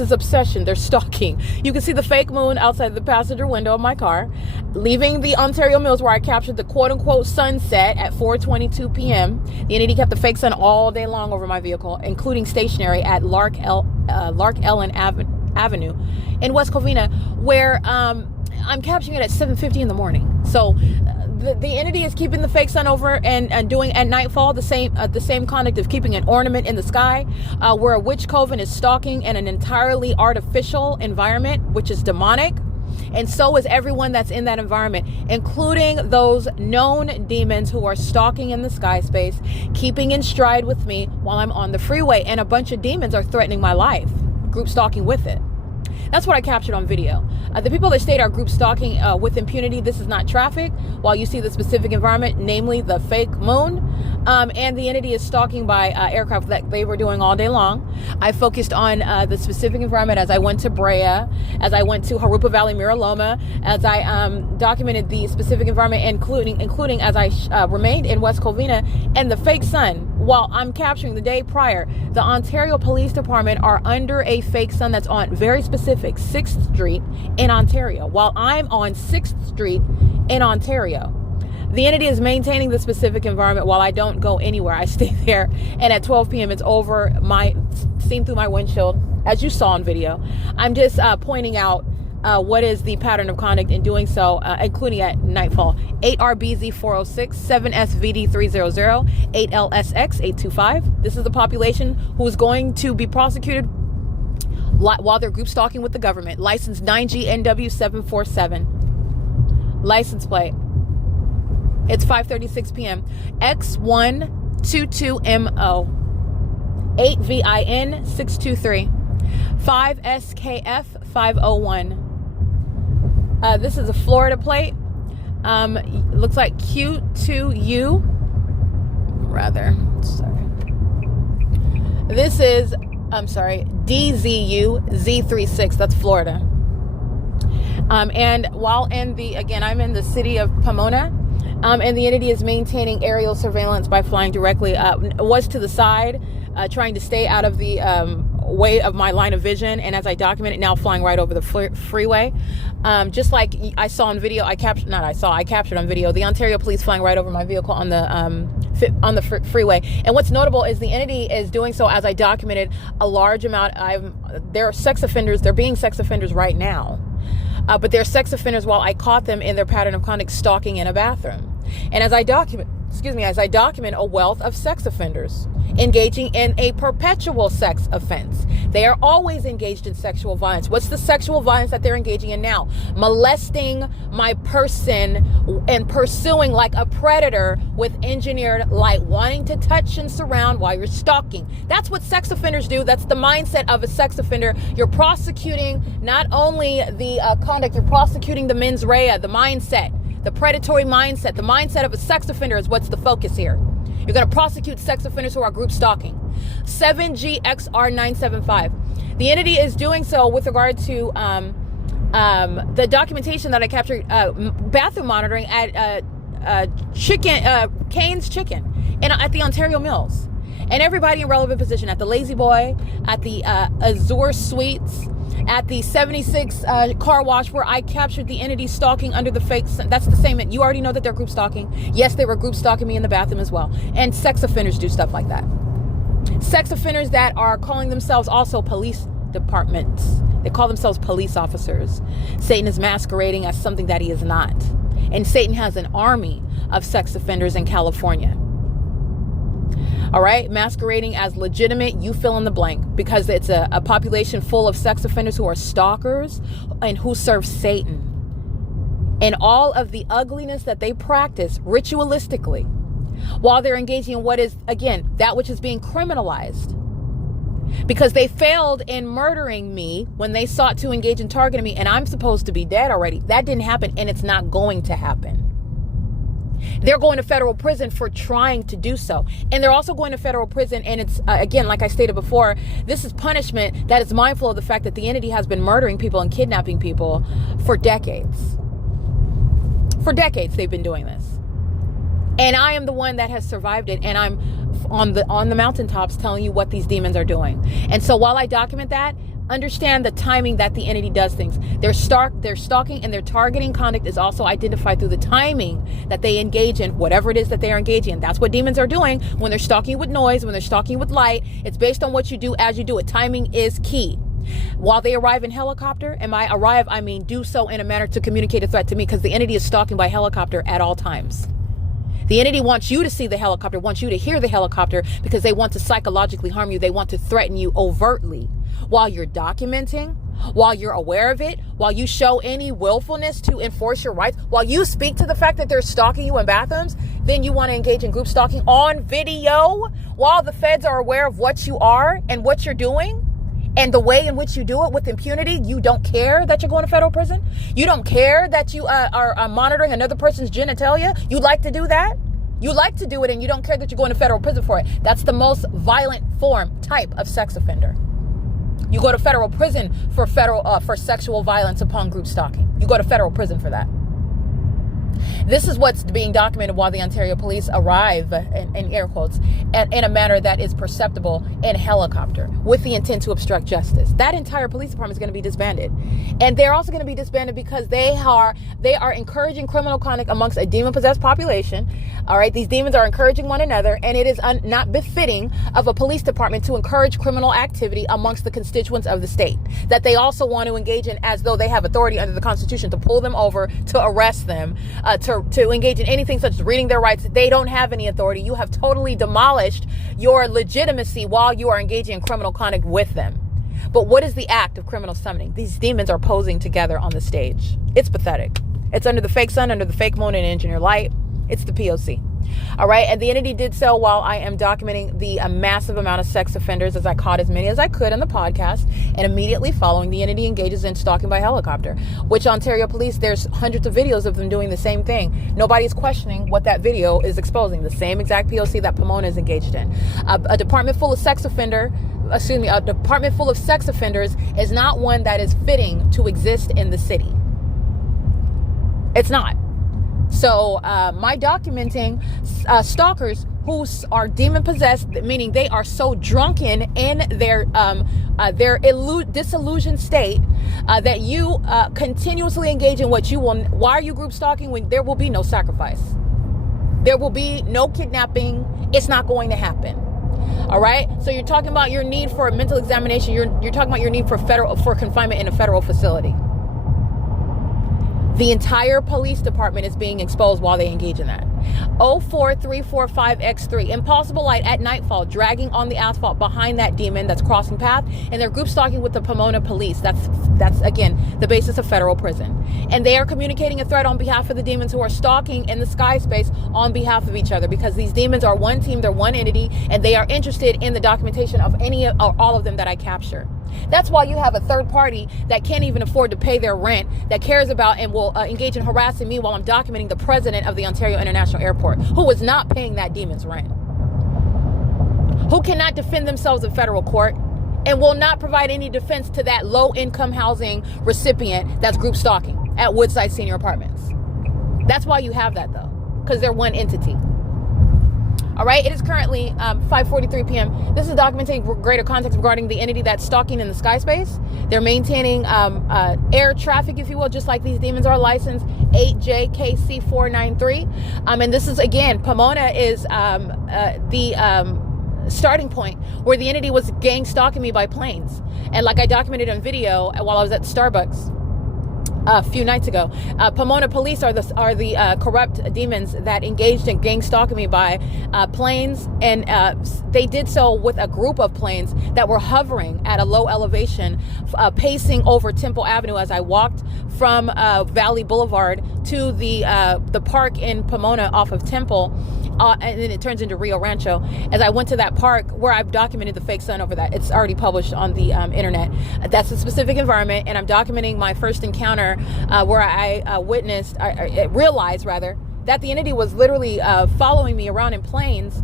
is obsession. They're stalking. You can see the fake moon outside the passenger window of my car, leaving the Ontario Mills where I captured the quote-unquote sunset at 4:22 p.m. The entity kept the fake sun all day long over my vehicle, including stationary at LARK Ellen Avenue in West Covina, where I'm capturing it at 7:50 in the morning. So the entity is keeping the fake sun over and doing at nightfall the same conduct of keeping an ornament in the sky, where a witch coven is stalking in an entirely artificial environment, which is demonic. And so is everyone that's in that environment, including those known demons who are stalking in the sky space, keeping in stride with me while I'm on the freeway. And a bunch of demons are threatening my life, group stalking with it. That's what I captured on video. The people that state are group stalking with impunity, this is not traffic, while you see the specific environment, namely the fake moon, and the entity is stalking by aircraft that they were doing all day long. I focused on the specific environment as I went to Brea, as I went to Jurupa Valley, Mira Loma, as I documented the specific environment, including as I remained in West Covina, and the fake sun. While I'm capturing the day prior, the Ontario Police Department are under a fake sun that's on very specific 6th Street in Ontario, while I'm on 6th Street in Ontario. The entity is maintaining the specific environment while I don't go anywhere. I stay there, and at 12 p.m. it's over, seen through my windshield, as you saw on video. I'm just pointing out what is the pattern of conduct in doing so, including at nightfall. 8RBZ 406, 7SVD 300, 8LSX 825. This is the population who is going to be prosecuted while they're group stalking with the government. License 9GNW 747. License plate. It's 5:36 p.m. X122MO. 8VIN 623. 5SKF 501. This is a Florida plate. Looks like Q2U. Rather, sorry. This is, DZU Z36. That's Florida. And while I'm in the city of Pomona, and the entity is maintaining aerial surveillance by flying directly was to the side, trying to stay out of the way of my line of vision, and as I document it, now flying right over the freeway, just like I saw on video. I captured on video the Ontario police flying right over my vehicle on the freeway. And what's notable is the entity is doing so as I documented a large amount. They're sex offenders. They're being sex offenders right now. But they're sex offenders while I caught them in their pattern of conduct stalking in a bathroom. And as I document a wealth of sex offenders engaging in a perpetual sex offense. They are always engaged in sexual violence. What's the sexual violence that they're engaging in now? Molesting my person and pursuing like a predator with engineered light, wanting to touch and surround while you're stalking. That's what sex offenders do. That's the mindset of a sex offender. You're prosecuting not only the conduct, you're prosecuting the mens rea, the mindset, the predatory mindset. The mindset of a sex offender is what's the focus here. You're going to prosecute sex offenders who are group stalking. 7GXR975. The entity is doing so with regard to the documentation that I captured, bathroom monitoring at Cane's Chicken at the Ontario Mills. And everybody in relevant position at the Lazy Boy, at the Azure Suites, at the 76 car wash where I captured the entity stalking under the fake. That's the same. You already know that they're group stalking. Yes, they were group stalking me in the bathroom as well. And sex offenders do stuff like that. Sex offenders that are calling themselves also police departments. They call themselves police officers. Satan is masquerading as something that he is not. And Satan has an army of sex offenders in California. All right, masquerading as legitimate, you fill in the blank, because it's a population full of sex offenders who are stalkers and who serve Satan. And all of the ugliness that they practice ritualistically while they're engaging in what is, again, that which is being criminalized. Because they failed in murdering me when they sought to engage in targeting me, and I'm supposed to be dead already. That didn't happen, and it's not going to happen. They're going to federal prison for trying to do so. And they're also going to federal prison. And it's, again, like I stated before, this is punishment that is mindful of the fact that the entity has been murdering people and kidnapping people for decades. For decades, they've been doing this. And I am the one that has survived it. And I'm on the mountaintops telling you what these demons are doing. And so while I document that, understand the timing that the entity does things. Their stalking and their targeting conduct is also identified through the timing that they engage in whatever it is that they are engaging in. That's what demons are doing when they're stalking you with noise, when they're stalking you with light. It's based on what you do as you do it. Timing is key. While they arrive in helicopter, and by arrive, I mean do so in a manner to communicate a threat to me, because the entity is stalking by helicopter at all times. The entity wants you to see the helicopter, wants you to hear the helicopter, because they want to psychologically harm you. They want to threaten you overtly. While you're documenting, while you're aware of it, while you show any willfulness to enforce your rights, while you speak to the fact that they're stalking you in bathrooms, then you want to engage in group stalking on video while the feds are aware of what you are and what you're doing And the way in which you do it with impunity, you don't care that you're going to federal prison? You don't care that you are monitoring another person's genitalia? You like to do that? You like to do it and you don't care that you're going to federal prison for it. That's the most violent type of sex offender. You go to federal prison for for sexual violence upon group stalking. You go to federal prison for that. This is what's being documented while the Ontario police arrive, in air quotes, in a manner that is perceptible in helicopter with the intent to obstruct justice. That entire police department is going to be disbanded. And they're also going to be disbanded because they are encouraging criminal conduct amongst a demon-possessed population. All right, these demons are encouraging one another, and it is not befitting of a police department to encourage criminal activity amongst the constituents of the state that they also want to engage in, as though they have authority under the Constitution to pull them over, to arrest them, to engage in anything such as reading their rights. They don't have any authority. You have totally demolished your legitimacy while you are engaging in criminal conduct with them. But what is the act of criminal summoning? These demons are posing together on the stage. It's pathetic. It's under the fake sun, under the fake moon and engineer light. It's the P.O.C. All right. And the entity did so while I am documenting the massive amount of sex offenders, as I caught as many as I could in the podcast. And immediately following, the entity engages in stalking by helicopter, which Ontario police, there's hundreds of videos of them doing the same thing. Nobody's questioning what that video is exposing. The same exact P.O.C. that Pomona is engaged in. A department full of sex offenders is not one that is fitting to exist in the city. It's not. So my documenting stalkers who are demon possessed, meaning they are so drunken in their disillusioned state that you continuously engage in what you will. Why are you group stalking when there will be no sacrifice? There will be no kidnapping. It's not going to happen. All right. So you're talking about your need for a mental examination. You're talking about your need for confinement in a federal facility. The entire police department is being exposed while they engage in that. 04345X3, impossible light at nightfall, dragging on the asphalt behind that demon that's crossing path, and they're group stalking with the Pomona police. That's again the basis of federal prison. And they are communicating a threat on behalf of the demons who are stalking in the sky space on behalf of each other, because these demons are one team, they're one entity, and they are interested in the documentation of any or all of them that I capture. That's why you have a third party that can't even afford to pay their rent, that cares about and will engage in harassing me while I'm documenting the president of the Ontario International Airport, who is not paying that demon's rent, who cannot defend themselves in federal court, and will not provide any defense to that low-income housing recipient that's group stalking at Woodside Senior Apartments. That's why you have that, though, because they're one entity. All right, it is currently 5:43 p.m. This is documenting greater context regarding the entity that's stalking in the sky space. They're maintaining air traffic, if you will, just like these demons are licensed 8JKC493. And this is, again, Pomona is the starting point where the entity was gang stalking me by planes. And like I documented on video while I was at Starbucks a few nights ago, Pomona police are the corrupt demons that engaged in gang stalking me by planes, and they did so with a group of planes that were hovering at a low elevation, pacing over Temple Avenue as I walked from Valley Boulevard to the park in Pomona off of Temple, and then it turns into Rio Rancho. As I went to that park where I've documented the fake sun over that, it's already published on the internet. That's a specific environment, and I'm documenting my first encounter where I realized that the entity was literally following me around in planes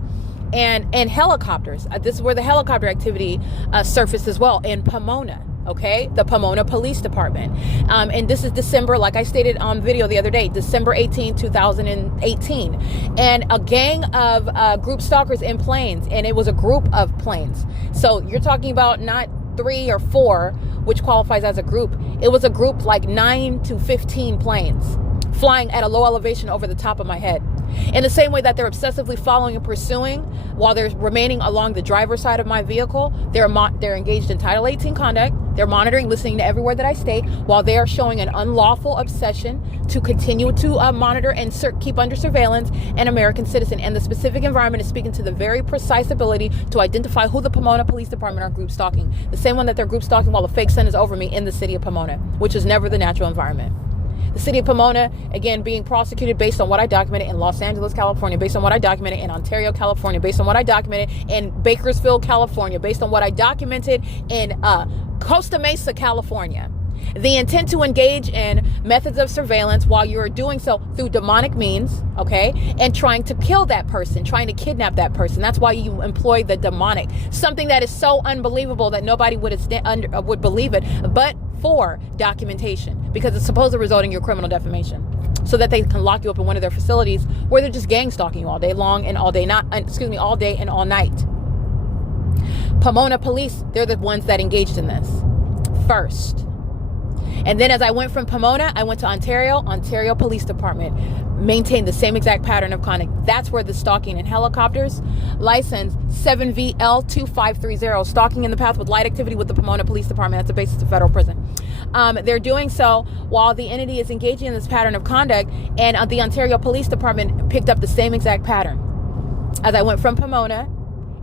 and helicopters. This is where the helicopter activity surfaced as well in Pomona. Okay, the Pomona Police Department. And this is December, like I stated on video the other day, December 18, 2018. And a gang of group stalkers in planes, and it was a group of planes. So you're talking about not 3 or 4, which qualifies as a group. It was a group like 9 to 15 planes flying at a low elevation over the top of my head. In the same way that they're obsessively following and pursuing while they're remaining along the driver's side of my vehicle, they're engaged in Title 18 conduct. They're monitoring, listening to every word that I state, while they are showing an unlawful obsession to continue to monitor and keep under surveillance an American citizen. And the specific environment is speaking to the very precise ability to identify who the Pomona Police Department are group stalking. The same one that they're group stalking while the fake sun is over me in the city of Pomona, which is never the natural environment. The city of Pomona, again, being prosecuted based on what I documented in Los Angeles, California, based on what I documented in Ontario, California, based on what I documented in Bakersfield, California, based on what I documented in Costa Mesa, California. The intent to engage in methods of surveillance while you're doing so through demonic means, okay, and trying to kill that person, trying to kidnap that person. That's why you employ the demonic, something that is so unbelievable that nobody would believe it, but for documentation, because it's supposed to result in your criminal defamation, so that they can lock you up in one of their facilities where they're just gang stalking you all day long and all day, all day and all night. Pomona police, they're the ones that engaged in this first. And then as I went from Pomona, I went to Ontario Police Department, maintained the same exact pattern of conduct. That's where the stalking in helicopters, license 7VL2530, stalking in the path with light activity with the Pomona Police Department. That's the basis of federal prison. They're doing so while the entity is engaging in this pattern of conduct, and the Ontario Police Department picked up the same exact pattern. As I went from Pomona,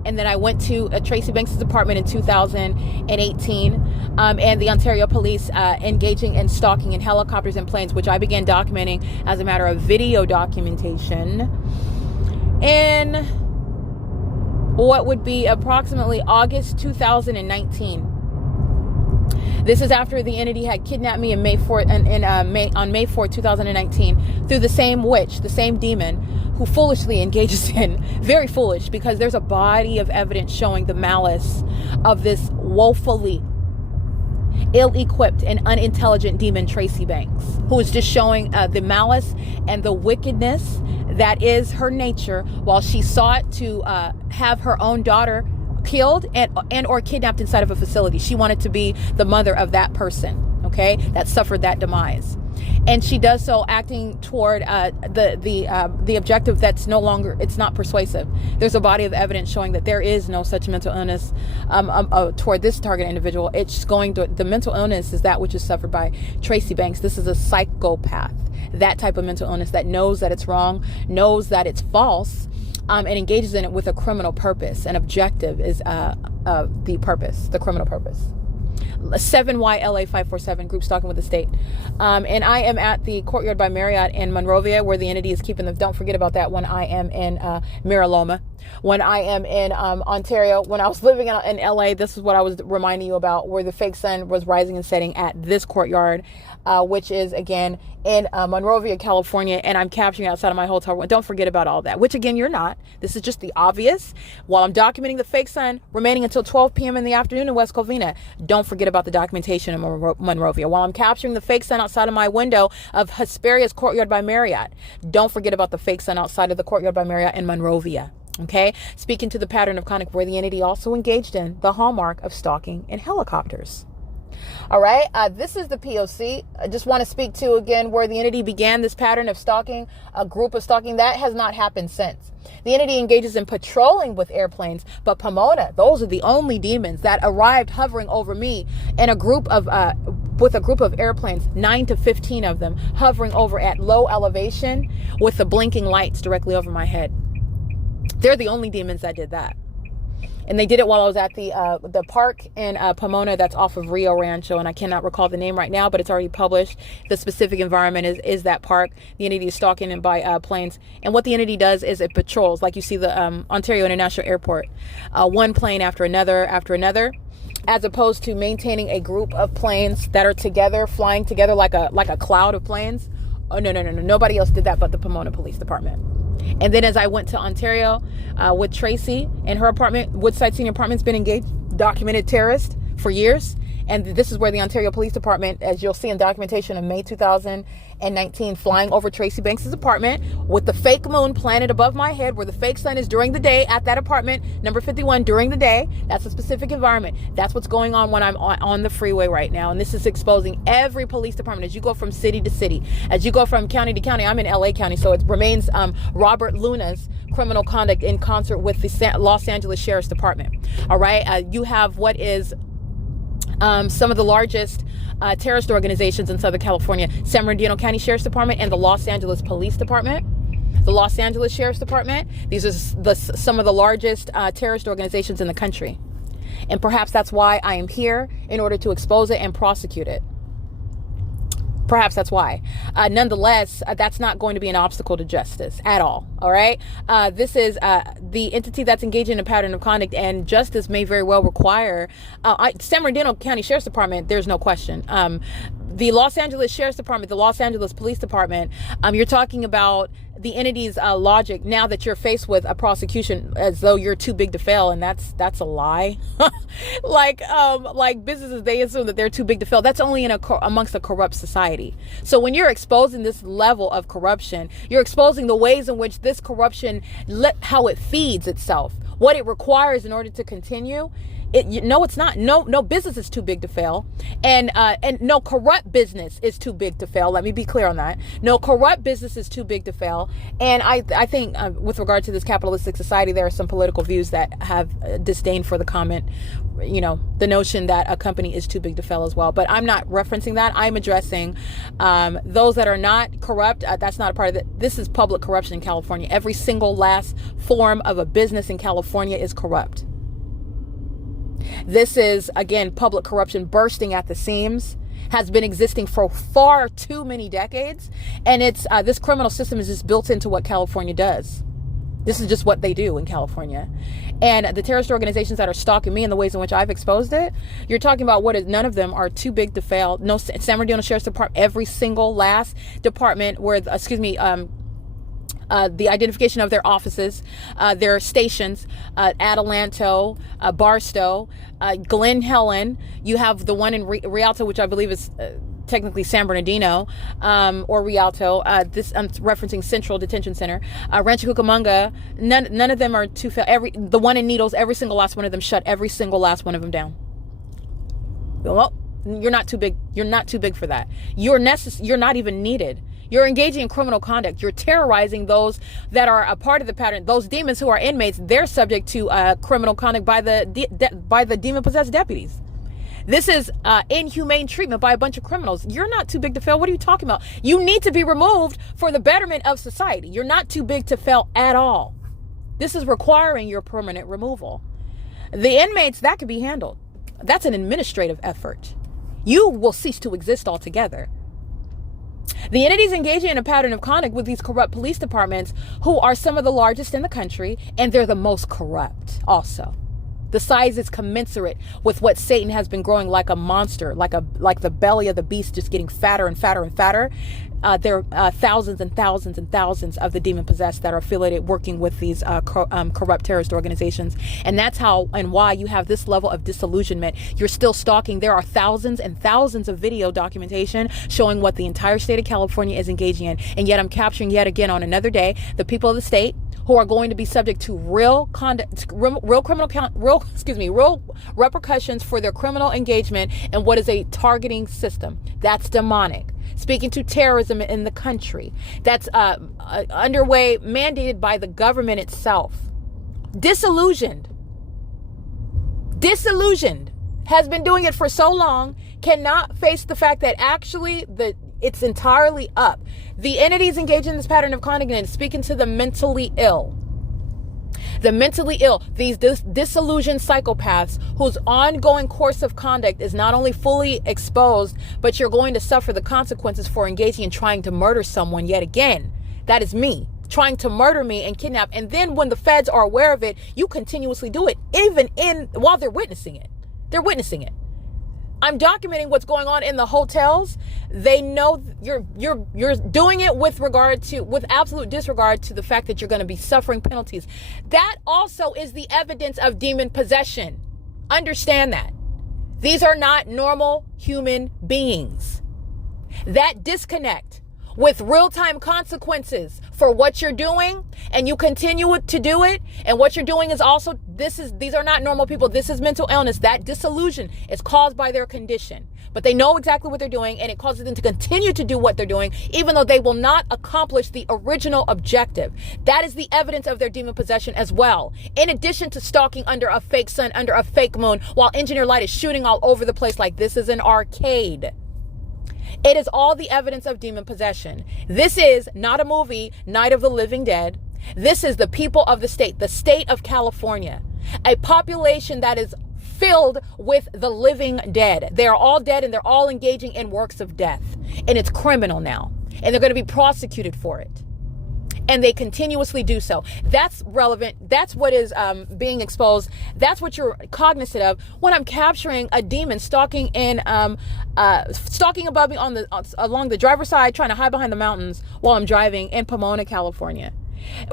and then I went to Tracy Banks' apartment in 2018, and the Ontario Police engaging in stalking in helicopters and planes, which I began documenting as a matter of video documentation in what would be approximately August 2019. This is after the entity had kidnapped me on May 4th, 2019, through the same witch, the same demon, who foolishly engages in, very foolish, because there's a body of evidence showing the malice of this woefully ill-equipped and unintelligent demon, Tracy Banks, who is just showing the malice and the wickedness that is her nature, while she sought to have her own daughter killed and or kidnapped inside of a facility. She wanted to be the mother of that person, okay, that suffered that demise. And she does so acting toward the objective that's no longer, it's not persuasive. There's a body of evidence showing that there is no such mental illness toward this target individual. It's going to, the mental illness is that which is suffered by Tracy Banks. This is a psychopath, that type of mental illness that knows that it's wrong, knows that it's false, and engages in it with a criminal purpose. An objective is the purpose, the criminal purpose. 7YLA547, group stalking with the state. And I am at the Courtyard by Marriott in Monrovia, where the entity is keeping them. Don't forget about that when I am in Miraloma. When I am in Ontario, when I was living in LA, this is what I was reminding you about, where the fake sun was rising and setting at this courtyard, which is, again, in Monrovia, California, and I'm capturing outside of my hotel room. Don't forget about all that, which, again, you're not. This is just the obvious. While I'm documenting the fake sun remaining until 12 p.m. in the afternoon in West Covina, don't forget about the documentation in Monrovia. While I'm capturing the fake sun outside of my window of Hesperia's Courtyard by Marriott, don't forget about the fake sun outside of the Courtyard by Marriott in Monrovia. Okay, speaking to the pattern of conduct where the entity also engaged in the hallmark of stalking in helicopters. All right, this is the P.O.C. I just want to speak to, again, where the entity began this pattern of stalking, a group of stalking. That has not happened since. The entity engages in patrolling with airplanes, but Pomona, those are the only demons that arrived hovering over me in a group of, with a group of airplanes, 9 to 15 of them, hovering over at low elevation with the blinking lights directly over my head. They're the only demons that did that. And they did it while I was at the park in Pomona that's off of Rio Rancho, and I cannot recall the name right now, but it's already published. The specific environment is that park. The entity is stalking and by planes. And what the entity does is it patrols, like you see the Ontario International Airport, one plane after another, as opposed to maintaining a group of planes that are together, flying together like a cloud of planes. Oh, no. Nobody else did that but the Pomona Police Department. And then as I went to Ontario with Tracy in her apartment, Woodside Senior Apartment's been engaged, documented terrorist for years. And this is where the Ontario Police Department, as you'll see in documentation of May 2019, flying over Tracy Banks' apartment with the fake moon planted above my head, where the fake sun is during the day at that apartment, number 51, during the day. That's a specific environment. That's what's going on when I'm on the freeway right now. And this is exposing every police department as you go from city to city, as you go from county to county. I'm in LA County, so it remains Robert Luna's criminal conduct in concert with the Los Angeles Sheriff's Department. All right. You have what is some of the largest terrorist organizations in Southern California, San Bernardino County Sheriff's Department and the Los Angeles Police Department, the Los Angeles Sheriff's Department. These are some of the largest terrorist organizations in the country. And perhaps that's why I am here, in order to expose it and prosecute it. Perhaps that's why. Nonetheless, that's not going to be an obstacle to justice at all. All right. This is the entity that's engaging in a pattern of conduct, and justice may very well require San Bernardino County Sheriff's Department. There's no question. The Los Angeles Sheriff's Department, the Los Angeles Police Department, you're talking about the entity's logic now that you're faced with a prosecution as though you're too big to fail, and that's a lie. like businesses, they assume that they're too big to fail. That's only amongst a corrupt society. So when you're exposing this level of corruption, you're exposing the ways in which this corruption, how it feeds itself, what it requires in order to continue. No, it's not. No business is too big to fail, and no corrupt business is too big to fail. Let me be clear on that. No corrupt business is too big to fail. And I think with regard to this capitalistic society, there are some political views that have disdain for the comment, the notion that a company is too big to fail as well. But I'm not referencing that. I'm addressing those that are not corrupt. That's not a part of it. This is public corruption in California. Every single last form of a business in California is corrupt. This is, again, public corruption bursting at the seams, has been existing for far too many decades. And it's this criminal system is just built into what California does. This is just what they do in California. And the terrorist organizations that are stalking me in the ways in which I've exposed it, you're talking about none of them are too big to fail. No, San Bernardino Sheriff's Department, every single last department where, the identification of their offices, their stations, Adelanto, Barstow, Glen Helen. You have the one in Rialto, which I believe is technically San Bernardino, or Rialto. This I'm referencing Central Detention Center. Rancho Cucamonga. None of them are too fail. The one in Needles, every single last one of them shut every single last one of them down. Well, you're not too big. You're not too big for that. You're not even needed. You're engaging in criminal conduct. You're terrorizing those that are a part of the pattern. Those demons who are inmates, they're subject to criminal conduct by the demon-possessed deputies. This is inhumane treatment by a bunch of criminals. You're not too big to fail. What are you talking about? You need to be removed for the betterment of society. You're not too big to fail at all. This is requiring your permanent removal. The inmates, that can be handled. That's an administrative effort. You will cease to exist altogether. The entities engaging in a pattern of conduct with these corrupt police departments, who are some of the largest in the country, and they're the most corrupt also. The size is commensurate with what Satan has been growing like a monster, like the belly of the beast, just getting fatter and fatter and fatter. There are thousands and thousands and thousands of the demon possessed that are affiliated, working with these corrupt terrorist organizations. And that's how and why you have this level of disillusionment. You're still stalking. There are thousands and thousands of video documentation showing what the entire state of California is engaging in. And yet I'm capturing yet again on another day the people of the state who are going to be subject to real repercussions for their criminal engagement and what is a targeting system that's demonic, speaking to terrorism in the country, that's underway, mandated by the government itself. Disillusioned, has been doing it for so long, cannot face the fact that actually it's entirely up. The entities engaged in this pattern of conduct and speaking to the mentally ill. The mentally ill, these disillusioned psychopaths whose ongoing course of conduct is not only fully exposed, but you're going to suffer the consequences for engaging in trying to murder someone yet again. That is me, trying to murder me and kidnap. And then when the feds are aware of it, you continuously do it, even while they're witnessing it. They're witnessing it. I'm documenting what's going on in the hotels. They know you're doing it with absolute disregard to the fact that you're going to be suffering penalties. That also is the evidence of demon possession. Understand that. These are not normal human beings. That disconnect with real-time consequences for what you're doing, and you continue to do it, and what you're doing is also, these are not normal people. This is mental illness. That disillusion is caused by their condition, but they know exactly what they're doing, and it causes them to continue to do what they're doing, even though they will not accomplish the original objective. That is the evidence of their demon possession as well. In addition to stalking under a fake sun, under a fake moon, while engineer light is shooting all over the place like this is an arcade. It is all the evidence of demon possession. This is not a movie, Night of the Living Dead. This is the people of the state of California, a population that is filled with the living dead. They are all dead, and they're all engaging in works of death. And it's criminal now. And they're going to be prosecuted for it. And they continuously do so. That's relevant. That's what is being exposed. That's what you're cognizant of when I'm capturing a demon stalking above me along the driver's side, trying to hide behind the mountains while I'm driving in Pomona, California.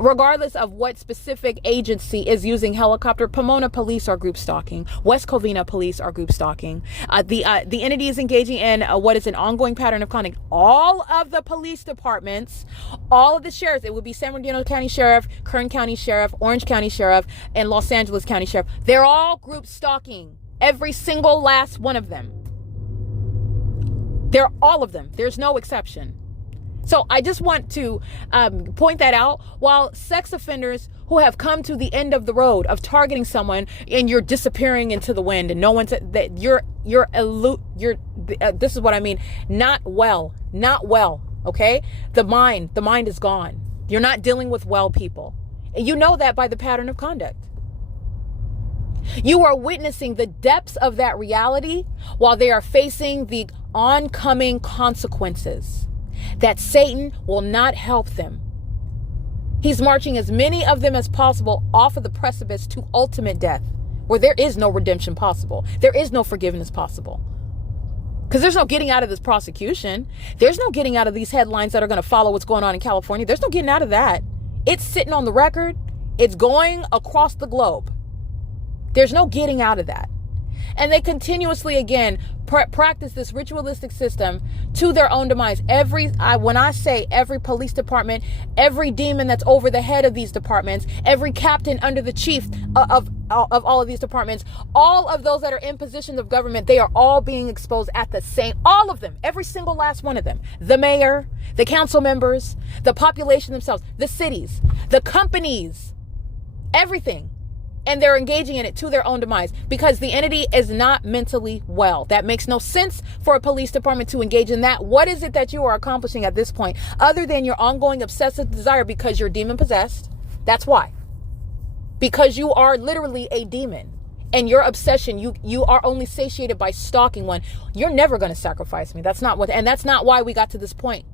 Regardless of what specific agency is using helicopter, Pomona police are group stalking. West Covina police are group stalking. The entity is engaging in what is an ongoing pattern of conduct. All of the police departments, all of the sheriffs, it would be San Bernardino County Sheriff, Kern County Sheriff, Orange County Sheriff, and Los Angeles County Sheriff. They're all group stalking. Every single last one of them. They're all of them. There's no exception. So I just want to point that out. While sex offenders who have come to the end of the road of targeting someone, and you're disappearing into the wind, and no one's that you're this is what I mean. Not well. Okay, the mind is gone. You're not dealing with well people, and you know that by the pattern of conduct. You are witnessing the depths of that reality while they are facing the oncoming consequences that Satan will not help them. He's marching as many of them as possible off of the precipice to ultimate death, where there is no redemption possible. There is no forgiveness possible. Because there's no getting out of this prosecution. There's no getting out of these headlines that are going to follow what's going on in California. There's no getting out of that. It's sitting on the record. It's going across the globe. There's no getting out of that. And they continuously, again, practice this ritualistic system to their own demise. When I say every police department, every demon that's over the head of these departments, every captain under the chief of all of these departments, all of those that are in positions of government, they are all being exposed at the same, all of them, every single last one of them. The mayor, the council members, the population themselves, the cities, the companies, everything. And they're engaging in it to their own demise because the entity is not mentally well. That makes no sense for a police department to engage in that. What is it that you are accomplishing at this point other than your ongoing obsessive desire because you're demon possessed? That's why. Because you are literally a demon and your obsession, you are only satiated by stalking one. You're never going to sacrifice me. That's not why we got to this point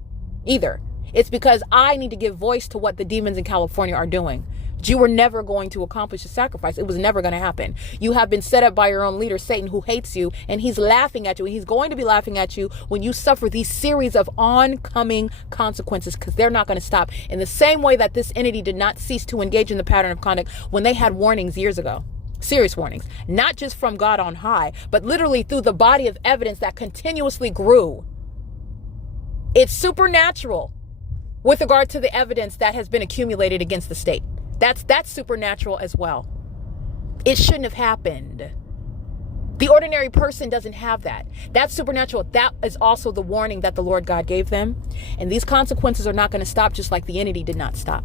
either. It's because I need to give voice to what the demons in California are doing. You were never going to accomplish a sacrifice. It was never going to happen. You have been set up by your own leader, Satan, who hates you, and he's laughing at you, and he's going to be laughing at you when you suffer these series of oncoming consequences, because they're not going to stop. In the same way that this entity did not cease to engage in the pattern of conduct when they had warnings years ago. Serious warnings, not just from God on high, but literally through the body of evidence that continuously grew. It's supernatural with regard to the evidence that has been accumulated against the state. That's supernatural as well. It shouldn't have happened. The ordinary person doesn't have that. That's supernatural. That is also the warning that the Lord God gave them. And these consequences are not going to stop, just like the entity did not stop.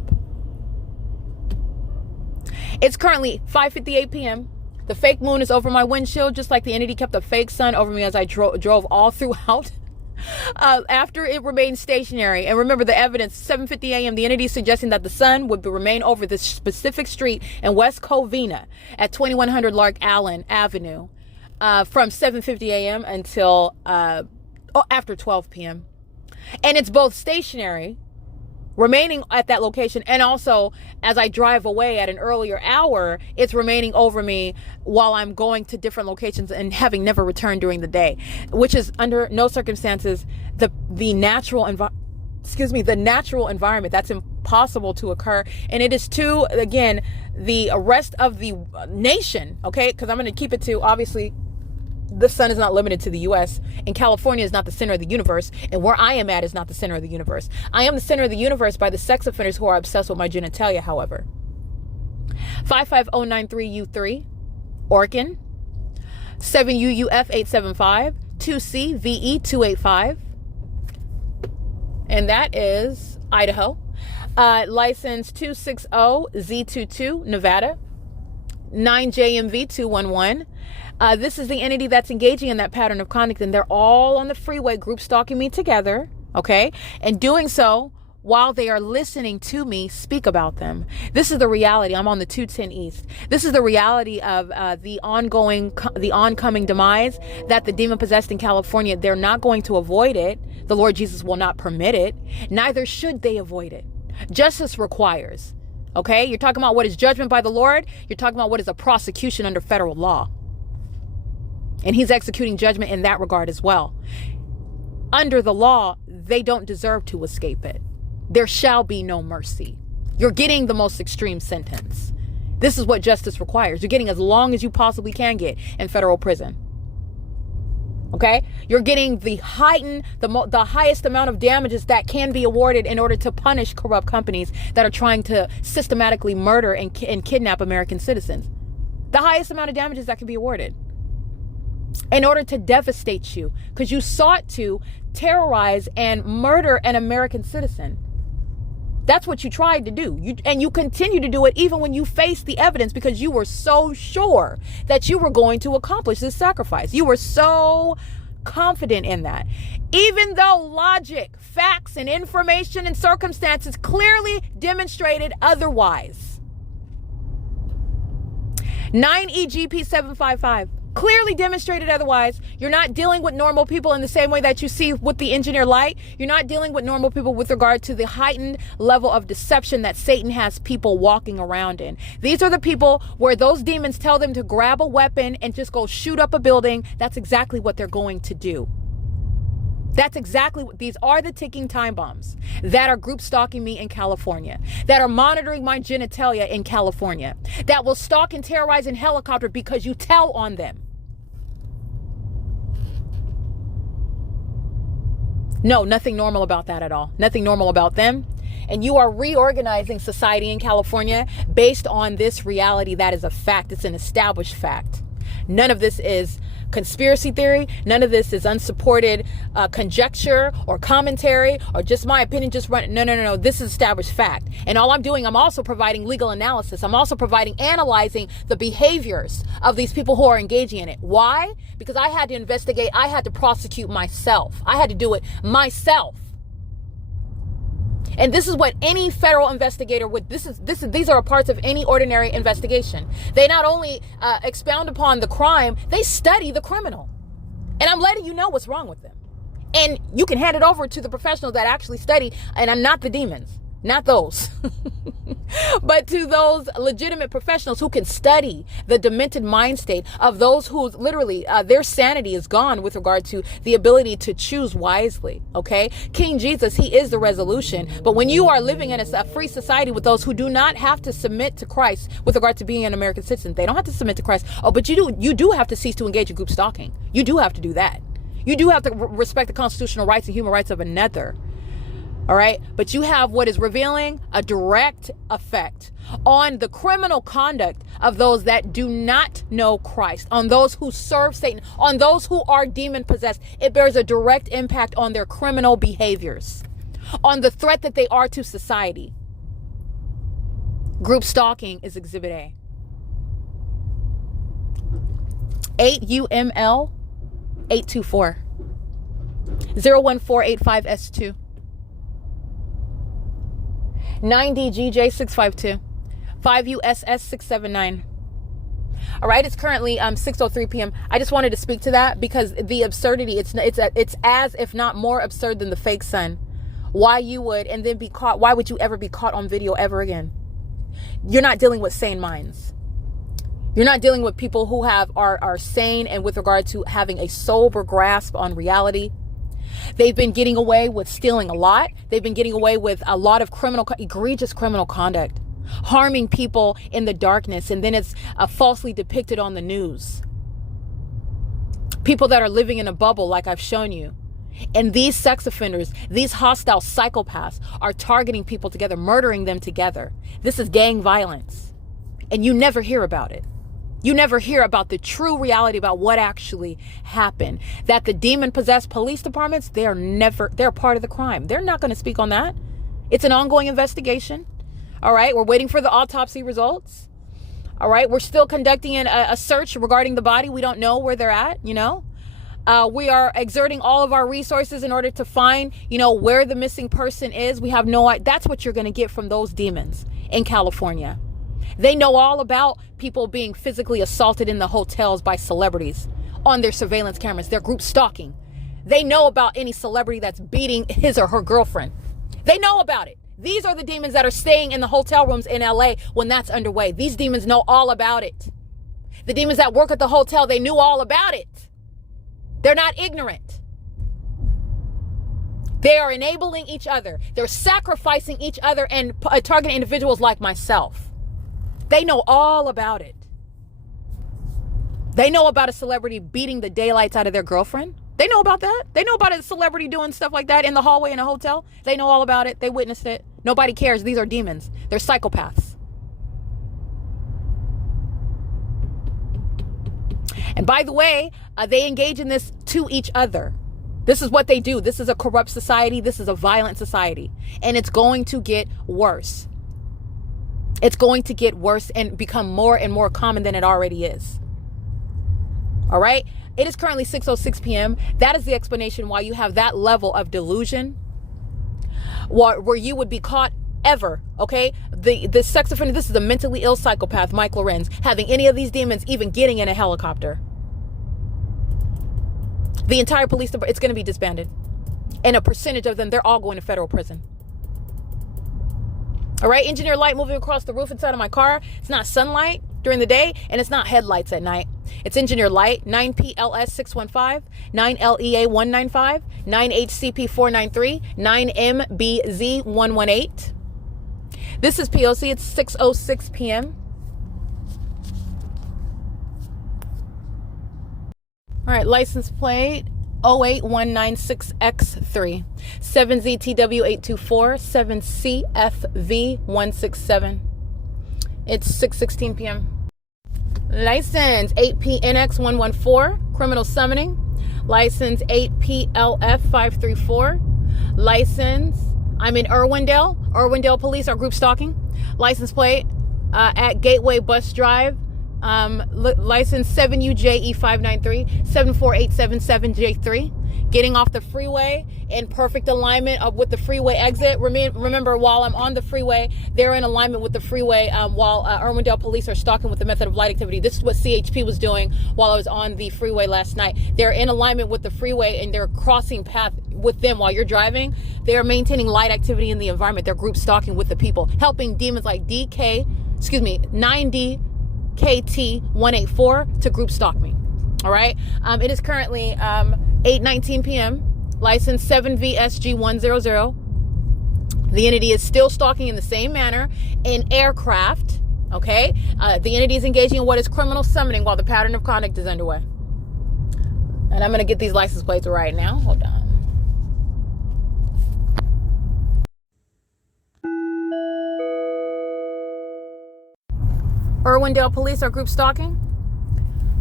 It's currently 5:58 p.m. The fake moon is over my windshield, just like the entity kept a fake sun over me as I drove all throughout. After it remained stationary. And remember the evidence, 7:50 a.m. the entity is suggesting that the sun would remain over this specific street in West Covina at 2100 Lark Allen Avenue from 7:50 a.m. until after 12 p.m. And it's both stationary, remaining at that location, and also as I drive away at an earlier hour, it's remaining over me while I'm going to different locations and having never returned during the day, which is under no circumstances the natural environment. That's impossible to occur. And it is to, again, the rest of the nation, okay? Because I'm going to keep it to, obviously, the sun is not limited to the U.S. and California is not the center of the universe, and where I am at is not the center of the universe. I am the center of the universe by the sex offenders who are obsessed with my genitalia, however. 55093U3, Oregon. 7UUF875, 2CVE285. And that is Idaho. License 260Z22, Nevada. 9JMV211. This is the entity that's engaging in that pattern of conduct, and they're all on the freeway group stalking me together, okay? And doing so while they are listening to me speak about them. This is the reality. I'm on the 210 East. This is the reality of the oncoming demise that the demon possessed in California. They're not going to avoid it. The Lord Jesus will not permit it. Neither should they avoid it. Justice requires. Okay? You're talking about what is judgment by the Lord. You're talking about what is a prosecution under federal law. And he's executing judgment in that regard as well. Under the law, they don't deserve to escape it. There shall be no mercy. You're getting the most extreme sentence. This is what justice requires. You're getting as long as you possibly can get in federal prison. Okay? You're getting the highest amount of damages that can be awarded in order to punish corrupt companies that are trying to systematically murder and kidnap American citizens. The highest amount of damages that can be awarded in order to devastate you because you sought to terrorize and murder an American citizen. That's what you tried to do. And you continue to do it even when you face the evidence because you were so sure that you were going to accomplish this sacrifice. You were so confident in that. Even though logic, facts, and information and circumstances clearly demonstrated otherwise. 9EGP 755. Clearly demonstrated otherwise. You're not dealing with normal people in the same way that you see with the engineer light. You're not dealing with normal people with regard to the heightened level of deception that Satan has people walking around in. These are the people where those demons tell them to grab a weapon and just go shoot up a building. That's exactly what they're going to do. That's exactly what these are, the ticking time bombs that are group stalking me in California, that are monitoring my genitalia in California, that will stalk and terrorize in helicopter because you tell on them. No, nothing normal about that at all. Nothing normal about them. And you are reorganizing society in California based on this reality that is a fact. It's an established fact. None of this is conspiracy theory. None of this is unsupported conjecture or commentary or just my opinion. Just run. No. This is established fact. And all I'm doing, I'm also providing legal analysis. I'm also analyzing the behaviors of these people who are engaging in it. Why? Because I had to investigate. I had to prosecute myself. I had to do it myself. And this is what any federal investigator would, these are parts of any ordinary investigation. They not only expound upon the crime, they study the criminal. And I'm letting you know what's wrong with them. And you can hand it over to the professionals that actually study, and I'm not the demons, not those, but to those legitimate professionals who can study the demented mind state of those who literally their sanity is gone with regard to the ability to choose wisely. Okay, King Jesus, he is the resolution. But when you are living in a free society with those who do not have to submit to Christ with regard to being an American citizen, they don't have to submit to Christ. Oh, but you do have to cease to engage in group stalking. You do have to do that. You do have to respect the constitutional rights and human rights of another. All right. But you have what is revealing a direct effect on the criminal conduct of those that do not know Christ, on those who serve Satan, on those who are demon possessed. It bears a direct impact on their criminal behaviors, on the threat that they are to society. Group stalking is Exhibit A. 8UML 824 01485S2. 9DGJ 652 5USS 679. All right, it's currently 6:03 p.m. I just wanted to speak to that because the absurdity, it's as if not more absurd than the fake sun. Why you would and then be caught? Why would you ever be caught on video ever again? You're not dealing with sane minds. You're not dealing with people who are sane and with regard to having a sober grasp on reality. They've been getting away with stealing a lot. They've been getting away with a lot of egregious criminal conduct, harming people in the darkness, and then it's falsely depicted on the news. People that are living in a bubble like I've shown you. And these sex offenders, these hostile psychopaths are targeting people together, murdering them together. This is gang violence. And you never hear about it. You never hear about the true reality about what actually happened. That the demon-possessed police departments, they're part of the crime. They're not going to speak on that. It's an ongoing investigation. All right, we're waiting for the autopsy results. All right, we're still conducting a search regarding the body. We don't know where they're at, you know. We are exerting all of our resources in order to find, where the missing person is. We have no idea. That's what you're going to get from those demons in California. They know all about people being physically assaulted in the hotels by celebrities on their surveillance cameras. They're group stalking. They know about any celebrity that's beating his or her girlfriend. They know about it. These are the demons that are staying in the hotel rooms in LA when that's underway. These demons know all about it. The demons that work at the hotel, they knew all about it. They're not ignorant. They are enabling each other. They're sacrificing each other and targeting individuals like myself. They know all about it. They know about a celebrity beating the daylights out of their girlfriend. They know about that. They know about a celebrity doing stuff like that in the hallway in a hotel. They know all about it. They witnessed it. Nobody cares. These are demons. They're psychopaths. And by the way, they engage in this to each other. This is what they do. This is a corrupt society. This is a violent society. And it's going to get worse. It's going to get worse and become more and more common than it already is. All right? It is currently 6:06 p.m. That is the explanation why you have that level of delusion where you would be caught ever, okay? The sex offender, this is a mentally ill psychopath, Mike LORENZ, having any of these demons even getting in a helicopter. The entire police department, it's going to be disbanded. And a percentage of them, they're all going to federal prison. All right, engineer light moving across the roof inside of my car. It's not sunlight during the day, and it's not headlights at night. It's engineer light, 9PLS 615, 9LEA 195, 9HCP 493, 9MBZ 118. This is P.O.C. It's 6:06 p.m. All right, license plate 08196X3, 7ZTW824, 7CFV167. It's 6:16 p.m. License 8PNX114, criminal summoning. License 8PLF534. License, I'm in Irwindale. Irwindale police are group stalking. License plate at Gateway Bus Drive. License 7UJE593, 74877J3. Getting off the freeway in perfect alignment with the freeway exit. Remember, while I'm on the freeway, they're in alignment with the freeway while Irwindale police are stalking with the method of light activity. This is what CHP was doing while I was on the freeway last night. They're in alignment with the freeway and they're crossing path with them while you're driving. They are maintaining light activity in the environment. They're group stalking with the people, helping demons like 9DKT184 to group stalk me. All right. It is currently 8:19 p.m. License 7VSG100. The entity is still stalking in the same manner in aircraft. Okay. The entity is engaging in what is criminal summoning while the pattern of conduct is underway. And I'm going to get these license plates right now. Hold on. Irwindale police are group stalking.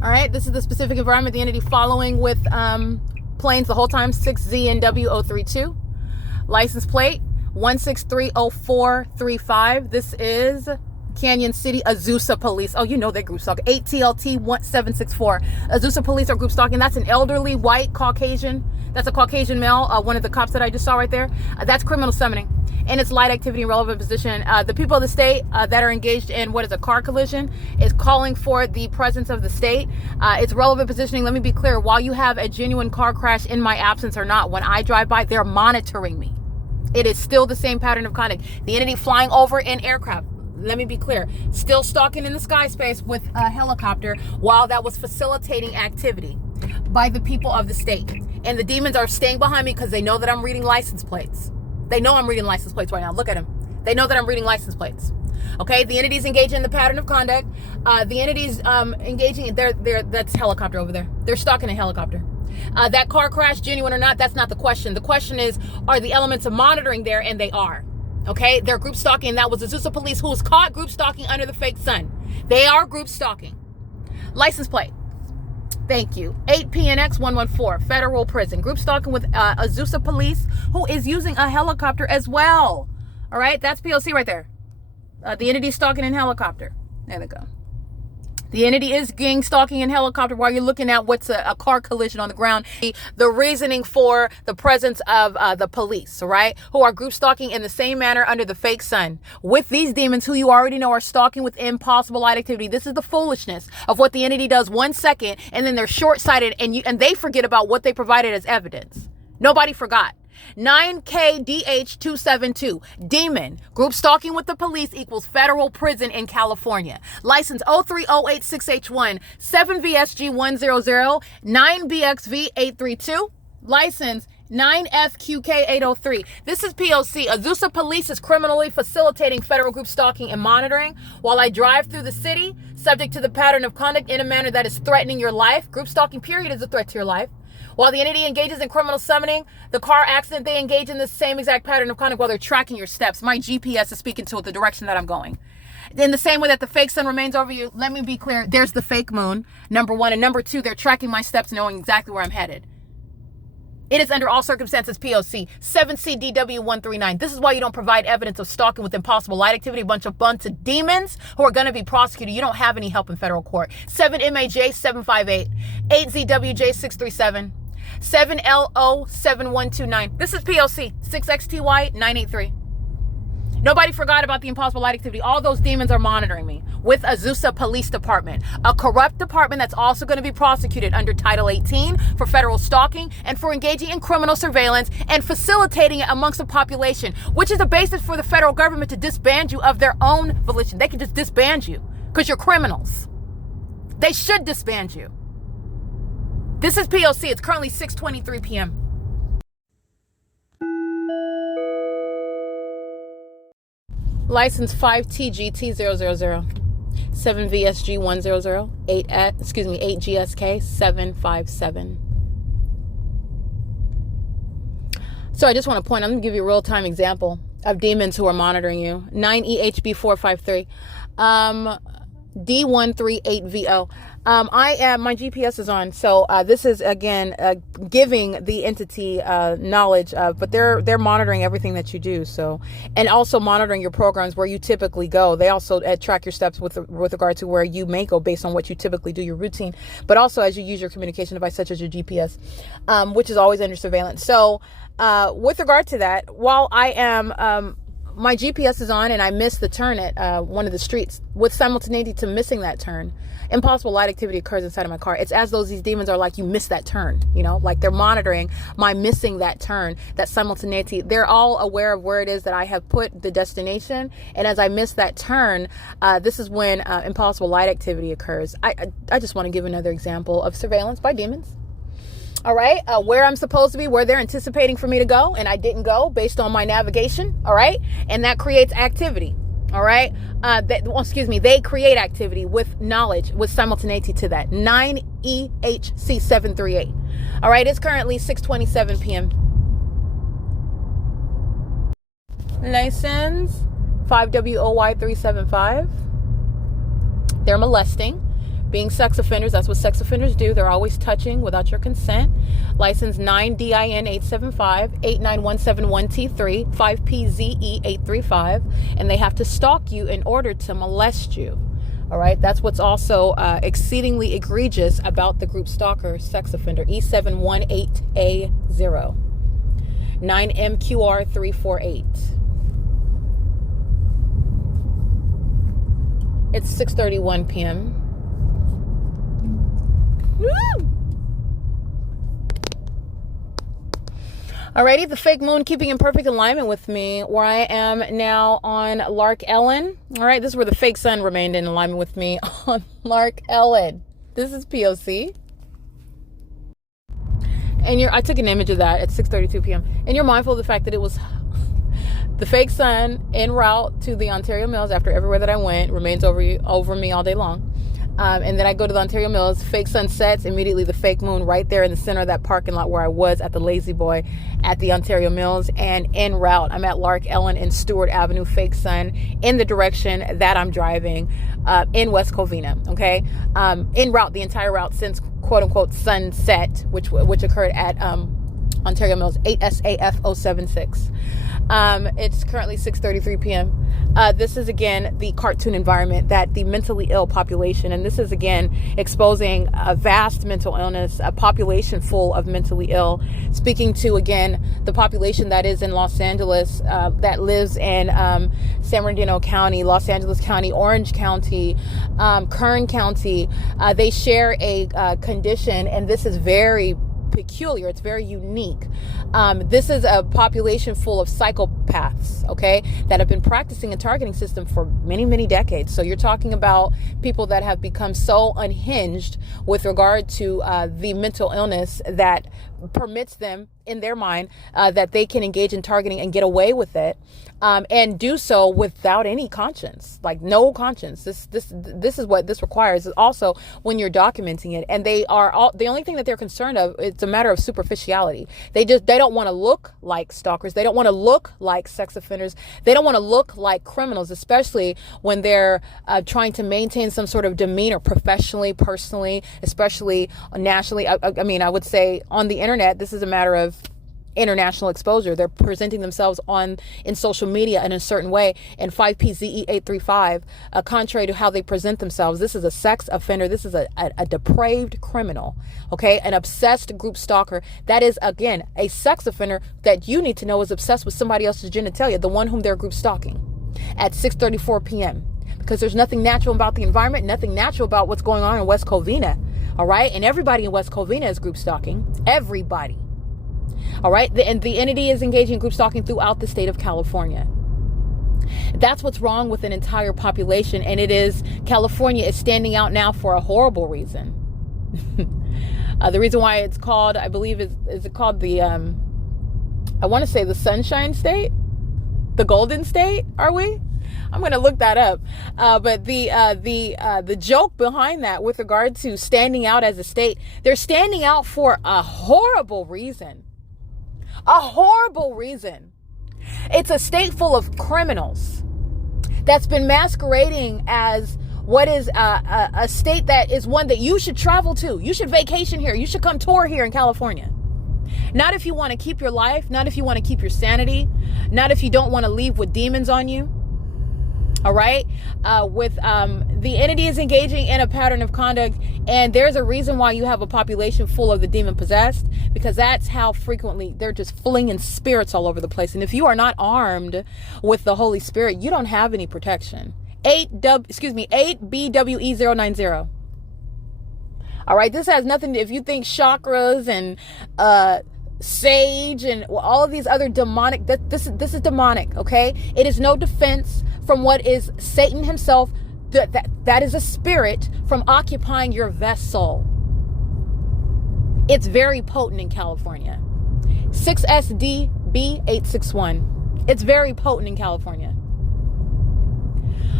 All right, this is the specific environment. The entity following with planes the whole time, 6ZNW032. License plate 1630435. This is Canyon City AZUSA police. Oh, you know they're group stalking. 8TLT1764. AZUSA police are group stalking. That's an elderly white Caucasian. That's a Caucasian male. One of the cops that I just saw right there. That's criminal summoning. And it's light activity in relevant position. The people of the state that are engaged in what is a car collision is calling for the presence of the state. It's relevant positioning. Let me be clear. While you have a genuine car crash in my absence or not, when I drive by, they're monitoring me. It is still the same pattern of conduct. The entity flying over in aircraft. Let me be clear. Still stalking in the sky space with a helicopter while that was facilitating activity by the people of the state. And the demons are staying behind me because they know that I'm reading license plates. They know I'm reading license plates right now. Look at them. They know that I'm reading license plates. Okay, the entity's engaging in the pattern of conduct. The entity's engaging in that's helicopter over there. They're stalking a helicopter. That car crash, genuine or not, that's not the question. The question is, are the elements of monitoring there? And they are. Okay, they're group stalking. That was AZUSA police who was caught group stalking under the fake sun. They are group stalking. License plate. Thank you. 8PNX114, federal prison. Group stalking with AZUSA police who is using a helicopter as well. All right, that's POC right there. The entity stalking in helicopter. There they go. The entity is gang stalking in helicopter while you're looking at what's a car collision on the ground. The reasoning for the presence of the police, right, who are group stalking in the same manner under the fake sun with these demons who you already know are stalking with impossible light activity. This is the foolishness of what the entity does 1 second, and then they're short-sighted and they forget about what they provided as evidence. Nobody forgot. 9KDH272, demon, group stalking with the police equals federal prison in California. License 03086H1, 7VSG100, 9BXV832. License 9FQK803. This is P.O.C. AZUSA police is criminally facilitating federal group stalking and monitoring while I drive through the city, subject to the pattern of conduct in a manner that is threatening your life. Group stalking, period, is a threat to your life. While the entity engages in criminal summoning, the car accident, they engage in the same exact pattern of conduct while they're tracking your steps. My GPS is speaking to the direction that I'm going. In the same way that the fake sun remains over you, let me be clear, there's the fake moon, number one. And number two, they're tracking my steps, knowing exactly where I'm headed. It is under all circumstances P.O.C. 7CDW139. This is why you don't provide evidence of stalking with impossible light activity. A bunch of demons who are going to be prosecuted. You don't have any help in federal court. 7MAJ758. 8ZWJ637. 7LO7129. This is P.O.C. 6XTY983. Nobody forgot about the impossible light activity. All those demons are monitoring me with AZUSA Police Department, a corrupt department that's also going to be prosecuted under Title 18 for federal stalking and for engaging in criminal surveillance and facilitating it amongst the population, which is a basis for the federal government to disband you of their own volition. They can just disband you because you're criminals. They should disband you. This is P.O.C. It's currently 6:23 p.m. License 5TGT000, 7VSG100, 8GSK757. So I just want to point, I'm going to give you a real-time example of demons who are monitoring you. 9EHB453, D138VO. My GPS is on, so this is again giving the entity knowledge of, but they're monitoring everything that you do. So, and also monitoring your programs where you typically go. They also track your steps with regard to where you may go based on what you typically do, your routine, but also as you use your communication device such as your GPS, which is always under surveillance. So, with regard to that, while I am my GPS is on and I missed the turn at one of the streets with simultaneity to missing that turn. Impossible light activity occurs inside of my car. It's as though these demons are like, you missed that turn, you know, like they're monitoring my missing that turn, that simultaneity. They're all aware of where it is that I have put the destination. And as I miss that turn, this is when impossible light activity occurs. I just want to give another example of surveillance by demons. All right, where I'm supposed to be, where they're anticipating for me to go, and I didn't go based on my navigation. All right, and that creates activity. All right, they create activity with knowledge, with simultaneity to that. 9EHC738. All right, it's currently 6:27 p.m. License 5WOY375. They're molesting. Being sex offenders, that's what sex offenders do. They're always touching without your consent. License 9DIN875, 89171T3, 5PZE835. And they have to stalk you in order to molest you. All right, that's what's also exceedingly egregious about the group stalker sex offender, E718A0, 9MQR348. It's 6:31 p.m. Woo! Alrighty, the fake moon keeping in perfect alignment with me, where I am now on LARK Ellen. Alright, this is where the fake sun remained in alignment with me on LARK Ellen. This is P.O.C. And I took an image of that at 6:32 p.m. And you're mindful of the fact that it was the fake sun en route to the Ontario Mills. After everywhere that I went, remains over me all day long. And then I go to the Ontario Mills, fake sun sets, immediately the fake moon right there in the center of that parking lot where I was at the Lazy Boy at the Ontario Mills. And en route, I'm at LARK Ellen and Stewart Avenue, fake sun in the direction that I'm driving in West Covina, okay? En route, the entire route since quote-unquote sunset, which occurred at Ontario Mills, 8SAF076. It's currently 6:33 p.m. This is, again, the cartoon environment that the mentally ill population, and this is, again, exposing a vast mental illness, a population full of mentally ill, speaking to, again, the population that is in Los Angeles, that lives in San Bernardino County, Los Angeles County, Orange County, Kern County. They share a condition, and this is very peculiar. It's very unique. This is a population full of psychopaths, okay, that have been practicing a targeting system for many, many decades. So you're talking about people that have become so unhinged with regard to the mental illness that permits them in their mind that they can engage in targeting and get away with it, and do so without any conscience, like no conscience. This is what this requires. Is also when you're documenting it, and they are all, the only thing that they're concerned of, it's a matter of superficiality. They don't want to look like stalkers. They don't want to look like sex offenders. They don't want to look like criminals, especially when they're trying to maintain some sort of demeanor professionally, personally, especially nationally. I mean, I would say on the internet, this is a matter of international exposure. They're presenting themselves in social media in a certain way. And 5PZE835, contrary to how they present themselves, this is a sex offender. This is a depraved criminal, okay? An obsessed group stalker. That is, again, a sex offender that you need to know is obsessed with somebody else's genitalia, the one whom they're group stalking at 6:34 p.m. Because there's nothing natural about the environment, nothing natural about what's going on in West Covina, all right? And everybody in West Covina is group stalking. Everybody. All right. And the entity is engaging in group stalking throughout the state of California. That's what's wrong with an entire population. And it is, California is standing out now for a horrible reason. The reason why it's called, I believe, is it called the, I want to say the Sunshine State? The Golden State? Are we? I'm going to look that up. But the joke behind that with regard to standing out as a state, they're standing out for a horrible reason. A horrible reason. It's a state full of criminals that's been masquerading as what is a state that is one that you should travel to. You should vacation here. You should come tour here in California. Not if you want to keep your life. Not if you want to keep your sanity. Not if you don't want to leave with demons on you. All right. The entity is engaging in a pattern of conduct, and there's a reason why you have a population full of the demon possessed, because that's how frequently they're just flinging spirits all over the place. And if you are not armed with the Holy Spirit, you don't have any protection. 8BWE090. All right. This has nothing to, if you think chakras and sage and all of these other demonic, this is demonic. Okay. It is no defense from what is Satan himself. That is a spirit from occupying your vessel. It's very potent in California. 6SDB861. It's very potent in California.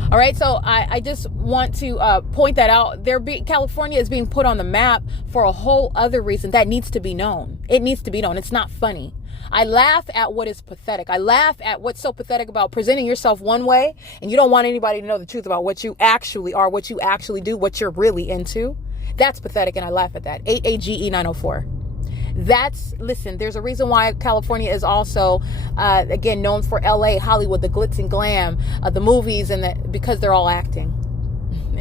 All right, so I just want to point that out. California is being put on the map for a whole other reason that needs to be known. It needs to be known. It's not funny. I laugh at what is pathetic. I laugh at what's so pathetic about presenting yourself one way and you don't want anybody to know the truth about what you actually are, what you actually do, what you're really into. That's pathetic, and I laugh at that. 8AGE904. Listen, there's a reason why California is also, again, known for LA, Hollywood, the glitz and glam, the movies, and because they're all acting.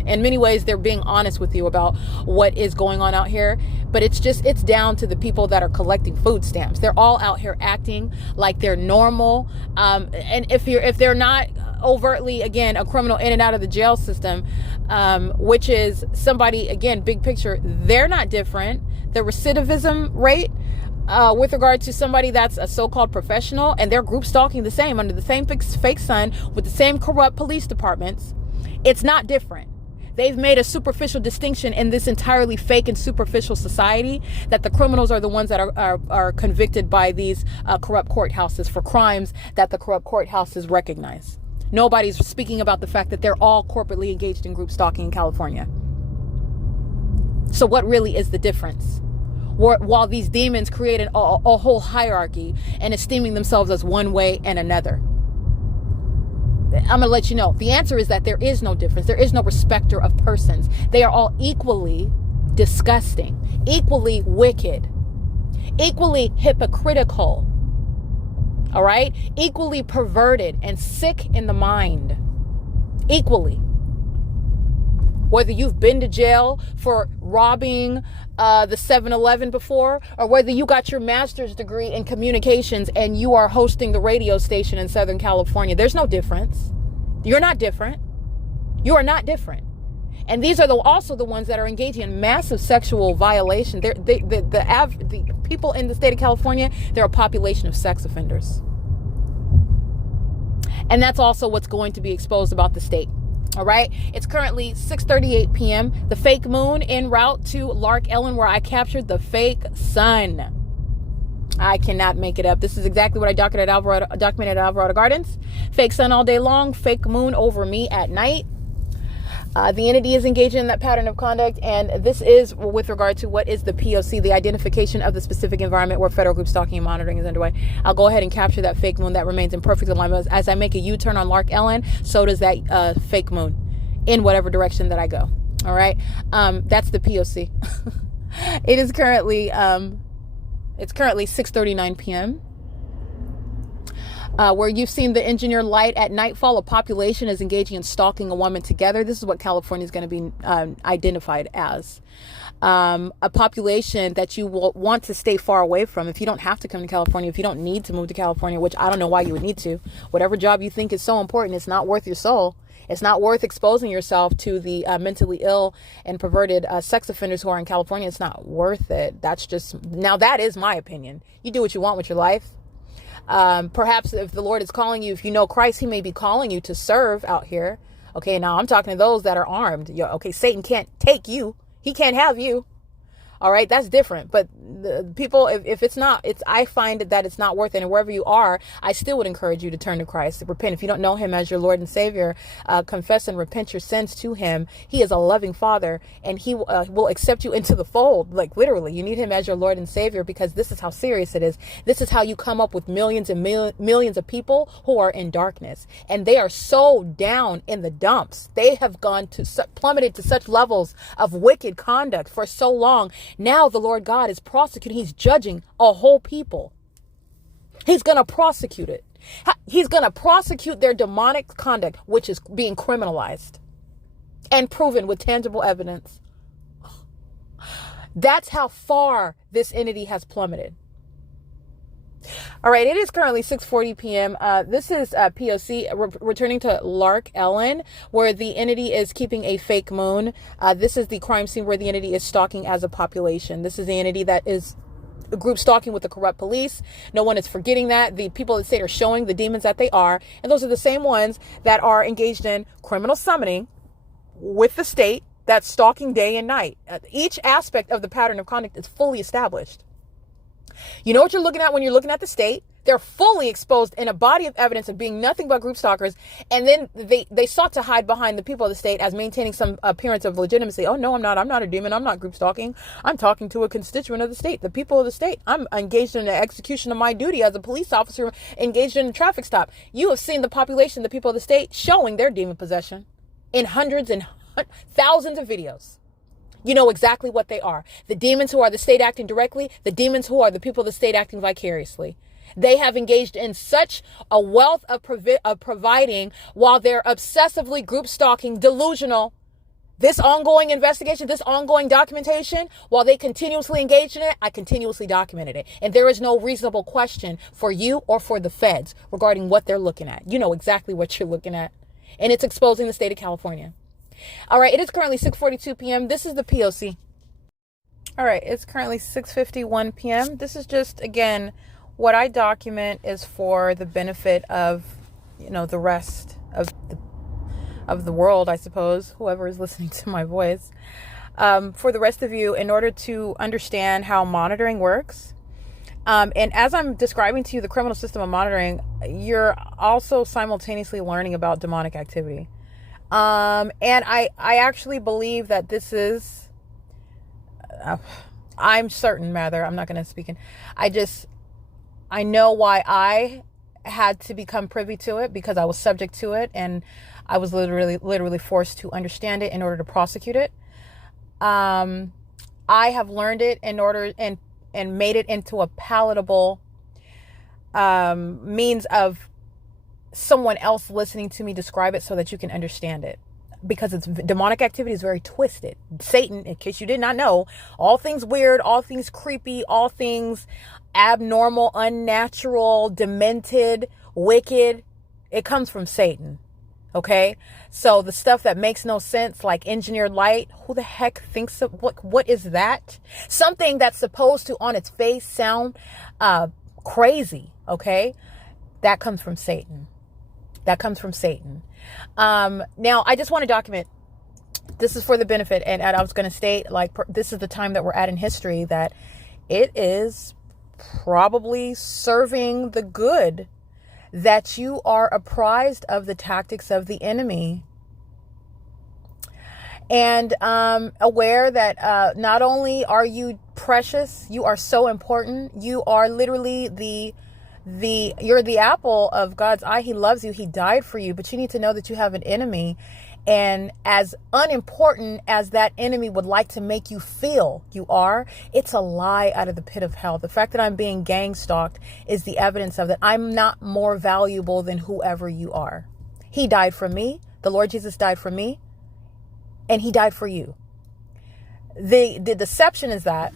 In many ways, they're being honest with you about what is going on out here. But it's down to the people that are collecting food stamps. They're all out here acting like they're normal. And if they're not overtly, again, a criminal in and out of the jail system, which is somebody, again, big picture, they're not different. The recidivism rate with regard to somebody that's a so-called professional, and they're group stalking the same under the same fake sun with the same corrupt police departments, it's not different. They've made a superficial distinction in this entirely fake and superficial society that the criminals are the ones that are convicted by these corrupt courthouses for crimes that the corrupt courthouses recognize. Nobody's speaking about the fact that they're all corporately engaged in group stalking in California. So what really is the difference? While these demons create a whole hierarchy and esteeming themselves as one way and another. I'm going to let you know. The answer is that there is no difference. There is no respecter of persons. They are all equally disgusting, equally wicked, equally hypocritical, all right, equally perverted and sick in the mind, equally. Whether you've been to jail for robbing the 7-Eleven before, or whether you got your master's degree in communications and you are hosting the radio station in Southern California, there's no difference. You're not different. You are not different. And these are also the ones that are engaging in massive sexual violation. The people in the state of California, they're a population of sex offenders. And that's also what's going to be exposed about the state. All right. It's currently 6:38 p.m. The fake moon en route to LARK Ellen, where I captured the fake sun. I cannot make it up. This is exactly what I documented at Alvarado Gardens. Fake sun all day long, fake moon over me at night. The entity is engaging in that pattern of conduct, and this is with regard to what is the P.O.C, the identification of the specific environment where federal group stalking and monitoring is underway. I'll go ahead and capture that fake moon that remains in perfect alignment. As I make a U-turn on LARK Ellen, so does that fake moon in whatever direction that I go. All right, that's the P.O.C. It is currently 6:39 p.m. Where you've seen the engineer light at nightfall, a population is engaging in stalking a woman together. This is what California is going to be identified as. A population that you will want to stay far away from if you don't have to come to California, if you don't need to move to California, which I don't know why you would need to. Whatever job you think is so important, it's not worth your soul. It's not worth exposing yourself to the mentally ill and perverted sex offenders who are in California. It's not worth it. Now that is my opinion. You do what you want with your life. Perhaps if the Lord is calling you, if you know Christ, he may be calling you to serve out here. Okay, now I'm talking to those that are armed. Okay, Satan can't take you. He can't have you. All right, that's different. But the people, if it's not, I find that it's not worth it. And wherever you are, I still would encourage you to turn to Christ, to repent. If you don't know him as your Lord and Savior, confess and repent your sins to him. He is a loving Father, and he will accept you into the fold. Like literally, you need him as your Lord and Savior, because this is how serious it is. This is how you come up with millions and millions of people who are in darkness, and they are so down in the dumps. They have plummeted to such levels of wicked conduct for so long. Now the Lord God is prosecuting. He's judging a whole people. He's going to prosecute it. He's going to prosecute their demonic conduct, which is being criminalized and proven with tangible evidence. That's how far this entity has plummeted. All right, it is currently 6:40 p.m. This is P.O.C. returning to LARK Ellen, where the entity is keeping a fake moon. This is the crime scene where the entity is stalking as a population. This is the entity that is a group stalking with the corrupt police. No one is forgetting that. The people of the state are showing the demons that they are. And those are the same ones that are engaged in criminal summoning with the state, that's stalking day and night. Each aspect of the pattern of conduct is fully established. You know what you're looking at when you're looking at the state? They're fully exposed in a body of evidence of being nothing but group stalkers. And then they sought to hide behind the people of the state as maintaining some appearance of legitimacy. Oh, no, I'm not. I'm not a demon. I'm not group stalking. I'm talking to a constituent of the state, the people of the state. I'm engaged in the execution of my duty as a police officer engaged in a traffic stop. You have seen the population, the people of the state, showing their demon possession in hundreds and thousands of videos. You know exactly what they are. The demons who are the state acting directly, the demons who are the people of the state acting vicariously. They have engaged in such a wealth of providing while they're obsessively group stalking, delusional. This ongoing investigation, this ongoing documentation, while they continuously engaged in it, I continuously documented it. And there is no reasonable question for you or for the feds regarding what they're looking at. You know exactly what you're looking at. And it's exposing the state of California. All right, it is currently 6:42 p.m. This is the P.O.C. All right, it's currently 6:51 p.m. This is just, again, what I document is for the benefit of, the rest of the world, I suppose, whoever is listening to my voice. For the rest of you, in order to understand how monitoring works. And as I'm describing to you the criminal system of monitoring, you're also simultaneously learning about demonic activity. And I actually believe that this is, I'm certain, rather, I'm not going to speak in, I know why I had to become privy to it, because I was subject to it, and I was literally forced to understand it in order to prosecute it. I have learned it in order, and and made it into a palatable means of someone else listening to me describe it so that you can understand it. Because it's demonic activity is very twisted. Satan, in case you did not know, all things weird, all things creepy, all things abnormal, unnatural, demented, wicked, it comes from Satan. Okay, so the stuff that makes no sense, like engineered light, who the heck thinks of what is that? Something that's supposed to on its face sound crazy. Okay, that comes from Satan. That comes from Satan. Now I just want to document, this is for the benefit, and I was going to state, like, this is the time that we're at in history, that it is probably serving the good that you are apprised of the tactics of the enemy, and aware that not only are you precious, you are so important. You are literally you're the apple of God's eye. He loves you. He died for you, but you need to know that you have an enemy. And as unimportant as that enemy would like to make you feel you are, it's a lie out of the pit of hell. The fact that I'm being gang stalked is the evidence of that. I'm not more valuable than whoever you are. He died for me. The Lord Jesus died for me, and he died for you. The deception is that,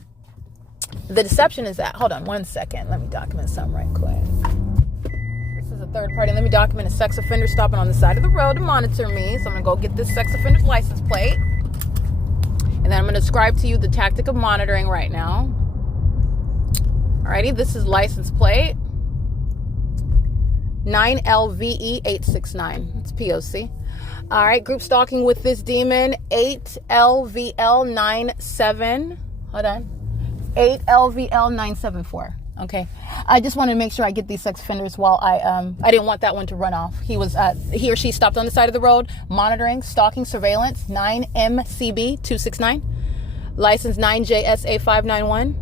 hold on one second. Let me document something right quick. Third party. Let me document a sex offender stopping on the side of the road to monitor me. So I'm going to go get this sex offender's license plate. And then I'm going to describe to you the tactic of monitoring right now. Alrighty, this is license plate 9LVE869. It's P.O.C. Alright, group stalking with this demon 8LVL97. Hold on. 8LVL974. Okay, I just wanted to make sure I get these sex offenders while I didn't want that one to run off. He or she stopped on the side of the road, monitoring, stalking, surveillance, 9MCB269, license 9JSA591,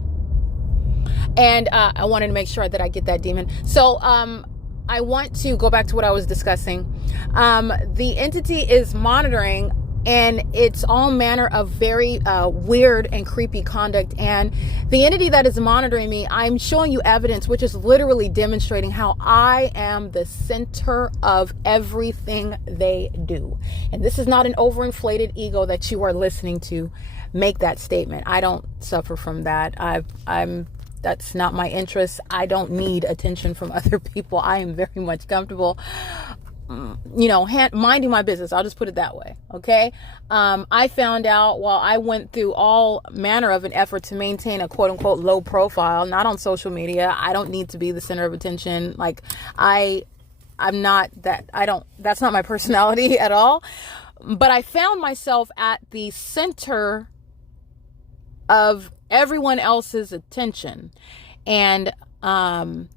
and I wanted to make sure that I get that demon. So I want to go back to what I was discussing. The entity is monitoring, and it's all manner of very weird and creepy conduct. And the entity that is monitoring me, I'm showing you evidence which is literally demonstrating how I am the center of everything they do. And this is not an overinflated ego that you are listening to make that statement. I don't suffer from that. That's not my interest. I don't need attention from other people. I am very much comfortable minding my business. I'll just put it that way. Okay. I found out while I went through all manner of an effort to maintain a quote unquote low profile, not on social media. I don't need to be the center of attention. Like I'm not that, that's not my personality at all. But I found myself at the center of everyone else's attention. And,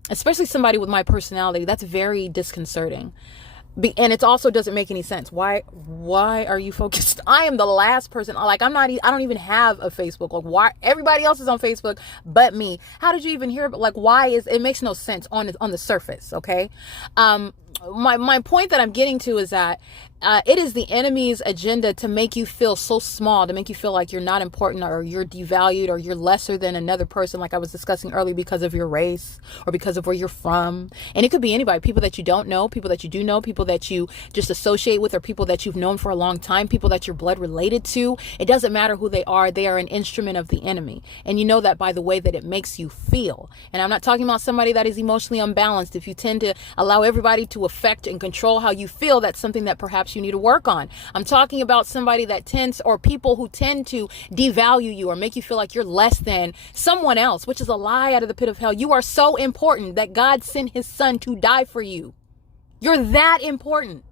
especially somebody with my personality, that's very disconcerting. And it also doesn't make any sense. Why are you focused? I am the last person. Like, I don't even have a Facebook. Like, why everybody else is on Facebook but me? How did you even hear? Like, why it makes no sense on the surface. Okay. My point that I'm getting to is that it is the enemy's agenda to make you feel so small, to make you feel like you're not important, or you're devalued, or you're lesser than another person, like I was discussing earlier, because of your race or because of where you're from. And it could be anybody, people that you don't know, people that you do know, people that you just associate with, or people that you've known for a long time, people that you're blood related to. It doesn't matter who they are an instrument of the enemy. And you know that by the way that it makes you feel. And I'm not talking about somebody that is emotionally unbalanced. If you tend to allow everybody to affect and control how you feel, that's something that perhaps you need to work on. I'm talking about somebody that tends, or people who tend to devalue you or make you feel like you're less than someone else, which is a lie out of the pit of hell. You are so important that God sent his son to die for you. You're that important.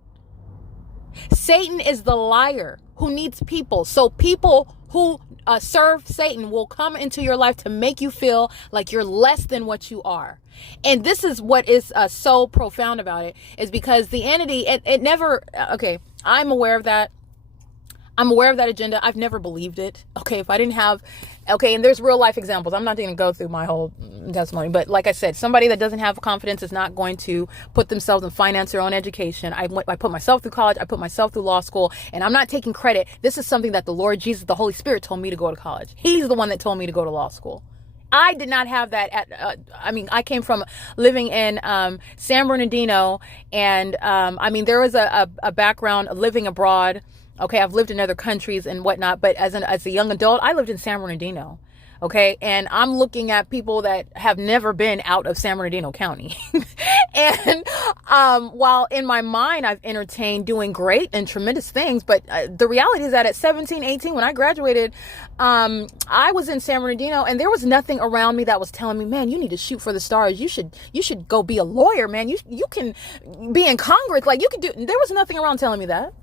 Satan is the liar who needs people. So people who serve Satan will come into your life to make you feel like you're less than what you are. And this is what is so profound about it, is because the entity, it never, okay, I'm aware of that. I'm aware of that agenda. I've never believed it. Okay, if I didn't have, okay, and there's real life examples. I'm not going to go through my whole testimony, but like I said, somebody that doesn't have confidence is not going to put themselves and finance their own education. I put myself through college. I put myself through law school, and I'm not taking credit. This is something that the Lord Jesus, the Holy Spirit told me to go to college. He's the one that told me to go to law school. I did not have that I came from living in San Bernardino, and there was a background of living abroad. Okay, I've lived in other countries and whatnot, but as a young adult, I lived in San Bernardino. Okay, and I'm looking at people that have never been out of San Bernardino County. And while in my mind I've entertained doing great and tremendous things, but the reality is that at 17, 18, when I graduated, I was in San Bernardino, and there was nothing around me that was telling me, man, you need to shoot for the stars. You should go be a lawyer, man. You can be in Congress. Like, you could do. There was nothing around telling me that.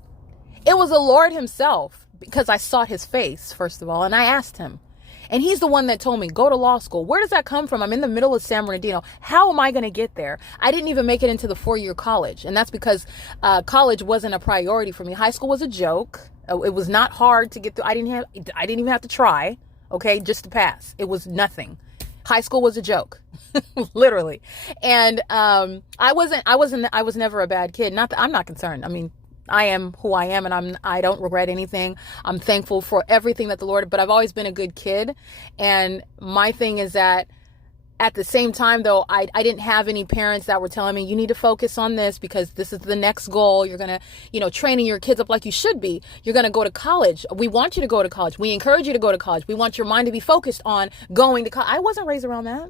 It was the Lord himself, because I sought his face, first of all, and I asked him. And he's the one that told me, go to law school. Where does that come from? I'm in the middle of San Bernardino. How am I going to get there? I didn't even make it into the 4-year college. And that's because college wasn't a priority for me. High school was a joke. It was not hard to get through. I didn't even have to try, okay, just to pass. It was nothing. High school was a joke, literally. And I was never a bad kid. I'm not concerned. I mean, I am who I am, and I don't regret anything. I'm thankful for everything that the Lord, but I've always been a good kid. And my thing is that at the same time, though, I didn't have any parents that were telling me, you need to focus on this because this is the next goal. You're going to, training your kids up like you should be. You're going to go to college. We want you to go to college. We encourage you to go to college. We want your mind to be focused on going to college. I wasn't raised around that.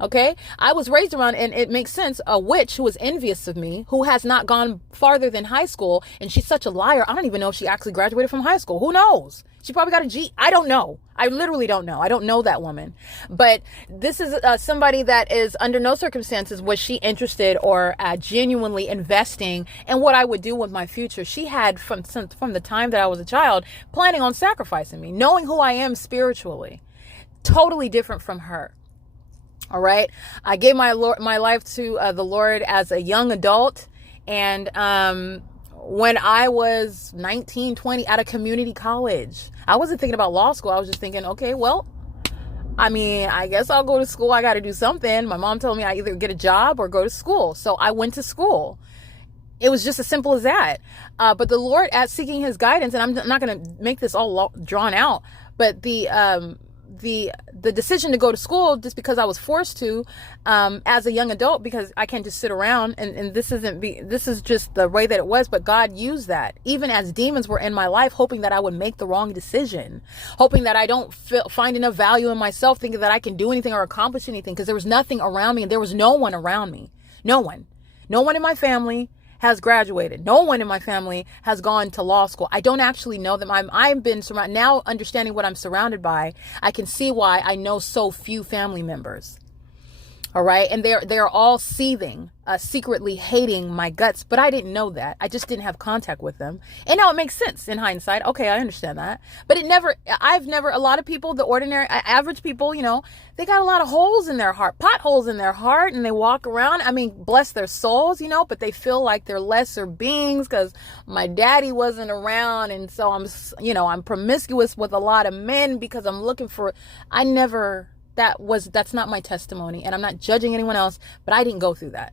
Okay, I was raised around, and it makes sense, a witch who was envious of me, who has not gone farther than high school. And she's such a liar. I don't even know if she actually graduated from high school. Who knows? She probably got a G. I don't know. I literally don't know. I don't know that woman. But this is somebody that is under no circumstances was she interested or genuinely investing in what I would do with my future. She had from the time that I was a child planning on sacrificing me, knowing who I am spiritually. Totally different from her. All right. I gave my life to the Lord as a young adult. And when I was 19, 20 at a community college, I wasn't thinking about law school. I was just thinking, okay, well, I guess I'll go to school. I got to do something. My mom told me I either get a job or go to school. So I went to school. It was just as simple as that. But the Lord, at seeking his guidance, and I'm not going to make this all drawn out, but the decision to go to school just because I was forced to as a young adult, because I can't just sit around and this is just the way that it was. But God used that even as demons were in my life, hoping that I would make the wrong decision, hoping that I don't find enough value in myself, thinking that I can do anything or accomplish anything, because there was nothing around me and there was no one around me. No one in my family has graduated. No one in my family has gone to law school. I don't actually know them. I've been surrounded. Now, understanding what I'm surrounded by, I can see why I know so few family members. All right. And they're all seething, secretly hating my guts. But I didn't know that. I just didn't have contact with them. And now it makes sense in hindsight. Okay, I understand that. But a lot of people, the ordinary, average people, they got a lot of holes in their heart, potholes in their heart, and they walk around. Bless their souls, but they feel like they're lesser beings because my daddy wasn't around. And so I'm promiscuous with a lot of men because I'm looking for, that's not my testimony, and I'm not judging anyone else, but I didn't go through that.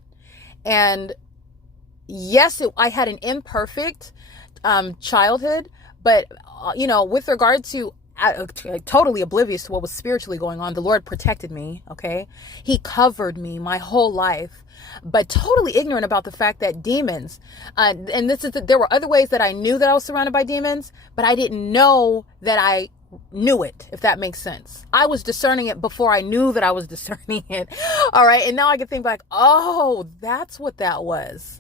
And yes, I had an imperfect childhood, but with regard to totally oblivious to what was spiritually going on, the Lord protected me. Okay, he covered me my whole life, but totally ignorant about the fact that demons, and there were other ways that I knew that I was surrounded by demons, but I didn't know that I knew it, if that makes sense. I was discerning it before I knew that I was discerning it. All right. And now I can think back, oh, that's what that was.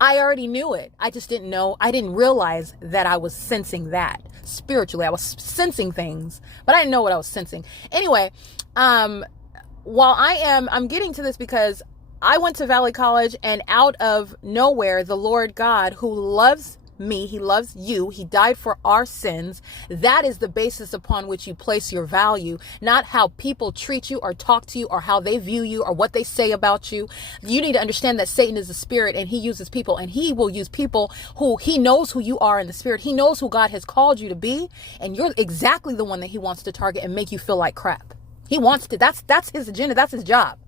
I already knew it. I just didn't know. I didn't realize that I was sensing that spiritually. I was sensing things, but I didn't know what I was sensing. Anyway, while I'm getting to this because I went to Valley College, and out of nowhere, the Lord God, who loves me, he loves you, he died for our sins. That is the basis upon which you place your value, not how people treat you or talk to you or how they view you or what they say about you. You need to understand that Satan is a spirit, and he uses people, and he will use people who he knows who you are in the spirit. He knows who God has called you to be, and you're exactly the one that he wants to target and make you feel like crap. He wants to, that's his agenda. That's his job.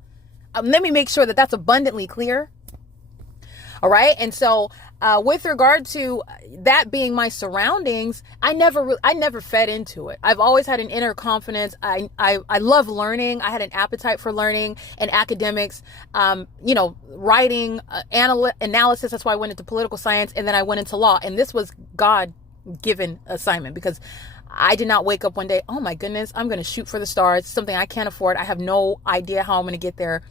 Let me make sure that that's abundantly clear. All right. And so with regard to that being my surroundings, I never fed into it. I've always had an inner confidence. I love learning. I had an appetite for learning and academics, writing, analysis. That's why I went into political science, and then I went into law. And this was God given assignment, because I did not wake up one day, oh my goodness, I'm going to shoot for the stars, something I can't afford. I have no idea how I'm going to get there.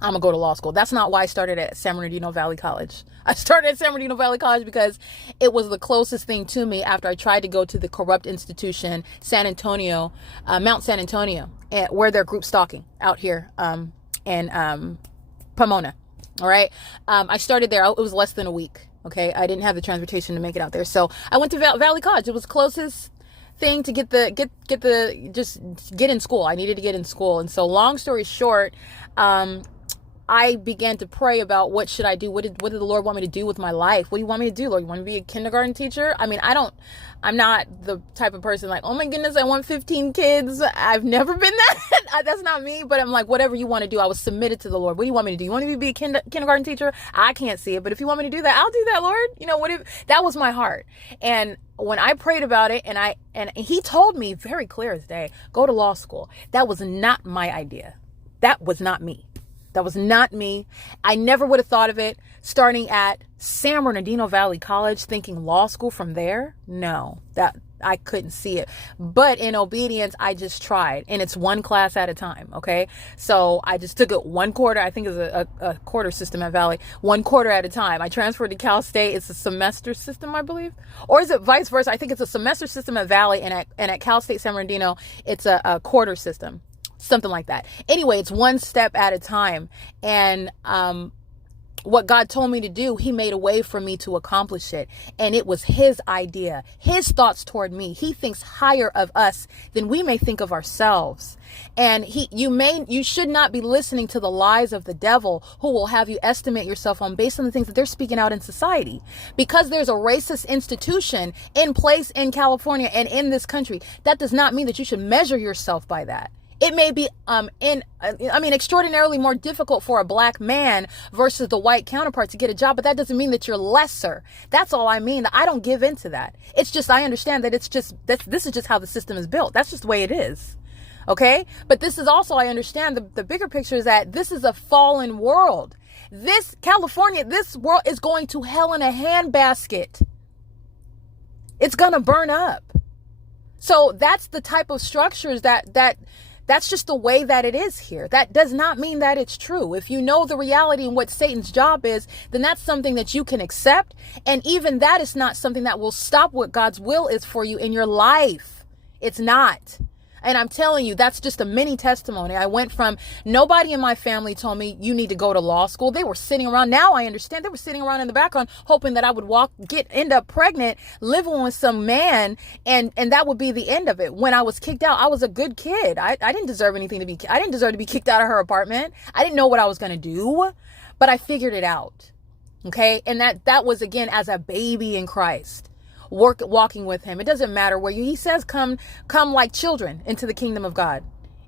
I'm going to go to law school. That's not why I started at San Bernardino Valley College. I started at San Bernardino Valley College because it was the closest thing to me after I tried to go to the corrupt institution, San Antonio, Mount San Antonio, where they're group stalking out here in Pomona. All right. I started there. It was less than a week. Okay. I didn't have the transportation to make it out there. So I went to Valley College. It was the closest thing to get in school. I needed to get in school. And so long story short, I began to pray about what should I do? What did the Lord want me to do with my life? What do you want me to do, Lord? You want me to be a kindergarten teacher? I mean, I'm not the type of person like, oh my goodness, I want 15 kids. I've never been that. That's not me. But I'm like, whatever you want to do. I was submitted to the Lord. What do you want me to do? You want me to be a kindergarten teacher? I can't see it. But if you want me to do that, I'll do that, Lord. That was my heart. And when I prayed about it, and he told me very clear as day, go to law school. That was not my idea. That was not me. That was not me. I never would have thought of it starting at San Bernardino Valley College, thinking law school from there. No, that I couldn't see it. But in obedience, I just tried. And it's one class at a time. Okay. So I just took it one quarter. I think it's a quarter system at Valley. One quarter at a time. I transferred to Cal State. It's a semester system, I believe. Or is it vice versa? I think it's a semester system at Valley. And at Cal State San Bernardino, it's a quarter system. Something like that. Anyway, it's one step at a time. And what God told me to do, he made a way for me to accomplish it. And it was his idea, his thoughts toward me. He thinks higher of us than we may think of ourselves. And you should not be listening to the lies of the devil, who will have you estimate yourself on based on the things that they're speaking out in society. Because there's a racist institution in place in California and in this country, that does not mean that you should measure yourself by that. It may be extraordinarily more difficult for a black man versus the white counterpart to get a job, but that doesn't mean that you're lesser. That's all I mean. I don't give into that. It's just, I understand that this is just how the system is built. That's just the way it is. Okay? But this is also, I understand the bigger picture is that this is a fallen world. This world is going to hell in a handbasket. It's going to burn up. So that's the type of structures that's just the way that it is here. That does not mean that it's true. If you know the reality and what Satan's job is, then that's something that you can accept. And even that is not something that will stop what God's will is for you in your life. It's not. And I'm telling you, that's just a mini testimony. I went from nobody in my family told me you need to go to law school. They were sitting around. Now I understand. They were sitting around in the background hoping that I would end up pregnant, living with some man. And that would be the end of it. When I was kicked out, I was a good kid. I didn't deserve I didn't deserve to be kicked out of her apartment. I didn't know what I was going to do, but I figured it out. Okay. And that was, again, as a baby in Christ. Walking with him. It doesn't matter where he says, come like children into the kingdom of God.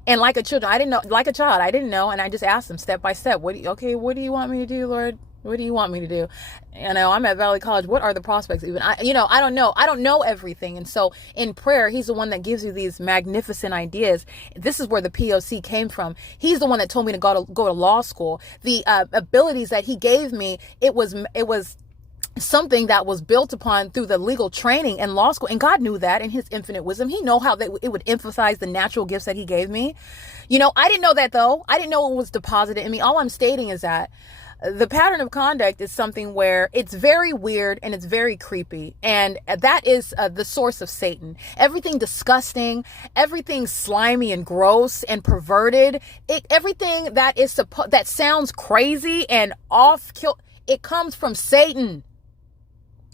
And like a child, I didn't know. And I just asked him step by step, what do you want me to do, Lord? What do you want me to do? I'm at Valley College. What are the prospects even? I don't know. I don't know everything. And so in prayer, he's the one that gives you these magnificent ideas. This is where the P.O.C. came from. He's the one that told me to go to law school. The abilities that he gave me, it was something that was built upon through the legal training and law school. And God knew that in his infinite wisdom. He knew how it would emphasize the natural gifts that he gave me. I didn't know that, though. I didn't know it was deposited in me. All I'm stating is that the pattern of conduct is something where it's very weird and it's very creepy. And that is the source of Satan. Everything disgusting, everything slimy and gross and perverted, everything that sounds crazy and it comes from Satan.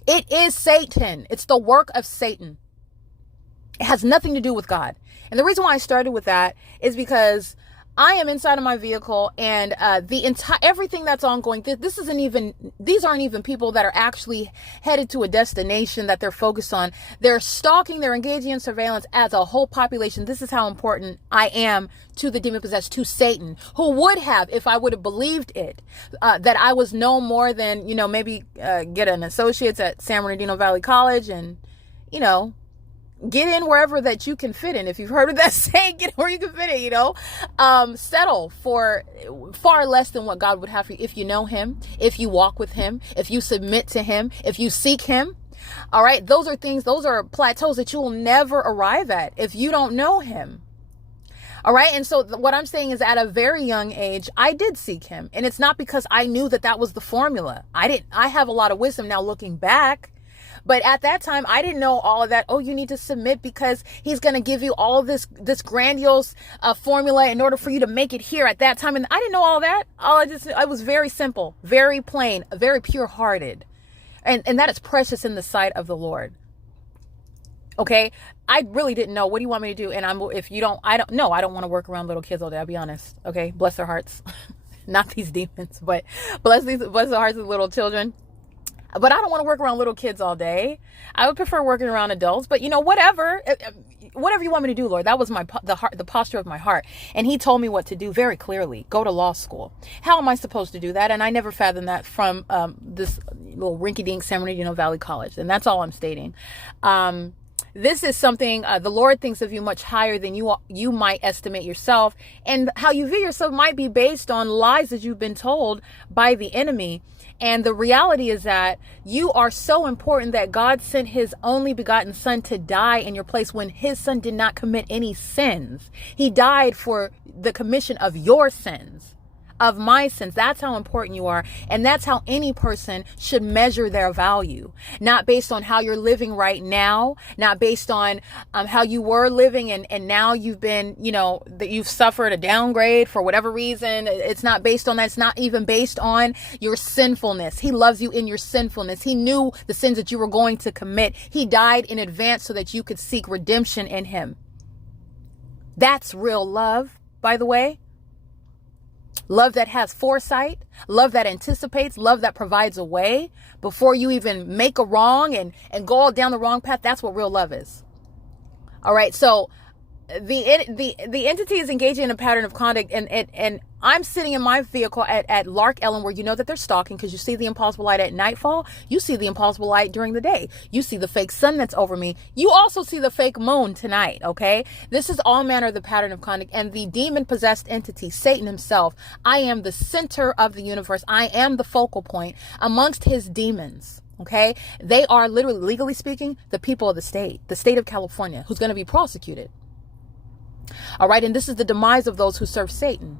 It is Satan. It's the work of Satan. It has nothing to do with God. And the reason why I started with that is because I am inside of my vehicle, and the entire everything that's ongoing. These aren't even people that are actually headed to a destination that they're focused on. They're stalking. They're engaging in surveillance as a whole population. This is how important I am to the demon possessed, to Satan, who would have, if I would have believed it, that I was no more than, maybe get an associate's at San Bernardino Valley College and, get in wherever that you can fit in. If you've heard of that saying, get where you can fit in, settle for far less than what God would have for you if you know him, if you walk with him, if you submit to him, if you seek him. All right. Those are plateaus that you will never arrive at if you don't know him. All right. And so what I'm saying is, at a very young age, I did seek him. And it's not because I knew that was the formula. I have a lot of wisdom now looking back. But at that time, I didn't know all of that. Oh, you need to submit because he's going to give you all of this grandiose formula in order for you to make it here at that time. And I didn't know all that. I was very simple, very plain, very pure hearted. And that is precious in the sight of the Lord. Okay. I really didn't know. What do you want me to do? And I don't want to work around little kids all day. I'll be honest. Okay. Bless their hearts. Not these demons, but bless the hearts of little children. But I don't want to work around little kids all day. I would prefer working around adults. But whatever you want me to do, Lord. That was the posture of my heart. And he told me what to do very clearly. Go to law school. How am I supposed to do that? And I never fathomed that from this little rinky-dink San Bernardino Valley College. And that's all I'm stating. This is something the Lord thinks of you much higher than you might estimate yourself. And how you view yourself might be based on lies that you've been told by the enemy. And the reality is that you are so important that God sent his only begotten son to die in your place when his son did not commit any sins. He died for the commission of your sins, of my sins. That's how important you are. And that's how any person should measure their value. Not based on how you're living right now, not based on how you were living and now you've been, that you've suffered a downgrade for whatever reason. It's not based on that. It's not even based on your sinfulness. He loves you in your sinfulness. He knew the sins that you were going to commit. He died in advance so that you could seek redemption in him. That's real love, by the way. Love that has foresight, love that anticipates, love that provides a way before you even make a wrong and go all down the wrong path. That's what real love is. All right. So the entity is engaging in a pattern of conduct, and I'm sitting in my vehicle at LARK, Ellen, where you know that they're stalking because you see the impossible light at nightfall. You see the impossible light during the day. You see the fake sun that's over me. You also see the fake moon tonight. Okay. This is all manner of the pattern of conduct, and the demon possessed entity, Satan himself. I am the center of the universe. I am the focal point amongst his demons. Okay. They are literally, legally speaking, the people of the state of California, who's going to be prosecuted. All right. And this is the demise of those who serve Satan.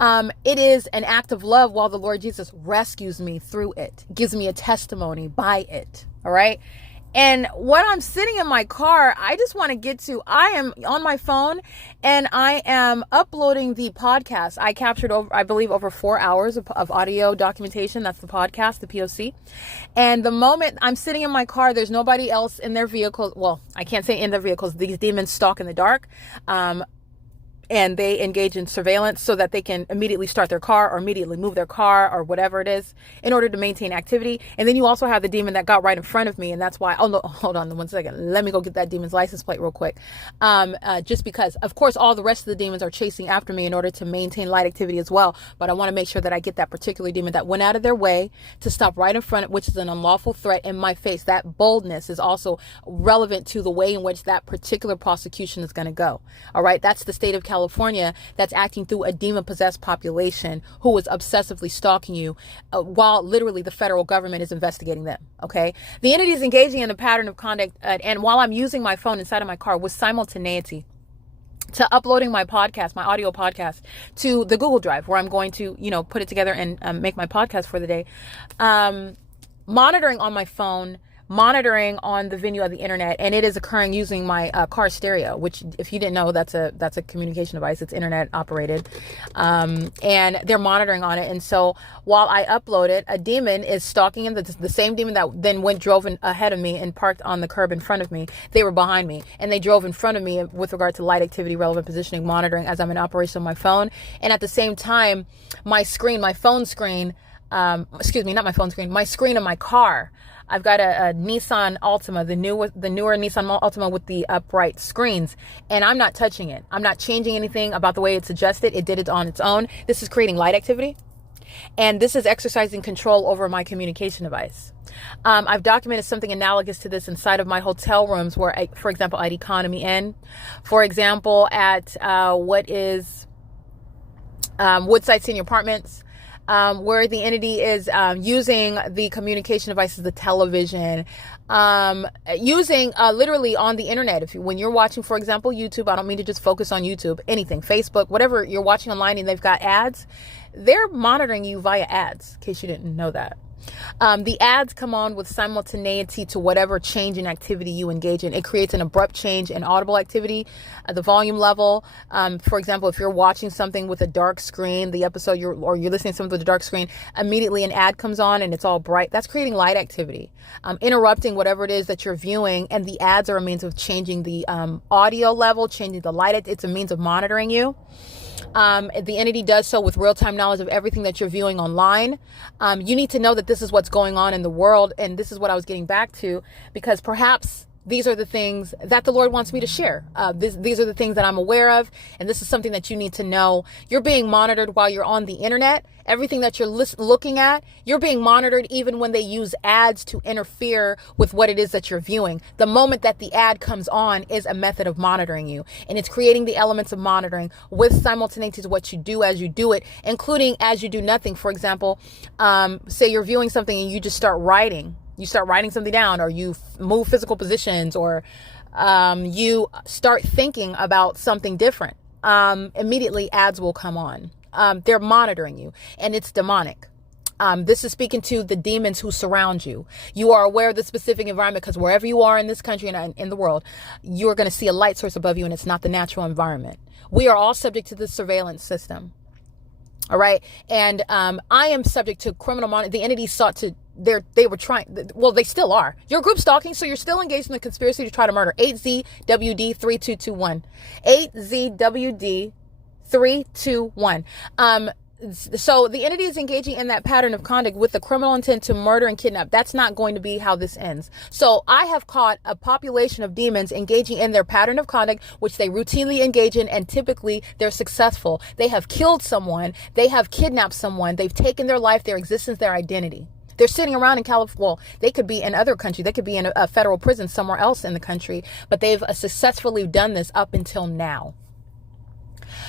It is an act of love while the Lord Jesus rescues me through it, gives me a testimony by it. All right. And when I'm sitting in my car, I just want to get to, I am on my phone and I am uploading the podcast. I captured over 4 hours of audio documentation. That's the podcast, the P.O.C. And the moment I'm sitting in my car, there's nobody else in their vehicles. Well, I can't say in their vehicles. These demons stalk in the dark. And they engage in surveillance so that they can immediately start their car or immediately move their car or whatever it is in order to maintain activity. And then you also have the demon that got right in front of me. And that's why, oh no, hold on 1 second. Let me go get that demon's license plate real quick. Just because, of course, all the rest of the demons are chasing after me in order to maintain light activity as well. But I want to make sure that I get that particular demon that went out of their way to stop right in front, which is an unlawful threat in my face. That boldness is also relevant to the way in which that particular prosecution is going to go. All right. That's the state of California that's acting through a demon-possessed population who is obsessively stalking you while literally the federal government is investigating them. Okay. The entity is engaging in a pattern of conduct. And while I'm using my phone inside of my car with simultaneity to uploading my podcast, my audio podcast to the Google Drive where I'm going to, put it together and make my podcast for the day. Monitoring on my phone monitoring on the venue of the internet, and it is occurring using my car stereo, which, if you didn't know, that's a communication device. It's internet operated, and they're monitoring on it. And so while I upload it, a demon is stalking him. The same demon that then drove ahead of me and parked on the curb in front of me. They were behind me, and they drove in front of me with regard to light activity, relevant positioning, monitoring as I'm in operation on my phone. And at the same time, my phone screen, my screen in my car. I've got a Nissan Altima, the newer Nissan Altima with the upright screens, and I'm not touching it. I'm not changing anything about the way it's adjusted. It did it on its own. This is creating light activity, and this is exercising control over my communication device. I've documented something analogous to this inside of my hotel rooms where, for example, at Economy Inn, for example, at Woodside Senior Apartments, where the entity is using the communication devices, the television, using literally on the internet. When you're watching, for example, YouTube, I don't mean to just focus on YouTube, anything, Facebook, whatever you're watching online and they've got ads, they're monitoring you via ads, in case you didn't know that. The ads come on with simultaneity to whatever change in activity you engage in. It creates an abrupt change in audible activity at the volume level. For example, if you're watching something with a dark screen, the episode you're listening to something with a dark screen, immediately an ad comes on and it's all bright. That's creating light activity, interrupting whatever it is that you're viewing. And the ads are a means of changing the audio level, changing the light. It's a means of monitoring you. The entity does so with real-time knowledge of everything that you're viewing online. You need to know that this is what's going on in the world, and this is what I was getting back to, because perhaps these are the things that the Lord wants me to share. These are the things that I'm aware of, and this is something that you need to know. You're being monitored while you're on the internet. Everything that you're looking at, you're being monitored even when they use ads to interfere with what it is that you're viewing. The moment that the ad comes on is a method of monitoring you, and it's creating the elements of monitoring with simultaneity to what you do as you do it, including as you do nothing. For example, say you're viewing something and you just start writing. You start writing something down, or you move physical positions, or you start thinking about something different. Immediately ads will come on. They're monitoring you, and it's demonic. This is speaking to the demons who surround you. You are aware of the specific environment, because wherever you are in this country and in the world, you're going to see a light source above you, and it's not the natural environment. We are all subject to the surveillance system. All right. And I am subject to criminal monitoring. The entity sought to, they were trying, well, they still are. You're group stalking, so you're still engaged in the conspiracy to try to murder. 8ZWD3221. 8ZWD321. So the entity is engaging in that pattern of conduct with the criminal intent to murder and kidnap. That's not going to be how this ends. So I have caught a population of demons engaging in their pattern of conduct, which they routinely engage in, and typically they're successful. They have killed someone. They have kidnapped someone. They've taken their life, their existence, their identity. They're sitting around in California. Well, they could be in other countries. They could be in a federal prison somewhere else in the country, but they've successfully done this up until now.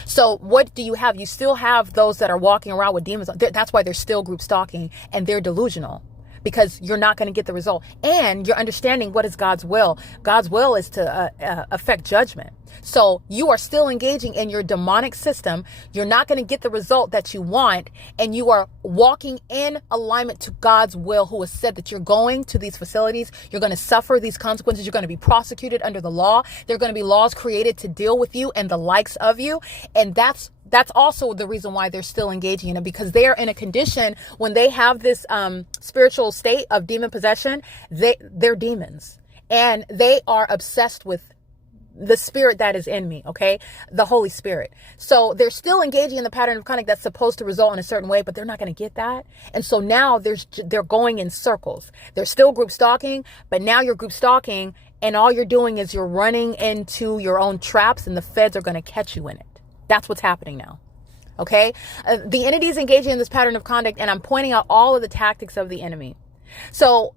So what do you have? You still have those that are walking around with demons. That's why they're still group stalking, and they're delusional, because you're not going to get the result. And you're understanding what is God's will. God's will is to affect judgment. So you are still engaging in your demonic system. You're not going to get the result that you want. And you are walking in alignment to God's will, who has said that you're going to these facilities. You're going to suffer these consequences. You're going to be prosecuted under the law. There are going to be laws created to deal with you and the likes of you. And that's also the reason why they're still engaging in it, because they're in a condition when they have this spiritual state of demon possession. They're demons, and they are obsessed with the spirit that is in me, okay? The Holy Spirit. So they're still engaging in the pattern of conduct that's supposed to result in a certain way, but they're not going to get that. And so now they're going in circles. They're still group stalking, but now you're group stalking, and all you're doing is you're running into your own traps, and the feds are going to catch you in it. That's what's happening now. Okay? The entity is engaging in this pattern of conduct, and I'm pointing out all of the tactics of the enemy. So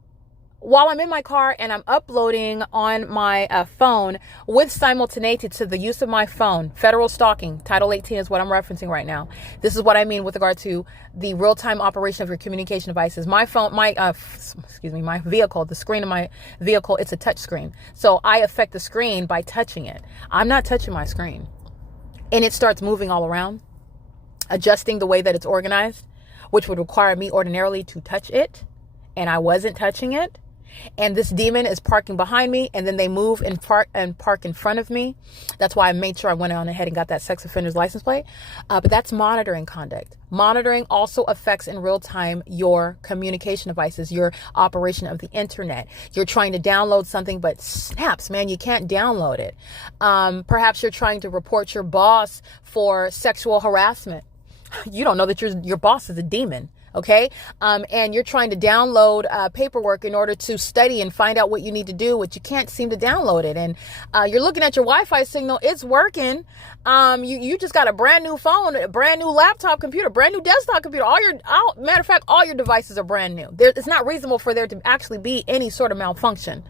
while I'm in my car and I'm uploading on my phone with simultaneity to the use of my phone, federal stalking, Title 18 is what I'm referencing right now. This is what I mean with regard to the real-time operation of your communication devices. My phone, my vehicle, the screen of my vehicle, it's a touch screen. So I affect the screen by touching it. I'm not touching my screen. And it starts moving all around, adjusting the way that it's organized, which would require me ordinarily to touch it. And I wasn't touching it. and this demon is parking behind me, and then they move and park in front of me. That's why I made sure I went on ahead and got that sex offender's license plate. But that's monitoring conduct. Monitoring also affects in real time your communication devices, your operation of the internet. You're trying to download something, but snaps, man, you can't download it. Perhaps you're trying to report your boss for sexual harassment. You don't know that your boss is a demon. Okay. And you're trying to download paperwork in order to study and find out what you need to do, but you can't seem to download it. And you're looking at your Wi-Fi signal. It's working. You just got a brand new phone, a brand new laptop computer, brand new desktop computer. Matter of fact, all your devices are brand new. It's not reasonable for there to actually be any sort of malfunction.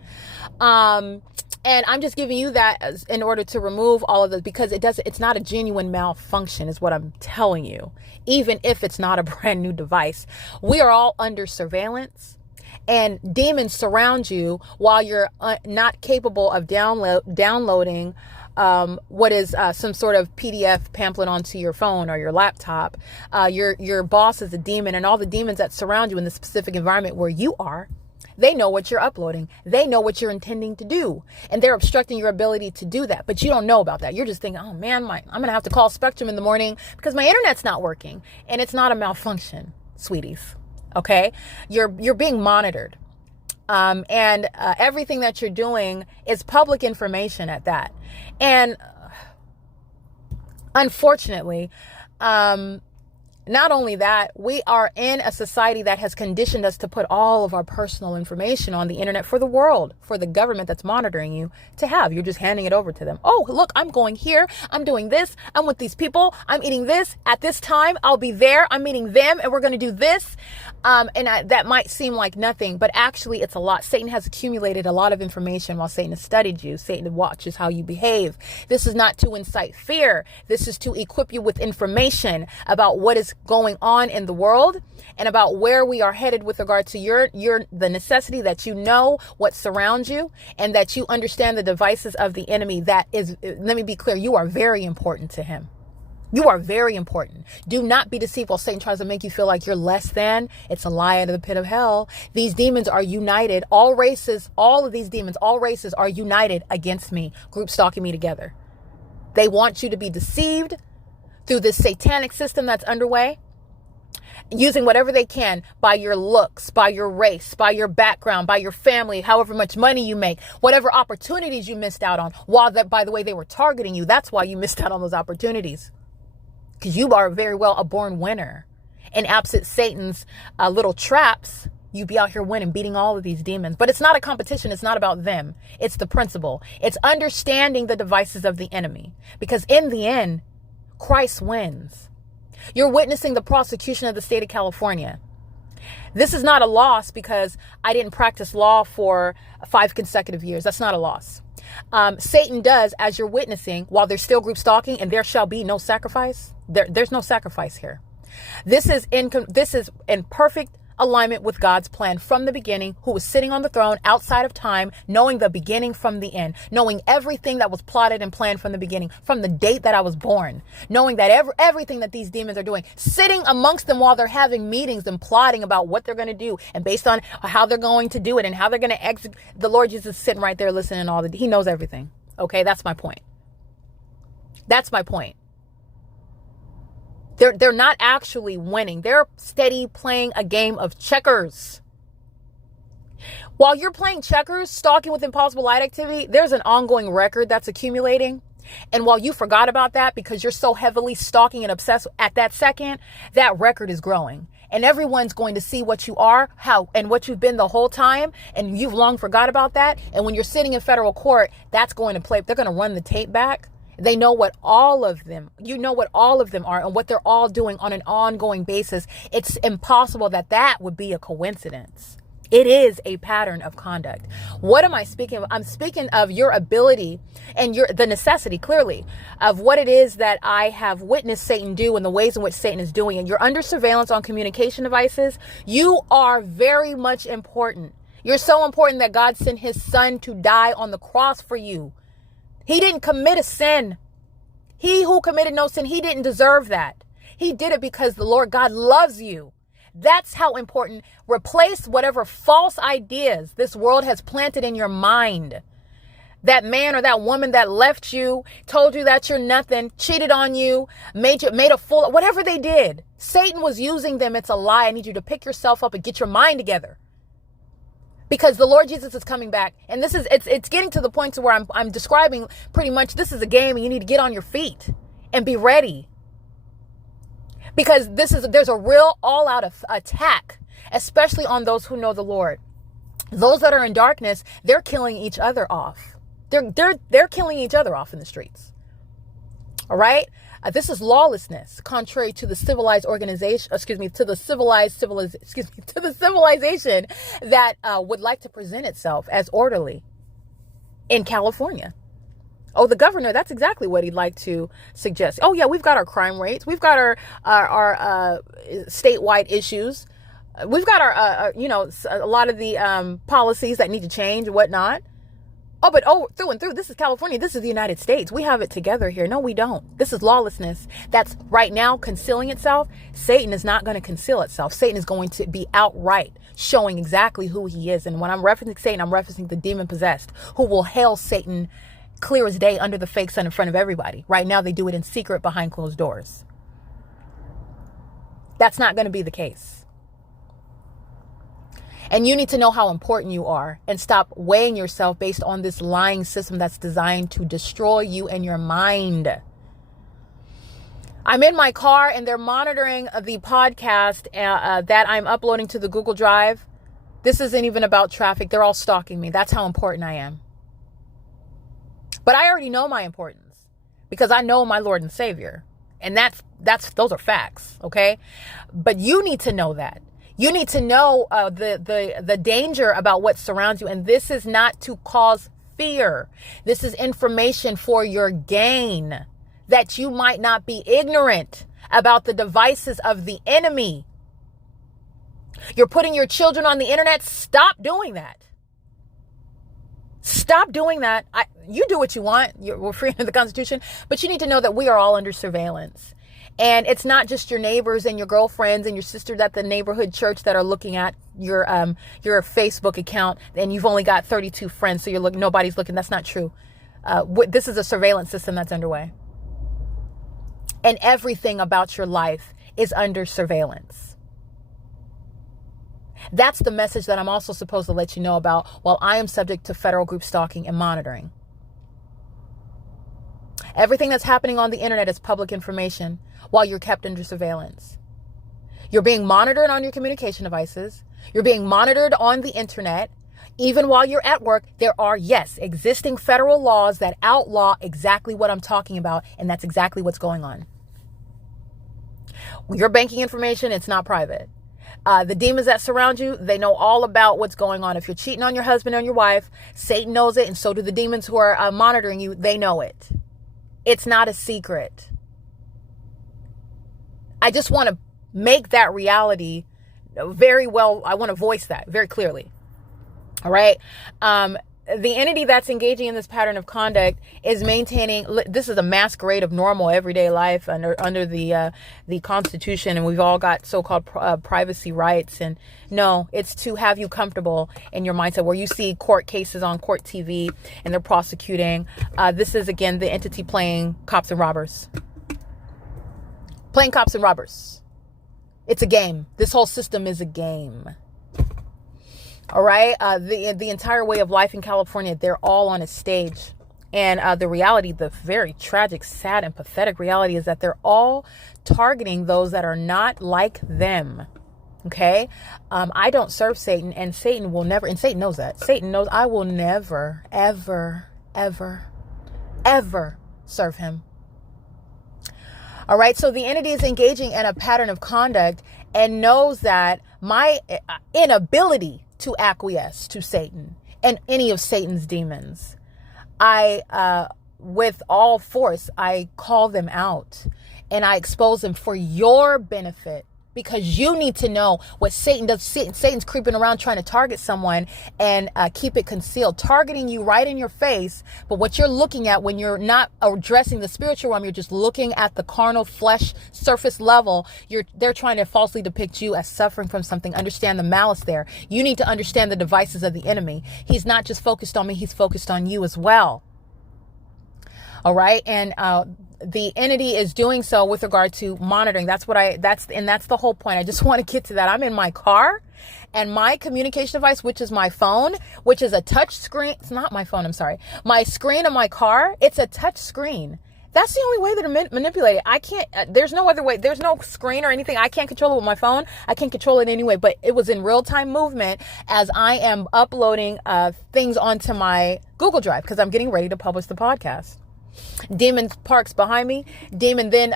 And I'm just giving you that in order to remove all of this, because it's not a genuine malfunction is what I'm telling you. Even if it's not a brand new device, we are all under surveillance, and demons surround you while you're not capable of downloading what is some sort of PDF pamphlet onto your phone or your laptop. Your boss is a demon, and all the demons that surround you in the specific environment where you are, they know what you're uploading. They know what you're intending to do. And they're obstructing your ability to do that. But you don't know about that. You're just thinking, oh man, I'm going to have to call Spectrum in the morning because my internet's not working. And it's not a malfunction, sweeties. Okay? You're being monitored. And everything that you're doing is public information at that. And unfortunately, not only that, we are in a society that has conditioned us to put all of our personal information on the internet for the world, for the government that's monitoring you to have. You're just handing it over to them. Oh, look, I'm going here. I'm doing this. I'm with these people. I'm eating this at this time. I'll be there. I'm meeting them and we're going to do this. That might seem like nothing, but actually it's a lot. Satan has accumulated a lot of information while Satan has studied you. Satan watches how you behave. This is not to incite fear. This is to equip you with information about what is going on in the world and about where we are headed with regard to the necessity that you know what surrounds you and that you understand the devices of the enemy. That is, let me be clear, you are very important to him. You are very important. Do not be deceived while Satan tries to make you feel like you're less than. It's a lie out of the pit of hell. These demons are united. All races, all of these demons, all races are united against me, group stalking me together. They want you to be deceived through this satanic system that's underway, using whatever they can by your looks, by your race, by your background, by your family, however much money you make, whatever opportunities you missed out on, while that, by the way, they were targeting you. That's why you missed out on those opportunities, because you are very well a born winner. And absent Satan's little traps, you'd be out here winning, beating all of these demons. But it's not a competition. It's not about them. It's the principle. It's understanding the devices of the enemy, because in the end, Christ wins. You're witnessing the prosecution of the state of California. This is not a loss because I didn't practice law for 5 consecutive years. That's not a loss. Satan does, as you're witnessing, while there's still group stalking and there shall be no sacrifice. There's no sacrifice here. This is in perfect alignment with God's plan from the beginning, who was sitting on the throne outside of time, knowing the beginning from the end, knowing everything that was plotted and planned from the beginning, from the date that I was born, knowing that everything that these demons are doing, sitting amongst them while they're having meetings and plotting about what they're going to do, and based on how they're going to do it and how they're going to execute. The Lord Jesus is sitting right there listening to he knows everything. Okay, that's my point. That's my point. They're not actually winning. They're steady playing a game of checkers. While you're playing checkers, stalking with impossible light activity, there's an ongoing record that's accumulating. And while you forgot about that because you're so heavily stalking and obsessed at that second, that record is growing. And everyone's going to see what you are, how, and what you've been the whole time. And you've long forgot about that. And when you're sitting in federal court, that's going to play. They're going to run the tape back. They know what all of them, what all of them are and what they're all doing on an ongoing basis. It's impossible that would be a coincidence. It is a pattern of conduct. What am I speaking of? I'm speaking of your ability and the necessity, clearly, of what it is that I have witnessed Satan do and the ways in which Satan is doing it. You're under surveillance on communication devices. You are very much important. You're so important that God sent his son to die on the cross for you. He didn't commit a sin. He who committed no sin, he didn't deserve that. He did it because the Lord God loves you. That's how important. Replace whatever false ideas this world has planted in your mind. That man or that woman that left you, told you that you're nothing, cheated on you, made a fool, whatever they did. Satan was using them. It's a lie. I need you to pick yourself up and get your mind together. Because the Lord Jesus is coming back. And this is, it's getting to the point to where I'm describing pretty much this is a game and you need to get on your feet and be ready. Because there's a real all-out attack, especially on those who know the Lord. Those that are in darkness, they're killing each other off. They're killing each other off in the streets. All right. This is lawlessness, contrary to the civilized organization. To the civilization that would like to present itself as orderly in California. Oh, the governor, that's exactly what he'd like to suggest. Oh, yeah, we've got our crime rates. We've got our statewide issues. We've got a lot of the policies that need to change and whatnot. Oh, through and through, this is California. This is the United States. We have it together here. No, we don't. This is lawlessness. That's right now concealing itself. Satan is not going to conceal itself. Satan is going to be outright showing exactly who he is. And when I'm referencing Satan, I'm referencing the demon possessed who will hail Satan clear as day under the fake sun in front of everybody. Right now, they do it in secret behind closed doors. That's not going to be the case. And you need to know how important you are and stop weighing yourself based on this lying system that's designed to destroy you and your mind. I'm in my car and they're monitoring the podcast that I'm uploading to the Google Drive. This isn't even about traffic. They're all stalking me. That's how important I am. But I already know my importance because I know my Lord and Savior. And those are facts, okay? But you need to know that. You need to know the danger about what surrounds you. And this is not to cause fear. This is information for your gain, that you might not be ignorant about the devices of the enemy. You're putting your children on the internet. Stop doing that. Stop doing that. You do what you want. We're free under the Constitution. But you need to know that we are all under surveillance. And it's not just your neighbors and your girlfriends and your sisters at the neighborhood church that are looking at your Facebook account, and you've only got 32 friends, so nobody's looking. That's not true. This is a surveillance system that's underway. And everything about your life is under surveillance. That's the message that I'm also supposed to let you know about while I am subject to federal group stalking and monitoring. Everything that's happening on the internet is public information while you're kept under surveillance. You're being monitored on your communication devices. You're being monitored on the internet. Even while you're at work, there are, yes, existing federal laws that outlaw exactly what I'm talking about. And that's exactly what's going on. Your banking information, it's not private. The demons that surround you, they know all about what's going on. If you're cheating on your husband or your wife, Satan knows it. And so do the demons who are monitoring you. They know it. It's not a secret. I just want to make that reality very well. I want to voice that very clearly. All right. The entity that's engaging in this pattern of conduct is maintaining. This is a masquerade of normal everyday life under the Constitution, and we've all got so-called privacy rights. And no, it's to have you comfortable in your mindset where you see court cases on court TV and they're prosecuting. This is again the entity playing cops and robbers. Playing cops and robbers. It's a game. This whole system is a game. All right. The entire way of life in California, they're all on a stage. And the reality, the very tragic, sad, and pathetic reality is that they're all targeting those that are not like them. Okay. I don't serve Satan, and Satan will never, and Satan knows that. Satan knows I will never, ever, ever, ever serve him. All right. So the entity is engaging in a pattern of conduct and knows that my inability to acquiesce to Satan and any of Satan's demons, with all force, I call them out and I expose them for your benefit, because you need to know what Satan does. Satan's creeping around trying to target someone and keep it concealed, targeting you right in your face. But what you're looking at when you're not addressing the spiritual realm, you're just looking at the carnal flesh surface level. They're trying to falsely depict you as suffering from something. Understand the malice there. You need to understand the devices of the enemy. He's not just focused on me, he's focused on you as well. All right. And the entity is doing so with regard to monitoring. That's the whole point. I just want to get to that. I'm in my car and my communication device, which is my phone, which is a touch screen. It's not my phone. I'm sorry. My screen of my car. It's a touch screen. That's the only way that I manipulate it. I can't, there's no other way. There's no screen or anything. I can't control it with my phone. I can't control it anyway, but it was in real time movement as I am uploading things onto my Google Drive because I'm getting ready to publish the podcast. Demon parks behind me. Demon then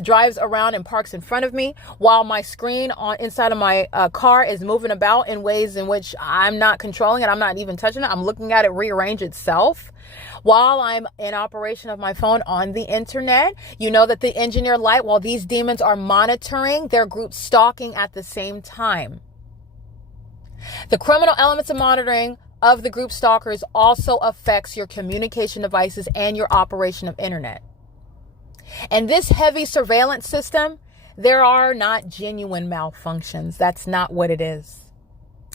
drives around and parks in front of me while my screen inside of my car is moving about in ways in which I'm not controlling it. I'm not even touching it. I'm looking at it rearrange itself while I'm in operation of my phone on the internet. You know that the engineer light, while these demons are monitoring, their group stalking at the same time. The criminal elements of monitoring of the group stalkers also affects your communication devices and your operation of internet. And this heavy surveillance system, there are not genuine malfunctions. That's not what it is.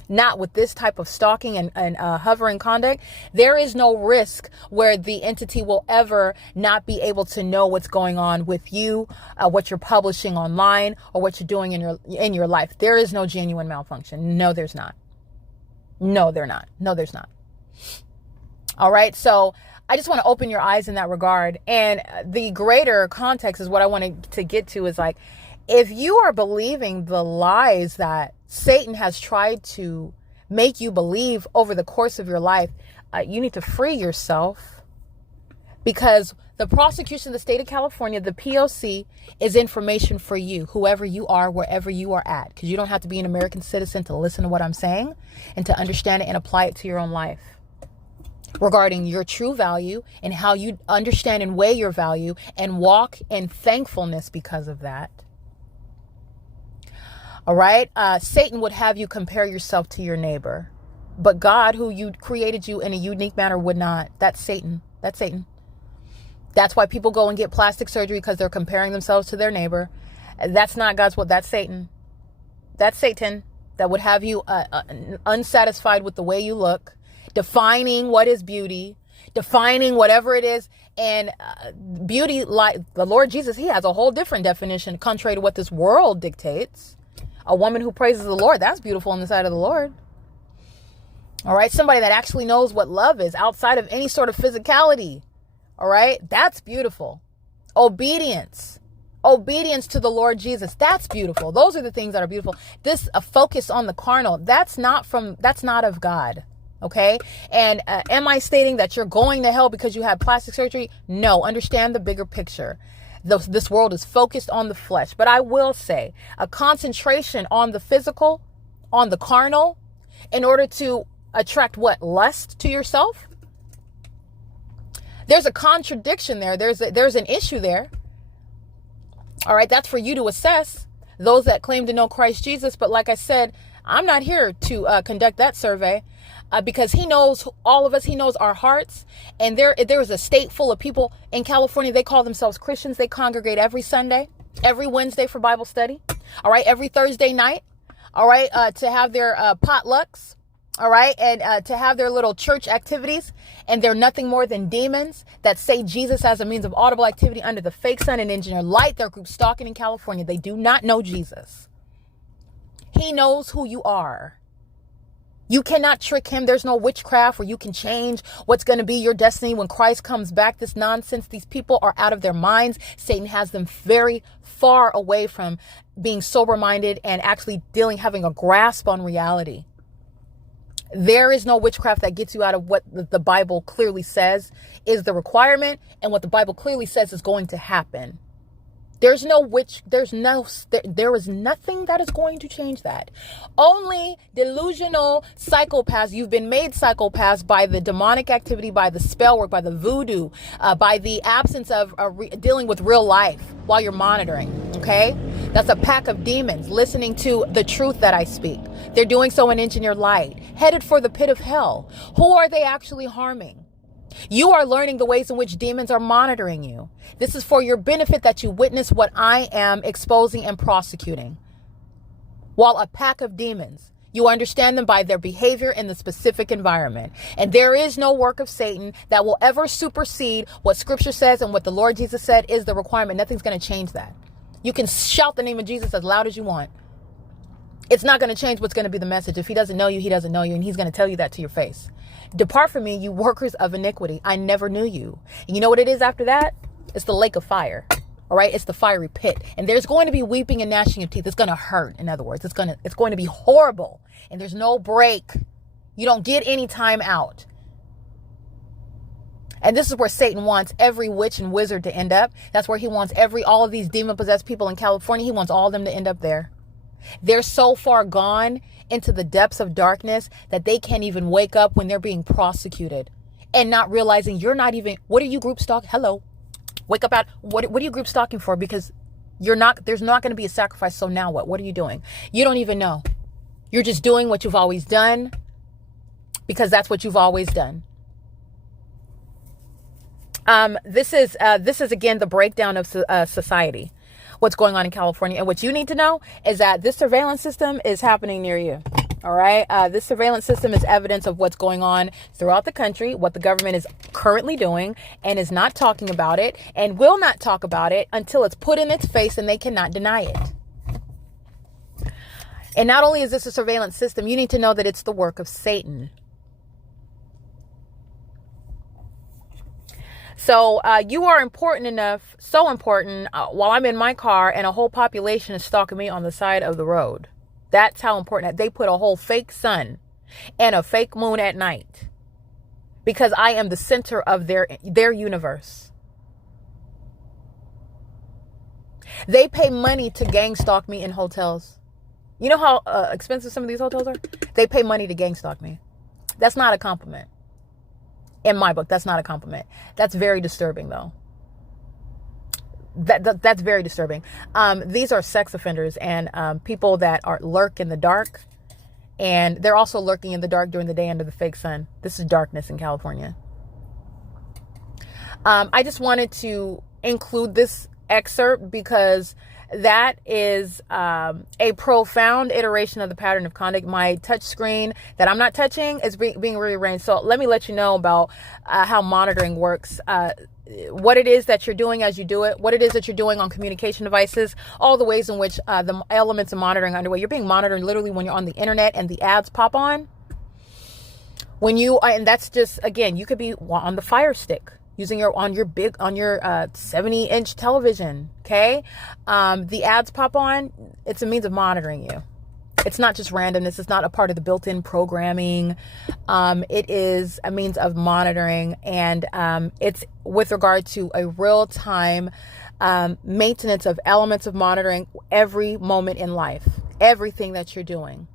Not with this type of stalking and hovering conduct. There is no risk where the entity will ever not be able to know what's going on with you, what you're publishing online, or what you're doing in your life. There is no genuine malfunction. No, there's not. No, they're not. No, there's not. All right. So I just want to open your eyes in that regard. And the greater context is what I wanted to get to is like, if you are believing the lies that Satan has tried to make you believe over the course of your life, you need to free yourself, because the prosecution of the state of California, the P.O.C, is information for you, whoever you are, wherever you are at, because you don't have to be an American citizen to listen to what I'm saying and to understand it and apply it to your own life regarding your true value and how you understand and weigh your value and walk in thankfulness because of that. All right. Satan would have you compare yourself to your neighbor, but God, who created you in a unique manner, would not. That's Satan. That's Satan. That's why people go and get plastic surgery, because they're comparing themselves to their neighbor. That's not God's will. That's Satan. That's Satan that would have you unsatisfied with the way you look, defining what is beauty, defining whatever it is. And beauty, like the Lord Jesus, he has a whole different definition contrary to what this world dictates. A woman who praises the Lord, that's beautiful in the sight of the Lord. All right. Somebody that actually knows what love is outside of any sort of physicality. All right. That's beautiful. Obedience to the Lord Jesus. That's beautiful. Those are the things that are beautiful. This a focus on the carnal. That's not of God. Okay. And am I stating that you're going to hell because you had plastic surgery? No. Understand the bigger picture. This world is focused on the flesh. But I will say a concentration on the physical, on the carnal, in order to attract what? Lust to yourself? There's a contradiction there. There's an issue there. All right. That's for you to assess, those that claim to know Christ Jesus. But like I said, I'm not here to conduct that survey because he knows all of us. He knows our hearts. And there is a state full of people in California. They call themselves Christians. They congregate every Sunday, every Wednesday for Bible study. All right. Every Thursday night. All right. To have their potlucks. All right. And to have their little church activities. And they're nothing more than demons that say Jesus as a means of audible activity under the fake sun and engineer light. Their group stalking in California. They do not know Jesus. He knows who you are. You cannot trick him. There's no witchcraft where you can change what's going to be your destiny when Christ comes back. This nonsense. These people are out of their minds. Satan has them very far away from being sober-minded and actually having a grasp on reality. There is no witchcraft that gets you out of what the Bible clearly says is the requirement and what the Bible clearly says is going to happen. There is nothing that is going to change that. Only delusional psychopaths. You've been made psychopaths by the demonic activity, by the spell work, by the voodoo, by the absence of dealing with real life while you're monitoring. Okay. That's a pack of demons listening to the truth that I speak. They're doing so in engineered light, headed for the pit of hell. Who are they actually harming? You are learning the ways in which demons are monitoring you. This is for your benefit that you witness what I am exposing and prosecuting. While a pack of demons, you understand them by their behavior in the specific environment. And there is no work of Satan that will ever supersede what Scripture says and what the Lord Jesus said is the requirement. Nothing's going to change that. You can shout the name of Jesus as loud as you want. It's not going to change what's going to be the message. If he doesn't know you, he doesn't know you. And he's going to tell you that to your face. Depart from me, you workers of iniquity. I never knew you. And you know what it is after that? It's the lake of fire. All right. It's the fiery pit. And there's going to be weeping and gnashing of teeth. It's going to hurt. In other words, it's going to be horrible. And there's no break. You don't get any time out. And this is where Satan wants every witch and wizard to end up. That's where he wants all of these demon-possessed people in California. He wants all of them to end up there. They're so far gone into the depths of darkness that they can't even wake up when they're being prosecuted and not realizing you're not even, what are you group stalking? Hello. Wake up out. What are you group stalking for? Because there's not going to be a sacrifice. So now what? What are you doing? You don't even know. You're just doing what you've always done because that's what you've always done. This is again, the breakdown of society, what's going on in California. And what you need to know is that this surveillance system is happening near you. All right. This surveillance system is evidence of what's going on throughout the country, what the government is currently doing and is not talking about it and will not talk about it until it's put in its face and they cannot deny it. And not only is this a surveillance system, you need to know that it's the work of Satan. So you are important enough, so important, while I'm in my car and a whole population is stalking me on the side of the road. That's how important. They put a whole fake sun and a fake moon at night because I am the center of their universe. They pay money to gang stalk me in hotels. You know how expensive some of these hotels are? They pay money to gang stalk me. That's not a compliment. In my book, that's not a compliment. That's very disturbing, though. That's very disturbing. These are sex offenders and people that lurk in the dark. And they're also lurking in the dark during the day under the fake sun. This is darkness in California. I just wanted to include this excerpt because that is a profound iteration of the pattern of conduct. My touch screen that I'm not touching is being rearranged. So let me let you know about how monitoring works, what it is that you're doing as you do it, what it is that you're doing on communication devices, all the ways in which the elements of monitoring are underway. You're being monitored literally when you're on the internet and the ads pop on. When you are, and that's just, again, you could be on the Fire Stick. Using your 70-inch television, okay? The ads pop on. It's a means of monitoring you. It's not just randomness. It's not a part of the built-in programming. It is a means of monitoring, and it's with regard to a real-time maintenance of elements of monitoring every moment in life, everything that you're doing,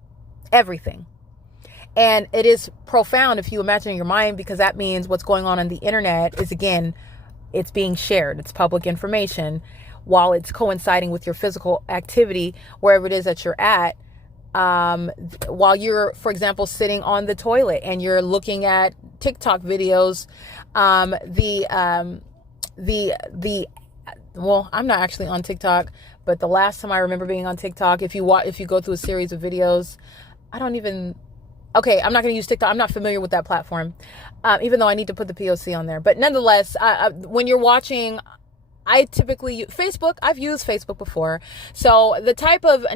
everything. And it is profound if you imagine in your mind, because that means what's going on the internet is, again, it's being shared. It's public information while it's coinciding with your physical activity, wherever it is that you're at. While you're, for example, sitting on the toilet and you're looking at TikTok videos, well, I'm not actually on TikTok, but the last time I remember being on TikTok, if you go through a series of videos, okay, I'm not going to use TikTok. I'm not familiar with that platform, even though I need to put the P.O.C. on there. But nonetheless, when you're watching, I typically use Facebook. I've used Facebook before. So the type of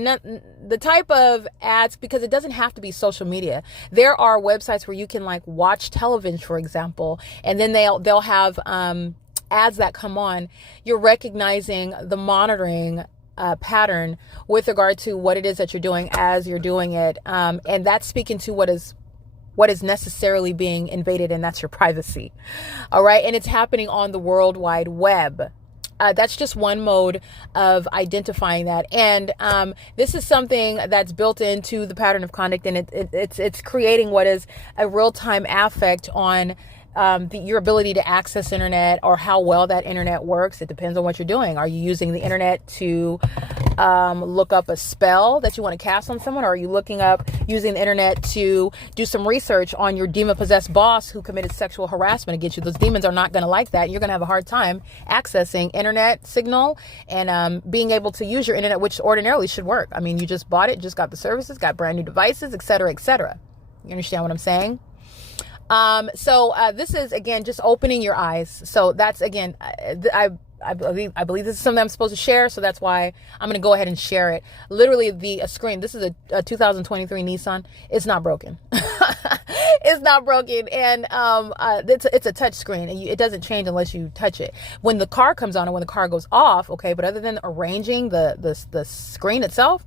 ads, because it doesn't have to be social media. There are websites where you can watch television, for example, and then they'll have ads that come on. You're recognizing the monitoring pattern with regard to what it is that you're doing as you're doing it, and that's speaking to what is necessarily being invaded, and that's your privacy. All right, and it's happening on the World Wide Web. That's just one mode of identifying that, and this is something that's built into the pattern of conduct, and it's creating what is a real-time affect on your ability to access internet, or how well that internet works. It depends on what you're doing. Are you using the internet to look up a spell that you want to cast on someone? Or are you looking up using the internet to do some research on your demon-possessed boss who committed sexual harassment against you? Those demons are not going to like that. You're going to have a hard time accessing internet signal and being able to use your internet, which ordinarily should work. I mean, you just bought it, just got the services, got brand new devices, etc., etc. You understand what I'm saying? So this is, again, just opening your eyes. So that's, again, I believe this is something I'm supposed to share, so that's why I'm going to go ahead and share it. Literally, the screen, this is a 2023 Nissan. It's not broken. It's not broken, and it's a touch screen, and it doesn't change unless you touch it. When the car comes on and when the car goes off, okay, but other than arranging the screen itself,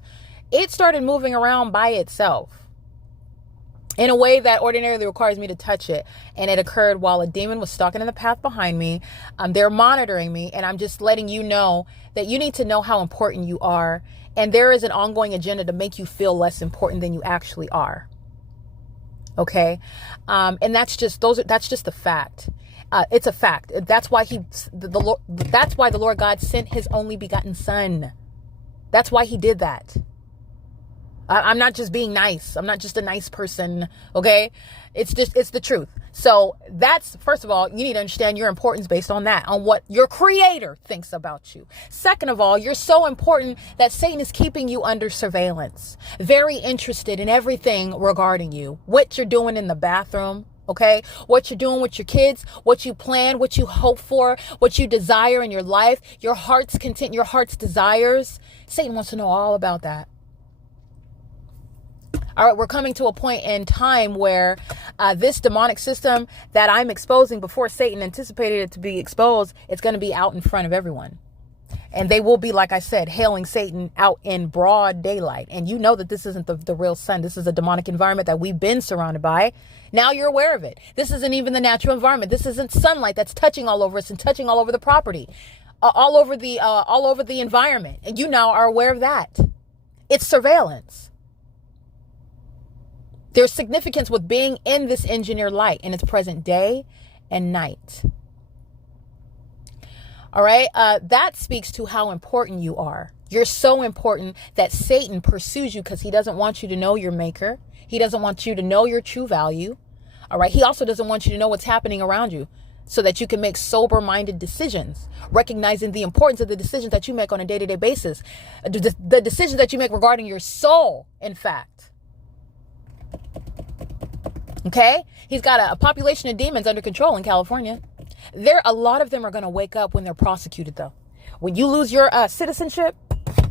it started moving around by itself in a way that ordinarily requires me to touch it. And it occurred while a demon was stalking in the path behind me. They're monitoring me, and I'm just letting you know that you need to know how important you are. And there is an ongoing agenda to make you feel less important than you actually are. Okay? And that's just the fact. It's a fact. That's why that's why the Lord God sent his only begotten son. That's why he did that. I'm not just being nice. I'm not just a nice person. Okay. It's the truth. So that's, first of all, you need to understand your importance based on that, on what your creator thinks about you. Second of all, you're so important that Satan is keeping you under surveillance, very interested in everything regarding you, what you're doing in the bathroom. Okay. What you're doing with your kids, what you plan, what you hope for, what you desire in your life, your heart's content, your heart's desires. Satan wants to know all about that. All right, we're coming to a point in time where this demonic system that I'm exposing before Satan anticipated it to be exposed, it's going to be out in front of everyone. And they will be, like I said, hailing Satan out in broad daylight. And you know that this isn't the real sun. This is a demonic environment that we've been surrounded by. Now you're aware of it. This isn't even the natural environment. This isn't sunlight that's touching all over us and touching all over the property, all over the environment. And you now are aware of that. It's surveillance. There's significance with being in this engineered light, and it's present day and night. All right. That speaks to how important you are. You're so important that Satan pursues you because he doesn't want you to know your maker. He doesn't want you to know your true value. All right. He also doesn't want you to know what's happening around you so that you can make sober-minded decisions, recognizing the importance of the decisions that you make on a day-to-day basis, the decisions that you make regarding your soul, in fact. Okay, he's got a population of demons under control in California. A lot of them are going to wake up when they're prosecuted, though. When you lose your citizenship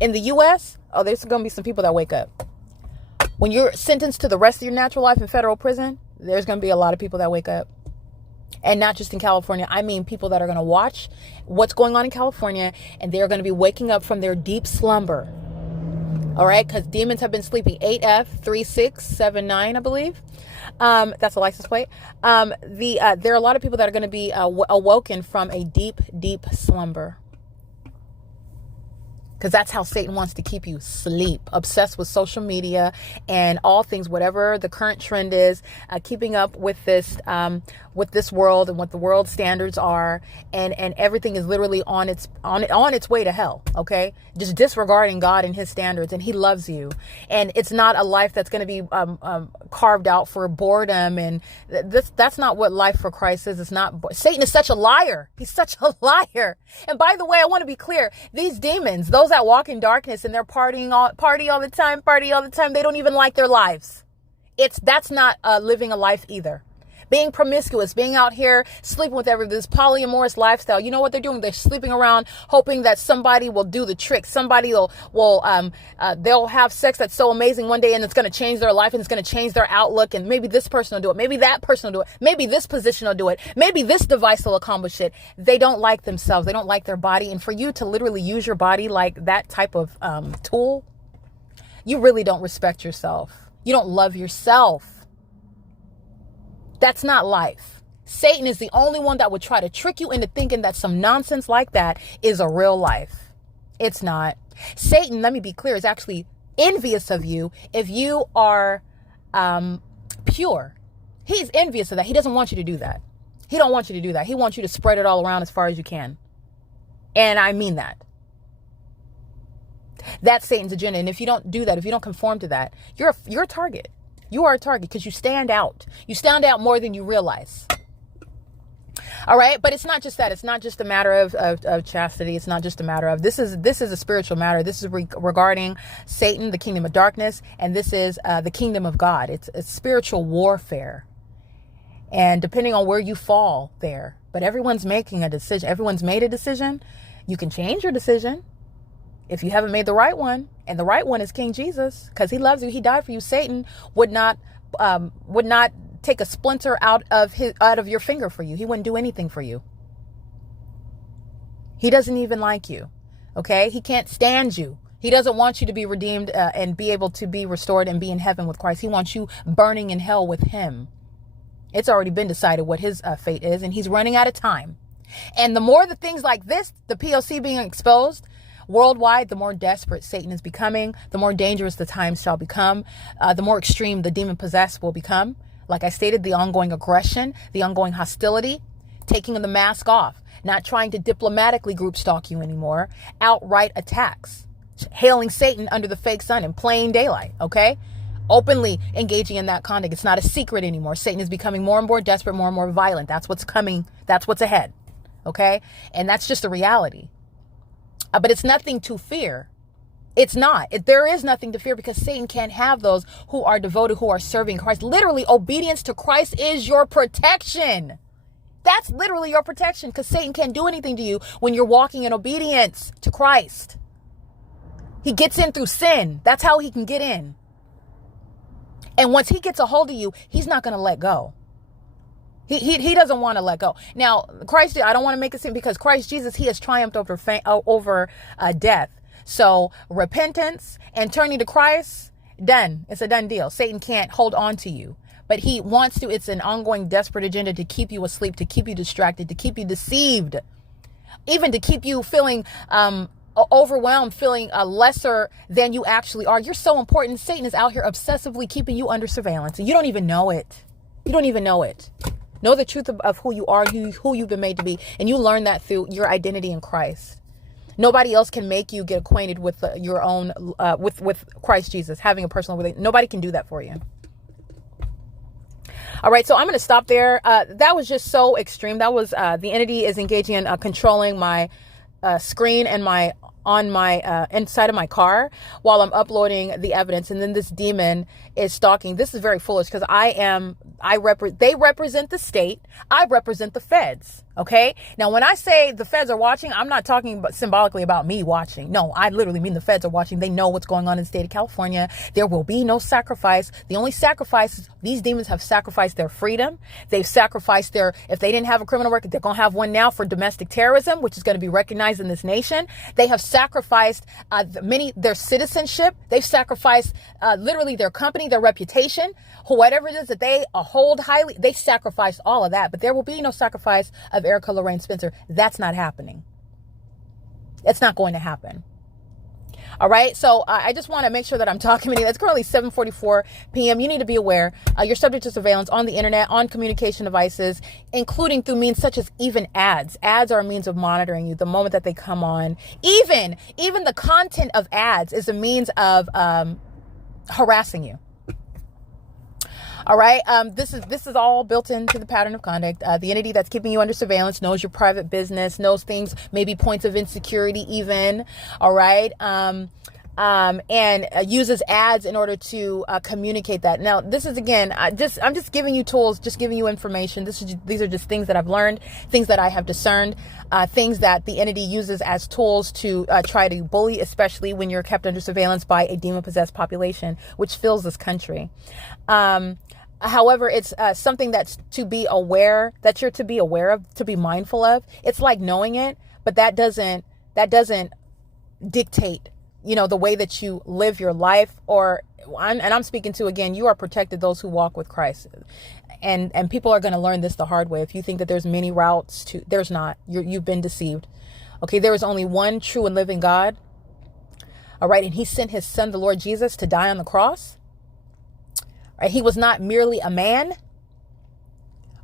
in the U.S., there's going to be some people that wake up. When you're sentenced to the rest of your natural life in federal prison, there's going to be a lot of people that wake up. And not just in California. I mean people that are going to watch what's going on in California, and they're going to be waking up from their deep slumber. All right, because demons have been sleeping. 8F3679, I believe. That's a license plate. There are a lot of people that are going to be awoken from a deep, deep slumber. Because that's how Satan wants to keep you asleep, obsessed with social media and all things, whatever the current trend is, keeping up with this world and what the world standards are, and everything is literally on its way to hell. Okay, just disregarding God and His standards, and He loves you, and it's not a life that's going to be carved out for boredom, and that's not what life for Christ is. It's not. Satan is such a liar. He's such a liar. And by the way, I want to be clear: these demons, those that walk in darkness and they're party all the time, they don't even like their lives. That's not living a life either. Being promiscuous, being out here sleeping with this polyamorous lifestyle. You know what they're doing? They're sleeping around hoping that somebody will do the trick. Somebody they'll have sex that's so amazing one day, and it's going to change their life, and it's going to change their outlook. And maybe this person will do it. Maybe that person will do it. Maybe this position will do it. Maybe this device will accomplish it. They don't like themselves. They don't like their body. And for you to literally use your body like that type of tool, you really don't respect yourself. You don't love yourself. That's not life. Satan is the only one that would try to trick you into thinking that some nonsense like that is a real life. It's not. Satan, let me be clear, is actually envious of you if you are pure. He's envious of that. He doesn't want you to do that. He don't want you to do that. He wants you to spread it all around as far as you can. And I mean that. That's Satan's agenda. And if you don't do that, if you don't conform to that, you're a target. You are a target because you stand out. You stand out more than you realize. All right. But it's not just that. It's not just a matter of chastity. It's not just a matter of this is a spiritual matter. This is regarding Satan, the kingdom of darkness. And this is the kingdom of God. It's spiritual warfare. And depending on where you fall there. But everyone's making a decision. Everyone's made a decision. You can change your decision if you haven't made the right one. And the right one is King Jesus, because he loves you. He died for you. Satan would not take a splinter out of your finger for you. He wouldn't do anything for you. He doesn't even like you. Okay. He can't stand you. He doesn't want you to be redeemed and be able to be restored and be in heaven with Christ. He wants you burning in hell with him. It's already been decided what his fate is, and he's running out of time. And the more the things like this, the P.O.C. being exposed worldwide, the more desperate Satan is becoming, the more dangerous the times shall become, the more extreme the demon possessed will become. Like I stated, the ongoing aggression, the ongoing hostility, taking the mask off, not trying to diplomatically group stalk you anymore, outright attacks, hailing Satan under the fake sun in plain daylight, okay? Openly engaging in that conduct. It's not a secret anymore. Satan is becoming more and more desperate, more and more violent. That's what's coming. That's what's ahead, okay? And that's just the reality. But it's nothing to fear. It's not. There is nothing to fear, because Satan can't have those who are devoted, who are serving Christ. Literally, obedience to Christ is your protection. That's literally your protection, because Satan can't do anything to you when you're walking in obedience to Christ. He gets in through sin. That's how he can get in. And once he gets a hold of you, he's not going to let go. He doesn't want to let go. Now, Christ, I don't want to make it seem, because Christ Jesus, he has triumphed over death. So repentance and turning to Christ, done. It's a done deal. Satan can't hold on to you, but he wants to. It's an ongoing desperate agenda to keep you asleep, to keep you distracted, to keep you deceived, even to keep you feeling overwhelmed, feeling lesser than you actually are. You're so important. Satan is out here obsessively keeping you under surveillance, and you don't even know it. You don't even know it. Know the truth of who you are, who you've been made to be, and you learn that through your identity in Christ. Nobody else can make you get acquainted with your own, with Christ Jesus, having a personal relationship. Nobody can do that for you. All right, so I'm going to stop there. That was just so extreme. That was the entity is engaging in controlling my screen and on my inside of my car while I'm uploading the evidence, and then this demon is stalking. This is very foolish, because they represent the state. I represent the feds. Okay. Now, when I say the feds are watching, I'm not talking symbolically about me watching. No, I literally mean the feds are watching. They know what's going on in the state of California. There will be no sacrifice. The only sacrifice, these demons have sacrificed their freedom. They've sacrificed if they didn't have a criminal record, they're going to have one now for domestic terrorism, which is going to be recognized in this nation. They have sacrificed their citizenship. They've sacrificed literally their company, their reputation, whatever it is that they hold highly. They sacrificed all of that, but there will be no sacrifice of Erica Lorraine Spencer. That's not happening. It's not going to happen. All right. So I just want to make sure that I'm talking to you. It's currently 7:44 p.m. You need to be aware you're subject to surveillance on the internet, on communication devices, including through means such as even ads. Ads are a means of monitoring you the moment that they come on. Even the content of ads is a means of harassing you. All right. This is all built into the pattern of conduct. The entity that's keeping you under surveillance knows your private business, knows things, maybe points of insecurity even. All right. And uses ads in order to communicate that. Now, this is, again, I'm just giving you tools, just giving you information. These are just things that I've learned, things that I have discerned, things that the entity uses as tools to try to bully, especially when you're kept under surveillance by a demon-possessed population, which fills this country. However, it's something that's to be aware, that you're to be aware of, to be mindful of. It's like knowing it, but that doesn't dictate, the way that you live your life. And I'm speaking to, again, you are protected, those who walk with Christ. And people are going to learn this the hard way. If you think that there's many routes there's not. You've been deceived. Okay, there is only one true and living God. All right, and he sent his son, the Lord Jesus, to die on the cross. Right? He was not merely a man.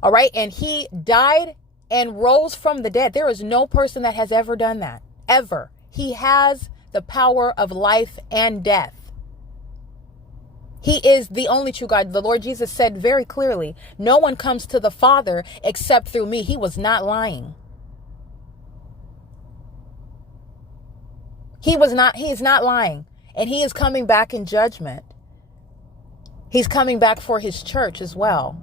All right. And he died and rose from the dead. There is no person that has ever done that. Ever. He has the power of life and death. He is the only true God. The Lord Jesus said very clearly, no one comes to the Father except through me. He was not lying. He is not lying. And he is coming back in judgment. He's coming back for his church as well.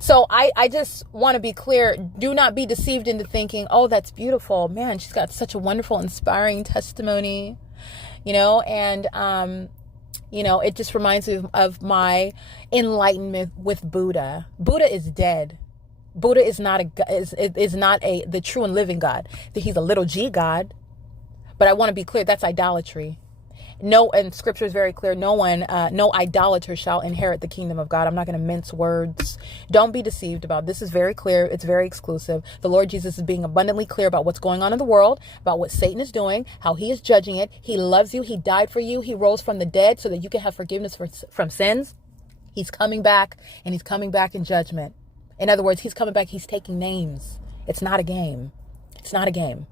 So I just want to be clear. Do not be deceived into thinking, oh, that's beautiful. Man, she's got such a wonderful, inspiring testimony. And, it just reminds me of my enlightenment with Buddha. Buddha is dead. Buddha is not the true and living God. He's a little g God. But I want to be clear, that's idolatry. No, and scripture is very clear. No idolater shall inherit the kingdom of God. I'm not going to mince words. Don't be deceived about it. This is very clear. It's very exclusive. The Lord Jesus is being abundantly clear about what's going on in the world, about what Satan is doing, how he is judging it. He loves you. He died for you. He rose from the dead so that you can have forgiveness from sins. He's coming back, and he's coming back in judgment. In other words, he's coming back. He's taking names. It's not a game. It's not a game.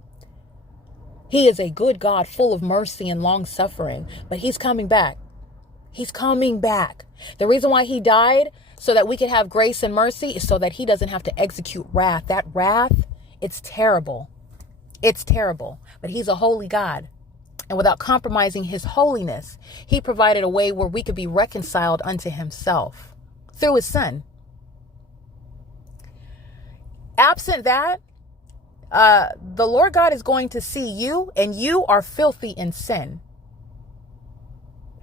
He is a good God, full of mercy and long suffering, but he's coming back. He's coming back. The reason why he died, so that we could have grace and mercy, is so that he doesn't have to execute wrath. That wrath, it's terrible. It's terrible. But he's a holy God. And without compromising his holiness, he provided a way where we could be reconciled unto himself through his son. Absent that, the Lord God is going to see you, and you are filthy in sin.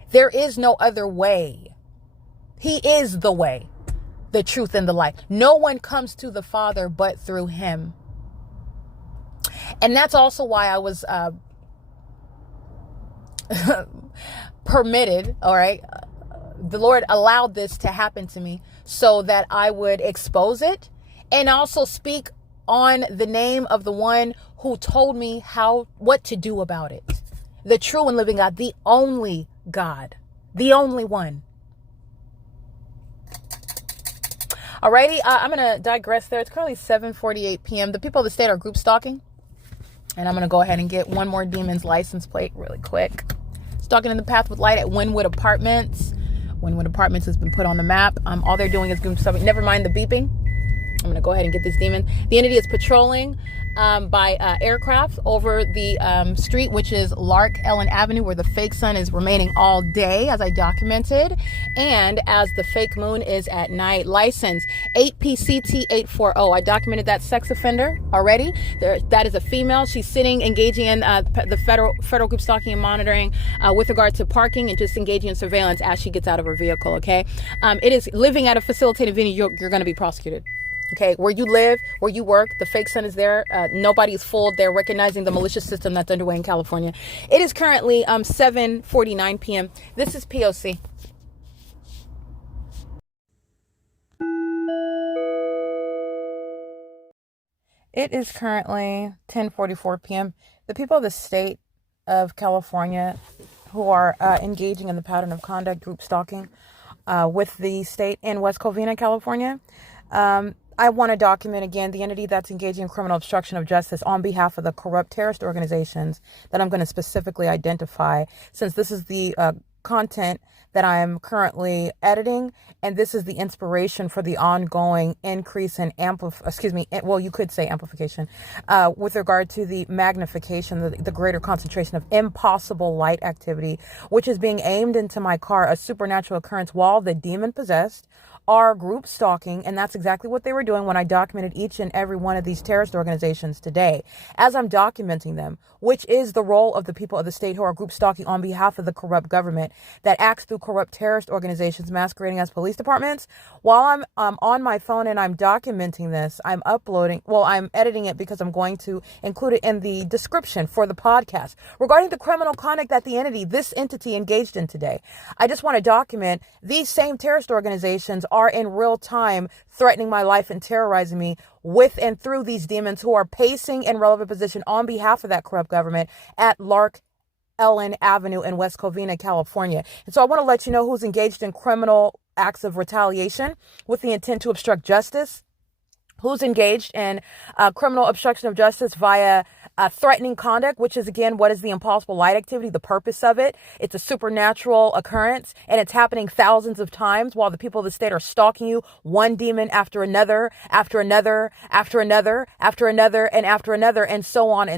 There is no other way. He is the way, the truth, and the life. No one comes to the Father but through him. And that's also why I was permitted, all right? The Lord allowed this to happen to me so that I would expose it and also speak on the name of the one who told me what to do about it. The true and living God, the only God, the only one. Alrighty, I'm going to digress there. It's currently 7:48 p.m. The people of the state are group stalking. And I'm going to go ahead and get one more demon's license plate really quick. Stalking in the path with light at WINWOOD Apartments. WINWOOD Apartments has been put on the map. All they're doing is group stalking. Never mind the beeping. I'm going to go ahead and get this demon. The entity is patrolling by aircraft over the street, which is LARK Ellen Avenue, where the fake sun is remaining all day, as I documented, and as the fake moon is at night. License 8PCT840. I documented that sex offender already. That is a female. She's sitting, engaging in the federal group stalking and monitoring with regard to parking and just engaging in surveillance as she gets out of her vehicle. Okay, it is living at a facilitated venue. You're going to be prosecuted. Okay, where you live, where you work, the fake sun is there. Nobody's fooled. They're recognizing the malicious system that's underway in California. It is currently 7:49 p.m. This is P.O.C. It is currently 10:44 p.m. The people of the state of California who are engaging in the pattern of conduct group stalking with the state in West Covina, California. I want to document again the entity that's engaging in criminal obstruction of justice on behalf of the corrupt terrorist organizations that I'm going to specifically identify, since this is the content that I'm currently editing, and this is the inspiration for the ongoing increase in you could say amplification, with regard to the magnification, the greater concentration of impossible light activity, which is being aimed into my car, a supernatural occurrence while the demon possessed are group stalking, and that's exactly what they were doing when I documented each and every one of these terrorist organizations today. As I'm documenting them, which is the role of the people of the state who are group stalking on behalf of the corrupt government that acts through corrupt terrorist organizations masquerading as police departments. While I'm on my phone and I'm documenting this, I'm editing it because I'm going to include it in the description for the podcast regarding the criminal conduct that this entity engaged in today. I just want to document these same terrorist organizations are in real time threatening my life and terrorizing me with and through these demons who are pacing in relevant position on behalf of that corrupt government at LARK Ellen Avenue in West Covina, California. And so I want to let you know who's engaged in criminal acts of retaliation with the intent to obstruct justice, who's engaged in criminal obstruction of justice via Threatening conduct, which is, again, what is the impossible light activity, the purpose of it. It's a supernatural occurrence, and it's happening thousands of times while the people of the state are stalking you, one demon after another, after another, after another, after another, and after another, and so on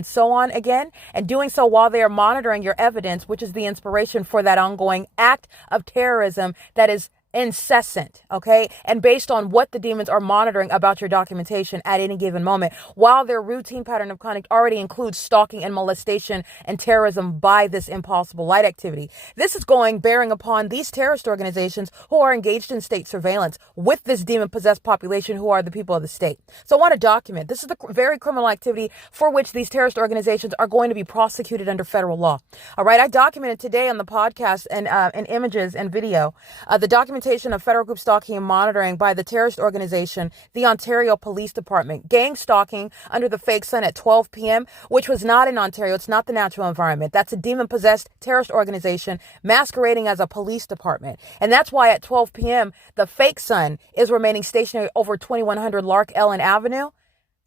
again, and doing so while they are monitoring your evidence, which is the inspiration for that ongoing act of terrorism that is incessant, okay? And based on what the demons are monitoring about your documentation at any given moment, while their routine pattern of conduct already includes stalking and molestation and terrorism by this impossible light activity. This is bearing upon these terrorist organizations who are engaged in state surveillance with this demon-possessed population who are the people of the state. So I want to document, this is the very criminal activity for which these terrorist organizations are going to be prosecuted under federal law. All right, I documented today on the podcast and images and video, the documentation of federal group stalking and monitoring by the terrorist organization, the Ontario Police Department. Gang stalking under the fake sun at 12 p.m., which was not in Ontario. It's not the natural environment. That's a demon-possessed terrorist organization masquerading as a police department. And that's why at 12 p.m., the fake sun is remaining stationary over 2100 LARK Ellen Avenue,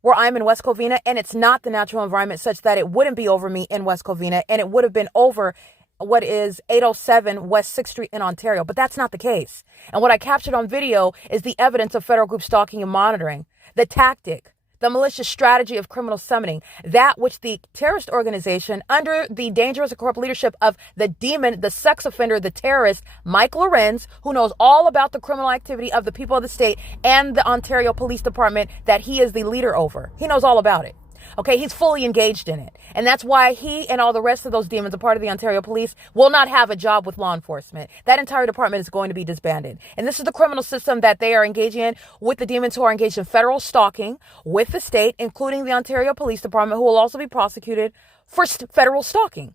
where I'm in West Covina, and it's not the natural environment such that it wouldn't be over me in West Covina, and it would have been over what is 807 West 6th Street in Ontario. But that's not the case. And what I captured on video is the evidence of federal group stalking and monitoring, the tactic, the malicious strategy of criminal summoning, that which the terrorist organization under the dangerous and corrupt leadership of the demon, the sex offender, the terrorist, Mike LORENZ, who knows all about the criminal activity of the people of the state and the Ontario Police Department that he is the leader over. He knows all about it. Okay, he's fully engaged in it. And that's why he and all the rest of those demons, a part of the Ontario Police, will not have a job with law enforcement. That entire department is going to be disbanded. And this is the criminal system that they are engaging in with the demons who are engaged in federal stalking with the state, including the Ontario Police Department, who will also be prosecuted for federal stalking.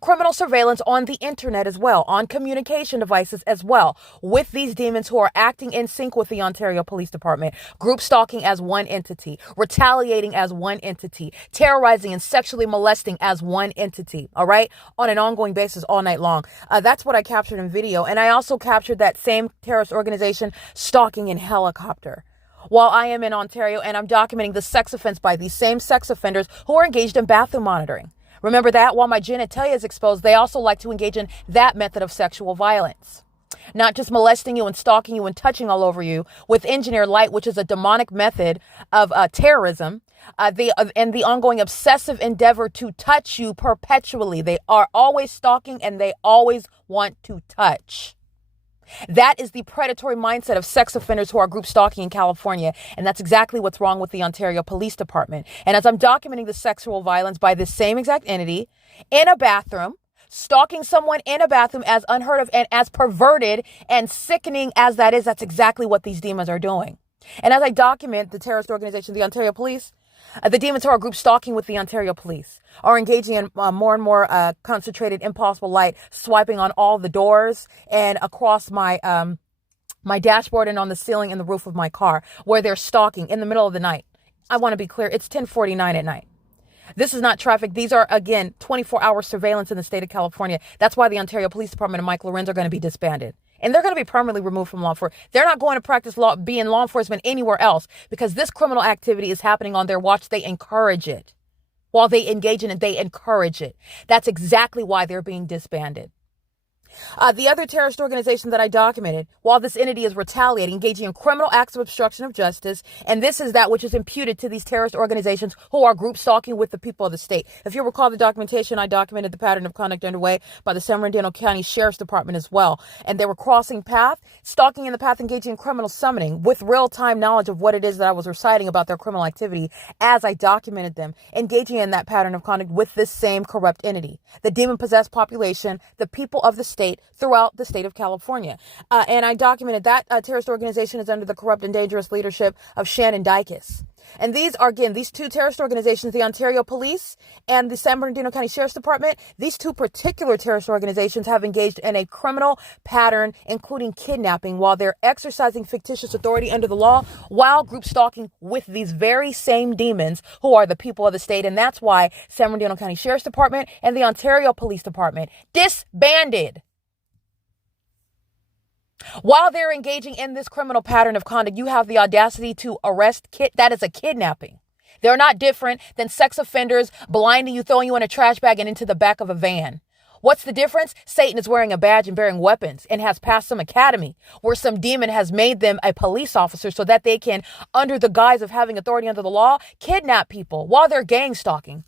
Criminal surveillance on the internet as well, on communication devices as well, with these demons who are acting in sync with the Ontario Police Department, group stalking as one entity, retaliating as one entity, terrorizing and sexually molesting as one entity, all right, on an ongoing basis all night long. That's what I captured in video. And I also captured that same terrorist organization stalking in helicopter while I am in Ontario, and I'm documenting the sex offense by these same sex offenders who are engaged in bathroom monitoring. Remember that while my genitalia is exposed, they also like to engage in that method of sexual violence. Not just molesting you and stalking you and touching all over you with engineered light, which is a demonic method of terrorism, and the ongoing obsessive endeavor to touch you perpetually. They are always stalking and they always want to touch. That is the predatory mindset of sex offenders who are group stalking in California. And that's exactly what's wrong with the Ontario Police Department. And as I'm documenting the sexual violence by this same exact entity in a bathroom, stalking someone in a bathroom, as unheard of and as perverted and sickening as that is, that's exactly what these demons are doing. And as I document the terrorist organization, the Ontario Police, the demons who are group stalking with the Ontario Police are engaging in more and more concentrated impossible light, swiping on all the doors and across my my dashboard and on the ceiling and the roof of my car, where they're stalking in the middle of the night. I want to be clear, it's 10:49 at night. This is not traffic. These are, again, 24-hour surveillance in the state of California. That's why the Ontario Police Department and Mike LORENZ are going to be disbanded. And they're going to be permanently removed from law enforcement. They're not going to practice law, be in law enforcement anywhere else, because this criminal activity is happening on their watch. They encourage it. While they engage in it, they encourage it. That's exactly why they're being disbanded. The other terrorist organization that I documented, while this entity is retaliating, engaging in criminal acts of obstruction of justice, and this is that which is imputed to these terrorist organizations who are group stalking with the people of the state. If you recall the documentation, I documented the pattern of conduct underway by the San Bernardino County Sheriff's Department as well. And they were crossing path, stalking in the path, engaging in criminal summoning with real-time knowledge of what it is that I was reciting about their criminal activity as I documented them, engaging in that pattern of conduct with this same corrupt entity, the demon-possessed population, the people of the state throughout the state of California. And I documented that terrorist organization is under the corrupt and dangerous leadership of SHANNON DICUS. And these are, again, these two terrorist organizations, the Ontario Police and the San Bernardino County Sheriff's Department, these two particular terrorist organizations have engaged in a criminal pattern, including kidnapping, while they're exercising fictitious authority under the law, while group stalking with these very same demons who are the people of the state. And that's why San Bernardino County Sheriff's Department and the Ontario Police Department disbanded. While they're engaging in this criminal pattern of conduct, you have the audacity to arrest that is a kidnapping. They're not different than sex offenders blinding you, throwing you in a trash bag and into the back of a van. What's the difference? Satan is wearing a badge and bearing weapons and has passed some academy where some demon has made them a police officer so that they can, under the guise of having authority under the law, kidnap people while they're gang stalking,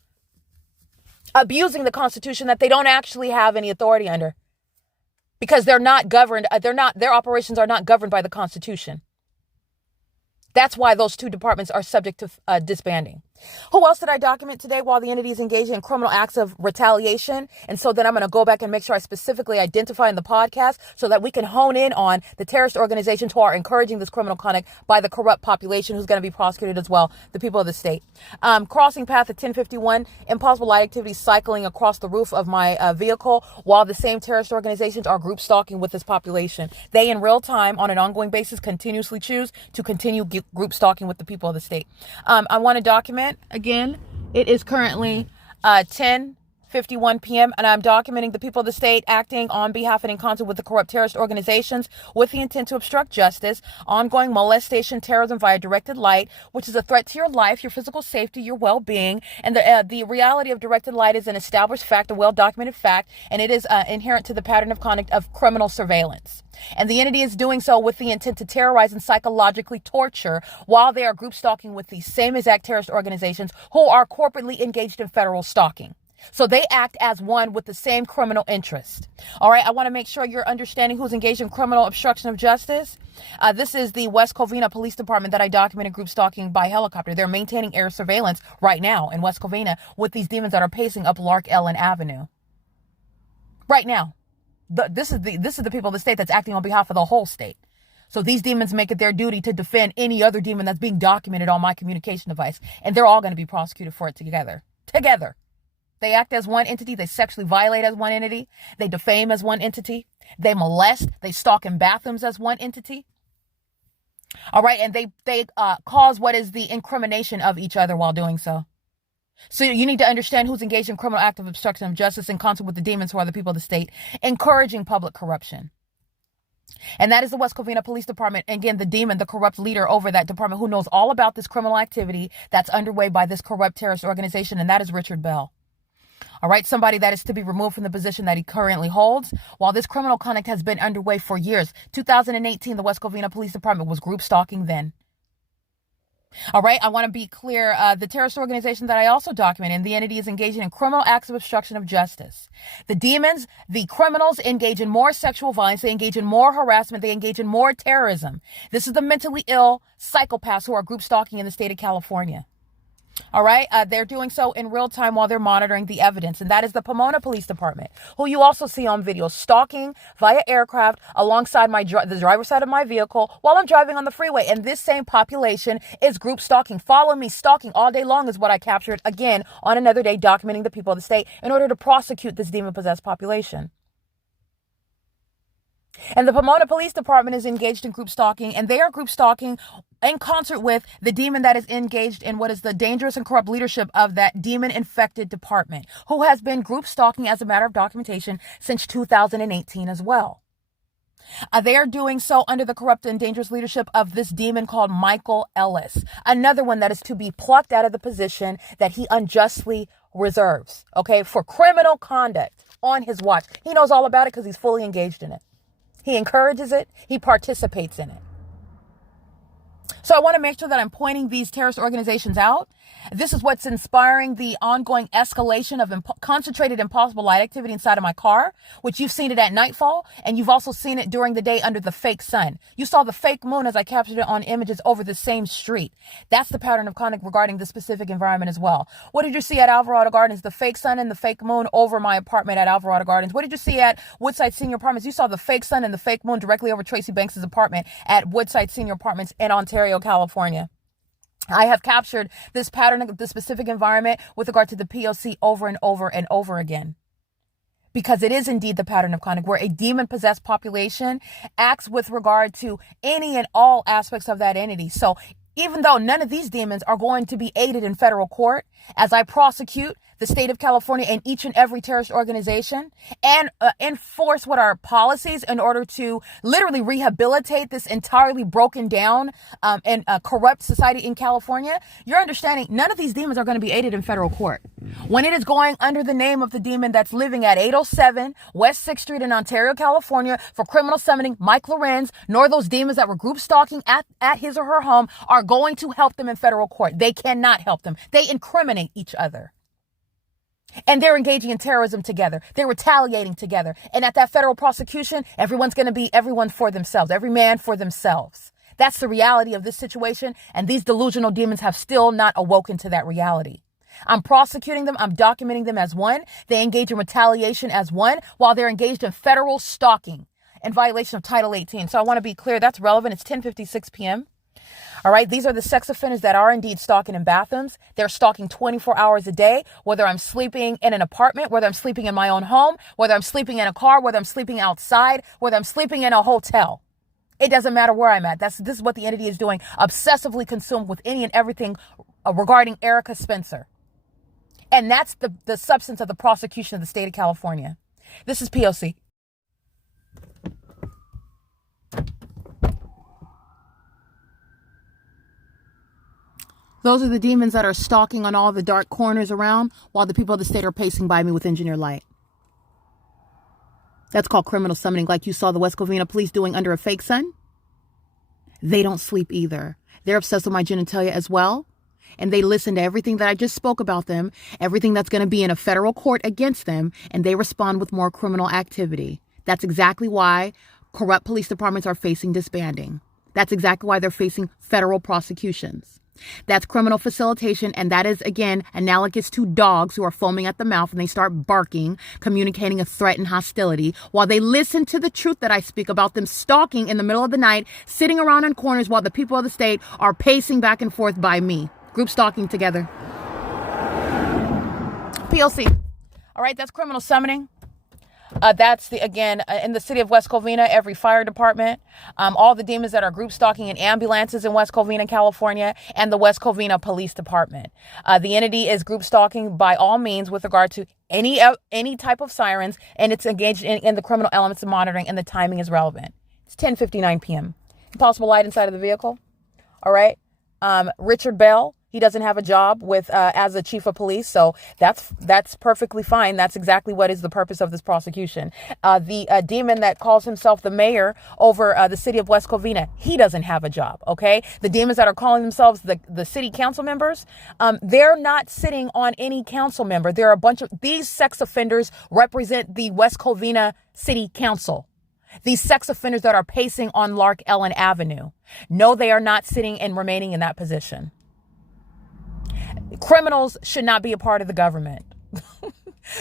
abusing the Constitution that they don't actually have any authority under because they're not governed. Their operations are not governed by the Constitution. That's why those two departments are subject to disbanding. Who else did I document today while the entity is engaged in criminal acts of retaliation? And so then I'm going to go back and make sure I specifically identify in the podcast so that we can hone in on the terrorist organizations who are encouraging this criminal conduct by the corrupt population who's going to be prosecuted as well, the people of the state. Crossing path at 1051, impossible light activity cycling across the roof of my vehicle while the same terrorist organizations are group stalking with this population. They in real time on an ongoing basis continuously choose to continue group stalking with the people of the state. I want to document. Again, it is currently 10:51 p.m. and I'm documenting the people of the state acting on behalf and in concert with the corrupt terrorist organizations with the intent to obstruct justice, ongoing molestation, terrorism via directed light, which is a threat to your life, your physical safety, your well-being. And the reality of directed light is an established fact, a well-documented fact, and it is inherent to the pattern of conduct of criminal surveillance. And the entity is doing so with the intent to terrorize and psychologically torture while they are group stalking with these same exact terrorist organizations who are corporately engaged in federal stalking. So they act as one with the same criminal interest. All right. I want to make sure you're understanding who's engaged in criminal obstruction of justice. This is the West Covina Police Department that I documented group stalking by helicopter. They're maintaining air surveillance right now in West Covina with these demons that are pacing up LARK Ellen Avenue. Right now. This is the people of the state that's acting on behalf of the whole state. So these demons make it their duty to defend any other demon that's being documented on my communication device. And they're all going to be prosecuted for it together. They act as one entity. They sexually violate as one entity. They defame as one entity. They molest. They stalk in bathrooms as one entity. All right. And they cause what is the incrimination of each other while doing so. So you need to understand who's engaged in criminal act of obstruction of justice in concert with the demons who are the people of the state, encouraging public corruption. And that is the West Covina Police Department. And again, the demon, the corrupt leader over that department who knows all about this criminal activity that's underway by this corrupt terrorist organization. And that is Richard Bell. All right. Somebody that is to be removed from the position that he currently holds while this criminal conduct has been underway for years. 2018, the West Covina Police Department was group stalking then. All right. I want to be clear. The terrorist organization that I also document in the entity is engaging in criminal acts of obstruction of justice. The demons, the criminals engage in more sexual violence. They engage in more harassment. They engage in more terrorism. This is the mentally ill psychopaths who are group stalking in the state of California. All right. They're doing so in real time while they're monitoring the evidence. And that is the Pomona Police Department, who you also see on video stalking via aircraft alongside the driver's side of my vehicle while I'm driving on the freeway. And this same population is group stalking. Follow me stalking all day long is what I captured again on another day, documenting the people of the state in order to prosecute this demon-possessed population. And the Pomona Police Department is engaged in group stalking, and they are group stalking in concert with the demon that is engaged in what is the dangerous and corrupt leadership of that demon-infected department, who has been group stalking as a matter of documentation since 2018 as well. They are doing so under the corrupt and dangerous leadership of this demon called Michael Ellis, another one that is to be plucked out of the position that he unjustly reserves, okay, for criminal conduct on his watch. He knows all about it because he's fully engaged in it. He encourages it. He participates in it. So I want to make sure that I'm pointing these terrorist organizations out. This is what's inspiring the ongoing escalation of concentrated impossible light activity inside of my car, which you've seen it at nightfall, and you've also seen it during the day under the fake sun. You saw the fake moon as I captured it on images over the same street. That's the pattern of conduct regarding the specific environment as well. What did you see at Alvarado Gardens? The fake sun and the fake moon over my apartment at Alvarado Gardens. What did you see at Woodside Senior Apartments? You saw the fake sun and the fake moon directly over Tracy Banks' apartment at Woodside Senior Apartments in Ontario, California. I have captured this pattern of the specific environment with regard to the P.O.C. over and over and over again. Because it is indeed the pattern of conduct where a demon-possessed population acts with regard to any and all aspects of that entity. So even though none of these demons are going to be aided in federal court as I prosecute the state of California and each and every terrorist organization and enforce what are policies in order to literally rehabilitate this entirely broken down and corrupt society in California, you're understanding none of these demons are going to be aided in federal court. When it is going under the name of the demon that's living at 807 West 6th Street in Ontario, California for criminal summoning Mike Lorenz, nor those demons that were group stalking at his or her home are going to help them in federal court. They cannot help them. They incriminate each other. And they're engaging in terrorism together. They're retaliating together. And at that federal prosecution, everyone's going to be everyone for themselves, every man for themselves. That's the reality of this situation. And these delusional demons have still not awoken to that reality. I'm prosecuting them. I'm documenting them as one. They engage in retaliation as one while they're engaged in federal stalking in violation of Title 18. So I want to be clear. That's relevant. It's 10:56 p.m. All right. These are the sex offenders that are indeed stalking in bathrooms. They're stalking 24 hours a day, whether I'm sleeping in an apartment, whether I'm sleeping in my own home, whether I'm sleeping in a car, whether I'm sleeping outside, whether I'm sleeping in a hotel. It doesn't matter where I'm at. This is what the entity is doing. Obsessively consumed with any and everything regarding Erica Spencer. And that's the substance of the prosecution of the state of California. This is P.O.C. Those are the demons that are stalking on all the dark corners around while the people of the state are pacing by me with engineer light. That's called criminal summoning, like you saw the West Covina police doing under a fake sun. They don't sleep either. They're obsessed with my genitalia as well. And they listen to everything that I just spoke about them, everything that's going to be in a federal court against them, and they respond with more criminal activity. That's exactly why corrupt police departments are facing disbanding. That's exactly why they're facing federal prosecutions. That's criminal facilitation, and that is, again, analogous to dogs who are foaming at the mouth and they start barking, communicating a threat and hostility, while they listen to the truth that I speak about them stalking in the middle of the night, sitting around in corners while the people of the state are pacing back and forth by me. Group stalking together. P.O.C. All right, that's criminal summoning. That's in the city of West Covina, every fire department, all the demons that are group stalking in ambulances in West Covina, California, and the West Covina Police Department. The entity is group stalking by all means with regard to any type of sirens, and it's engaged in the criminal elements of monitoring, and the timing is relevant. It's 10:59 p.m. Possible light inside of the vehicle. All right. Richard Bell. He doesn't have a job as a chief of police, so that's perfectly fine. That's exactly what is the purpose of this prosecution. The demon that calls himself the mayor over the city of West Covina, he doesn't have a job. Okay, the demons that are calling themselves the city council members, they're not sitting on any council member. There are a bunch of these sex offenders represent the West Covina City Council. These sex offenders that are pacing on LARK Ellen Avenue. No, they are not sitting and remaining in that position. Criminals should not be a part of the government.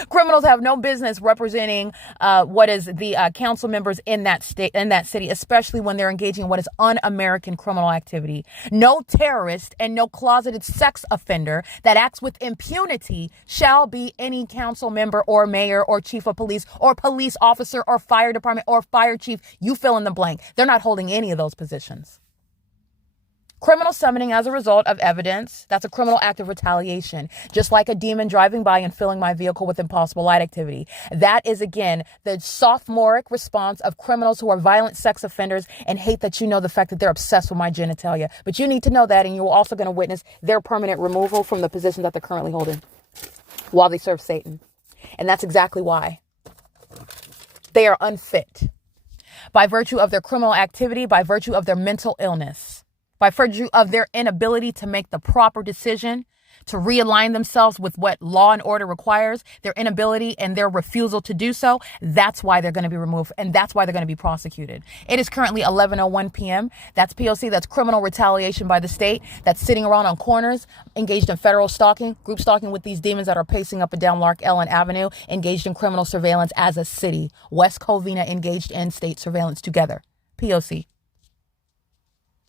Criminals have no business representing what is the council members in that state, in that city, especially when they're engaging in what is un-American criminal activity. No terrorist and no closeted sex offender that acts with impunity shall be any council member or mayor or chief of police or police officer or fire department or fire chief. You fill in the blank. They're not holding any of those positions. Criminal summoning as a result of evidence, that's a criminal act of retaliation, just like a demon driving by and filling my vehicle with impossible light activity. That is, again, the sophomoric response of criminals who are violent sex offenders and hate that you know the fact that they're obsessed with my genitalia. But you need to know that, and you're also going to witness their permanent removal from the position that they're currently holding while they serve Satan. And that's exactly why. They are unfit by virtue of their criminal activity, by virtue of their mental illness. By virtue of their inability to make the proper decision, to realign themselves with what law and order requires, their inability and their refusal to do so, that's why they're going to be removed, and that's why they're going to be prosecuted. It is currently 11:01 p.m. That's P.O.C. That's criminal retaliation by the state that's sitting around on corners, engaged in federal stalking, group stalking with these demons that are pacing up and down LARK Ellen Avenue, engaged in criminal surveillance as a city. West Covina engaged in state surveillance together. P.O.C.